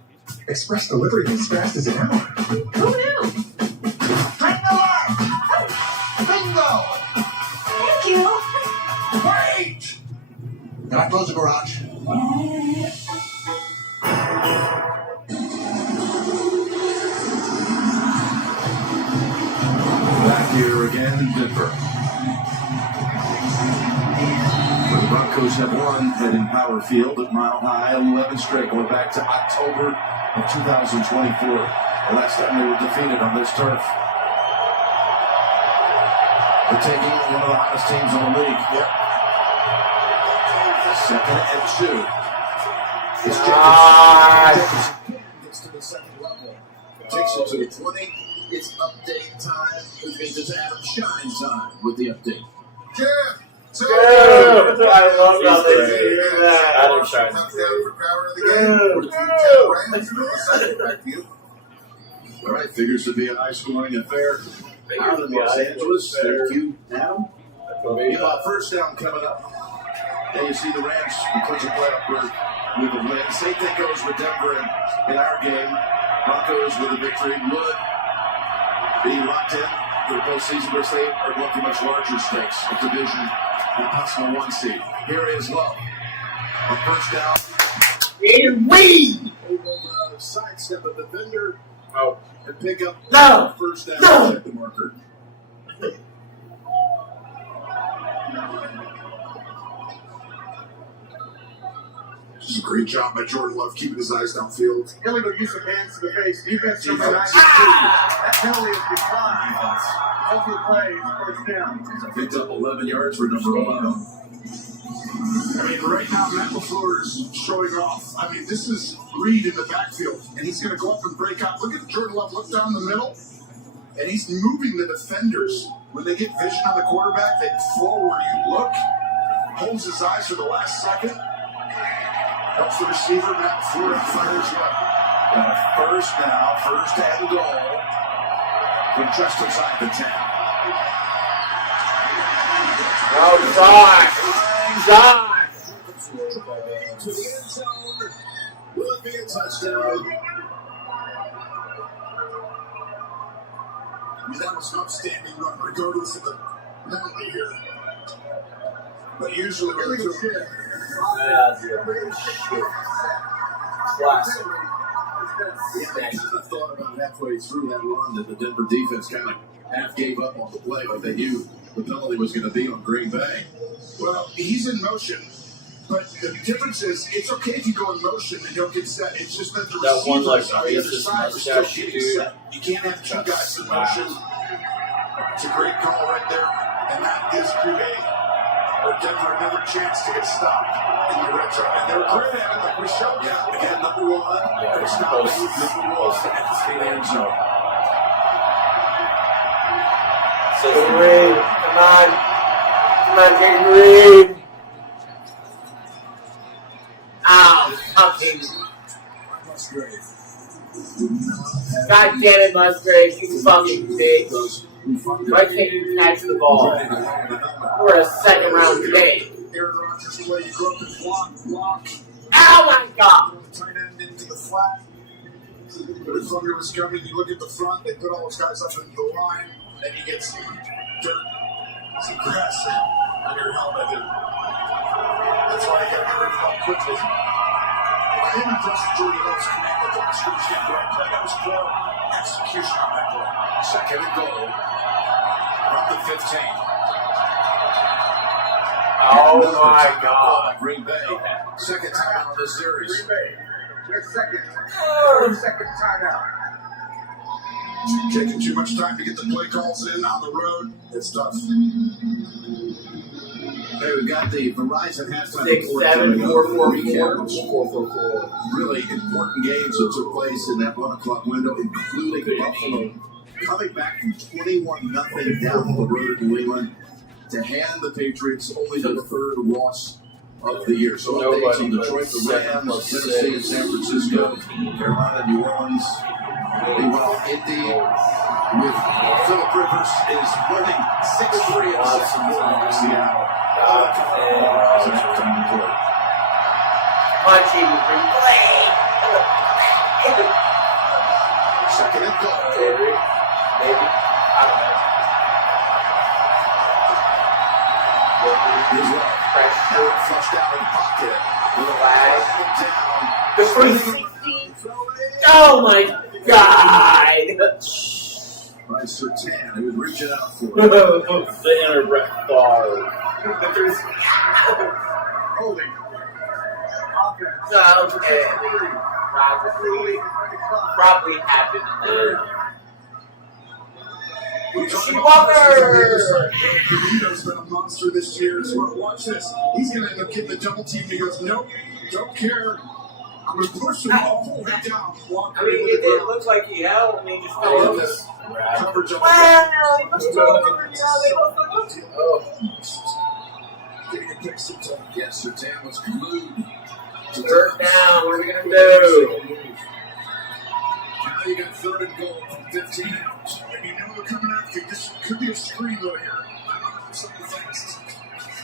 Express delivery as fast as an hour. Who knew? Drink the line! Bingo! Thank you! Wait! Can I close the garage? Back here again in Denver. The Broncos have won at Empower Field at Mile High 11 straight, going back to October of 2024. The last time they were defeated on this turf. They're taking one of the hottest teams in the league. Yep. 2nd and 2. It's Jacobs. gets to the second level. Takes it to the 20. It's update time, which means it's Adam Shine time with the update. Jim! I love how they do that. Adam Shine. Comes down for power of the game. All right, figures to be a high-scoring affair. Out in Los Angeles, thank you, Adam. Meanwhile, first down coming up. And you see the Rams put your play up with a win. Same thing goes with Denver in our game. Broncos with a victory would be locked in for the postseason, which they are going for much larger stakes of division and possible 1 seed. Here is Love. On first down. And we! Able to sidestep a defender and pick up first down and check the marker. Just a great job by Jordan Love keeping his eyes downfield. Illegal use of hands to the face. Defense number 92. That penalty is declined. Hopefully plays first down. Picked up 11 yards for number 1. I mean, right now, Matt LaFleur is showing off. I mean, this is Reed in the backfield, and he's going to go up and break out. Look at Jordan Love, look down the middle, and he's moving the defenders. When they get vision on the quarterback, they flow where you look, holds his eyes for the last second, helps the receiver, Matt LaFleur, fires you up. Got a first now, first and goal from just inside the 10. Outside! Outside! To the end zone. Will it be a touchdown? I mean, that was an outstanding run, regardless of the penalty here. But usually we're going to Classic. Yeah, I kind of thought about halfway through that run that the Denver defense kind of half gave up on the play, but they knew the penalty was going to be on Green Bay. Well, he's in motion, but the difference is it's okay if you go in motion and don't get set. It's just that the That one, receivers like, on the other racist side are still mustache getting dude. set. You can't have 2 guys in motion. It's a great call right there, and that gives Green Bay or Denver another chance to get stopped in the red zone. And they're great at it, like we showed you. Again, number 1. Yeah, It's not close. number 1 at the end zone. Jaden Reed, come on. Come on, Jaden Reed. Ow, fucking. God damn it, Musgrave, you fucking bitch. Why can't you catch the ball? We're a second round game. Aaron Rodgers play, you go up and block. Oh my god! Tight end into the flat. The Thunder was coming. You look at the front, they put all those guys up into the line, and you get some dirt, some grass on your helmet. And that's why you got to get rid of it quickly. I am impressed with Jordy Hill's command of the screen standpoint play. That was poor execution on that play. Second and goal from the 15. Oh my God. Green Bay. Second time in this series. Green Bay, their second timeout. Taking too much time to get the play calls in on the road. It's tough. Hey, we got the Verizon halftime 6, report 7, 4, 4, recap. 4, 4, 4. Really important games that took place in that 1 o'clock window, including Buffalo coming back from 21-0 down the road to New England to hand the Patriots only their third loss of the year. So updates on Detroit, the Rams, Tennessee, and San Francisco, Carolina, New Orleans. Meanwhile, Indy with Philip Rivers is winning 6-3 in Seattle. Punching replay. Second and goal. Maybe. I don't know. Here's one. Pressure. Flushed out in the pocket. The 360. Oh my God. By Sertan, who was reaching out for it. The inner Brett Favre. Holding. Okay. Probably happened there. Walker! Benito's been a monster this year as well. Watch this. He's going to end up getting the double team. He goes, nope, don't care. I'm going to push him all the way down. Walker it looks like he held and he just fell over. Coverage on Yes, Sertan was glued. Third down, what are we going to do? Now you got third and goal from 15 out. And you know they're coming after you. This could be a screen though here. Something fast.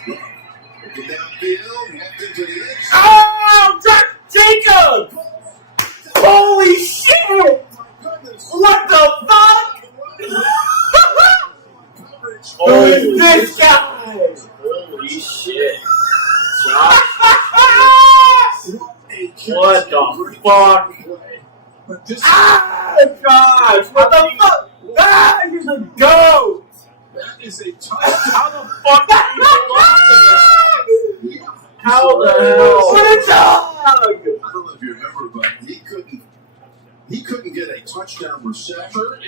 Looking downfield, walked into the edge. Oh, Jacob! Holy shit! What the fuck? Who is this guy? Holy shit. What the fuck? Ah, gosh! What the fuck? Ah, you're the goat! That is a touchdown. How the fuck did you go up to that? How the hell? What a dog! I don't know if you remember, but he couldn't get a touchdown reception.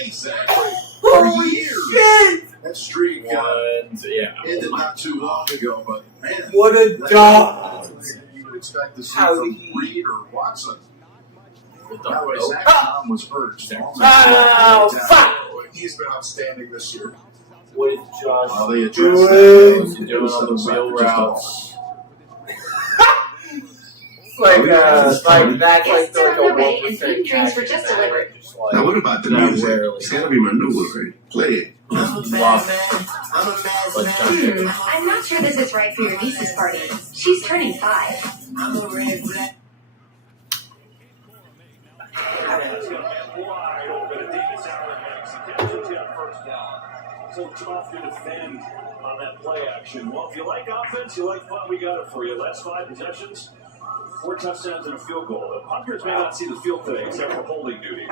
Exactly. Holy shit! That streak ended not too long ago, but man, what a dog! You would expect to see from Reed or Watson. That way, Zach Tom was hurt. Oh, fuck! He's been outstanding this year. What is Josh doing on the wheel routes? It's like that's like It's still on the way, and 1% food drinks were just delivered. Now, what about the music? It's gotta be my new one, right? Play it. I'm not sure this is right for your niece's party. She's turning 5. So tough to defend on that play action. Well, if you like offense, you like fun, we got it for you. Last 5 possessions, 4 touchdowns and a field goal. The punters may not see the field today except for holding duty.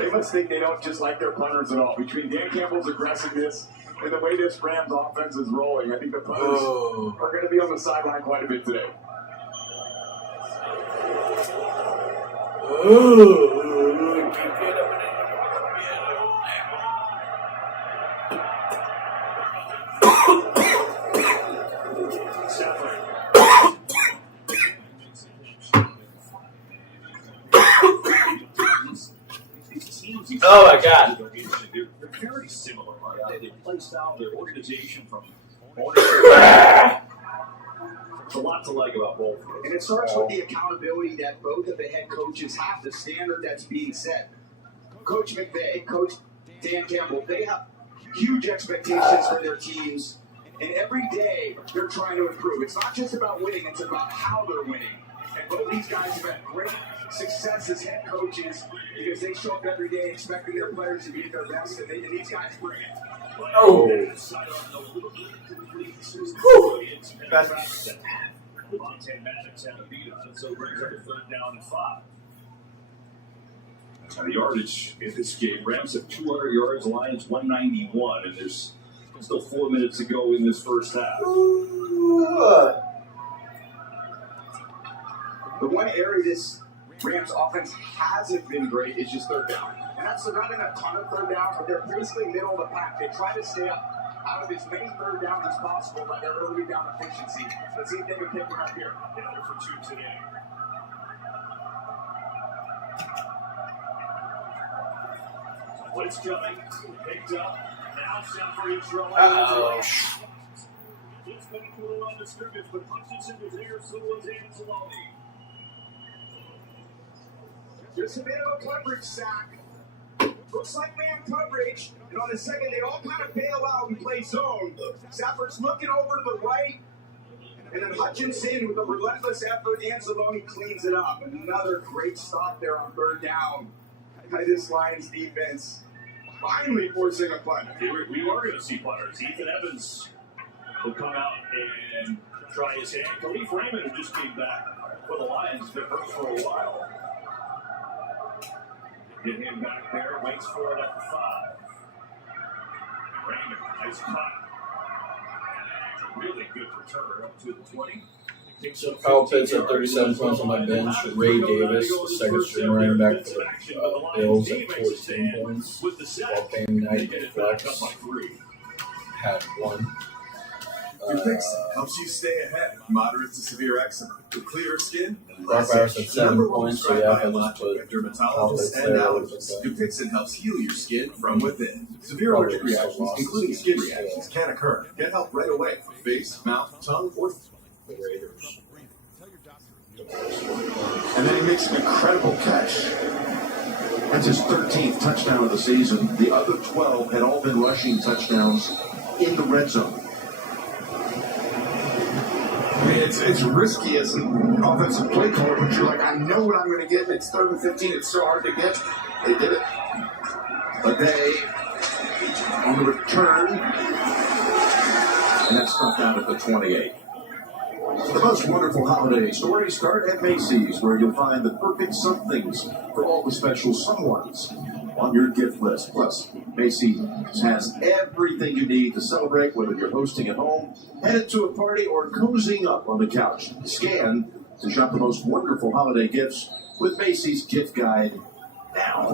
They must think they don't just like their punters at all. Between Dan Campbell's aggressiveness and the way this Rams offense is rolling, I think the punters are going to be on the sideline quite a bit today. Oh my God! They're very similar. They play style, their organization from There's a lot to like about both. And it starts with the accountability that both of the head coaches have, the standard that's being set. Coach McVay, Coach Dan Campbell, they have huge expectations for their teams, and every day they're trying to improve. It's not just about winning, it's about how they're winning. And both these guys have had great success as head coaches because they show up every day expecting their players to be at their best, and these guys bring it. Oh. So brings up a 3rd down and 5. The yardage in this game, Rams have 200 yards, Lions 191, and there's still 4 minutes to go in this first half. The one area this Rams offense hasn't been great is just 3rd down. And that's not in a ton of 3rd down, but they're basically middle of the pack. They try to stay up out of as many 3rd downs as possible by their early down efficiency. Let's see if they can pick it up here. They're for 2 today. Blitz coming, picked up, now set for each row. It's been cool on the scrimmage, but Hutchinson was there, so was Anzalone. Just a bit of a coverage sack. Looks like man coverage, and on the second they all kind of bail out and play zone. Stafford's looking over to the right, and then Hutchinson with a relentless effort, Anzalone cleans it up. Another great stop there on 3rd down by this Lions defense. Finally forcing a punt. We are going to see punters. Ethan Evans will come out and try his hand. Khalif Raymond, who just came back for the Lions, been hurt for a while. Get him back there, waits for it at the 5. Raymond, nice punt. Really good return up to the 20. Kyle Pitts at 37 points on my bench. Ray Davis, the second string running back for the Bills at 14 points. While Payne Knight at flex had 1. Dupixent helps you stay ahead. Moderate to severe eczema. With clearer skin. Brock Bowers at 7 points, so yeah, I just put dermatologists and allergists. Dupixent helps heal your skin from within. Severe allergic reactions, including skin reactions, can occur. Get help right away for face, mouth, tongue, or the Raiders. And then he makes an incredible catch. That's his 13th touchdown of the season. The other 12 had all been rushing touchdowns in the red zone. I mean, it's risky as an offensive play caller, but you're like, I know what I'm going to get. It's 3rd and 15. It's so hard to get. They did it. But they, on the return, and that's stuffed out at the 28. The most wonderful holiday stories start at Macy's, where you'll find the perfect somethings for all the special someones on your gift list. Plus, Macy's has everything you need to celebrate, whether you're hosting at home, headed to a party, or cozying up on the couch. Scan to shop the most wonderful holiday gifts with Macy's Gift Guide now.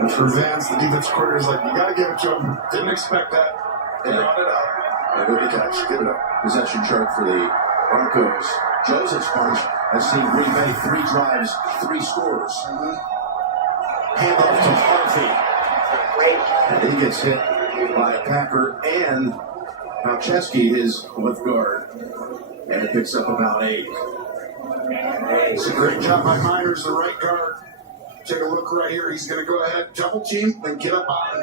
And for Vance, the defense coordinator is like, you got to give it to him. Didn't expect that. They brought it up. And with the catch, give it up. Possession chart for the Broncos. Joseph's punch has seen Green Bay 3 drives, 3 scores. Handoff to Harvey. And he gets hit by a Packer and Malcheski, his left guard. And it picks up about 8. It's a great job by Miners, the right guard. Take a look right here. He's going to go ahead, double team, then get up on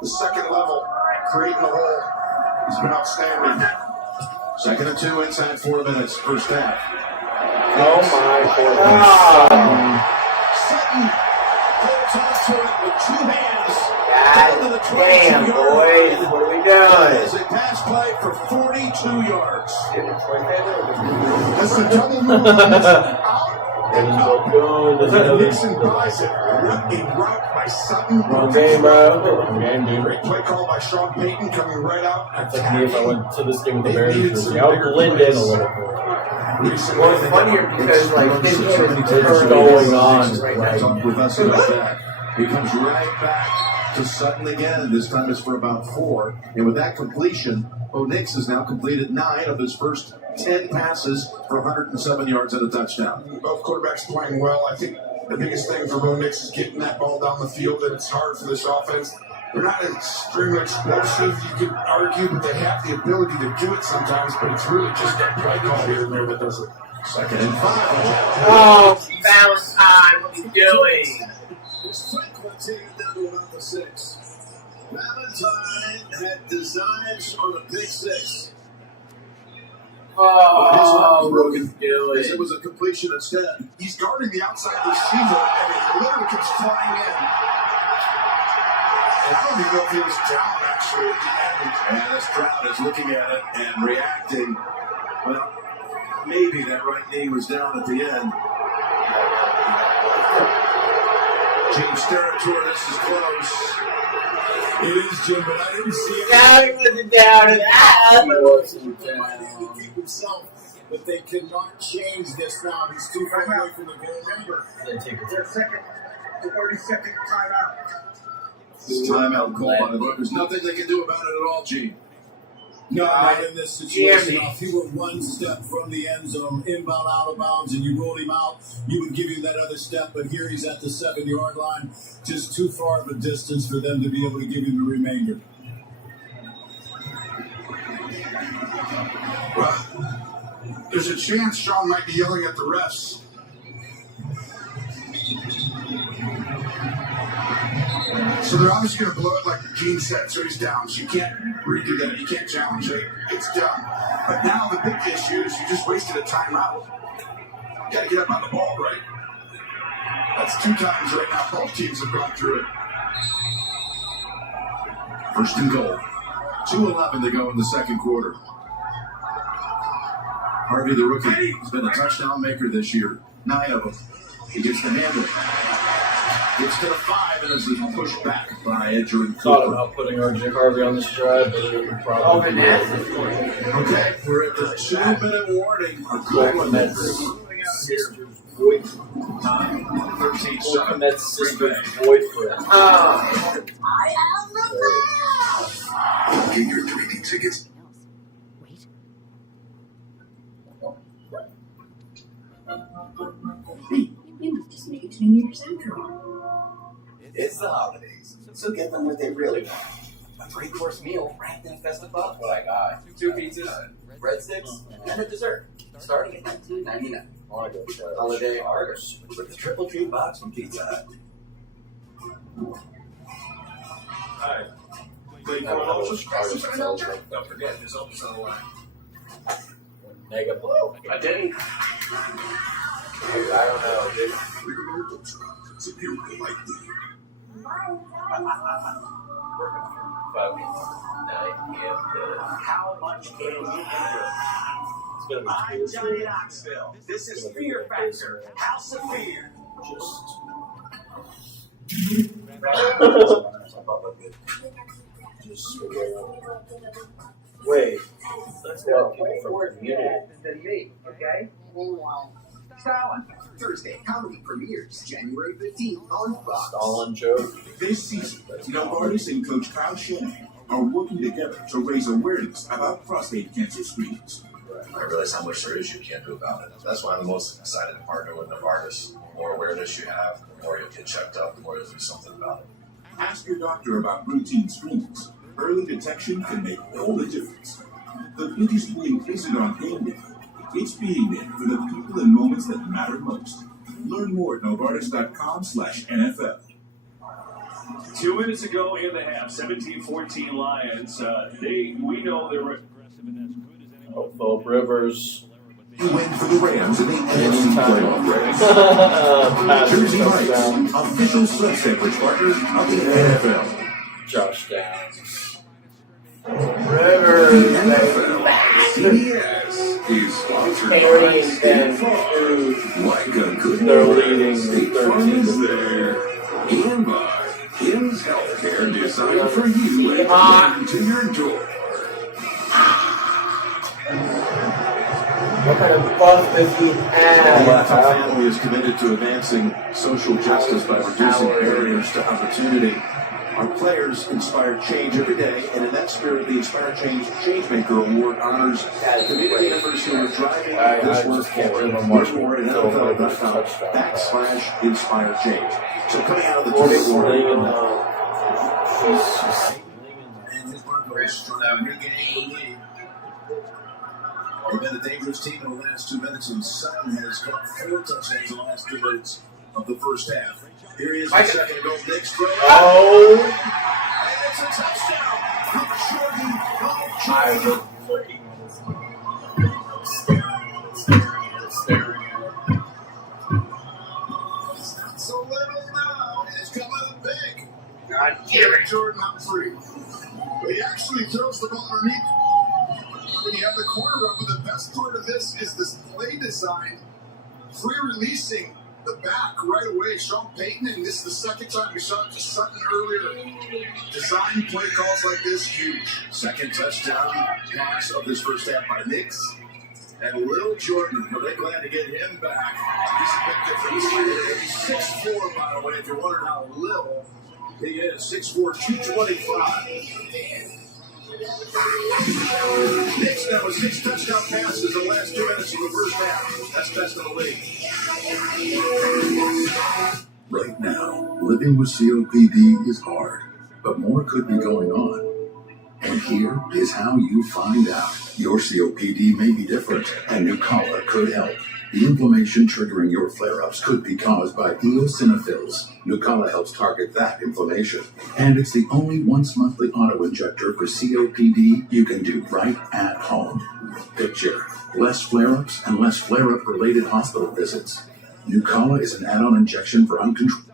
the second level, creating the hole. He's been outstanding. 2nd and 2 inside 4 minutes, first half. Oh my God. Sutton holds on to it with 2 hands. Damn, boys. What are we doing? It's a pass play for 42 yards. That's the double move. Nixon buys it. What a route by Sutton. Wrong game, bro. Wrong game, dude. Great play call by Sean Payton coming right out. That's like me if I went to this game with the Bears. I would blend in a little more. Well, it's funnier because, like, things are going on. Talk with us about that. He comes right back to Sutton again. This time it's for about 4. And with that completion, Bo Nix has now completed 9 of his first 10 passes for 107 yards and a touchdown. Both quarterbacks playing well. I think the biggest thing for Bo Nix is getting that ball down the field, and it's hard for this offense. They're not extremely explosive, you could argue, but they have the ability to do it sometimes, but it's really just that play call here and there that does it. 2nd and 5. Oh, Valentine, what are you doing? It's Franklin taking it down to about the 6. Valentine had designs on the pick six. Oh, broken. As it was a completion instead. He's guarding the outside receiver, and it literally comes flying in. And I don't even know if he was down actually at the end. And this crowd is looking at it and reacting. Well, maybe that right knee was down at the end. James territory, this is close. It is, Jim, but I didn't see it. Now he wasn't down at that. He wasn't down. He keep himself, but they cannot change this now. He's too far away from the goal. Remember, Their second to 30-second timeout. this timeout call by the book. There's nothing they can do about it at all, Gene. No, not in this situation. If he were one step from the end zone, inbound, out of bounds, and you rolled him out, you would give him that other step. But here he's at the 7-yard line, just too far of a distance for them to be able to give him the remainder. Well, there's a chance Sean might be yelling at the refs. So they're obviously going to blow it like Gene said, so he's down. So you can't redo that. You can't challenge it. It's done. But now the big issue is you just wasted a timeout. You got to get up on the ball, right? That's 2 times right now both teams have gone through it. First and goal. 2:11 to go in the second quarter. Harvey, the rookie, has been a touchdown maker this year. 9 of them. He gets the handle. Gets to the 5 and is pushed back by Edgerrin. Thought about putting RJ Harvey on this drive, but it would probably be okay, we're at the 2-minute warning. That's sister's boyfriend. I am the player! Get your 3D tickets. Hey, you must just make it to New Year's after all. It's the holidays, so get them what they really want. A 3-course meal wrapped in festive buff. What I got: 2 pizzas, breadsticks, and a dessert, starting at $19.99. Holiday orders with the triple treat box from Pizza Hut. Hi. Don't forget, there's always on the line. Mega blow. I didn't. I don't know, dude. Superior lightning. How much can you handle? I'm Johnny Knoxville. This is Fear Factor, House of Fear. Wait. Let's go. Than me, okay? Stalin. Thursday comedy premieres January 15th on Fox. Stalin joke. This season, Novartis and Coach Kyle Shanahan are working together to raise awareness about prostate cancer screenings. I realize how much there is you can't do about it. That's why I'm the most excited to partner with Novartis. The more awareness you have, the more you'll get checked up, the more you'll do something about it. Ask your doctor about routine screenings. Early detection can make all the difference. The biggest win isn't on game day. It's being there for the people and moments that matter most. Learn more at Novartis.com/NFL. 2 minutes ago in the half, 17-14 Lions. We know they're Philip Rivers. You win for the Rams in the NFC playoff race. Jersey Mike's, official sweat sandwich partner of the NFL. Josh Downs. Rivers. CBS is sponsored by State Farm. Like a good They're leading State Farm is there. And by Kim's Healthcare, designed for you and delivered to your door. What kind of buff does he The have? Latin family is committed to advancing social justice by reducing barriers to opportunity. Our players inspire change every day, and in that spirit, the Inspire Change Changemaker Award honors community members who are driving this work forward. Learn more at NFL.com/Inspire Change. So coming out of the 24 and his Broncos have a new game. They've been a dangerous team in the last 2 minutes, and Sutton has caught 4 touchdowns in the last 2 minutes of the first half. Here he is, the second to go. Next throw. Oh! And it's a touchdown. Jordan So little now is coming big. God damn it. Jordan on three. But he actually throws the ball underneath. When you have the corner up, but the best part of this is this play design, free-releasing the back right away. Sean Payton, and this is the second time we saw it to Sutton earlier. Design play calls like this, huge. Second touchdown pass of this first half by Nix. And Lil Jordan, well, they're glad to get him back. He's a big difference. He's 6'4", by the way, if you're wondering how Lil he is. 6'4", 225. Nix now with 6 touchdown passes in the last 2 minutes of the first half. That's best in the league. Right now, living with COPD is hard, but more could be going on. And here is how you find out. Your COPD may be different, and Nucala could help. The inflammation triggering your flare-ups could be caused by eosinophils. Nucala helps target that inflammation. And it's the only once-monthly auto-injector for COPD you can do right at home. Picture less flare-ups and less flare-up-related hospital visits. Nucala is an add-on injection for uncontrolled...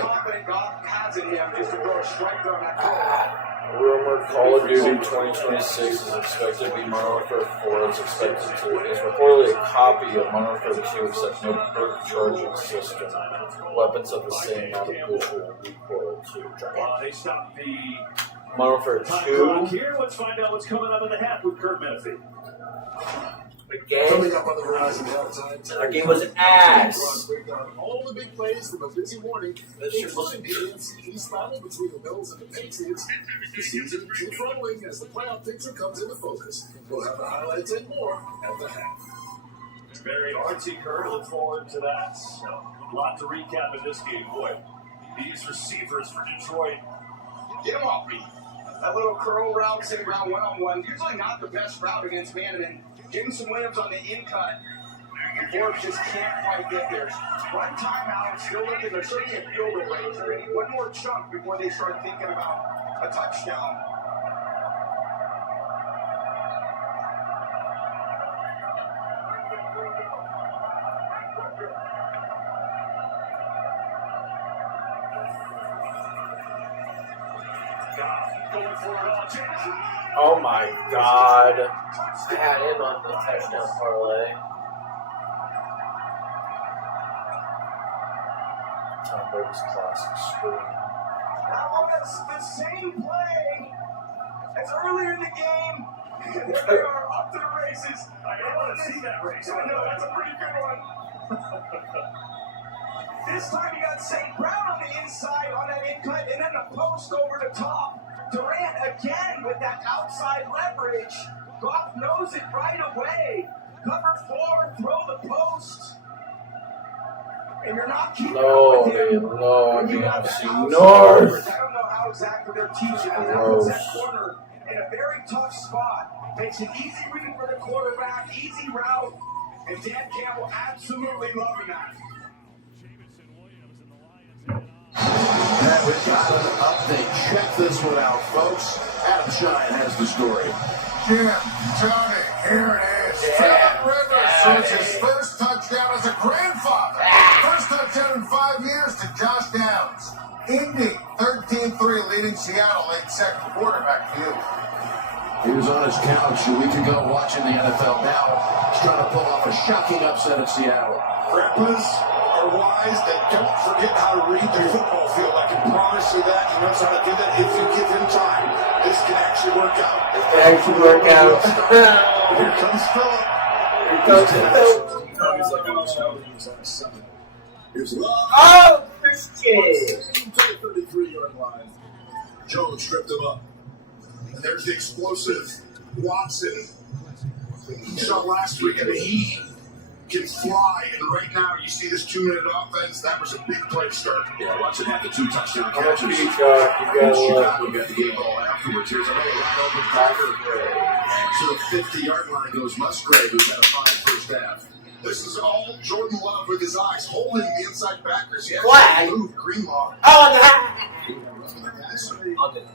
Confident Goff has in him just to throw a strike there on that call. Rumored Call of Duty 2026 is expected to be Modern Warfare 4. It's expected to. It's reportedly a copy of Modern Warfare 2, except no perk charging system. Weapons of the same amount of visual recoil too. They stopped the Modern Warfare time 2. clock here. Let's find out what's coming up in the half with Kurt Menefee. Coming up on the horizon, Our game was ass. all the big plays from a busy morning. Including the AFC East battle between the Bills and the Patriots. The season keeps rolling as the playoff picture comes into focus. We'll have the highlights and more at the half. Very artsy, Kurt. Look forward to that. So, a lot to recap in this game. Boy, these receivers for Detroit. Get him off me. That little curl route, sitting around one-on-one. Usually not the best route against man. And then Jameson Williams on the in-cut. And Forbes just can't quite get there. One timeout, still looking. They're certainly a field goal range. They're going to need one more chunk before they start thinking about a touchdown. Oh my god. I had him on the touchdown parlay. Tom Brady's classic scream. That was the same play as earlier in the game. And there they are, up to the races. I don't want to see that race. I know, that's a pretty good one. This time you got St. Brown on the inside on that in-cut, and then the post over the top. Durant again with that outside leverage. Goff knows it right away. Cover 4, throw the post. And you're not keeping up with him. No, You got NFC that outside North. leverage. I don't know how exactly they're teaching him. That puts that corner in a very tough spot. Makes an easy read for the quarterback, easy route. And Dan Campbell absolutely loving that. And we've got an update. Check this one out, folks. Adam Shine has the story. Jim, Tony, here it is. Phillip Rivers scores his first touchdown as a grandfather. First touchdown in 5 years to Josh Downs. Indy, 13-3, leading Seattle late second quarter. Back to you. He was on his couch a week ago watching the NFL. Now he's trying to pull off a shocking upset at Seattle. Grandpas are wise that don't forget how to read their football field. I can promise you that. He knows how to do that if you give him time. This can actually work out. Here comes Phillip. Here comes Phillip. He's like, oh, here's Oh, Christian. 33-yard line. Jones stripped him up. And there's the explosive Watson. You saw last week, and he can fly. And right now, you see this 2-minute offense. That was a big play start. Yeah, Watson had the 2 touchdown How much catches. you got? You got Chicago got the game ball afterwards. Here's another wide open Packer. To the 50-yard line goes Musgrave, who's had a fine first half. This is all Jordan Love with his eyes holding the inside backers. He Flag. actually moved Greenlaw.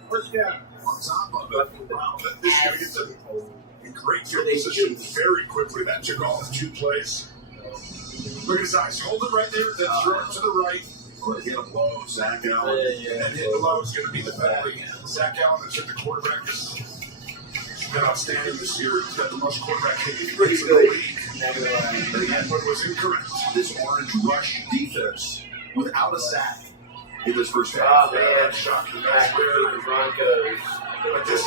First down. On top of it, wow, this is going to get them in great field position very quickly. That took off 2 plays. Look at his eyes. Hold it right there, then throw it to the right. Or hit him low, Zach Allen. And hit low is going to be the penalty. Zach Allen has hit the quarterback. He's been outstanding this year. He's got the most quarterback hitting rates in the league. But again, what was incorrect. This orange rush defense without a sack in this first half. Oh, man. Shocking. Back That's to the Broncos. But this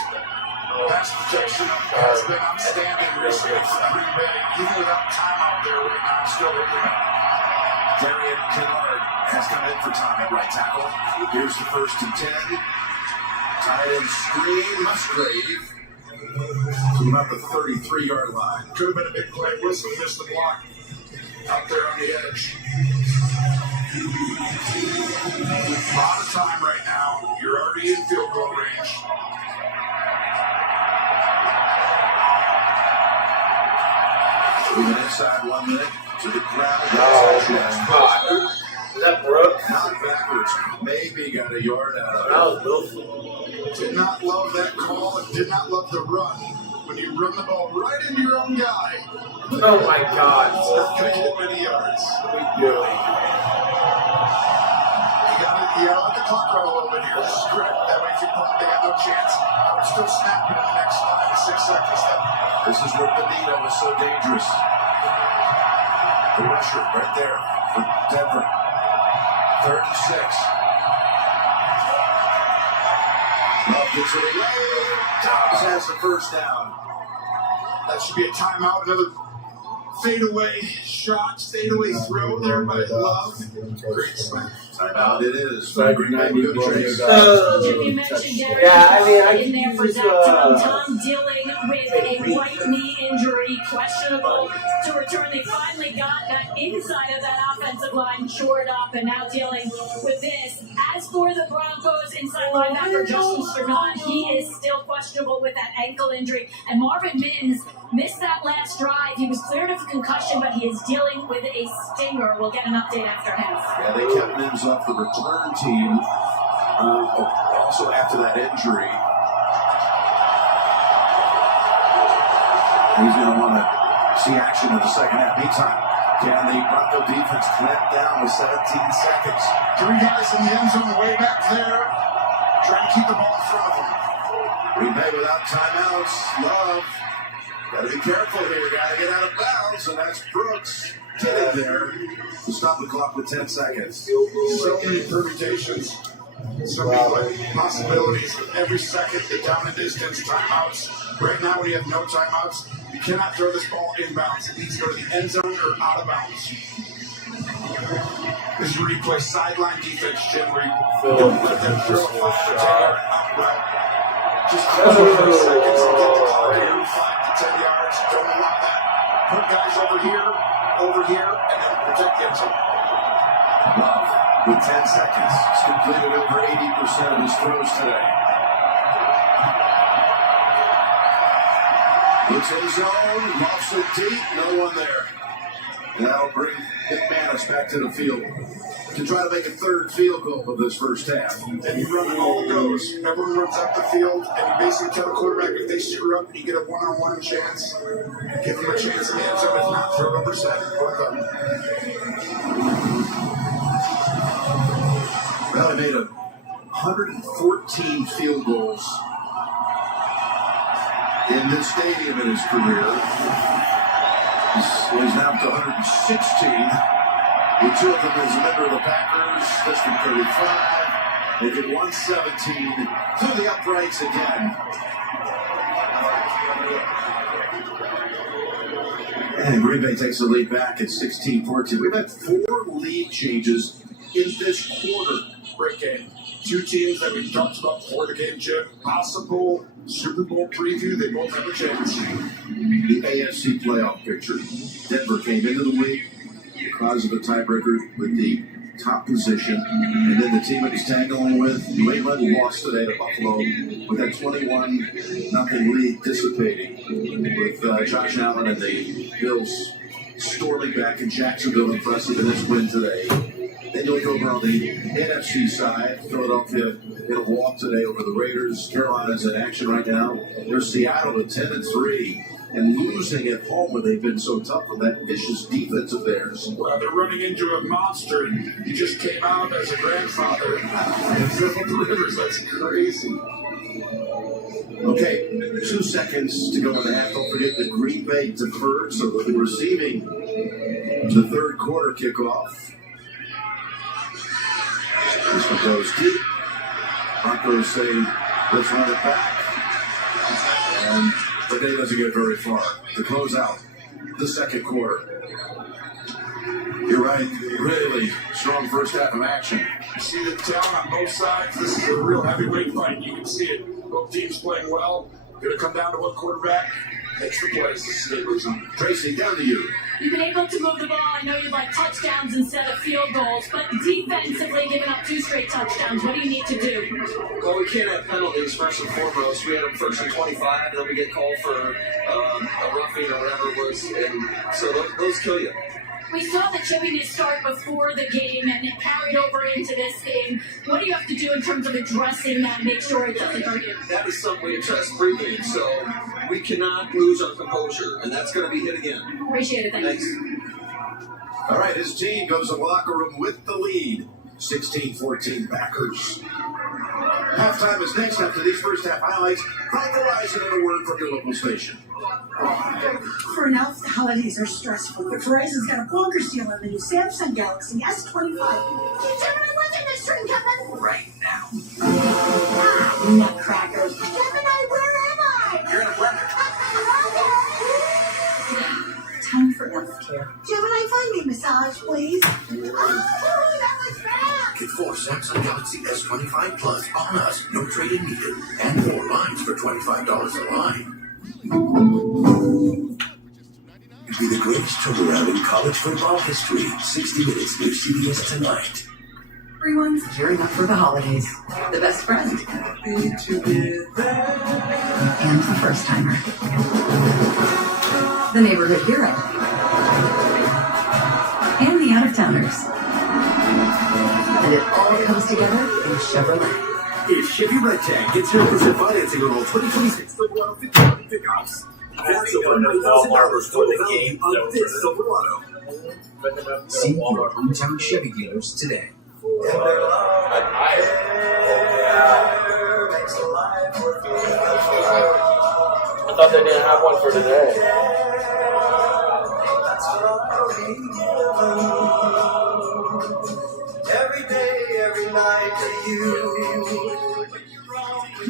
pass protection has been outstanding recently for Green Bay. Even without timeout there right now, I'm still looking at Darian Kennard has come in for time at right tackle. Here's the 1st and 10. Tight end screen. Musgrave to about the 33-yard line. could have been a big play. Wilson missed the block out there on the edge. A lot of time right now. You're already in field goal range. Even inside 1 minute to the ground. Is that Brooks? Not backwards. Maybe got a yard out of it. That was Wilson. Did not love that call and did not love the run. When you run the ball right into your own guy, Oh my God. it's not going to get many yards. What are we doing? You gotta let the clock run a little bit here. This is correct. That way, if you punt, they got no chance. I would still snap it in the next 5 to 6 seconds. This is where Benito is so dangerous. The rusher right there for Denver. 36. Love gets it away. Dobbs has the first down. That should be a timeout. Another fadeaway shot, fadeaway throw there by Love. Great smack. Timeout it is. Green Bay good chase. Jimmy mentioned Derek Carr in there for Zach Tom dealing with a right knee injury, questionable to return. They finally got inside of that offensive line, shored up, and now dealing with this. As for the Broncos, inside linebacker Justin Strnad, he is still questionable with that ankle injury. And Marvin Mims missed that last drive. He was cleared of concussion, but he is dealing with a stinger. We'll get an update after half. Yeah, they kept Mims off the return team. Also after that injury. He's going to want to see action in the second half. Meantime, can the Bronco defense clamp down with 17 seconds? 3 guys in the end zone way back there. Trying to keep the ball in front of them. Green Bay without timeouts. Love. Got to be careful here. Got to get out of bounds, and that's Brooks getting there to stop the clock with 10 seconds. So many permutations. So many possibilities with every second, the down and distance, timeouts. Right now, when you have no timeouts, you cannot throw this ball inbounds. It needs to go to the end zone or out of bounds. This is where you play sideline defense, Jim, where you don't let them throw a 5 or 10 yard out route. Just close it for seconds and get the clock here, 5 to 10 yards. Don't allow that. Put guys over here, and then protect the end zone. Love with 10 seconds. He's completed over 80% of his throws today. It's his zone. Lofts it deep. No one there. And that'll bring McManus back to the field to try to make a third field goal of this first half. And you run it all goes. Everyone runs up the field, and you basically tell the quarterback if they screw up and you get a one-on-one chance, give them a chance in the end zone. If not, throw it over second. Both of them. Well, he made 114 field goals in this stadium in his career. He's now up to 116. With 2 of them as a member of the Packers. This one 35. They get 117 through the uprights again. And Green Bay takes the lead back at 16-14. We've had 4 lead changes in this quarter. Great game. 2 teams that we talked about before the game, Jim. Possible Super Bowl preview. They both have a chance. The AFC playoff picture. Denver came into the week because of a tiebreaker with the top position. And then the team it was tangling with, New England, lost today to Buffalo with that 21-0 lead dissipating with Josh Allen and the Bills Storley back in Jacksonville, impressive in this win today. Then you look over on the NFC side. Philadelphia hit a walk today over the Raiders. Carolina's in action right now. There's Seattle at 10-3 and losing at home when they've been so tough with that vicious defense of theirs. Well, they're running into a monster, and you just came out as a grandfather. That's crazy. Okay, 2 seconds to go in the half. Don't forget that Green Bay deferred, so they'll be receiving the third quarter kickoff. This one goes deep. Broncos say, let's run it back. And the day doesn't get very far. To close out the second quarter. You're right, really strong first half of action. You see the talent on both sides. This is a real heavyweight fight. You can see it. Both teams playing well. Going to come down to one quarterback. Makes the place. Tracy, down to you. You've been able to move the ball. I know you'd like touchdowns instead of field goals, but defensively giving up 2 straight touchdowns. What do you need to do? Well, we can't have penalties first and foremost. We had them first and 25, and then we get called for a roughing or whatever it was, and so those kill you. We saw the chippiness start before the game, and it carried over into this game. What do you have to do in terms of addressing that and make sure it doesn't hurt you? That is something we addressed pregame, so we cannot lose our composure, and that's going to be hit again. Appreciate it, thanks. All right, his team goes to the locker room with the lead. 16-14 Packers. Halftime is next after these first half highlights. By Verizon and a word from your local station. For an elf, the holidays are stressful, but Verizon's got a bonkers deal on the new Samsung Galaxy S25. Gemini, what's in this string, Kevin? Right now. Nutcrackers. Gemini, where am I? You're in a blender. Time for elf care. Gemini, find me a massage, please. Oh, that was fast. Get 4 Samsung Galaxy S25 Plus on us, no trade-in needed, and 4 lines for $25 a line. It'd be the greatest turnaround in college football history. 60 Minutes near CBS tonight. Everyone's gearing up for the holidays. The best friend. And the first timer. The neighborhood hero. And the out-of-towners. And it all comes together in Chevrolet. If Chevy Red Tag gets 0% financing on all 2026 Silverado 50 pickups. That's over $9,000 for the game on this Silverado. See your hometown Chevy dealers today. I thought they didn't have one for today. Every day, every night to you.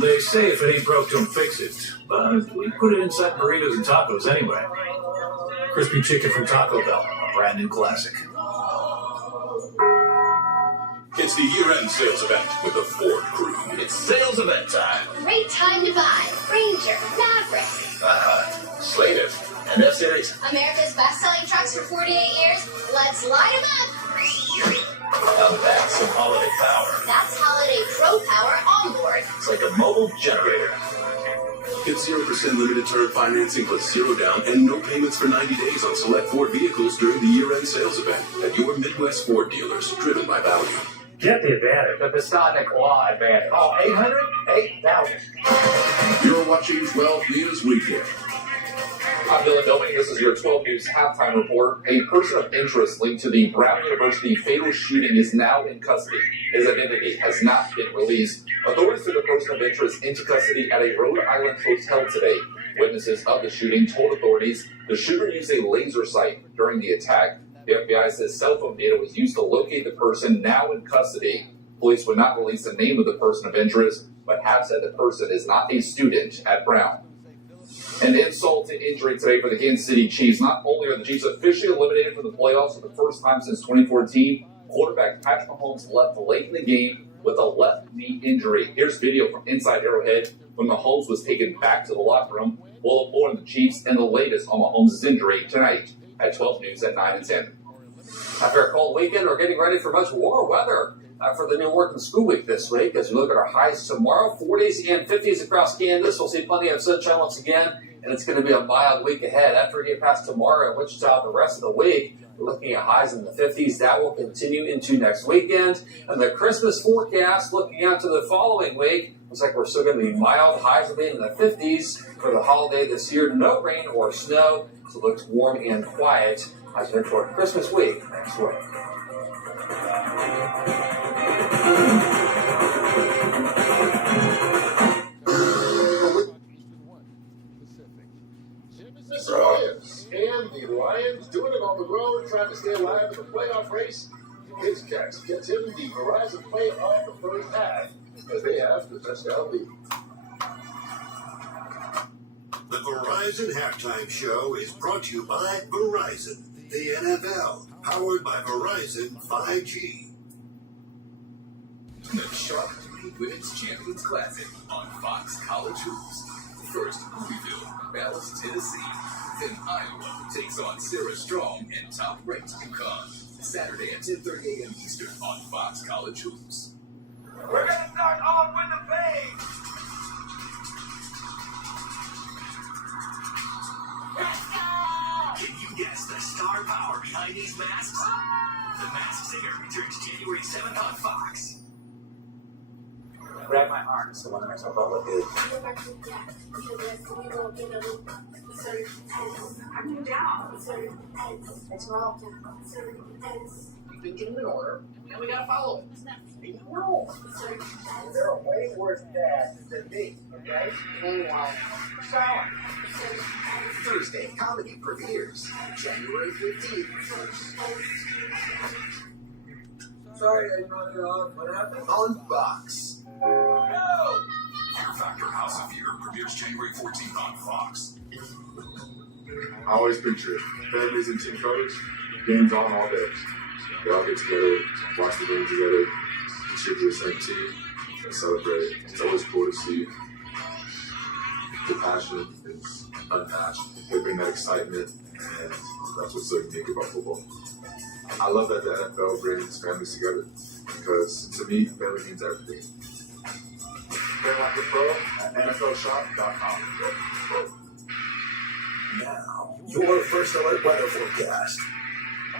They say if it ain't broke, don't fix it. But we put it inside burritos and tacos anyway. Crispy chicken from Taco Bell, a brand new classic. It's the year-end sales event with the Ford crew. It's sales event time. Great time to buy. Ranger, Maverick. Slate it. And F-Series. America's best-selling trucks for 48 years. Let's light them up. Now that's some holiday power. That's Holiday Pro Power on board. It's like a mobile generator. Get 0% limited term financing plus 0 down and no payments for 90 days on select Ford vehicles during the year-end sales event at your Midwest Ford dealers, driven by value. Get the advantage, the Pisonic Law advantage. Call 800-8000. You're watching 12 News Weekend. I'm Dylan Doming. This is your 12 News halftime report. A person of interest linked to the Brown University fatal shooting is now in custody. His identity has not been released. Authorities took a person of interest into custody at a Rhode Island hotel today. Witnesses of the shooting told authorities the shooter used a laser sight during the attack. The FBI says cell phone data was used to locate the person now in custody. Police would not release the name of the person of interest, but have said the person is not a student at Brown. An insult to injury today for the Kansas City Chiefs. Not only are the Chiefs officially eliminated from the playoffs for the first time since 2014, quarterback Patrick Mahomes left late in the game with a left knee injury. Here's video from inside Arrowhead when Mahomes was taken back to the locker room. We'll have more on the Chiefs and the latest on Mahomes' injury tonight at 12 News at 9 and 10. After a cold weekend, we're getting ready for much warmer weather for the new working school week this week. As we look at our highs tomorrow, 40s and 50s across Kansas. We'll see plenty of sunshine once again. and it's going to be a mild week ahead. After we get past tomorrow in Wichita, the rest of the week, we're looking at highs in the 50s. That will continue into next weekend. And the Christmas forecast, looking out to the following week, looks like we're still going to be mild. Highs will be in the 50s for the holiday this year. No rain or snow, so it looks warm and quiet as we head for Christmas week next week. Mr. Lions and the Lions doing it on the road, trying to stay alive in the playoff race. His catch gets him the Verizon play of the first half as they have the touchdown lead. The Verizon Halftime Show is brought to you by Verizon, the NFL, powered by Verizon 5G. The Charlotte Women's Champions Classic on Fox College Hoops. First, Louisville battles Tennessee. Then Iowa takes on Sarah Strong and top-ranked UConn. Saturday at 10:30 a.m. Eastern on Fox College Hoops. We're gonna start off with the bang. Can you guess the star power behind these masks? The Masked Singer returns January 7th on Fox. Grab my arm so when I talk about what good. I'm down. It's wrong. You've been given an order, and we gotta follow it. No. There are way worse dads than me, okay? Meanwhile, Shower. Thursday comedy premieres January 15th. Sorry, I brought it on. What happened? On Fox. No! Fear Factor House of Fear premieres January 14th on Fox. I always picture it. Families and team photos, games on all day. They all get together, watch the game together, cheer for the same team, and celebrate. It's always cool to see the passion is unmatched. They bring that excitement, and that's what's so unique about football. I love that the NFL brings families together, because to me, family means everything. They're like the pro at NFLshop.com. Now, your first alert weather forecast.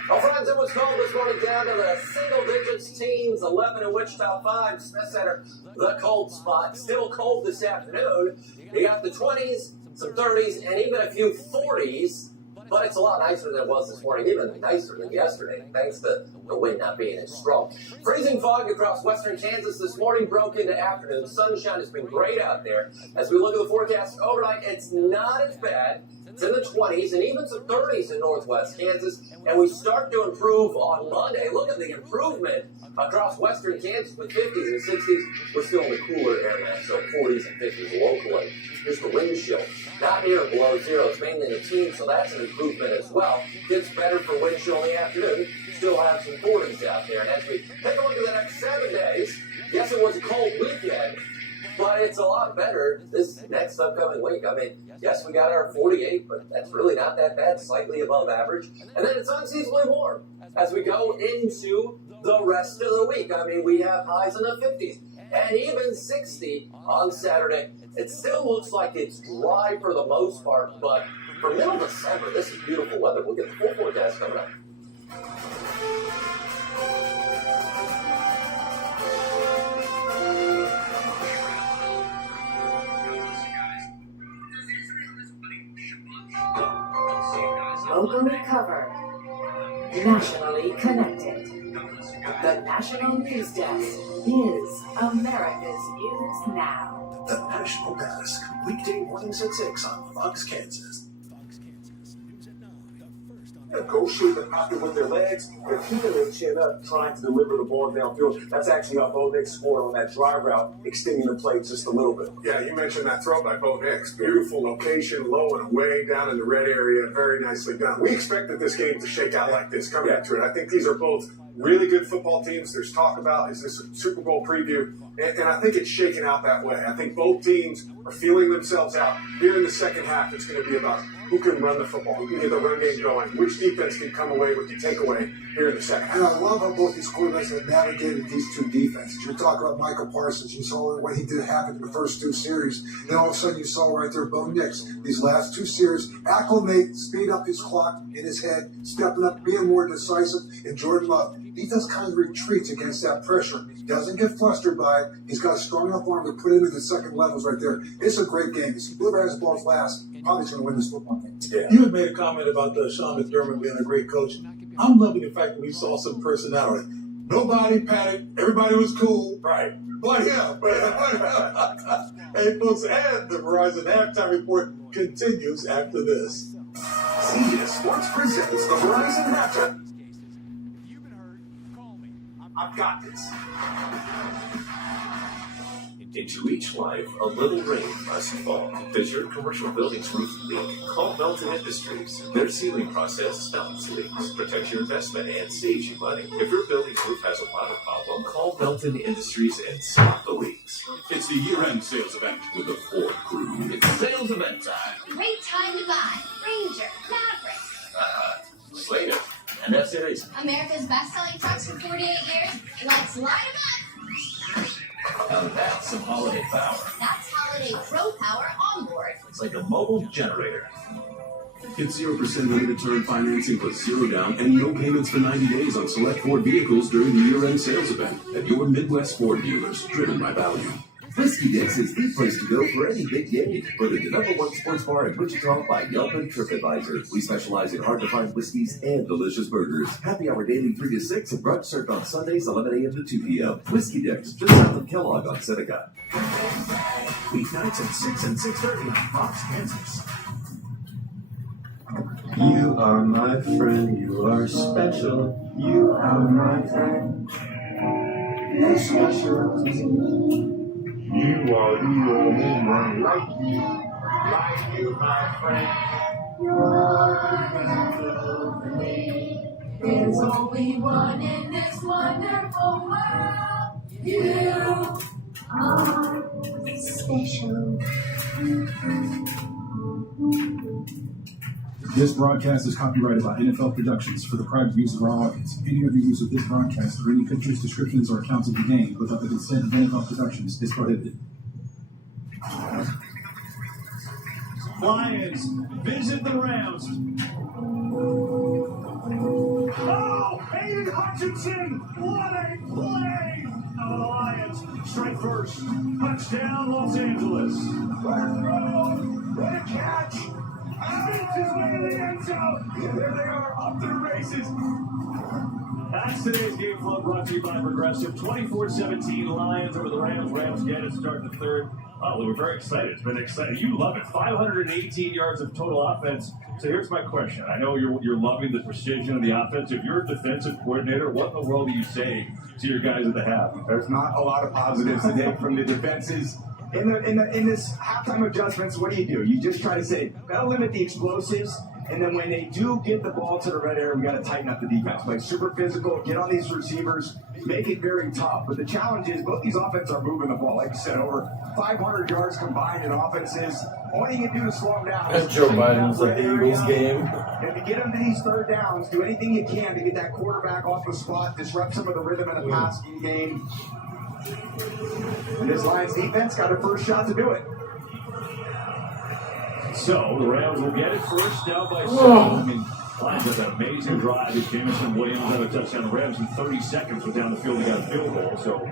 Well, friends, it was cold this morning down to the single digits, teens, 11 in Wichita, 5, Smith Center, the cold spot. Still cold this afternoon. You got the 20s, some 30s, and even a few 40s. But it's a lot nicer than it was this morning, even nicer than yesterday, thanks to the wind not being as strong. Freezing fog across western Kansas this morning broke into afternoon. Sunshine has been great out there. As we look at the forecast overnight, it's not as bad. It's in the 20s and even some 30s in northwest Kansas. And we start to improve on Monday. Look at the improvement across western Kansas with 50s and 60s. We're still in the cooler area, so 40s and 50s locally. Here's the wind chill. Not near below zero. It's mainly in the teens, so that's an improvement as well. Gets better for wind chill in the afternoon. Still have some 40s out there. And as we take a look at the next 7 days, yes, it was a cold weekend, but it's a lot better this next upcoming week. I mean, yes, we got our 48, but that's really not that bad, slightly above average. And then it's unseasonably warm as we go into the rest of the week. I mean, we have highs in the 50s and even 60 on Saturday. It still looks like it's dry for the most part, but for middle December, this is beautiful weather. We'll get the full forecast coming up. Locally covered, nationally connected. The National News Desk is America's News Now. The National Desk, weekday mornings at 6 on Fox Kansas. Go shoot the pocket with their legs. They're keeping their chin up, trying to deliver the ball downfield. That's actually how Bo Nix scored on that drive route, extending the play just a little bit. Yeah, you mentioned that throw by Bo Nix. Beautiful location, low and away, down in the red area. Very nicely done. We expected this game to shake out like this coming into it. I think these are both really good football teams. There's talk about, is this a Super Bowl preview? And I think it's shaking out that way. I think both teams are feeling themselves out. Here in the second half, it's going to be about who can run the football, who can get the run game going, which defense can come away with the takeaway here in the second half. And I love how both these quarterbacks have navigated these two defenses. You're talking about Michael Parsons. You saw what he did happen in the first two series. Then all of a sudden you saw right there Bo Nix. These last two series, acclimate, speed up his clock in his head, stepping up, being more decisive. And Jordan Love, he just kind of retreats against that pressure. He doesn't get flustered by it. He's got a strong enough arm to put it into the second levels right there. It's a great game. Whoever has the balls last, probably going to win this football game. Yeah. You had made a comment about Sean McDermott being a great coach. I'm loving the fact that we saw some personality. Nobody panicked. Everybody was cool. Right. But him. Hey, folks, and the Verizon halftime report continues after this. CBS Sports presents the Verizon halftime. I've got this. Into each life, a little rain must fall. Does your commercial building's roof leak? Call Melton Industries. Their sealing process stops leaks, protects your investment, and saves you money. If your building's roof has a water problem, call Melton Industries and stop the leaks. It's the year-end sales event with the Ford crew. It's sales event time. Great time to buy Ranger, Maverick, Slater, and S-Series. America's best-selling trucks for 48 years. Let's line them up. Now that's some holiday power. That's Holiday Pro Power on board. It's like a mobile generator. Get 0% limited term financing plus 0 down and no payments for 90 days on select Ford vehicles during the year-end sales event at your Midwest Ford dealers, driven by value. Whiskey Dicks is the place to go for any big game. Voted the #1 sports bar in Wichita by Yelp and TripAdvisor. We specialize in hard-to-find whiskeys and delicious burgers. Happy hour daily 3 to 6 and brunch served on Sundays 11 a.m. to 2 p.m. Whiskey Dicks, just south of Kellogg on Seneca. Weeknights at 6 and 6:30 on Fox, Kansas. You are my friend, you are special. You are my friend. You're special to me. You are the only one like you, my friend. You're for me. There's only one in this wonderful world. You are special. This broadcast is copyrighted by NFL Productions for the private use of our audience. Any other use of this broadcast or any pictures, descriptions, or accounts of the game without the consent of NFL Productions is prohibited. Lions visit the Rams. Oh, Aiden Hutchinson! What a play! The Lions strike first. Touchdown, Los Angeles. What a throw! What a catch! Spins his way to the end zone. There they are, up to the races. That's today's game flow brought to you by Progressive. 24-17 Lions over the Rams. Rams get it, start the third. Oh, we were very excited. It's been exciting. You love it. 518 yards of total offense. So here's my question. I know you're loving the precision of the offense. If you're a defensive coordinator, what in the world do you say to your guys at the half? There's not a lot of positives today from the defenses. In this halftime adjustments, what do? You just try to say, gotta limit the explosives, and then when they do get the ball to the red area, we gotta tighten up the defense. Play super physical, get on these receivers, make it very tough. But the challenge is both these offenses are moving the ball. Like you said, over 500 yards combined in offenses. Only you can do to slow them down. That's Joe Biden's like the Eagles game. And to get them to these third downs, do anything you can to get that quarterback off the spot, disrupt some of the rhythm in the passing game. And this Lions defense got a first shot to do it. So the Rams will get it first, down by 7. I mean, Lions has an amazing drive. Jameson Williams had a touchdown. The Rams in 30 seconds went down the field and got a field goal. So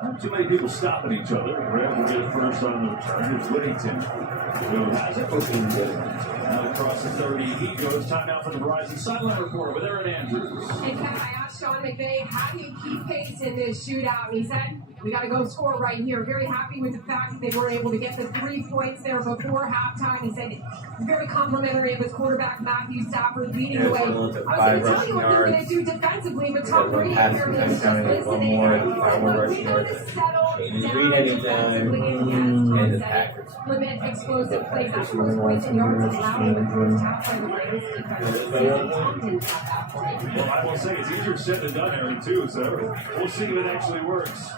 not too many people stopping each other. The Rams will get it first on the return. Here's Whittington. Who has it? Now across the 30, he goes. Timeout for the Verizon sideline reporter with Aaron Andrews. Hey, Kevin, I asked Sean McVay, how do you keep pace in this shootout? And he said, we got to go score right here. Very happy with the fact that they were able to get the 3 points there before halftime. He said very complimentary of his quarterback, Matthew Stafford, leading the way. I was going to tell you what they're going to do defensively, but Tom Brady apparently is just listening. We know to settle Andy Reid anytime. And the Packers. Limit explosive plays after most points and yards allowed in the first half by the Rams defense. Well, I will say it's easier said than done, Aaron, too, so we'll see if it actually works.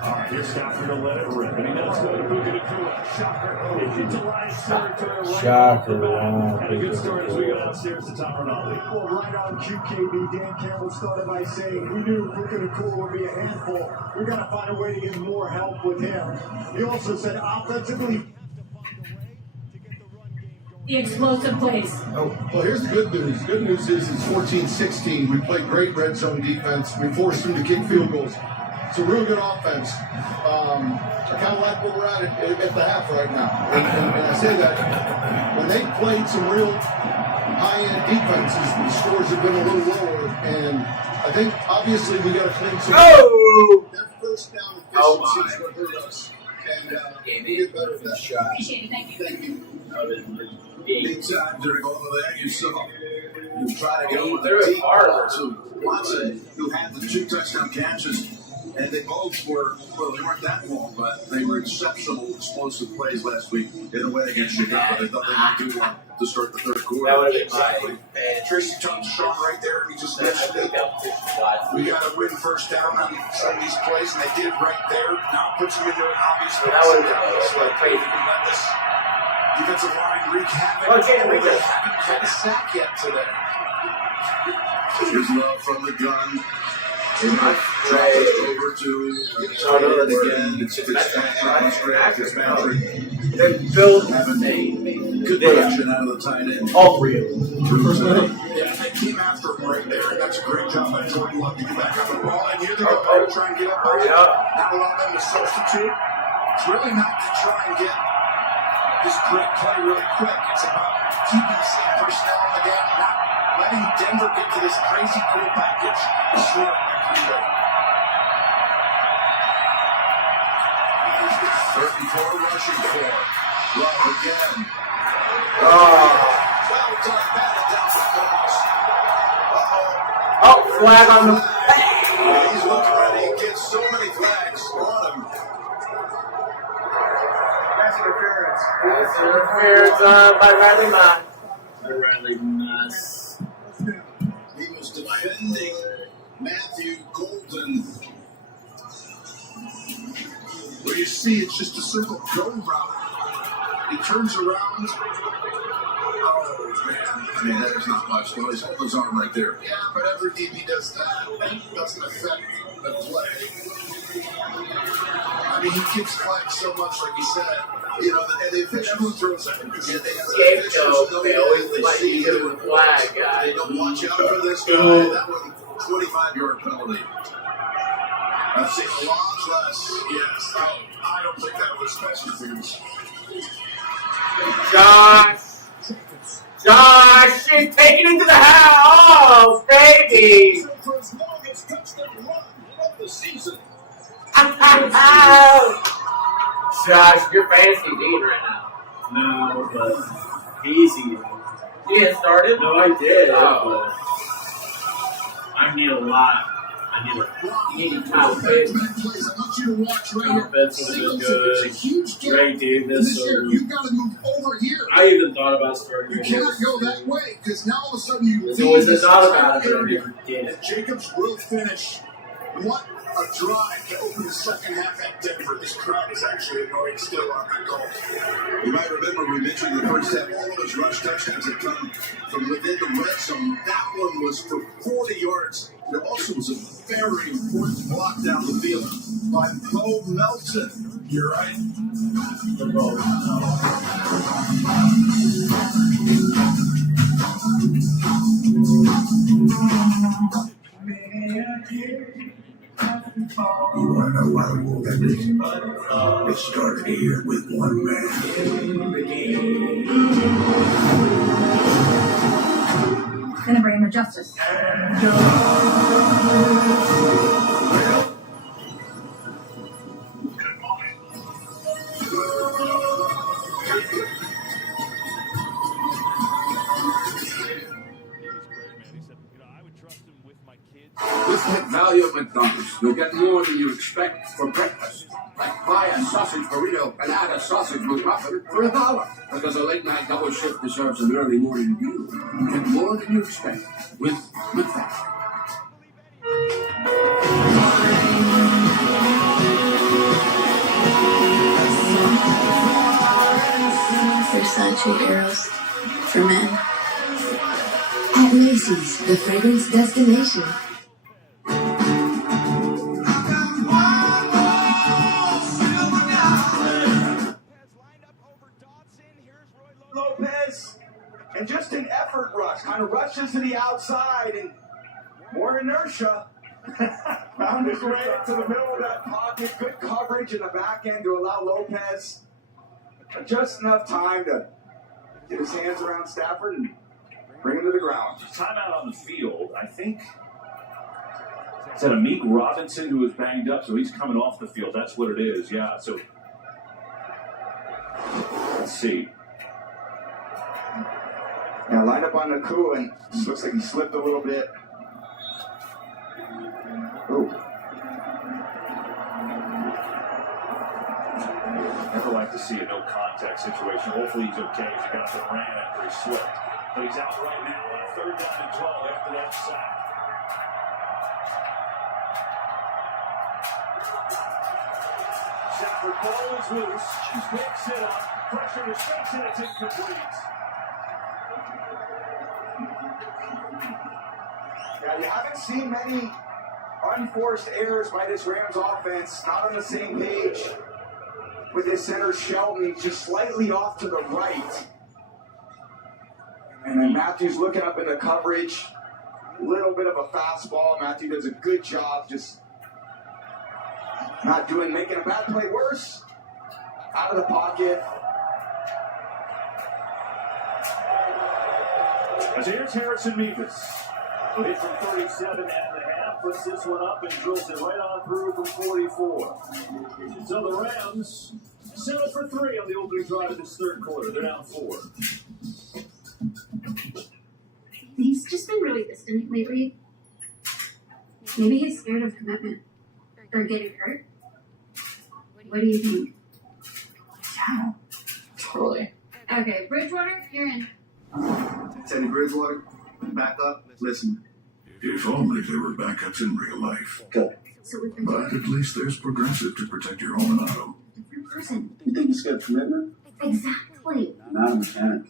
All right, here's Stafford to let it rip, and he does go to Puka Nacua. Shocker. It's into Lions territory. Shocker. And a good start as we go downstairs to Tom Rinaldi. Well, right on QKB, Dan Campbell started by saying, we knew Puka Nacua would be a handful. We got to find a way to get more help with him. He also said offensively, The explosive plays. Oh, well, here's the good news. Good news is it's 14-16. We played great red zone defense. We forced them to kick field goals. It's a real good offense. I kind of like where we're at the half right now. And I say that when they played some real high-end defenses, the scores have been a little lower. And I think, obviously, we got to clean some. Oh! Their first down efficiency is what hurt us. And we get better at that shot. Appreciate it. Thank you. Big time during all of that, you saw you try to go with They're the deep hard. ball to Watson, who had the 2 touchdown catches, and they both were, well, they weren't that long, but they were exceptional explosive plays last week in a way against Chicago. They thought they might do one to start the third quarter. That would have been exactly. And Tracy Thompson right there, and he just missed it. We got to win first down on some of these plays, and they did right there. Now it puts them into an obvious That would have down. been crazy. Let this defensive line wreak havoc. Oh, Jaden Reed. They haven't had a sack yet today. Here's Love from the gun. He might drop it over to again. Fitzpatrick. They built Good production out of the tight end. all 3 of them. Yeah, they came after him right there, and that's a great job by Jordan Love to get back on the ball. And here they go to try and get up on it. Now allow them to substitute. It's really not to try and get this great play really quick. It's about keeping the same personnel in the game, not letting Denver get to this crazy cool package. Short every day. 34 rushing for Love again. Well done, batted down the corners. Oh, flag on the. He's looking ready. He gets so many flags on him. Pass interference by Riley Mott. Riley Nuss. He was defending Matthew Golden. Well, you see, it's just a simple go route. He turns around. Oh, man. I mean, that is not much. Well, he's holding his arm right there. Yeah, but every DB does that. That doesn't affect the play. I mean, he kicks flags so much, like he said. You know, and the official who throws it. Yeah, They always like to give him a flag, guy. They don't watch out for this guy. That one, 25-yard penalty. I've seen a lot less. Yes. I don't think that was special things. Josh, she's taking it to the house, baby. First longest touchdown run of the season. Josh, you're fantasy lead right now. No, but easy. You get started? No, I did. Oh. But I need a lot. You need Kyle Pitts. Kyle Pitts was good. Ray Davis. You got to move over here. I even thought about starting. You cannot go that way because now all of a sudden you There's always a thought about it, but I never did and Jacobs will finish. What a drive to open the second half at Denver. This crowd is actually annoying still on that goal. You might remember we mentioned the first half, all of those rush touchdowns have come from within the red zone. That one was for 40 yards. There also was a very important block down the field by Bo Melton. You're right. You want to know why the wolf ended? It started here with one man. Gonna bring him to justice. Listen, now value at McDonald's, you'll get more than you expect for breakfast. Like buy a sausage burrito and add a sausage McMuffin for $1. Because a late night double shift deserves an early morning view. You get more than you expect with McFast. Versace Eros for men. At Macy's, the fragrance destination. Lopez, and just an effort rush, kind of rushes to the outside and more inertia. Found his way into the middle of that pocket. Good coverage in the back end to allow Lopez just enough time to get his hands around Stafford and bring him to the ground. Timeout on the field, I think. Is that Amik Robinson who was banged up? So he's coming off the field. That's what it is. Yeah. So let's see. Now line up on Nakua, and looks like he slipped a little bit. Ooh. Never like to see a no contact situation. Hopefully he's okay as he got up and ran after he slipped. But he's out right now on a 3rd down and 12 after that sack. Stafford ball is loose. She picks it up. Pressure to Shakes and it's incomplete. Yeah, you haven't seen many unforced errors by this Rams offense. Not on the same page with his center Shelton, just slightly off to the right. And then Matthews looking up into coverage. A little bit of a fastball. Matthew does a good job just not making a bad play worse. Out of the pocket. As here's Harrison Mevis. Hit from 37 and a half, puts this one up and drills it right on through from 44. So the Rams 7 for 3 on the opening drive of this 3rd quarter. They're down 4. He's just been really distant lately. Maybe he's scared of commitment or getting hurt. What do you think? Yeah, totally. Okay, Bridgewater, you're in. Teddy Bridgewater, back up, listen. If only there were backups in real life. Good. So we've been But at least there's Progressive to protect your home and auto. different person. You think he's got commitment? Exactly. I'm not a mechanic.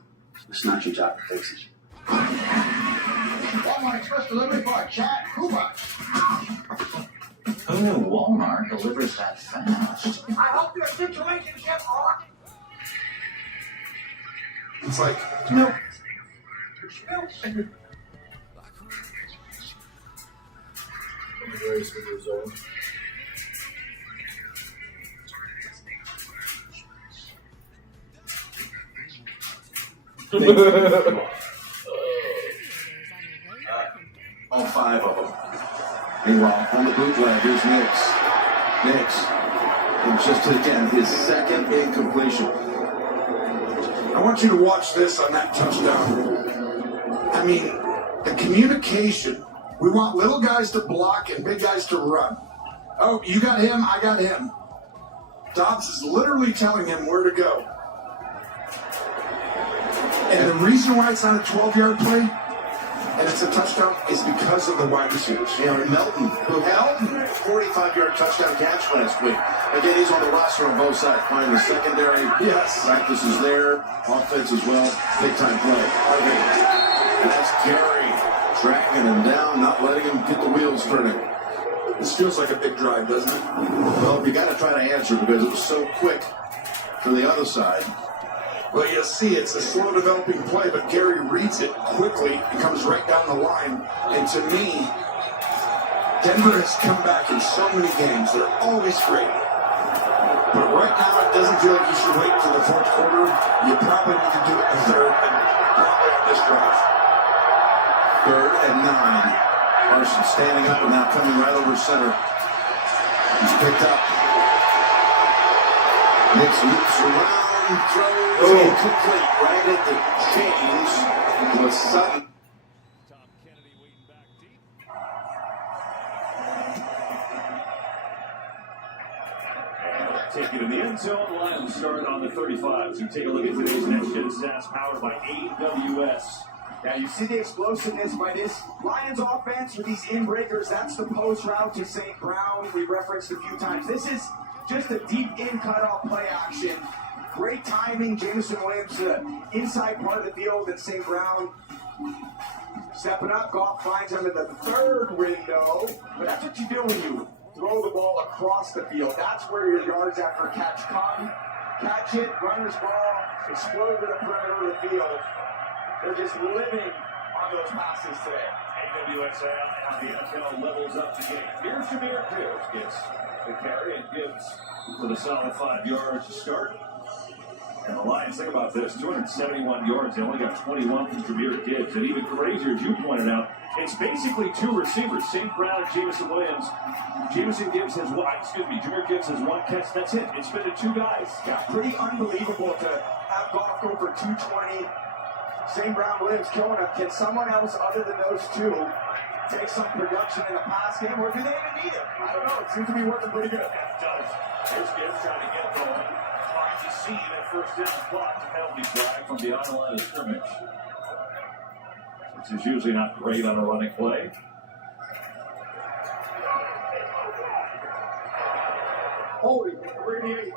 It's not your job to fix it. Walmart Express delivery for a Chad Kuba. Who knew Walmart delivers that fast? I hope your situation gets hot. It's like, No. Race with the result. All 5 of them. Meanwhile, on the bootleg, here's Nix. And just again, his 2nd incompletion. I want you to watch this on that touchdown. I mean, the communication. We want little guys to block and big guys to run. Oh, you got him, I got him. Dobbs is literally telling him where to go. And the reason why it's not a 12-yard play and it's a touchdown is because of the wide receivers. You know, Melton, who had 45-yard touchdown catch last week. Again, he's on the roster on both sides, playing the secondary. Yes. Practice is there, offense as well. Big-time play. And that's Gary dragging him down, not letting him get the wheels turning. This feels like a big drive, doesn't it? Well, you got to try to answer because it was so quick to the other side. Well, you'll see it's a slow developing play, but Gary reads it quickly and comes right down the line. And to me, Denver has come back in so many games. They're always great. But right now, it doesn't feel like you should wait till the 4th quarter. You probably need to do it in the 3rd and probably on this drive. 3rd and 9. Carson standing up and now coming right over center. He's picked up. Nix loops around, throws incomplete right at the chains. Was Sutton. zone line will start on the 35. So take a look at today's next gen stats powered by AWS. Yeah, you see the explosiveness by this Lions offense with these in-breakers. That's the post route to St. Brown we referenced a few times. This is just a deep in cutoff play action. Great timing. Jameson Williams, inside part of the field, and St. Brown stepping up. Goff finds him in the third window. But that's what you do when you throw the ball across the field. That's where your yards after catch come. Catch it, runner's ball, explode to the perimeter of the field. They're just living on those passes today. AWS how the NFL levels up the game. Here's Jahmyr Gibbs. Gets the carry, and Gibbs with a solid 5 yards to start. And the Lions, think about this, 271 yards. They only got 21 from Jahmyr Gibbs. And even crazier, as you pointed out, it's basically two receivers, St. Brown and Jameson Williams. Jahmyr Gibbs has one catch. That's it. It's been to two guys. Yeah, pretty unbelievable to have Goff go for 220. St. Brown Williams killing him. Can someone else other than those two take some production in the pass game, or do they even need it? I don't know. It seems to be working pretty good. Yeah, it does. Here's Gibbs trying to get going. Trying to see that first down block, the penalty flag from beyond the line of scrimmage. Which is usually not great on a running play. Holding, 3-8.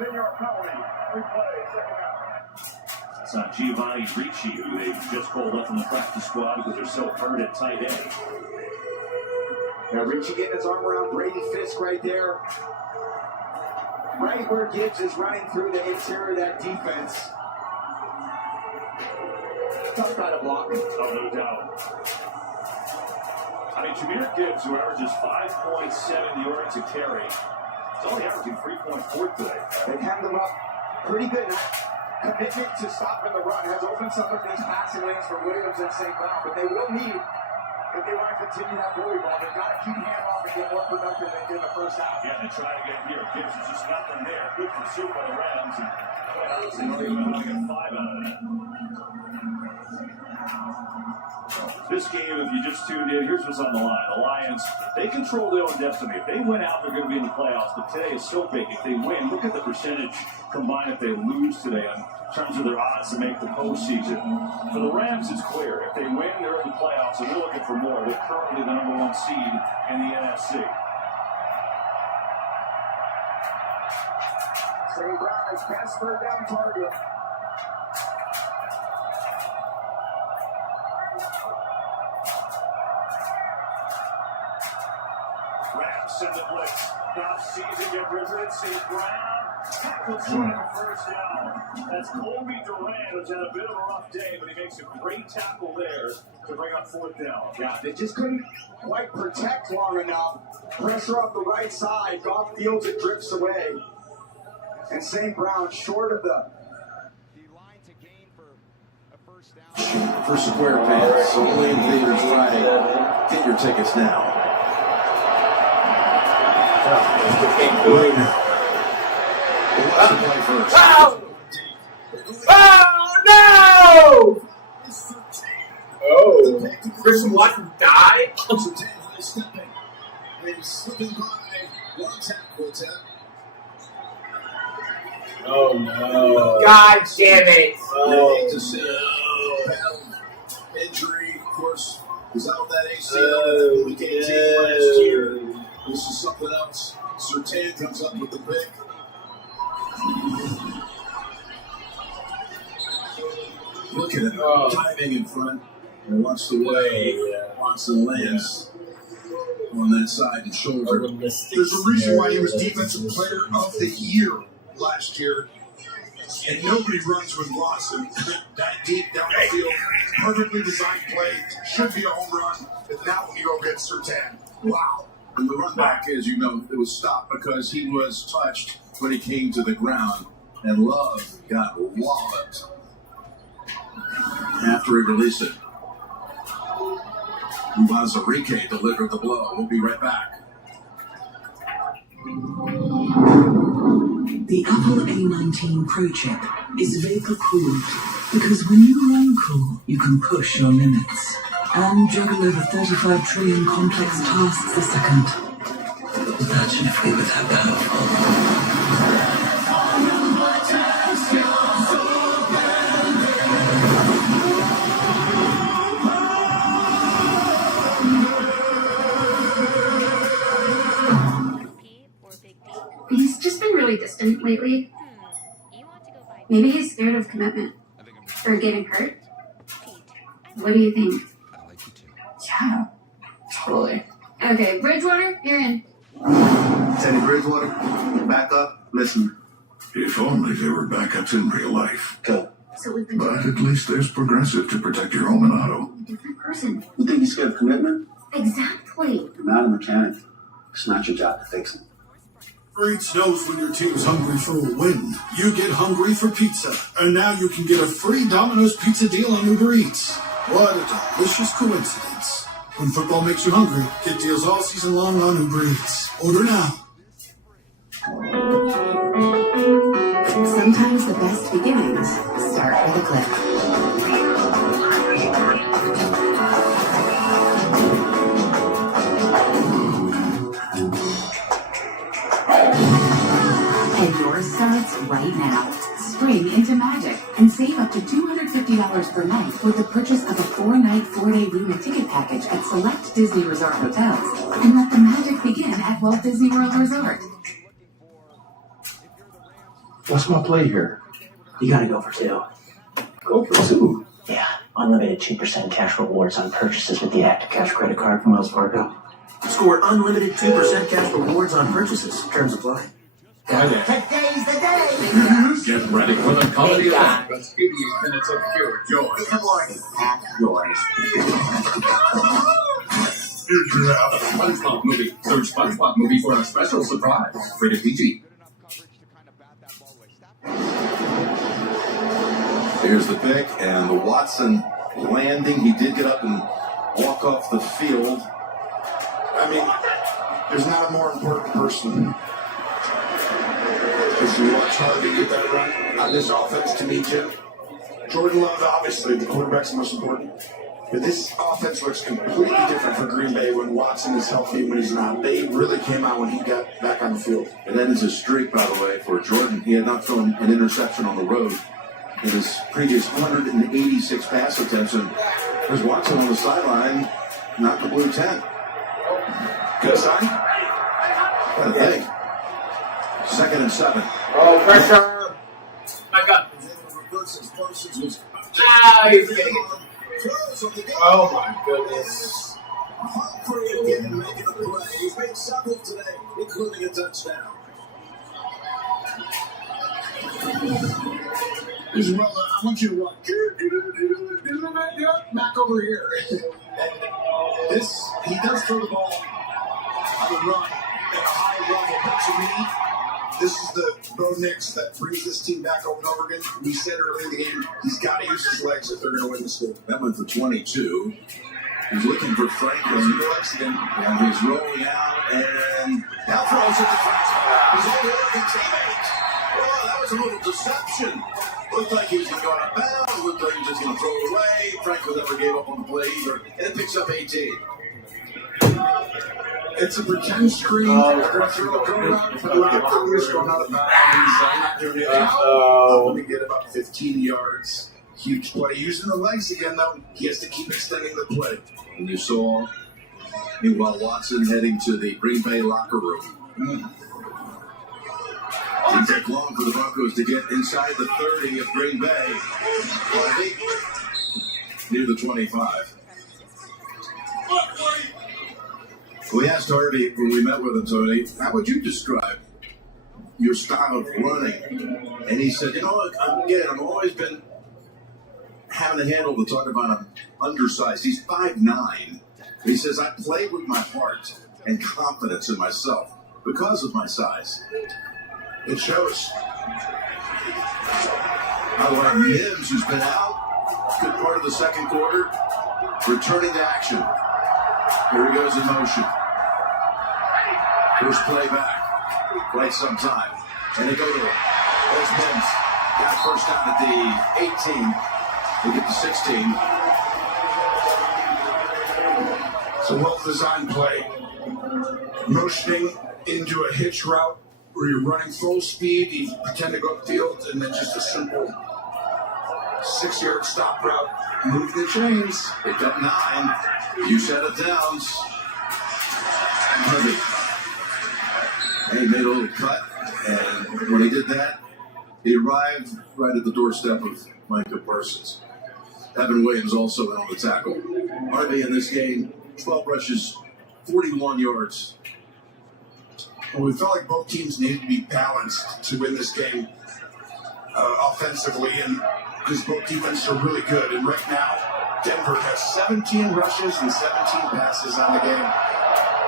10-yard penalty. Replay, second out. That's not Giovanni Ricci, who they just called up from the practice squad because they're so hurt at tight end. Now Ricci getting his arm around Brady Fisk right there. Right where Gibbs is running through the interior of that defense. Tough guy to block. Oh, no doubt. I mean, Jahmyr Gibbs, who averages 5.7 yards a carry, is only averaging 3.4 today. They've handled him up pretty good. Commitment to stopping the run has opened some of these passing lanes for Williams and St. Brown, but they will need, if they want to continue that bully ball, they've got to keep handoff and get more productive than they did in the first half. Yeah, they try to get here. Gibbs is just nothing there. Good pursuit by the Rams. And quite honestly, they're going to get 5 out of that. This game, if you just tuned in, here's what's on the line. The Lions, they control their own destiny. If they win out, they're going to be in the playoffs. But today is so big. If they win, look at the percentage combined if they lose today in terms of their odds to make the postseason. For the Rams, it's clear. If they win, they're in the playoffs, and they're looking for more. They're currently the number 1 seed in the NFC. St. Brown has passed third down target. Rams send the blitz. Goff sees it, get Richard, St. Brown. Tackle short of the first down. That's Colby Durant, who's had a bit of a rough day, but he makes a great tackle there to bring up 4th down. Yeah, they just couldn't quite protect long enough. Pressure off the right side. Goff fields it, drifts away. And St. Brown short of the For SquarePants, only in theaters Friday. Get your tickets now. Oh! Oh no! Oh, Christian Watson died? Oh no. God damn it. Oh. Injury, of course, was out with that ACL. We can't take last year. This is something else. Surtain comes up with the pick. Look at it. Timing in front. And watch the way Watson lands on that side and shoulder. There's a reason why he was Defensive Player of the Year last year. And nobody runs with Watson that deep down the field. Perfectly designed play. Should be a home run. But now when you go get Surtain. Wow. And the run back, as you know, it was stopped because he was touched when he came to the ground. And Love got walloped after he released it. Mazarike delivered the blow. We'll be right back. The Apple A19 Pro chip is vehicle cooled because when you run cool, you can push your limits and juggle over 35 trillion complex tasks a second. But that's chiefly with how powerful lately? Maybe he's scared of commitment or getting hurt. What do you think? Yeah, totally. Okay, Bridgewater, you're in. Teddy Bridgewater, back up, listen. If only there were backups in real life. Go. So we've been But at least there's Progressive to protect your home and auto. a different person. You think he's scared of commitment? Exactly. I'm not a mechanic. It's not your job to fix him. Uber Eats knows when your team's hungry for a win. You get hungry for pizza. And now you can get a free Domino's pizza deal on Uber Eats. What a delicious coincidence. When football makes you hungry, get deals all season long on Uber Eats. Order now. Sometimes the best beginnings start with a click. And yours starts right now. Spring into magic and save up to $250 per night with the purchase of a 4-night, 4-day room and ticket package at select Disney Resort hotels. And let the magic begin at Walt Disney World Resort. What's my play here? You gotta go for 2. Go for 2? Yeah, unlimited 2% cash rewards on purchases with the Active Cash credit card from Wells Fargo. Score unlimited 2% cash rewards on purchases. Terms apply. Got it. Today's the day. Get ready for the comedy event. Let's give you minutes of pure joy. Good morning. Yours. Here's your app. SpongeBob movie. Search SpongeBob movie for a special surprise. Rated PG. Here's the pick, and the Watson landing. He did get up and walk off the field. I mean, there's not a more important person. If you watch Harvey get that run on this offense to me, Jim, Jordan Love, obviously, the quarterback's the most important. But this offense looks completely different for Green Bay when Watson is healthy and when he's not. They really came out when he got back on the field. And that is a streak, by the way, for Jordan. He had not thrown an interception on the road in his previous 186 pass attempts. And there's Watson on the sideline, not the blue 10. Good sign? What do you think? 2nd and 7. Oh, pressure. Back up. Ah, he's getting it. Oh my goodness. Humphrey again making a play. He's made several today, including a touchdown. Well, I want you to run. Back over here. He does throw the ball on the run at a high level, but to me, this is the Bo Nix that brings this team back over and over again. We said earlier in the game, he's got to use his legs if they're going to win this game. That went for 22. He's looking for Franklin. And he's rolling out and now throws it to Franklin. His old Oregon teammate. Oh, that was a little deception. Looked like he was going to go out of bounds. Looked like he was just going to throw it away. Franklin never gave up on the play either. And it picks up 18. It's a pretend screen. They're going to throw a going out. Going out of bounds. Not doing it now. Let me get about 15 yards. Huge play. Using the legs again, though. He has to keep extending the play. And you saw, meanwhile, Watson heading to the Green Bay locker room. Didn't take long for the Broncos to get inside the 30 of Green Bay. Harvey, near the 25. We asked Harvey when we met with him, Tony, how would you describe your style of running? And he said, I've always been having to handle the talk about him undersized. He's 5'9". He says, I play with my heart and confidence in myself because of my size. It shows. By the way, Mims, who's been out good part of the second quarter, returning to action. Here he goes in motion. First play back. Quite some time. And they go to him. There's Mims. Got first down at the 18. They get to 16. It's a well-designed play. Motioning into a hitch route where you're running full speed, you pretend to go upfield, and then just a simple 6-yard stop route. Move the chains. They got 9. You set it down. Harvey. And he made a little cut, and When he did that, he arrived right at the doorstep of Micah Parsons. Evan Williams also in on the tackle. Harvey in this game, 12 rushes, 41 yards. Well, we felt like both teams needed to be balanced to win this game offensively, and because both defenses are really good. And right now, Denver has 17 rushes and 17 passes on the game.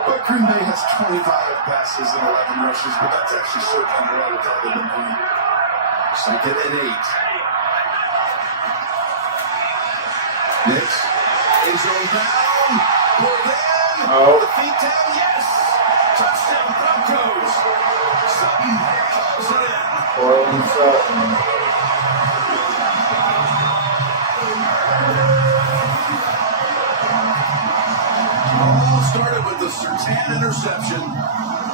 But Green Bay has 25 passes and 11 rushes, but that's actually served them well with how they've been playing. 2nd and 8. Nix, end zone bound, pulled in, the feet down, yes! Touchdown Broncos! Sutton calls it in. Cortland Sutton. All started with the Surtain interception.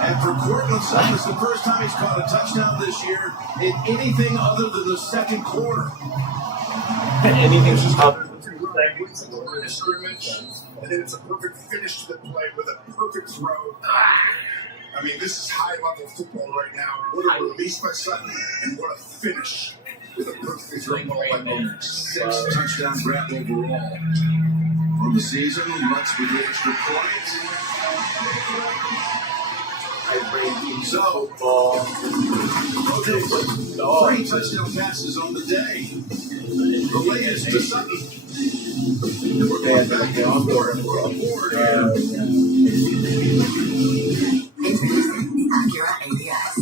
And for Cortland Sutton, it's the first time he's caught a touchdown this year in anything other than the second quarter. Anything other than the scrimmage, and then it's a perfect finish to the play with a perfect throw. I mean, this is high-level football right now. What a release by Sutton, and what a finish with a perfectly thrown ball by Bowman. 6 touchdown grab overall on the season. Lutz with the extra point. So, 3 touchdown passes on the day. The latest to Sutton. And we're going back on board. We're on board here. Acura ADS.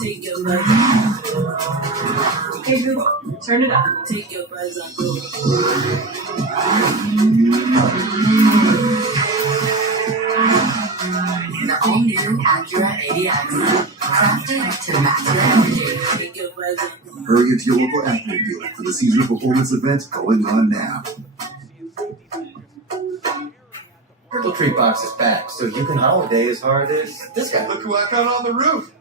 Take your buzz. Hey Google, turn it up. Take your buzz up. The all-new Acura ADX. Crafted to match your energy. Take your buzz up. Hurry into your local Acura dealer for the seasonal performance event going on now. Turtle Treat Box is back, so you can holiday as hard as this guy. Look who I got on the roof.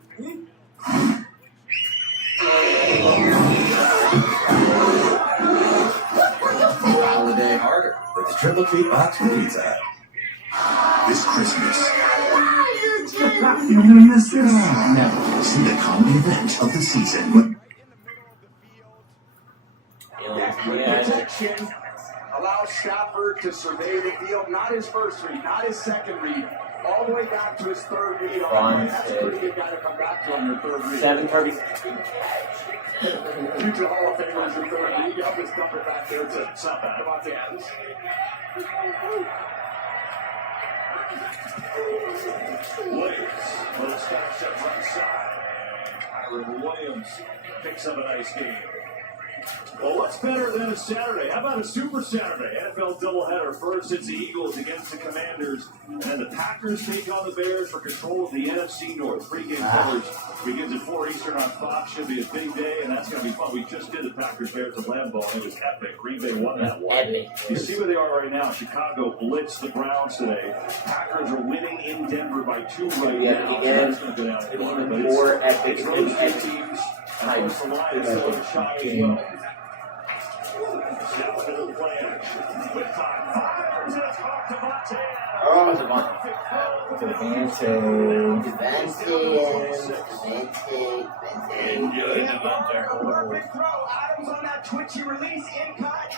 Holiday harder with the Triple Treat Box from Pizza Hut. This Christmas, you're gonna miss this. Now, see the comedy event of the season. Protection allows Stafford to survey the field. Not his first read, not his second read, all the way back to his third read. That's a pretty good guy to come back to on your third read. 7:30. Future Hall of Famers, your third read. Help his number back there to Devontae Adams. Williams, little stop step right side. Kyron Williams picks up a nice game. Well, what's better than a Saturday? How about a Super Saturday? NFL doubleheader. First, it's the Eagles against the Commanders, and then the Packers take on the Bears for control of the NFC North. Pre-game coverage begins at 4 Eastern on Fox. Should be a big day, and that's going to be fun. We just did the Packers-Bears at Lambeau, and it was epic. Green Bay won that one. You see where they are right now. Chicago blitzed the Browns today. Packers are winning in Denver by 2 right now. That's going to go down. Even more epic It's than those two epic. teams. Nice. Of course, the Lions still in shock as well. Snap into the play action. With time. Fires and it's caught Devontae. Oh, Perfect throw. Adams on that twitchy release in cut.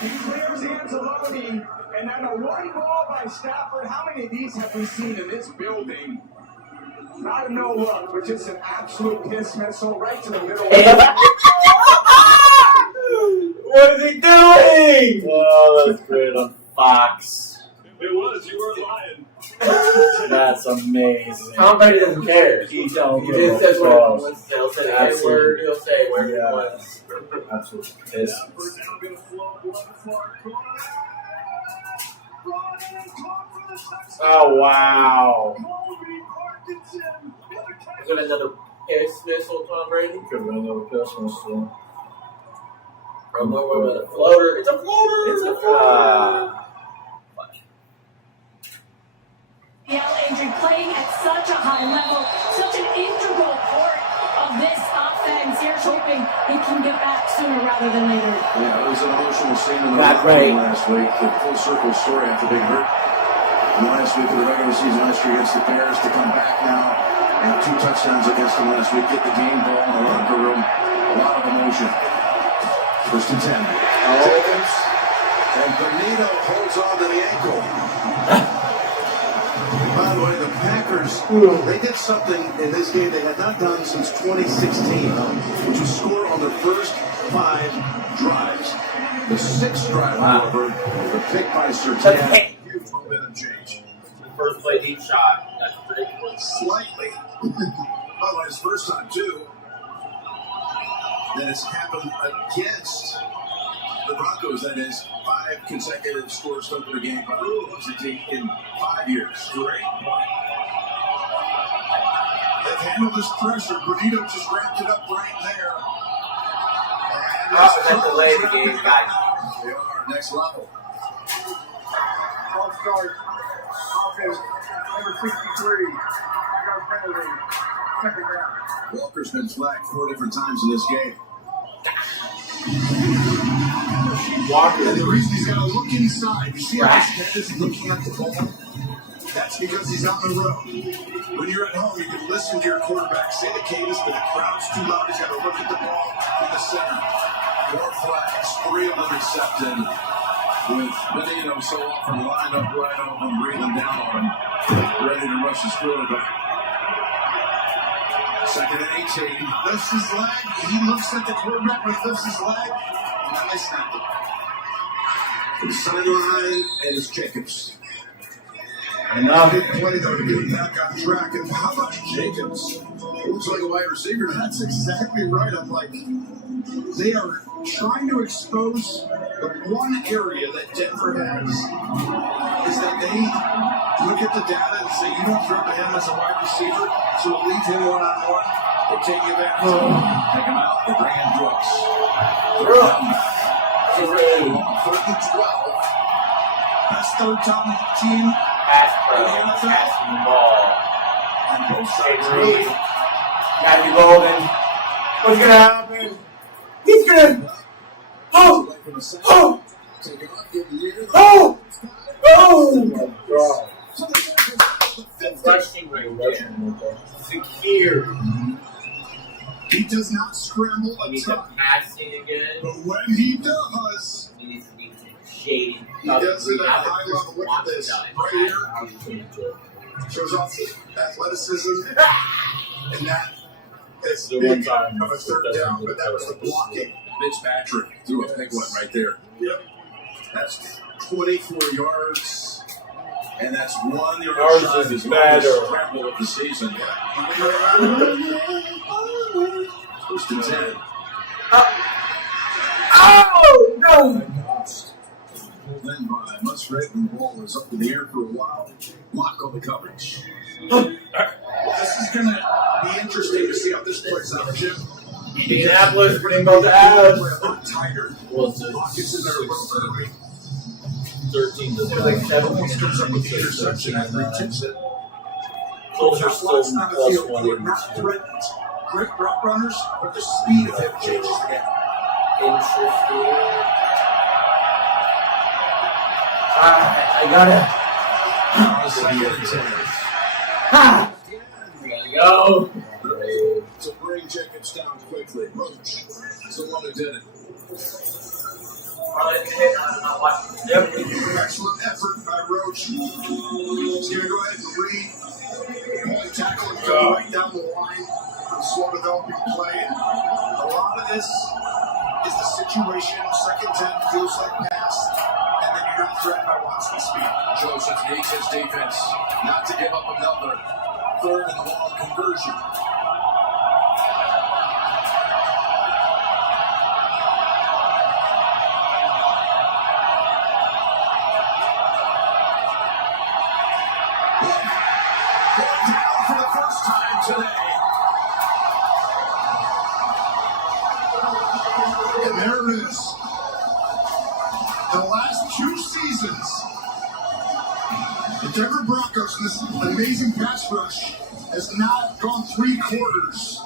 He clears Anzalone. And then a one ball by Stafford. How many of these have we seen in this building? Not a no look, but just an absolute piss missile right to the middle. What is he doing? Oh, that's great on Fox. It was. You weren't lying. That's amazing. Tom Brady doesn't care. He don't He give just a says what he fuck. wants. He'll say any word. He'll say where he wants. Absolutely pissed. Oh, wow. Is it another piss missile, Tom Brady? Could have been another piss missile. Or more of a floater. It's a floater. It's a floater. Yeah, Adrian, playing at such a high level, such an integral part of this offense. Here's hoping he can get back sooner rather than later. Yeah, it was an emotional scene in the Not locker room great. last week. The full circle story after being hurt. in the last week of the regular season last year against the Bears to come back now and 2 touchdowns against them last week. Get the game ball in the locker room. A lot of emotion. 1st and 10. Jacobs and Benito holds on to the ankle. By the way, the Packers, they did something in this game they had not done since 2016, which was score on their first 5 drives. The 6th drive, however, the pick by Surtain. Huge momentum change. First play deep shot. That's ridiculous. Slightly. By the way, his first time, too. That it's happened against the Broncos. That is 5 consecutive scores to open the game. But in 5 years. Great point. They've handled this pressure. Benito just wrapped it up right there. That delay the game, guys. They are next level. False start. Offense. Number 63. I got a penalty. 2nd down. Walker's been flagged 4 different times in this game. Walker. And the reason he's got to look inside, you see how his head is looking at the ball? That's because he's on the road. When you're at home, you can listen to your quarterback say the cadence, but the crowd's too loud. He's got to look at the ball in the center. 4 flags, 3 of them accepted. With Benito so often lined up right open, breathing down on him, ready to rush his quarterback. 2nd and 18. Lifts his leg. He looks at the quarterback when he lifts his leg. And then they snap it. The sideline, and it's Jacobs. Enough. Big play, though, to get him back on track. And how about Jacobs? Looks like a wide receiver. That's exactly right. I'm like, they are trying to expose the one area that Denver has is that they look at the data and say, you don't throw to him as a wide receiver, so we'll leave him one-on-one. They're taking advantage of him. Take him out. They bring in Brooks. Third down. 3rd and 12. Best third down team. Passing the ball. And both sides Reed. Gotta be golden. What's gonna happen? He's gonna. Oh! Oh! Oh! Oh! Rushing right there. Secure. He does not scramble a ton. Passing again. But when he does, He needs to be shady. he does it at a high level. Look at this. Right here. Shows off the athleticism. And that is big of a 3rd down, but that was the blocking. Fitzpatrick threw a big one right there. Yep. That's 24 yards. And that's 1 yard Yards shy of is his better. longest scramble of the season. 1st and 10. Oh! No! Then by Musgrave, and the ball is up in the air for a while. Lock on the coverage. This is going to be interesting to see how this plays out, Jim. Indianapolis putting both abs. A lot tighter. Well, it's Pockets in there a little early. 13 to Like 7 comes up with the interception and retips it. Colts are still Not a plus field goal, 1 not threatened. Great route runners, but the speed of him changes the game. Interesting. I gotta. Ha! There we go. To bring Jacobs down quickly. Roach is the one who did it. Yep. Excellent effort by Roach. He's going to go ahead and read. Tackle and go right down the line. Slow developing play. And a lot of this is the situation. 2nd 10 feels like pass. And then you're not threatened by Watson's speed. Joseph needs his defense not to give up another 3rd and long conversion. Down for the first time today. And there it is. The last 2 seasons, the Denver Broncos, this amazing pass rush, has not gone 3 quarters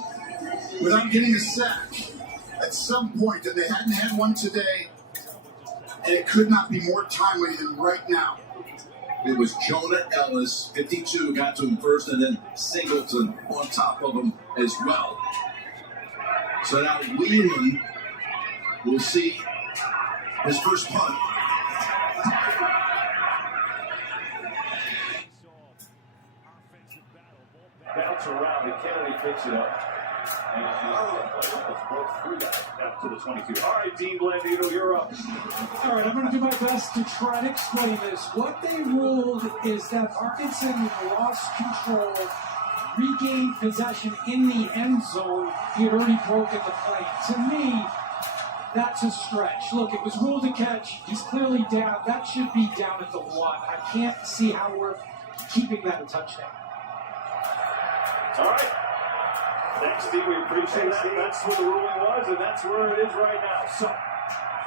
without getting a sack at some point, and they hadn't had one today, and it could not be more timely than right now. It was Jonah Ellis, 52, got to him first, and then Singleton on top of him as well. So now Whelan will see his first punt. Bounce around, and Kennedy picks it up. And both three guys out to the 22. All right, Dean Blandino, you're up. All right, I'm going to do my best to try to explain this. What they ruled is that Parkinson lost control, regained possession in the end zone. He had already broken the play. To me, that's a stretch. Look, it was ruled a catch. He's clearly down. That should be down at the 1. I can't see how we're keeping that a touchdown. All right. Thanks, Steve. We appreciate that. That's what the ruling was, and that's where it is right now. So,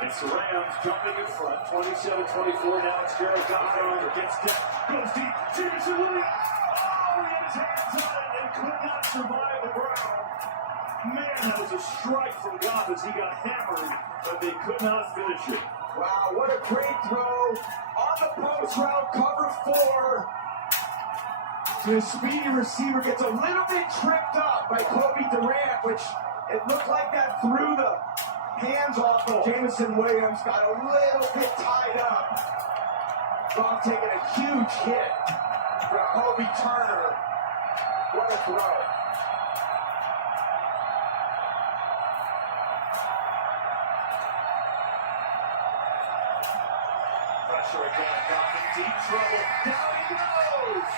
it's the Rams jumping in front, 27-24. Now it's Jared Goff gets down, goes deep. Jameson Williams. Oh, he had his hands on it and could not survive the ground. Man, that was a strike from Goff as he got hammered, but they could not finish it. Wow, what a great throw. On the post route, cover 4. The speedy receiver gets a little bit tripped up by Kobe Durant, which it looked like that threw the hands off of Jameson Williams, got a little bit tied up. Goff taking a huge hit for Kobe Turner. What a throw. Pressure again, Goff in deep trouble. Down he goes!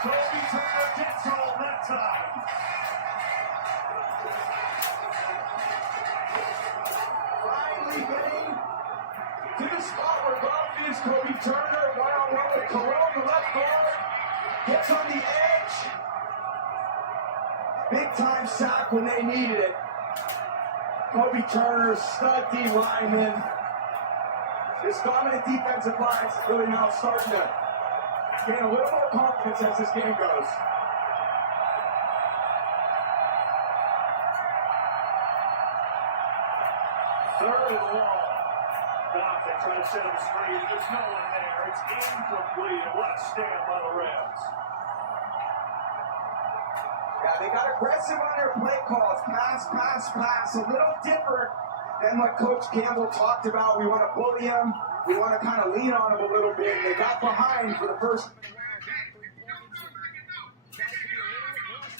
Kobe Turner gets home that time. Finally getting to the spot where Goff is. Kobe Turner, one-on-one with Carone, the left guard. Gets on the edge. Big time sack when they needed it. Kobe Turner, stud D lineman. This dominant defensive line is really now starting to gain a little more confidence as this game goes. Third and long. Goff, they try to set up a screen. There's no one there. It's incomplete. And what a stand by the Rams. Yeah, they got aggressive on their play calls. Pass. A little different than what Coach Campbell talked about. We want to bully him. We want to kind of lean on him a little bit. And they got behind for the first.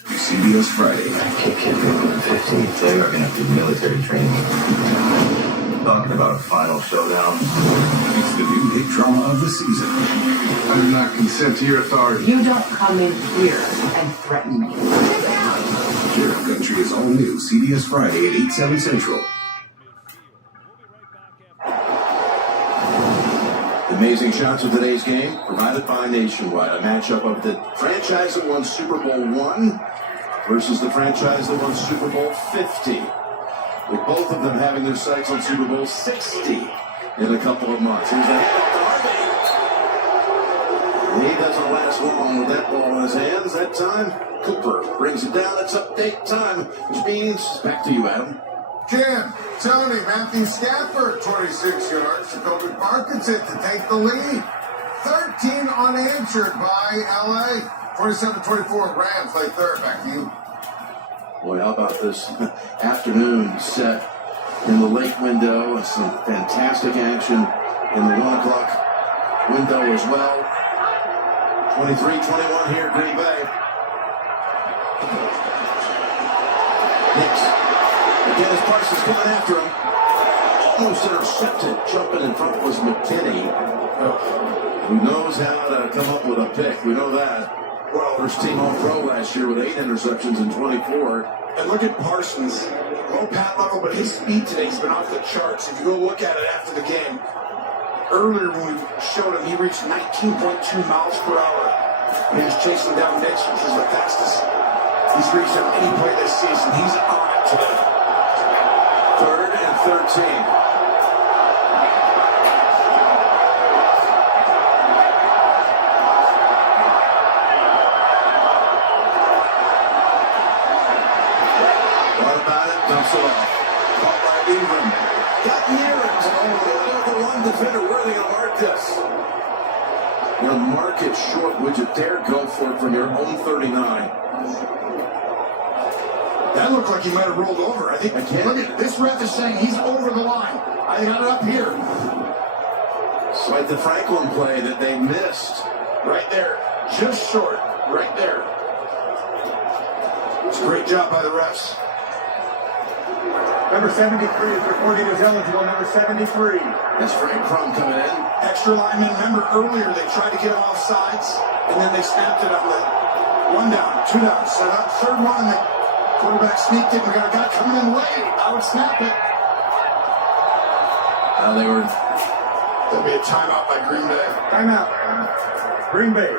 CBS Friday. Kick him in the 15th. They are going to have to do military training. Talking about a final showdown. It's the new hit drama of the season. I do not consent to your authority. You don't come in here and threaten me. Sheriff Country is all new. CBS Friday at 8, 7 Central. Amazing shots of today's game provided by Nationwide. A matchup of the franchise that won Super Bowl 1 versus the franchise that won Super Bowl 50. With both of them having their sights on Super Bowl 60 in a couple of months. Here's that Harvey. He doesn't last long with that ball in his hands. That time, Cooper brings it down. It's update time, which means back to you, Adam. Jim, Tony, Matthew Stafford, 26 yards to Kobe Parkinson to take the lead. 13 unanswered by LA. 27-24, Rams play third. Back to you. Boy, how about this afternoon set in the late window and some fantastic action in the 1 o'clock window as well. 23-21 here, Green Bay. Next. Dennis Parsons coming after him. Almost intercepted. Jumping in front was McKinney. Who knows how to come up with a pick. We know that. Well, first team All-Pro last year with 8 interceptions in 24. And look at Parsons. Low pat level, but his speed today's been off the charts. If you go look at it after the game, earlier when we showed him, he reached 19.2 miles per hour. And he was chasing down Mitch, which is the fastest he's reached on any play this season. He's on it today. 3rd and 13. Dumps it off. Caught by Ingram. Got near it. Oh, the one defender. Where are they going to mark this? mark it short. Would you dare go for it from your own 39? That looked like he might have rolled over. I think. Look at it. This ref is saying he's over the line. I got it up here. It's like the Franklin play that they missed. Right there. Just short. Right there. It's a great job by the refs. Number 73 is recorded as eligible. Number 73. That's Frank Crum coming in. Extra lineman. Remember earlier they tried to get him off sides, and then they snapped it on the 1 down, 2 down, set up, third one, and the quarterback sneaked it, and we got a guy coming in late. I would snap it. There'll be a timeout by Green Bay. Timeout. Green Bay.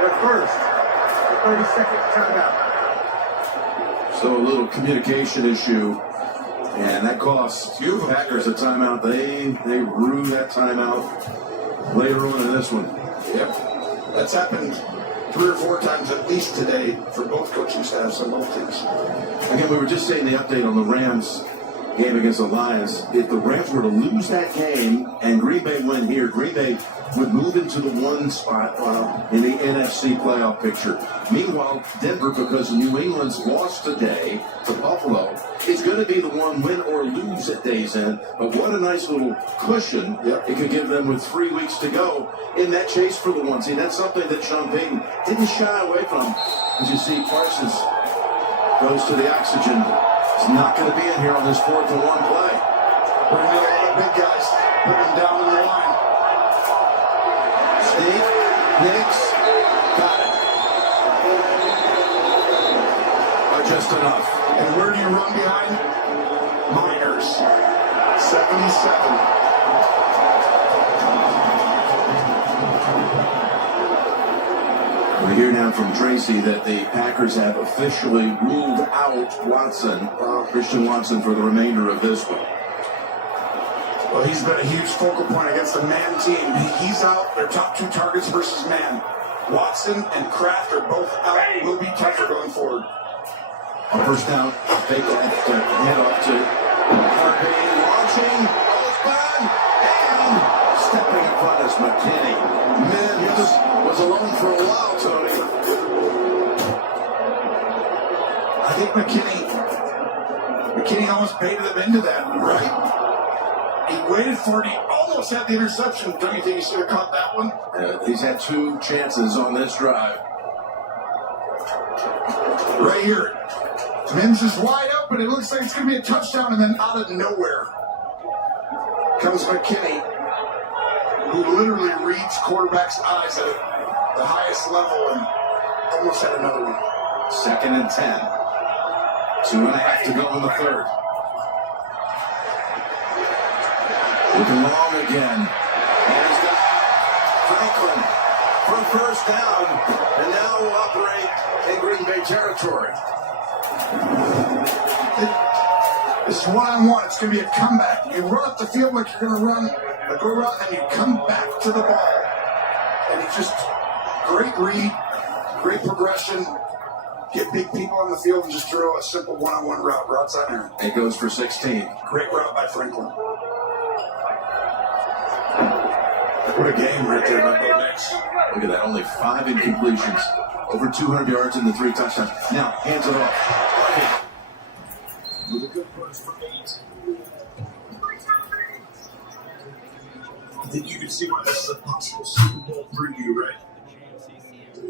Their first 30-second timeout. So a little communication issue, and that cost Packers a timeout. They rue that timeout later on in this one. Yep. That's happened 3 or 4 times at least today for both coaching staffs on both teams. Again, we were just saying the update on the Rams game against the Lions. If the Rams were to lose that game and Green Bay win here, Green Bay would move into the 1 spot in the NFC playoff picture. Meanwhile, Denver, because New England's lost today to Buffalo, is going to be the one win or lose at day's end. But what a nice little cushion it could give them with 3 weeks to go in that chase for the 1 seed. That's something that Sean Payton didn't shy away from. As you see, Parsons goes to the oxygen. He's not going to be in here on this 4th and 1 play. We're going to need a lot of big guys. Put them down on the line. Steve, Nix, got it. Just enough. And where do you run behind? Miners. 77. We hear now from Tracy that the Packers have officially ruled out Christian Watson, for the remainder of this one. Well, he's been a huge focal point against the man team. He's out. Their top 2 targets versus man. Watson and Kraft are both out. Will be tougher going forward. First down, fake head off to RB, launching, goes back, and stepping in front is McKinney. Mims was alone for a while, Tony. I think McKinney almost baited them into that, right? He waited for it. He almost had the interception. Don't you think he should have caught that one? He's had 2 chances on this drive. Right here. Mims is wide open. It looks like it's going to be a touchdown, and then out of nowhere comes McKinney, who literally reads quarterbacks' eyes at the highest level and almost had another one. 2nd and 10. 2.5 to go in the 3rd. Looking long again. And he's got Franklin for a first down, and now will operate in Green Bay territory. This is 1-on-1. It's going to be a comeback. You run up the field like you're going to run a go route, and you come back to the ball. And it's just great read, great progression. Get big people on the field and just throw a simple 1-on-1 route. Routes on there. It goes for 16. Great route by Franklin. What a game right there by Bo Nix. Look at that. Only 5 incompletions. Over 200 yards in the 3 touchdowns. Now, hands it off. With a good push from 8. I think you can see why this is a possible Super Bowl preview, right?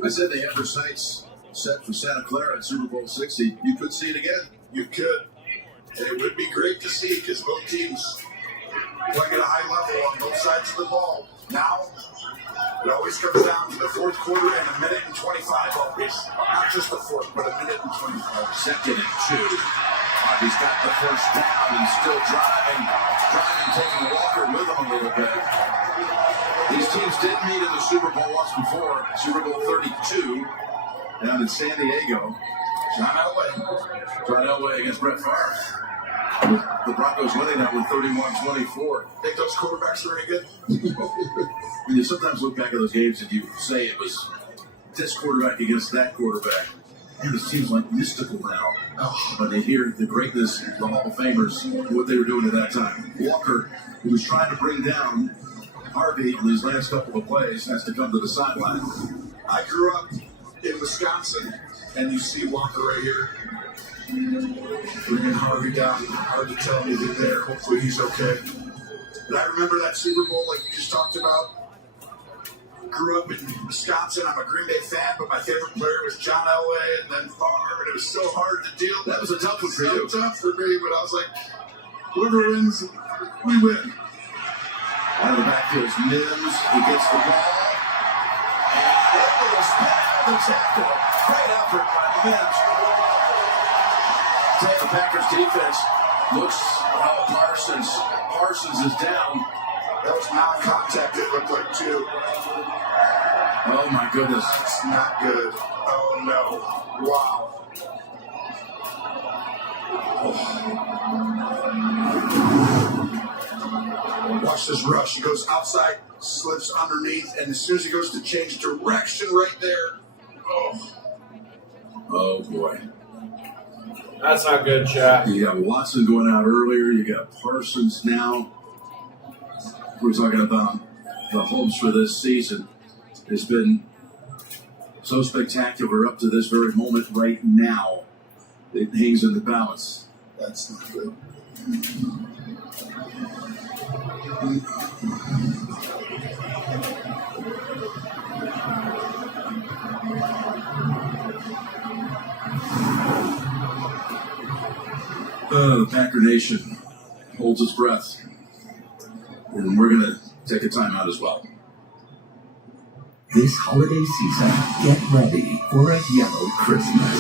I said they have their sights set for Santa Clara at Super Bowl 60. You could see it again. You could. And it would be great to see because both teams playing at a high level on both sides of the ball. Now, it always comes down to the 4th quarter and a minute and 25 always. Not just the 4th, but a minute and 25. 2nd and 2. He's got the first down and still driving, taking Walker with him a little bit. These teams did meet in the Super Bowl once before, Super Bowl 32, down in San Diego. John Elway against Brett Favre. The Broncos winning that one 31-24. Think those quarterbacks are any good? You sometimes look back at those games and you say it was this quarterback against that quarterback. And it seems like mystical now. But they hear the greatness of the Hall of Famers, what they were doing at that time. Walker, who was trying to bring down Harvey, in these last couple of plays, has to come to the sideline. I grew up in Wisconsin, and you see Walker right here. Bringing Harvey down. Hard to tell anything there. Hopefully he's okay. But I remember that Super Bowl like you just talked about. Grew up in Wisconsin. I'm a Green Bay fan, but my favorite player was John Elway and then Favre, and it was so hard to deal with. That was a tough one for you. So tough for me, but I was like, whoever wins, we win. Out of the backfield is Mims. He gets the ball. And it will spin out of the tackle. Great effort by Mims. The Packers defense looks Parsons. Parsons is down. That was non-contact, it looked like, too. Oh, my goodness. That's not good. Oh, no. Wow. Watch this rush. He goes outside, slips underneath, and as soon as he goes to change direction right there. Oh, boy. That's not good, chat. You got Watson going out earlier. You got Parsons now. We're talking about the hopes for this season. It's been so spectacular up to this very moment right now. It hangs in the balance. That's not good. The Packer Nation holds its breath. And we're going to take a timeout as well. This holiday season, get ready for a yellow Christmas.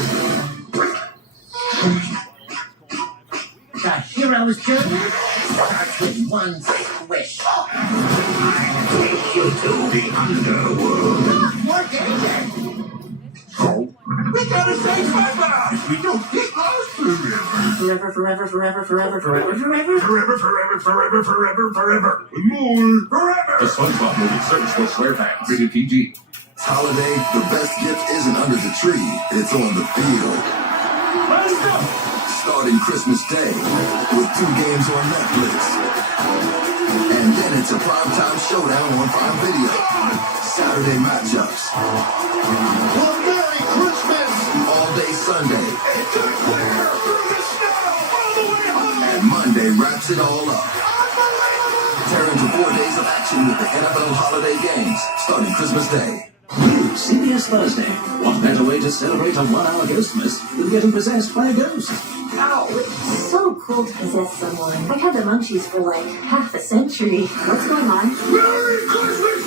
The hero's journey starts with one wish. I take you to the underworld. More danger. Oh, we gotta say forever! If we don't get lost forever. Forever, forever, forever, forever, forever, forever. Forever, forever, forever, forever, forever. More. Forever! The SpongeBob movie search for SquarePants. Rated PG. Holiday, the best gift isn't under the tree, it's on the field. Let's go! Starting Christmas Day with 2 games on Netflix. And then it's a primetime showdown on Prime Video. Saturday matchups. Well, Merry Christmas! All day Sunday. It's a clear through the snow all the way home! And Monday wraps it all up. Tear into 4 days of action with the NFL holiday games, starting Christmas Day. New CBS Thursday. What better way to celebrate a 1-hour Ghostmas than getting possessed by a ghost? Ow, it's so cool to possess someone. I've had the munchies for like half a century. What's going on? Merry Christmas!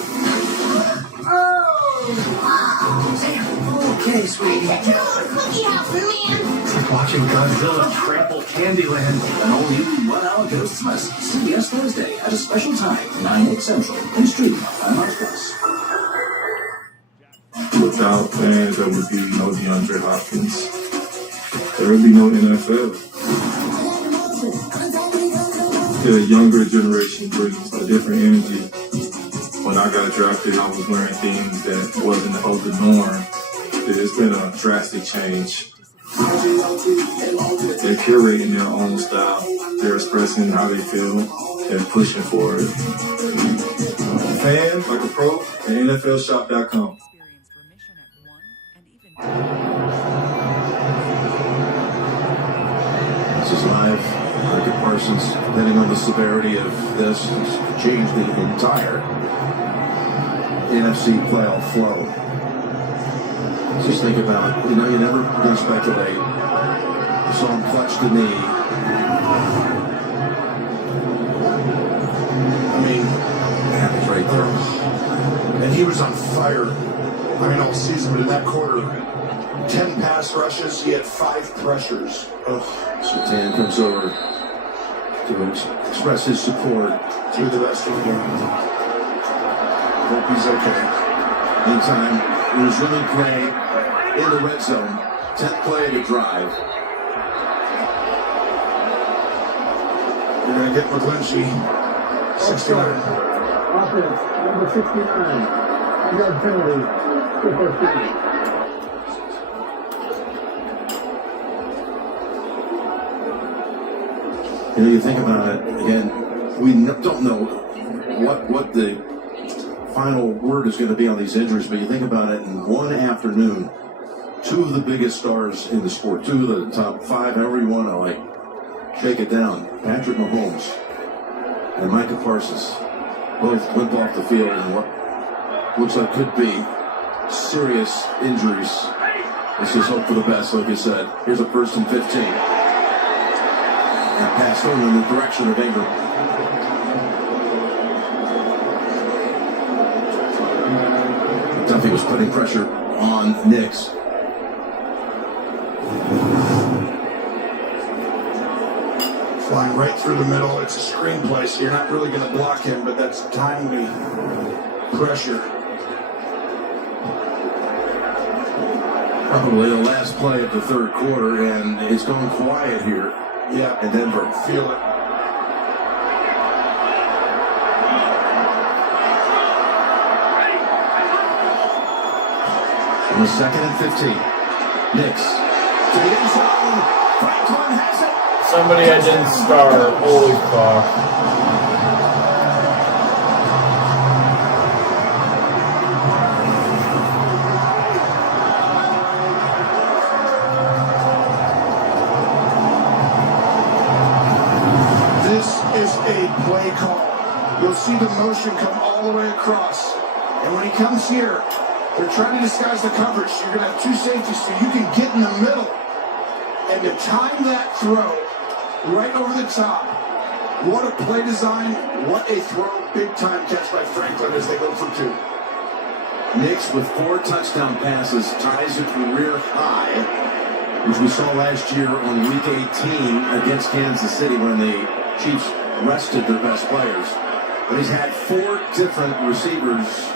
Okay, sweetie. Get your own cookie house, man! It's like watching Godzilla trample Candyland. An all-new 1-hour Ghostmas. CBS Thursday at a special time, 9, 8 Central, and streaming on Paramount Plus. Without fans, there would be no DeAndre Hopkins. There would be no NFL. The younger generation brings a different energy. When I got drafted, I was wearing things that wasn't the norm. It's been a drastic change. They're curating their own style. They're expressing how they feel and pushing for it. Fan, like a pro, at NFLshop.com. This is live. Ricky Parsons, depending on the severity of this, has changed the entire NFC playoff flow. Just think about it. You know, you're never going to speculate. You saw him clutch the knee. I mean, man, he's right there. And he was on fire. I mean, all season, but in that quarter, 10 pass rushes, he had 5 pressures. Ugh. Surtain comes over to express his support through the rest of the game. Hope he's okay. Meantime, it was really Gray in the red zone. 10th play of the drive. You're going to get McGlinchey. 69. Offense, number 69. Yard penalty. Good first down. You know, you think about it, again, we don't know what the final word is going to be on these injuries, but you think about it, in one afternoon, two of the biggest stars in the sport, two of the top 5, however you want to shake it down, Patrick Mahomes and Micah Parsons, both limp off the field in what looks like could be serious injuries. Let's just hope for the best, like you said. Here's a 1st and 15. And pass thrown in the direction of Ingram. Duffy was putting pressure on Nix. Flying right through the middle. It's a screenplay, so you're not really going to block him, but that's timely pressure. Probably the last play of the third quarter, and it's going quiet here. Yeah, in Denver. Feel it. On the 2nd and 15. Nix. To the end zone. Franklin has it. Somebody I didn't start. Holy fuck. This is a play call. You'll see the motion come all the way across. And when he comes here, they're trying to disguise the coverage. You're going to have 2 safeties so you can get in the middle. And to time that throw right over the top. What a play design. What a throw. Big time catch by Franklin as they go for 2. Nix with 4 touchdown passes ties a career high, which we saw last year on Week 18 against Kansas City when the Chiefs rested their best players. But he's had 4 different receivers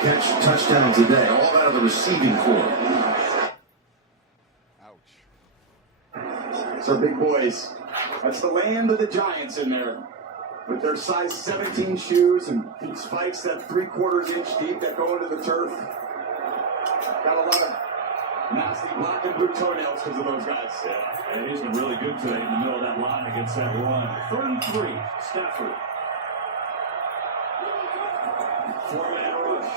catch touchdowns a day, all out of the receiving core. So big boys, that's the land of the Giants in there. With their size 17 shoes and spikes that 3/4 inch deep that go into the turf. Got a lot of nasty black and blue toenails because of those guys. Yeah, and he's been really good today in the middle of that line against that run. 3rd and 3, Stafford. 4-man rush.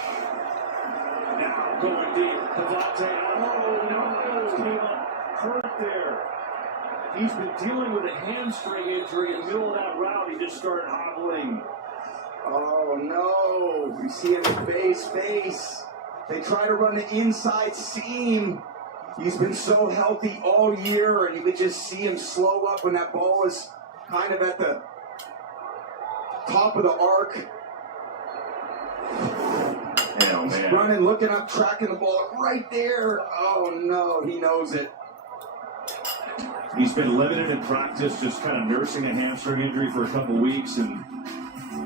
Now going deep. Devontae. Oh, no. Came up hurt there. He's been dealing with a hamstring injury in the middle of that route. He just started hobbling. Oh no, we see him in face. They try to run the inside seam. He's been so healthy all year, and you could just see him slow up when that ball was kind of at the top of the arc. Hell, man. Running, looking up, tracking the ball right there. Oh no, he knows it. He's been limited in practice, just kind of nursing a hamstring injury for a couple weeks, and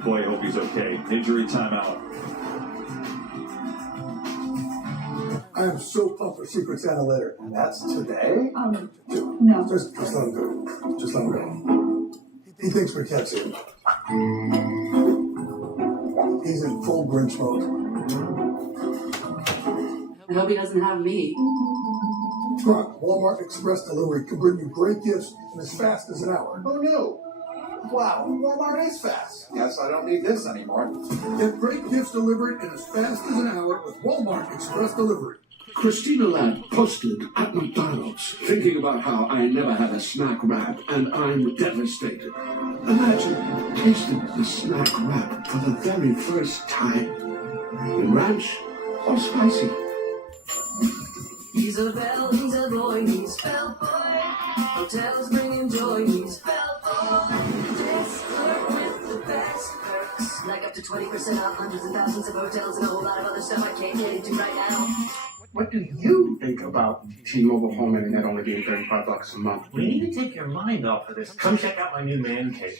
boy, I hope he's okay. Injury timeout. I am so pumped for Secret Santa later. That's today? No. Just let him go. Just let him go. He thinks we catch him. He's in full Grinch mode. I hope he doesn't have me. Truck, Walmart Express Delivery can bring you great gifts in as fast as an hour. Who knew? Wow, Walmart is fast. Guess I don't need this anymore. Get great gifts delivered in as fast as an hour with Walmart Express Delivery. Christina Ladd posted at McDonald's, thinking about how I never had a snack wrap, and I'm devastated. Imagine tasting the snack wrap for the very first time. In ranch or spicy? He's a bell, he's a boy, he's felt boy. Hotels bring him joy, he's felt boy. Just work with the best perks. Like up to 20% off hundreds of thousands of hotels and a whole lot of other stuff I can't get into right now. What do you think about T-Mobile home internet only being $35 a month? We need to take your mind off of this. Come check out my new man cave.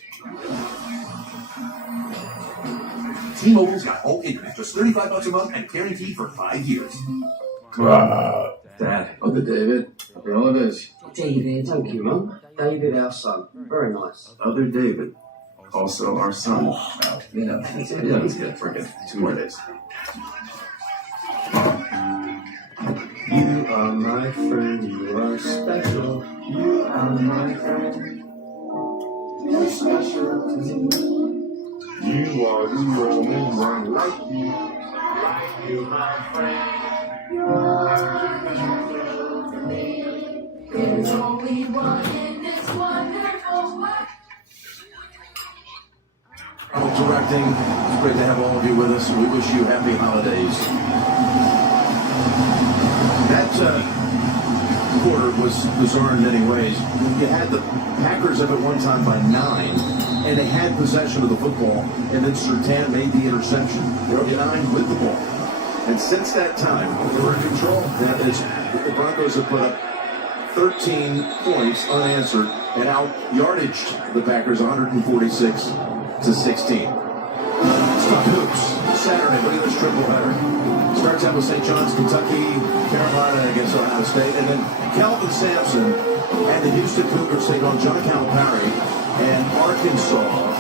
T-Mobile's got home internet, just $35 a month and guaranteed for 5 years. Dad. Other David. Happy holidays. David. Thank you, Mum. David, our son. Very nice. Other David. Also our son. Well, you know, let's get freaking 2 more days. You are my friend, you are special. You are my friend. You're special to me. You are the only one like you. You, my friend, you're the truth to me. There's only one in this wonderful world. Directing. It's great to have all of you with us. We wish you happy holidays. That quarter was bizarre in many ways. You had the Packers up at one time by 9, and they had possession of the football, and then Surtain made the interception. They were 9 with the ball. And since that time, they were in control. The Broncos have put up 13 points unanswered and out-yardaged the Packers 146-16. Stuck hoops. Saturday, look at this triple header. Starts out with St. John's, Kentucky, Carolina against Ohio State, and then Kelvin Sampson and the Houston Cougars take on John Calipari and Arkansas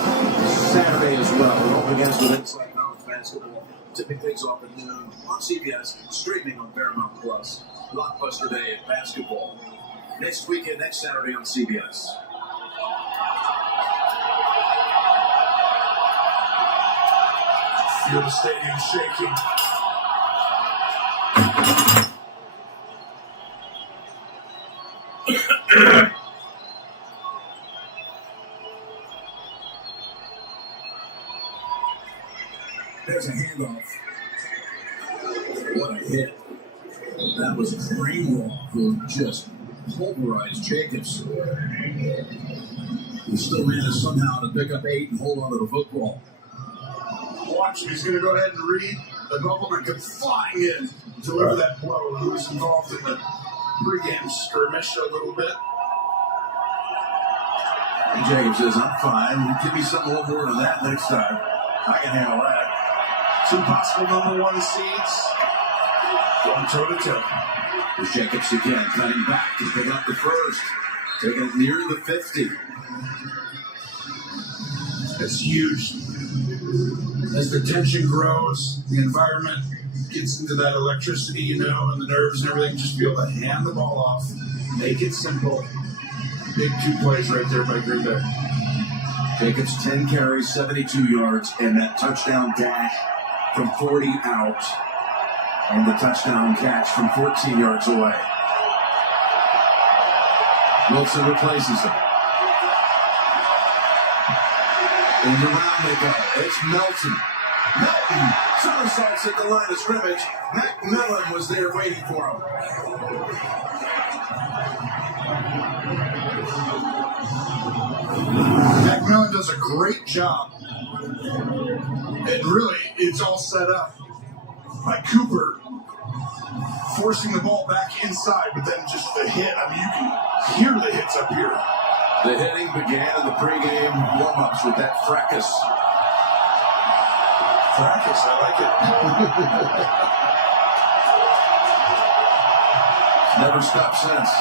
Saturday as well. We're up against with Inside College Basketball. Tipping things off at noon on CBS, streaming on Paramount Plus. Blockbuster Day at basketball. Next weekend, next Saturday on CBS. Feel the stadium shaking. There's a handoff. What a hit. That was Greenlaw who just pulverized Jacobs. He still managed somehow to pick up 8 and hold on to the football. Watch him. He's going to go ahead and read. The Nobleman comes flying in, deliver that blow. Who was involved in the pregame skirmish a little bit. And Jacob says, I'm fine. Give me something a little more than that next time. I can handle that. 2 possible number 1 seeds. Going toe-to-toe. There's Jacobs again, cutting back to pick up the first. Taking it near the 50. That's huge. As the tension grows, the environment gets into that electricity, and the nerves and everything, just be able to hand the ball off, make it simple. Big 2 plays right there by Green Bay. Jacobs 10 carries, 72 yards, and that touchdown dash from 40 out, and the touchdown catch from 14 yards away. Wilson replaces him. In the round they go. It's Melton. Melton somersaults at the line of scrimmage. McMillan was there waiting for him. McMillan does a great job. And really, it's all set up by Cooper forcing the ball back inside, but then just the hit. I mean, you can hear the hits up here. The hitting began in the pregame warm-ups with that fracas. Fracas, I like it. Never stopped since.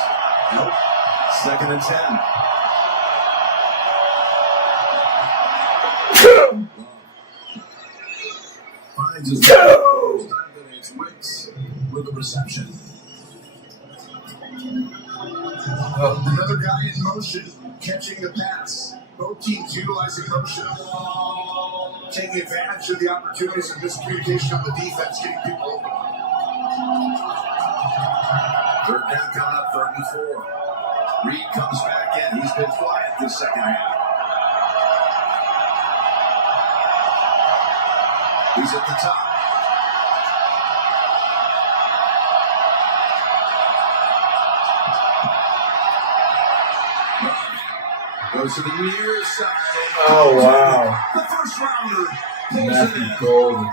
Nope. 2nd and 10. Finds his it's Wicks with the reception. Another guy in motion, catching the pass. Both teams utilizing motion, taking advantage of the opportunities of miscommunication on the defense, getting people open. 3rd down coming up, 3rd and 4. Reed comes back in. He's been quiet this second half. He's at the top. Goes to the near side. Oh, wow. The first rounder pulls Matthew it in. Golden.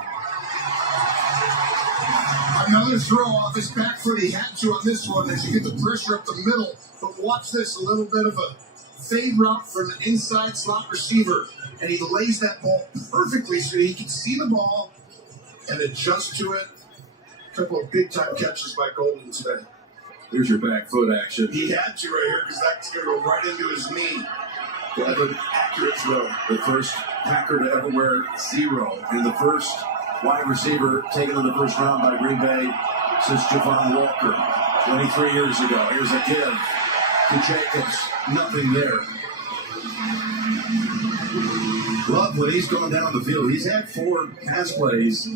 Another throw off his back foot. He had to on this one as you get the pressure up the middle. But watch this, a little bit of a fade route from an inside slot receiver. And he lays that ball perfectly so he can see the ball and adjust to it. A couple of big-time catches by Golden today. Here's your back foot action. He had to right here because that's going to go right into his knee. What an accurate throw. The first Packer to ever wear 0, and the first wide receiver taken in the first round by Green Bay since Javon Walker 23 years ago. Here's a give to Jacobs. Nothing there. Love, when he's gone down the field, he's had 4 pass plays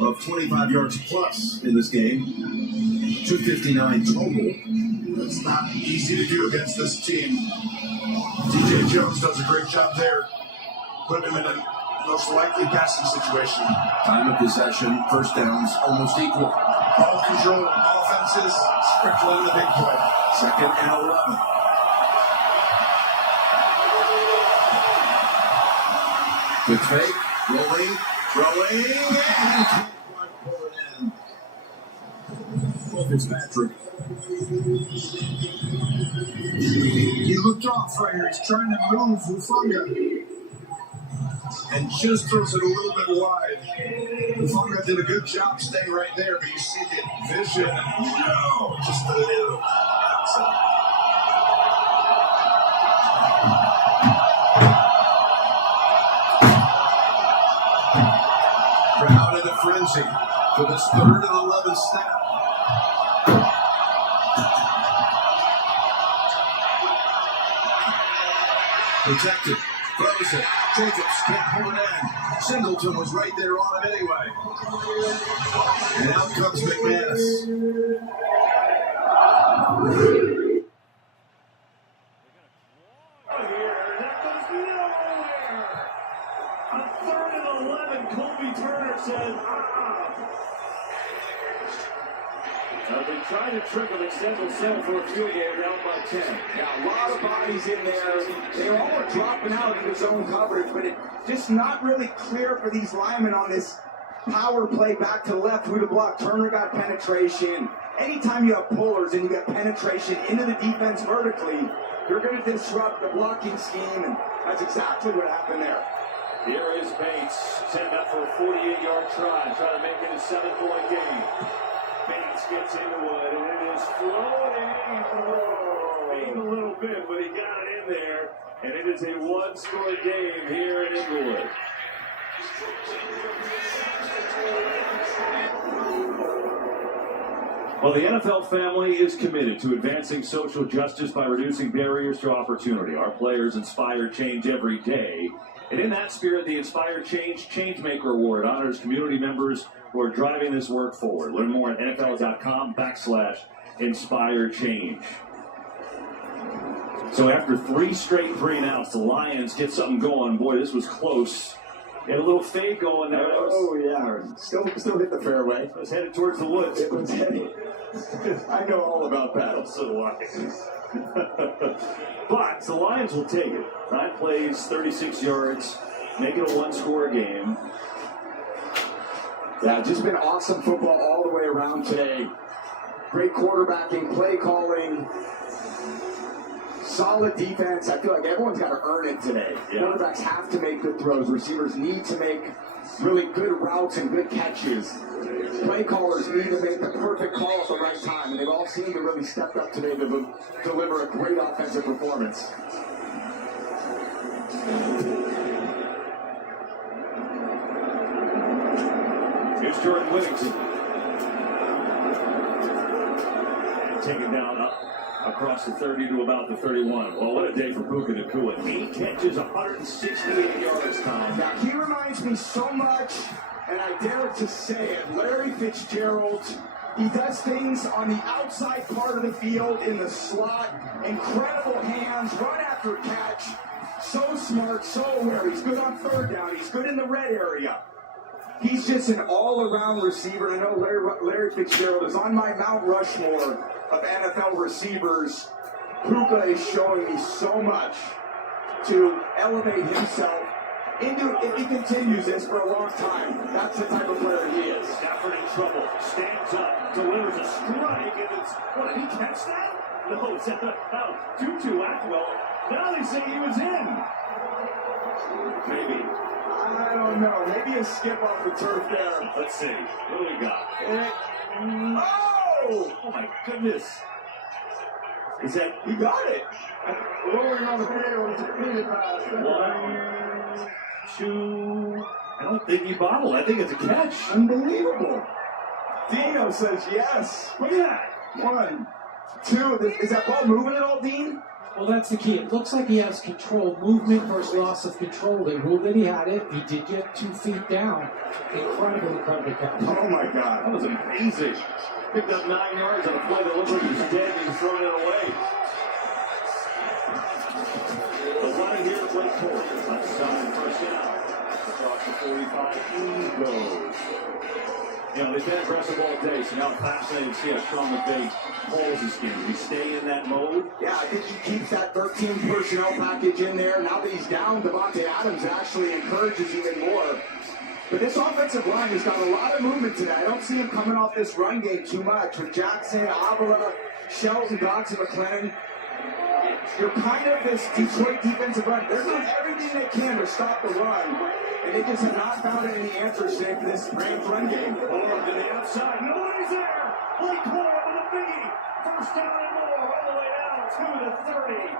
of 25 yards plus in this game. 259 total. It's not easy to do against this team. DJ Jones does a great job there. Put him in a most likely passing situation. Time of possession, first downs, almost equal. Ball control, offenses, sprinkling the big play. 2nd and 11. Good fake, rolling, throwing, and can't quite pull it in. Fitzpatrick. He looked off right here. He's trying to move Hufanga. And just throws it a little bit wide. Hufanga did a good job staying right there, but you see the vision. No, just a little outside. Crowd in a frenzy for this 3rd and 11 snap. Protected, throws it. Jacobs can't pull it in. Singleton was right there on him anyway. And out comes McManus. They tried to trickle extended set for a field goal down by 10. Yeah, a lot of bodies in there. They all are dropping out into zone coverage, but it's just not really clear for these linemen on this power play back to the left. Who to block? Turner got penetration. Anytime you have pullers and you get penetration into the defense vertically, you're going to disrupt the blocking scheme, and that's exactly what happened there. Here is Bates, setting up for a 48-yard try, trying to make it a 7-point game. Bates gets into it, and it is floating a little bit, but he got it in there, and it is a one-score game here in Inglewood. Well, the NFL family is committed to advancing social justice by reducing barriers to opportunity. Our players inspire change every day. And in that spirit, the Inspire Change Changemaker Award honors community members who are driving this work forward. Learn more at NFL.com/Inspire Change. So after 3 straight 3-and-outs, the Lions get something going. Boy, this was close. They had a little fade going there. Oh, yeah. Still hit the fairway. It was headed towards the woods. It was headed. I know all about that. So do I. But the Lions will take it. 9 plays, 36 yards, make it a one-score game. Yeah, just been awesome football all the way around today. Great quarterbacking, play calling, solid defense. I feel like everyone's got to earn it today. Yeah. Quarterbacks have to make good throws. Receivers need to make really good routes and good catches. Play callers need to make the perfect call at the right time, and they've all seemed to really step up today to deliver a great offensive performance. Here's Jordan Whittington. Taken down up across the 30 to about the 31. Well, what a day for Puka Nacua. 8 catches, 168 yards, Tom. Now, he reminds me so much, and I dare to say it, Larry Fitzgerald. He does things on the outside part of the field in the slot. Incredible hands, run after catch. So smart, so aware. He's good on 3rd down. He's good in the red area. He's just an all-around receiver. I know Larry Fitzgerald is on my Mount Rushmore of NFL receivers. Puka is showing me so much to elevate himself into, if he continues this for a long time, that's the type of player he is. Stafford in trouble, stands up, delivers a strike, and it's, what, did he catch that? No, it's out. Tutu Atwell. Now they say he was in. Maybe. I don't know. Maybe a skip off the turf there. Let's see. What do we got? Oh my goodness. Is that, he got it. Rolling on the field, it's a completed pass. 1, 2. I don't think he bobbled. I think it's a catch. Unbelievable. Dino says yes. Look at that. 1, 2. Is that ball moving at all, Dean? Well, that's the key. It looks like he has control, movement versus loss of control. They ruled that he had it. He did get 2 feet down. Incredible catch. Oh my God, that was amazing. Picked up 9 yards on a play that looked like he was dead and he's throwing it away. The running here to play Corey. Touchdown, first down. Across the 45, he goes. You know, they've been aggressive all day, so now it's fascinating to see how Sean McVay holds his game. We stay in that mode. Yeah, I think he keeps that 13 personnel package in there. Now that he's down, Devontae Adams actually encourages even more. But this offensive line has got a lot of movement today. I don't see him coming off this run game too much. With Jackson, Avila, Shelton, Dodson, McLennan, you're kind of this Detroit defensive run. They're doing everything they can to stop the run. And they just have not found any answers today for this Rams run game. Over to the outside. Nobody's there. Blake Corum with a biggie. First down and more. All the way down to the 30.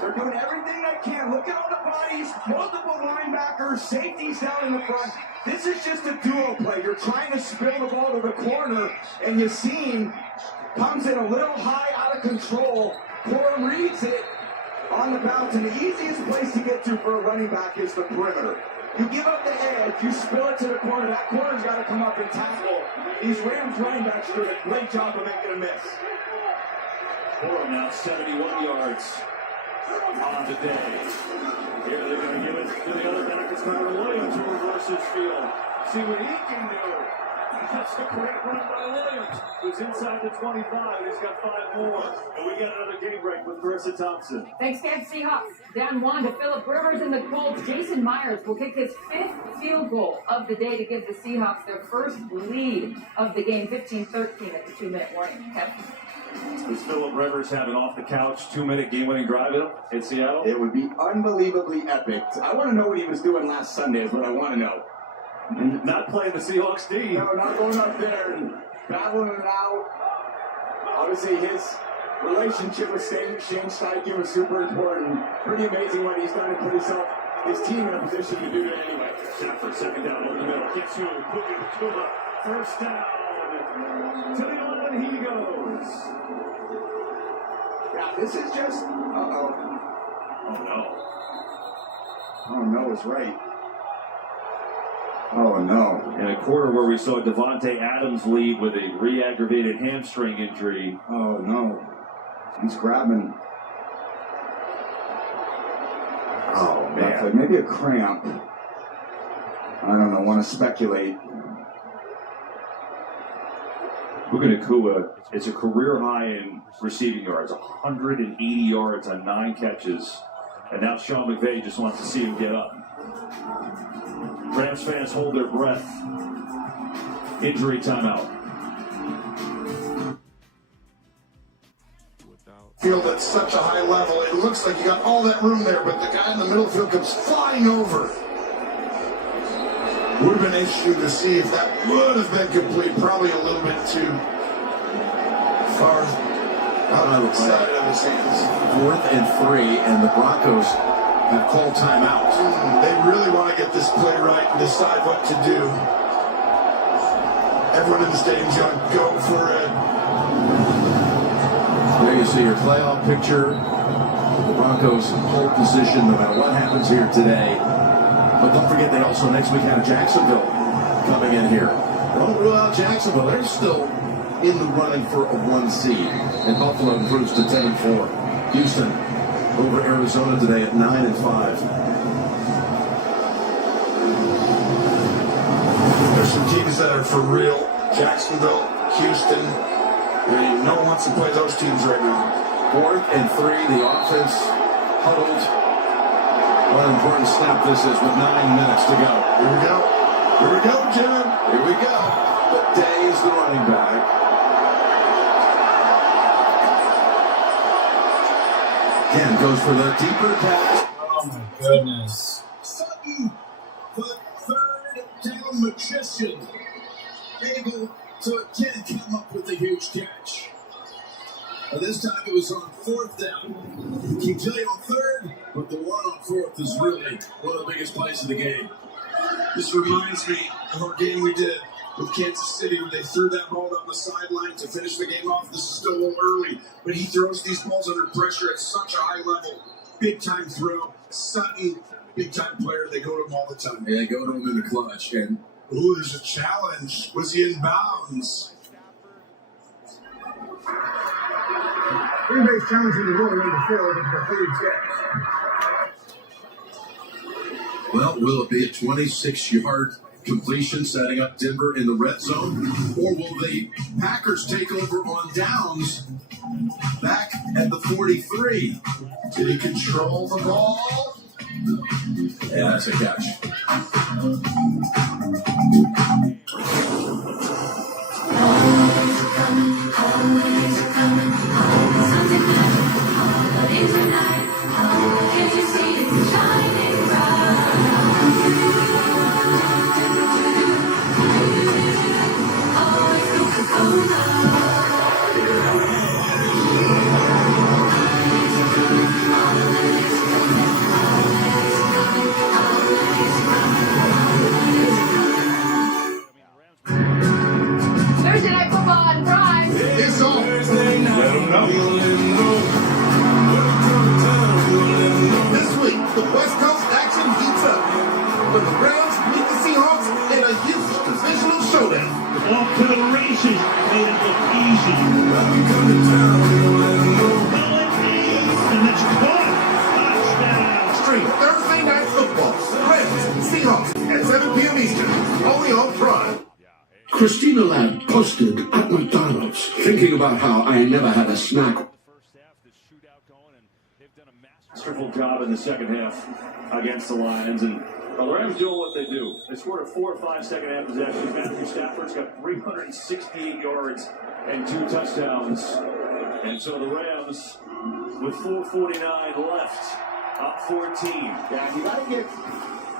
They're doing everything they can. Look at all the bodies. Multiple linebackers. Safeties down in the front. This is just a duo play. You're trying to spill the ball to the corner. And Yassine comes in a little high out of control. Corum reads it on the bounce, and the easiest place to get to for a running back is the perimeter. You give up the edge, you spill it to the corner, that corner's got to come up and tackle. These Rams running backs do a great job of making a miss. Corum now 71 yards on the day. Here they're going to give it to the other back. It's Kyron Williams who reverses field. See what he can do. That's a great run by Williams, who's inside the 25. He's got 5 more. And we got another game break with Carissa Thompson. Thanks, Ken. Seahawks down 1 to Phillip Rivers and the Colts. Jason Myers will kick his 5th field goal of the day to give the Seahawks their first lead of the game, 15-13 at the 2-minute warning. Kevin. Does Phillip Rivers have an off-the-couch 2-minute game-winning drive in Seattle? It would be unbelievably epic. I want to know what he was doing last Sunday is what I want to know. Not playing the Seahawks D. No, not going up there and battling it out. Obviously, his relationship with Shane Steichen was super important. Pretty amazing what he's done to put his team in a position to do that anyway. Snap for a second down over the middle. Gets you. Puka Nakua. First down. To the 11 he goes. Yeah, this is just... Uh-oh. Oh, no. Oh, no is right. Oh, no. In a quarter where we saw Devontae Adams lead with a re-aggravated hamstring injury. Oh, no. He's grabbing. Oh, man. Maybe a cramp. I don't know. Want to speculate. Puka Nakua, it's a career high in receiving yards. 180 yards on 9 catches. And now Sean McVay just wants to see him get up. Rams fans hold their breath. Injury timeout. Field at such a high level, it looks like you got all that room there, but the guy in the middle field comes flying over. Would have been interesting to see if that would have been complete. Probably a little bit too far outside of his hands. 4th and 3, and the Broncos have called timeout. They really want to get this play right and decide what to do. Everyone in the stadium's going to go for it. There you see your playoff picture. The Broncos hold position no matter what happens here today. But don't forget, they also next week have Jacksonville coming in here. Don't rule out Jacksonville. They're still in the running for a 1 seed. And Buffalo improves to 10-4. Houston over Arizona today at 9-5. There's some teams that are for real. Jacksonville, Houston. No one wants to play those teams right now. 4th and 3, the offense huddled. What an important snap this is with 9 minutes to go. Here we go. Here we go, Jim. Here we go. But Day is the running back. Again, goes for the deeper pass. Oh my goodness. Sutton, the 3rd down magician, able to again come up with a huge catch. This time it was on 4th down. Keep Jay on 3rd, but the one on 4th is really one of the biggest plays of the game. This reminds me of our game we did with Kansas City when they threw that ball down the sideline to finish the game off. This is still a little early, but he throws these balls under pressure at such a high level. Big time throw. Sutton, big time player. They go to him all the time. Yeah, they go to him in the clutch. And ooh, there's a challenge. Was he in bounds? Green Bay's challenging the rule in the field and completed catch. well, will it be a 26-yard completion setting up Denver in the red zone? Or will the Packers take over on downs back at the 43? Did he control the ball? Yeah, that's a catch. Thursday Night Football on Prime. It's on. Let them know. This week, the West Coast action heats up when the Rams meet the Seahawks in a huge divisional showdown. Off to the races. Made it look easy. And it's caught. Touchdown. Stream Thursday Night Football. Rams, Seahawks at 7 p.m. Eastern. Only on Prime. Christina Ladd posted at McDonald's, thinking about how I never had a snack. Masterful job in the second half against the Lions, and the Rams doing what they do. They scored a 4 or 5 second half possessions. Matthew Stafford's got 368 yards and 2 touchdowns. And so the Rams, with 4:49 left, up 14. Yeah, you gotta get.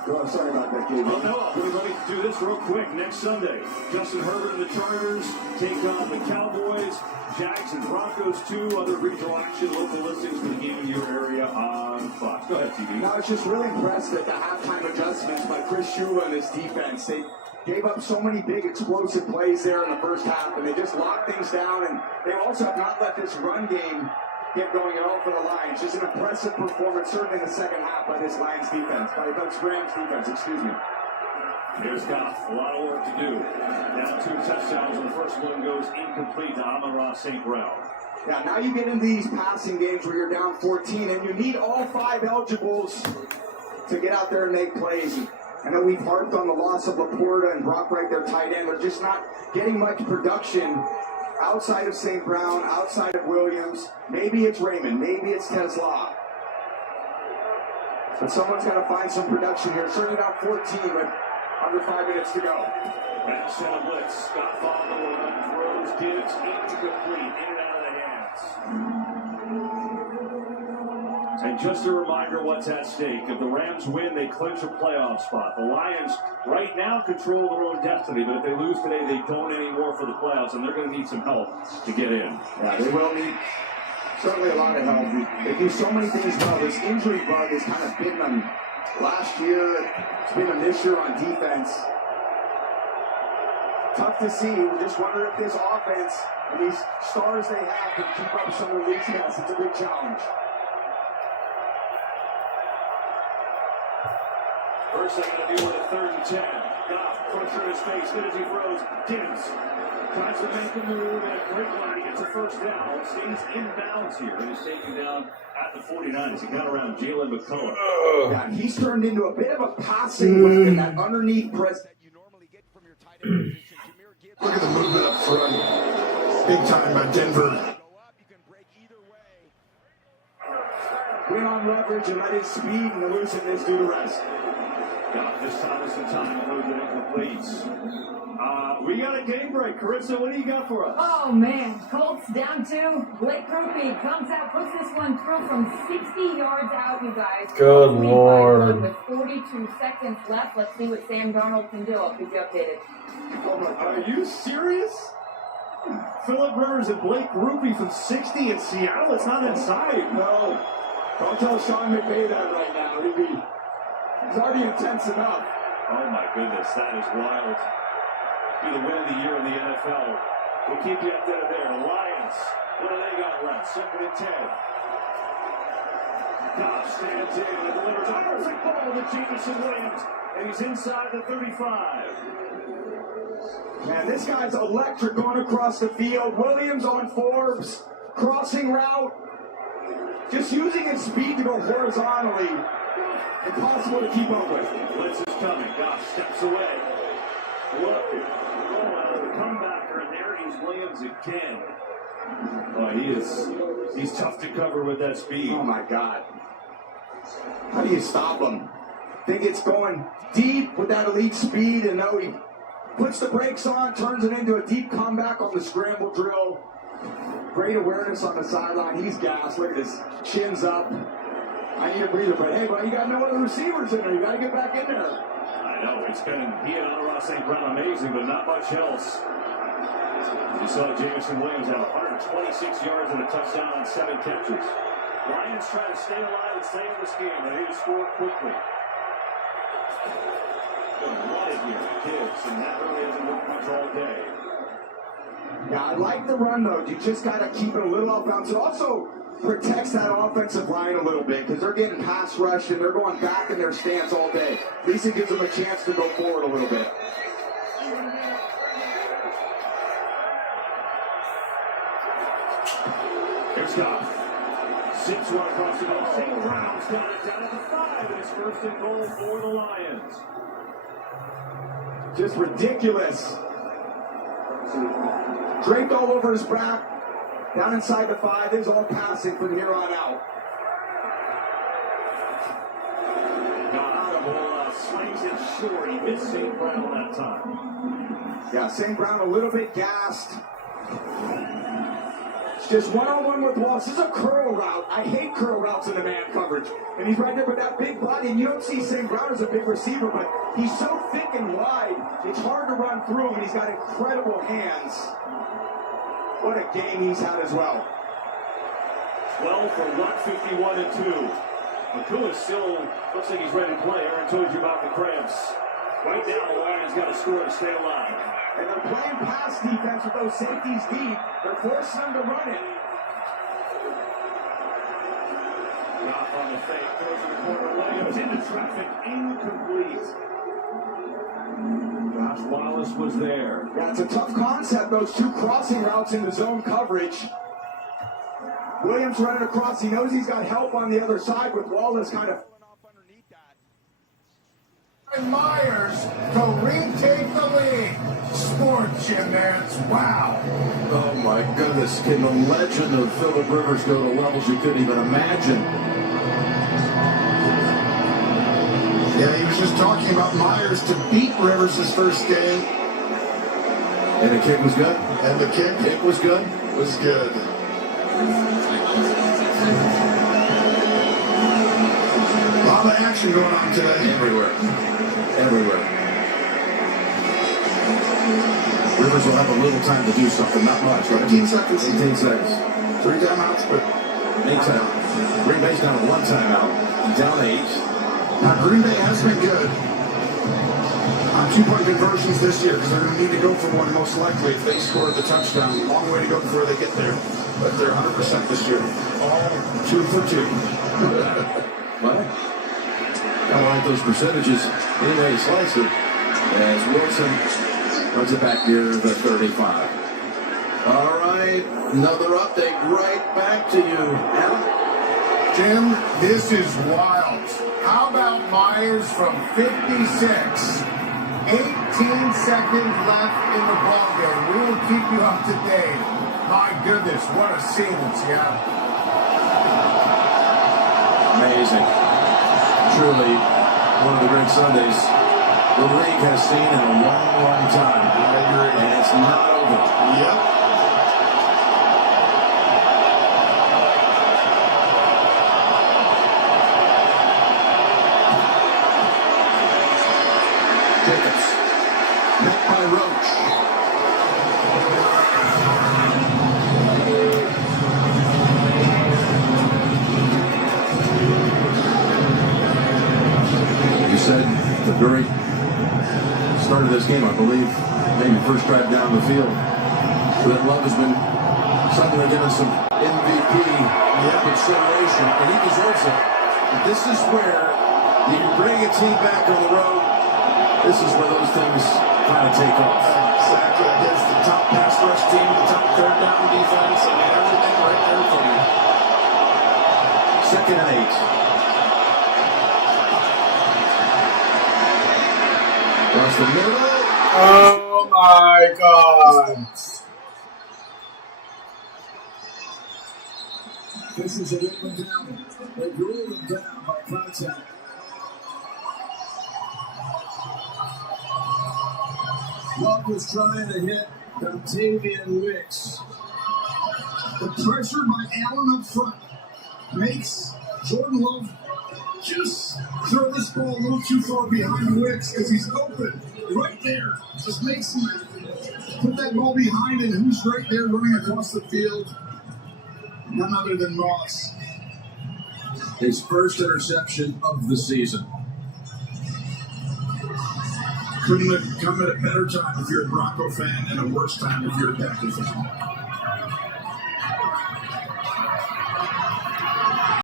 Oh, sorry about that, Gabe. Well, no, let me do this real quick. Next Sunday, Justin Herbert and the Chargers take on the Cowboys, Jags and Broncos, 2 other regional action, local listings for the game in your area on Fox. Go ahead, TV. No, I was just really impressed at the halftime adjustments by Chris Shula and his defense. They gave up so many big explosive plays there in the first half, and they just locked things down, and they also have not let this run game get going at all for the Lions. Just an impressive performance, certainly in the second half by this Lions defense, by the Rams defense, excuse me. Here's Goff, a lot of work to do. Now 2 touchdowns, and the first one goes incomplete to Amon-Ra St. Brown. Yeah, now you get into these passing games where you're down 14, and you need all 5 eligibles to get out there and make plays. I know we've harped on the loss of Laporta and Brock Wright, their tight end. They're just not getting much production outside of St. Brown, outside of Williams. Maybe it's Raymond, maybe it's Tesla. But someone's got to find some production here. Certainly down 14 with under 5 minutes to go. Back center blitz. Scott followed the line, throws, gives, incomplete, in and out of the hands. And just a reminder what's at stake. If the Rams win, they clinch a playoff spot. The Lions right now control their own destiny, but if they lose today, they don't anymore for the playoffs, and they're going to need some help to get in. Yeah, they will need certainly a lot of help. They do so many things well. This injury bug has kind of bitten them last year. It's been them this year on defense. Tough to see. We just wonder if this offense and these stars they have can keep up some of these guys. It's a big challenge. First, they're going to deal with a 3rd and 10. Goff, pressure in his face, good as he throws. Gibbs tries to make the move, and a great line. He gets a first down. Stays inbounds here, and is taken down at the 49 as he got around Jalen McCullough. Yeah, he's turned into a bit of a passing weapon, that underneath press that you normally get from your tight end position. Look at the movement up front. Big time by Denver. Win on leverage and let his speed and loosen this due to rest. Got this time is some time to move it incomplete. We got a game break. Carissa, what do you got for us? Oh, man. Colts down 2. Blake Rupe comes out, puts this one through from 60 yards out, you guys. Good Lord. With 42 seconds left, let's see what Sam Darnold can do. I'll keep you updated. Oh my God, are you serious? Phillip Rivers and Blake Rupe from 60 in Seattle. It's not inside. No. Don't tell Sean McVay that right now. He's already intense enough. Oh my goodness, that is wild. be the win of the year in the NFL. We'll keep you updated there. The Lions, what do they got left? 2nd and 10. Goff stands in and delivers a perfect ball to Jameson Williams, and he's inside the 35. Man, this guy's electric going across the field. Williams on Forbes, crossing route, just using his speed to go horizontally. Impossible to keep up with. Blitz is coming. Goff steps away. Look, the comebacker, and there he's Williams again. Oh, he's tough to cover with that speed. Oh my God. How do you stop him? Think it's going deep with that elite speed, and no, he puts the brakes on, turns it into a deep comeback on the scramble drill. Great awareness on the sideline. He's gassed. Look at his chin's up. I need a breather, but hey, you got no other receivers in there. You got to get back in there. I know, it's been, he and Amon-Ra St. Brown amazing, but not much else. You saw Jameson Williams have 126 yards and a touchdown on 7 catches. Lions try to stay alive and stay in this game. They need to score quickly. What it here, Gibbs, and that really hasn't worked much all day. Yeah, I like the run, though. You just got to keep it a little off bounds. It also protects that offensive line a little bit because they're getting pass rushed and they're going back in their stance all day. At least it gives them a chance to go forward a little bit. Here's Goff. Zips one across the goal. St. Brown's got it down at the 5, and it's 1st and goal for the Lions. Just ridiculous. Draped all over his back. Down inside the 5. This is all passing from here on out. God, slings it short. He missed St. Brown that time. Yeah, St. Brown a little bit gassed. It's just one-on-one with Wallace. This is a curl route. I hate curl routes in the man coverage. And he's right there with that big body. And you don't see St. Brown as a big receiver, but he's so thick and wide, it's hard to run through him, and he's got incredible hands. What a game he's had as well. 12 for 151 and 2. McCool still looks like he's ready to play. Aaron told you about the cramps. Right now, the Lions got to score to stay alive. And they're playing pass defense with those safeties deep. They're forcing them to run it. Goff on the fake, throws in the corner. Williams into traffic, incomplete. Josh Wallace was there. Yeah, it's a tough concept, those two crossing routes into zone coverage. Williams running across. He knows he's got help on the other side with Wallace kind of And Myers to retake the lead. Sports, Jim Nance. Wow. Oh my goodness. Can the legend of Philip Rivers go to levels you couldn't even imagine? Yeah, he was just talking about Myers to beat Rivers his first game. And the kick was good? And the kick was good? Was good. A lot of action going on today. Everywhere. Rivers will have a little time to do something, not much, right? 18 seconds. 18 seconds. 3 timeouts, but... Meantime, Green Bay's down to 1 timeout. Down 8. Now, Green Bay has been good on 2-point conversions this year because they're going to need to go for one most likely if they score the touchdown. Long way to go before they get there. But they're 100% this year. All 2 for 2. What? I like those percentages. Anyway, you slice it. As Wilson runs it back near the 35. All right, another update right back to you, Alan. Jim, this is wild. How about Myers from 56? 18 seconds left in the ballgame. We will keep you up to date. My goodness, what a scene in Seattle. Amazing. Truly one of the great Sundays the league has seen in a long, long time. And it's not over. Yep. Jacobs. Met by Roach. You said the very started this game, I believe, maybe first drive down the field. But Love has been suddenly given some MVP consideration, and he deserves it. But this is where you can bring a team back on the road. This is where those things kind of take off. Exactly. Against the top pass rush team, the top third down defense, I mean, everything right there for you. 2nd and 8. Across the middle. Oh my God. This is a Whitman down. They roll him down by contact. Love was trying to hit Dontavian Wicks. The pressure by Allen up front makes Jordan Love just throw this ball a little too far behind Wicks because he's open right there. Just makes him put that ball behind, and who's right there running across the field? None other than Moss. His first interception of the season. Couldn't have come at a better time if you're a Bronco fan and a worse time if you're a Packer fan.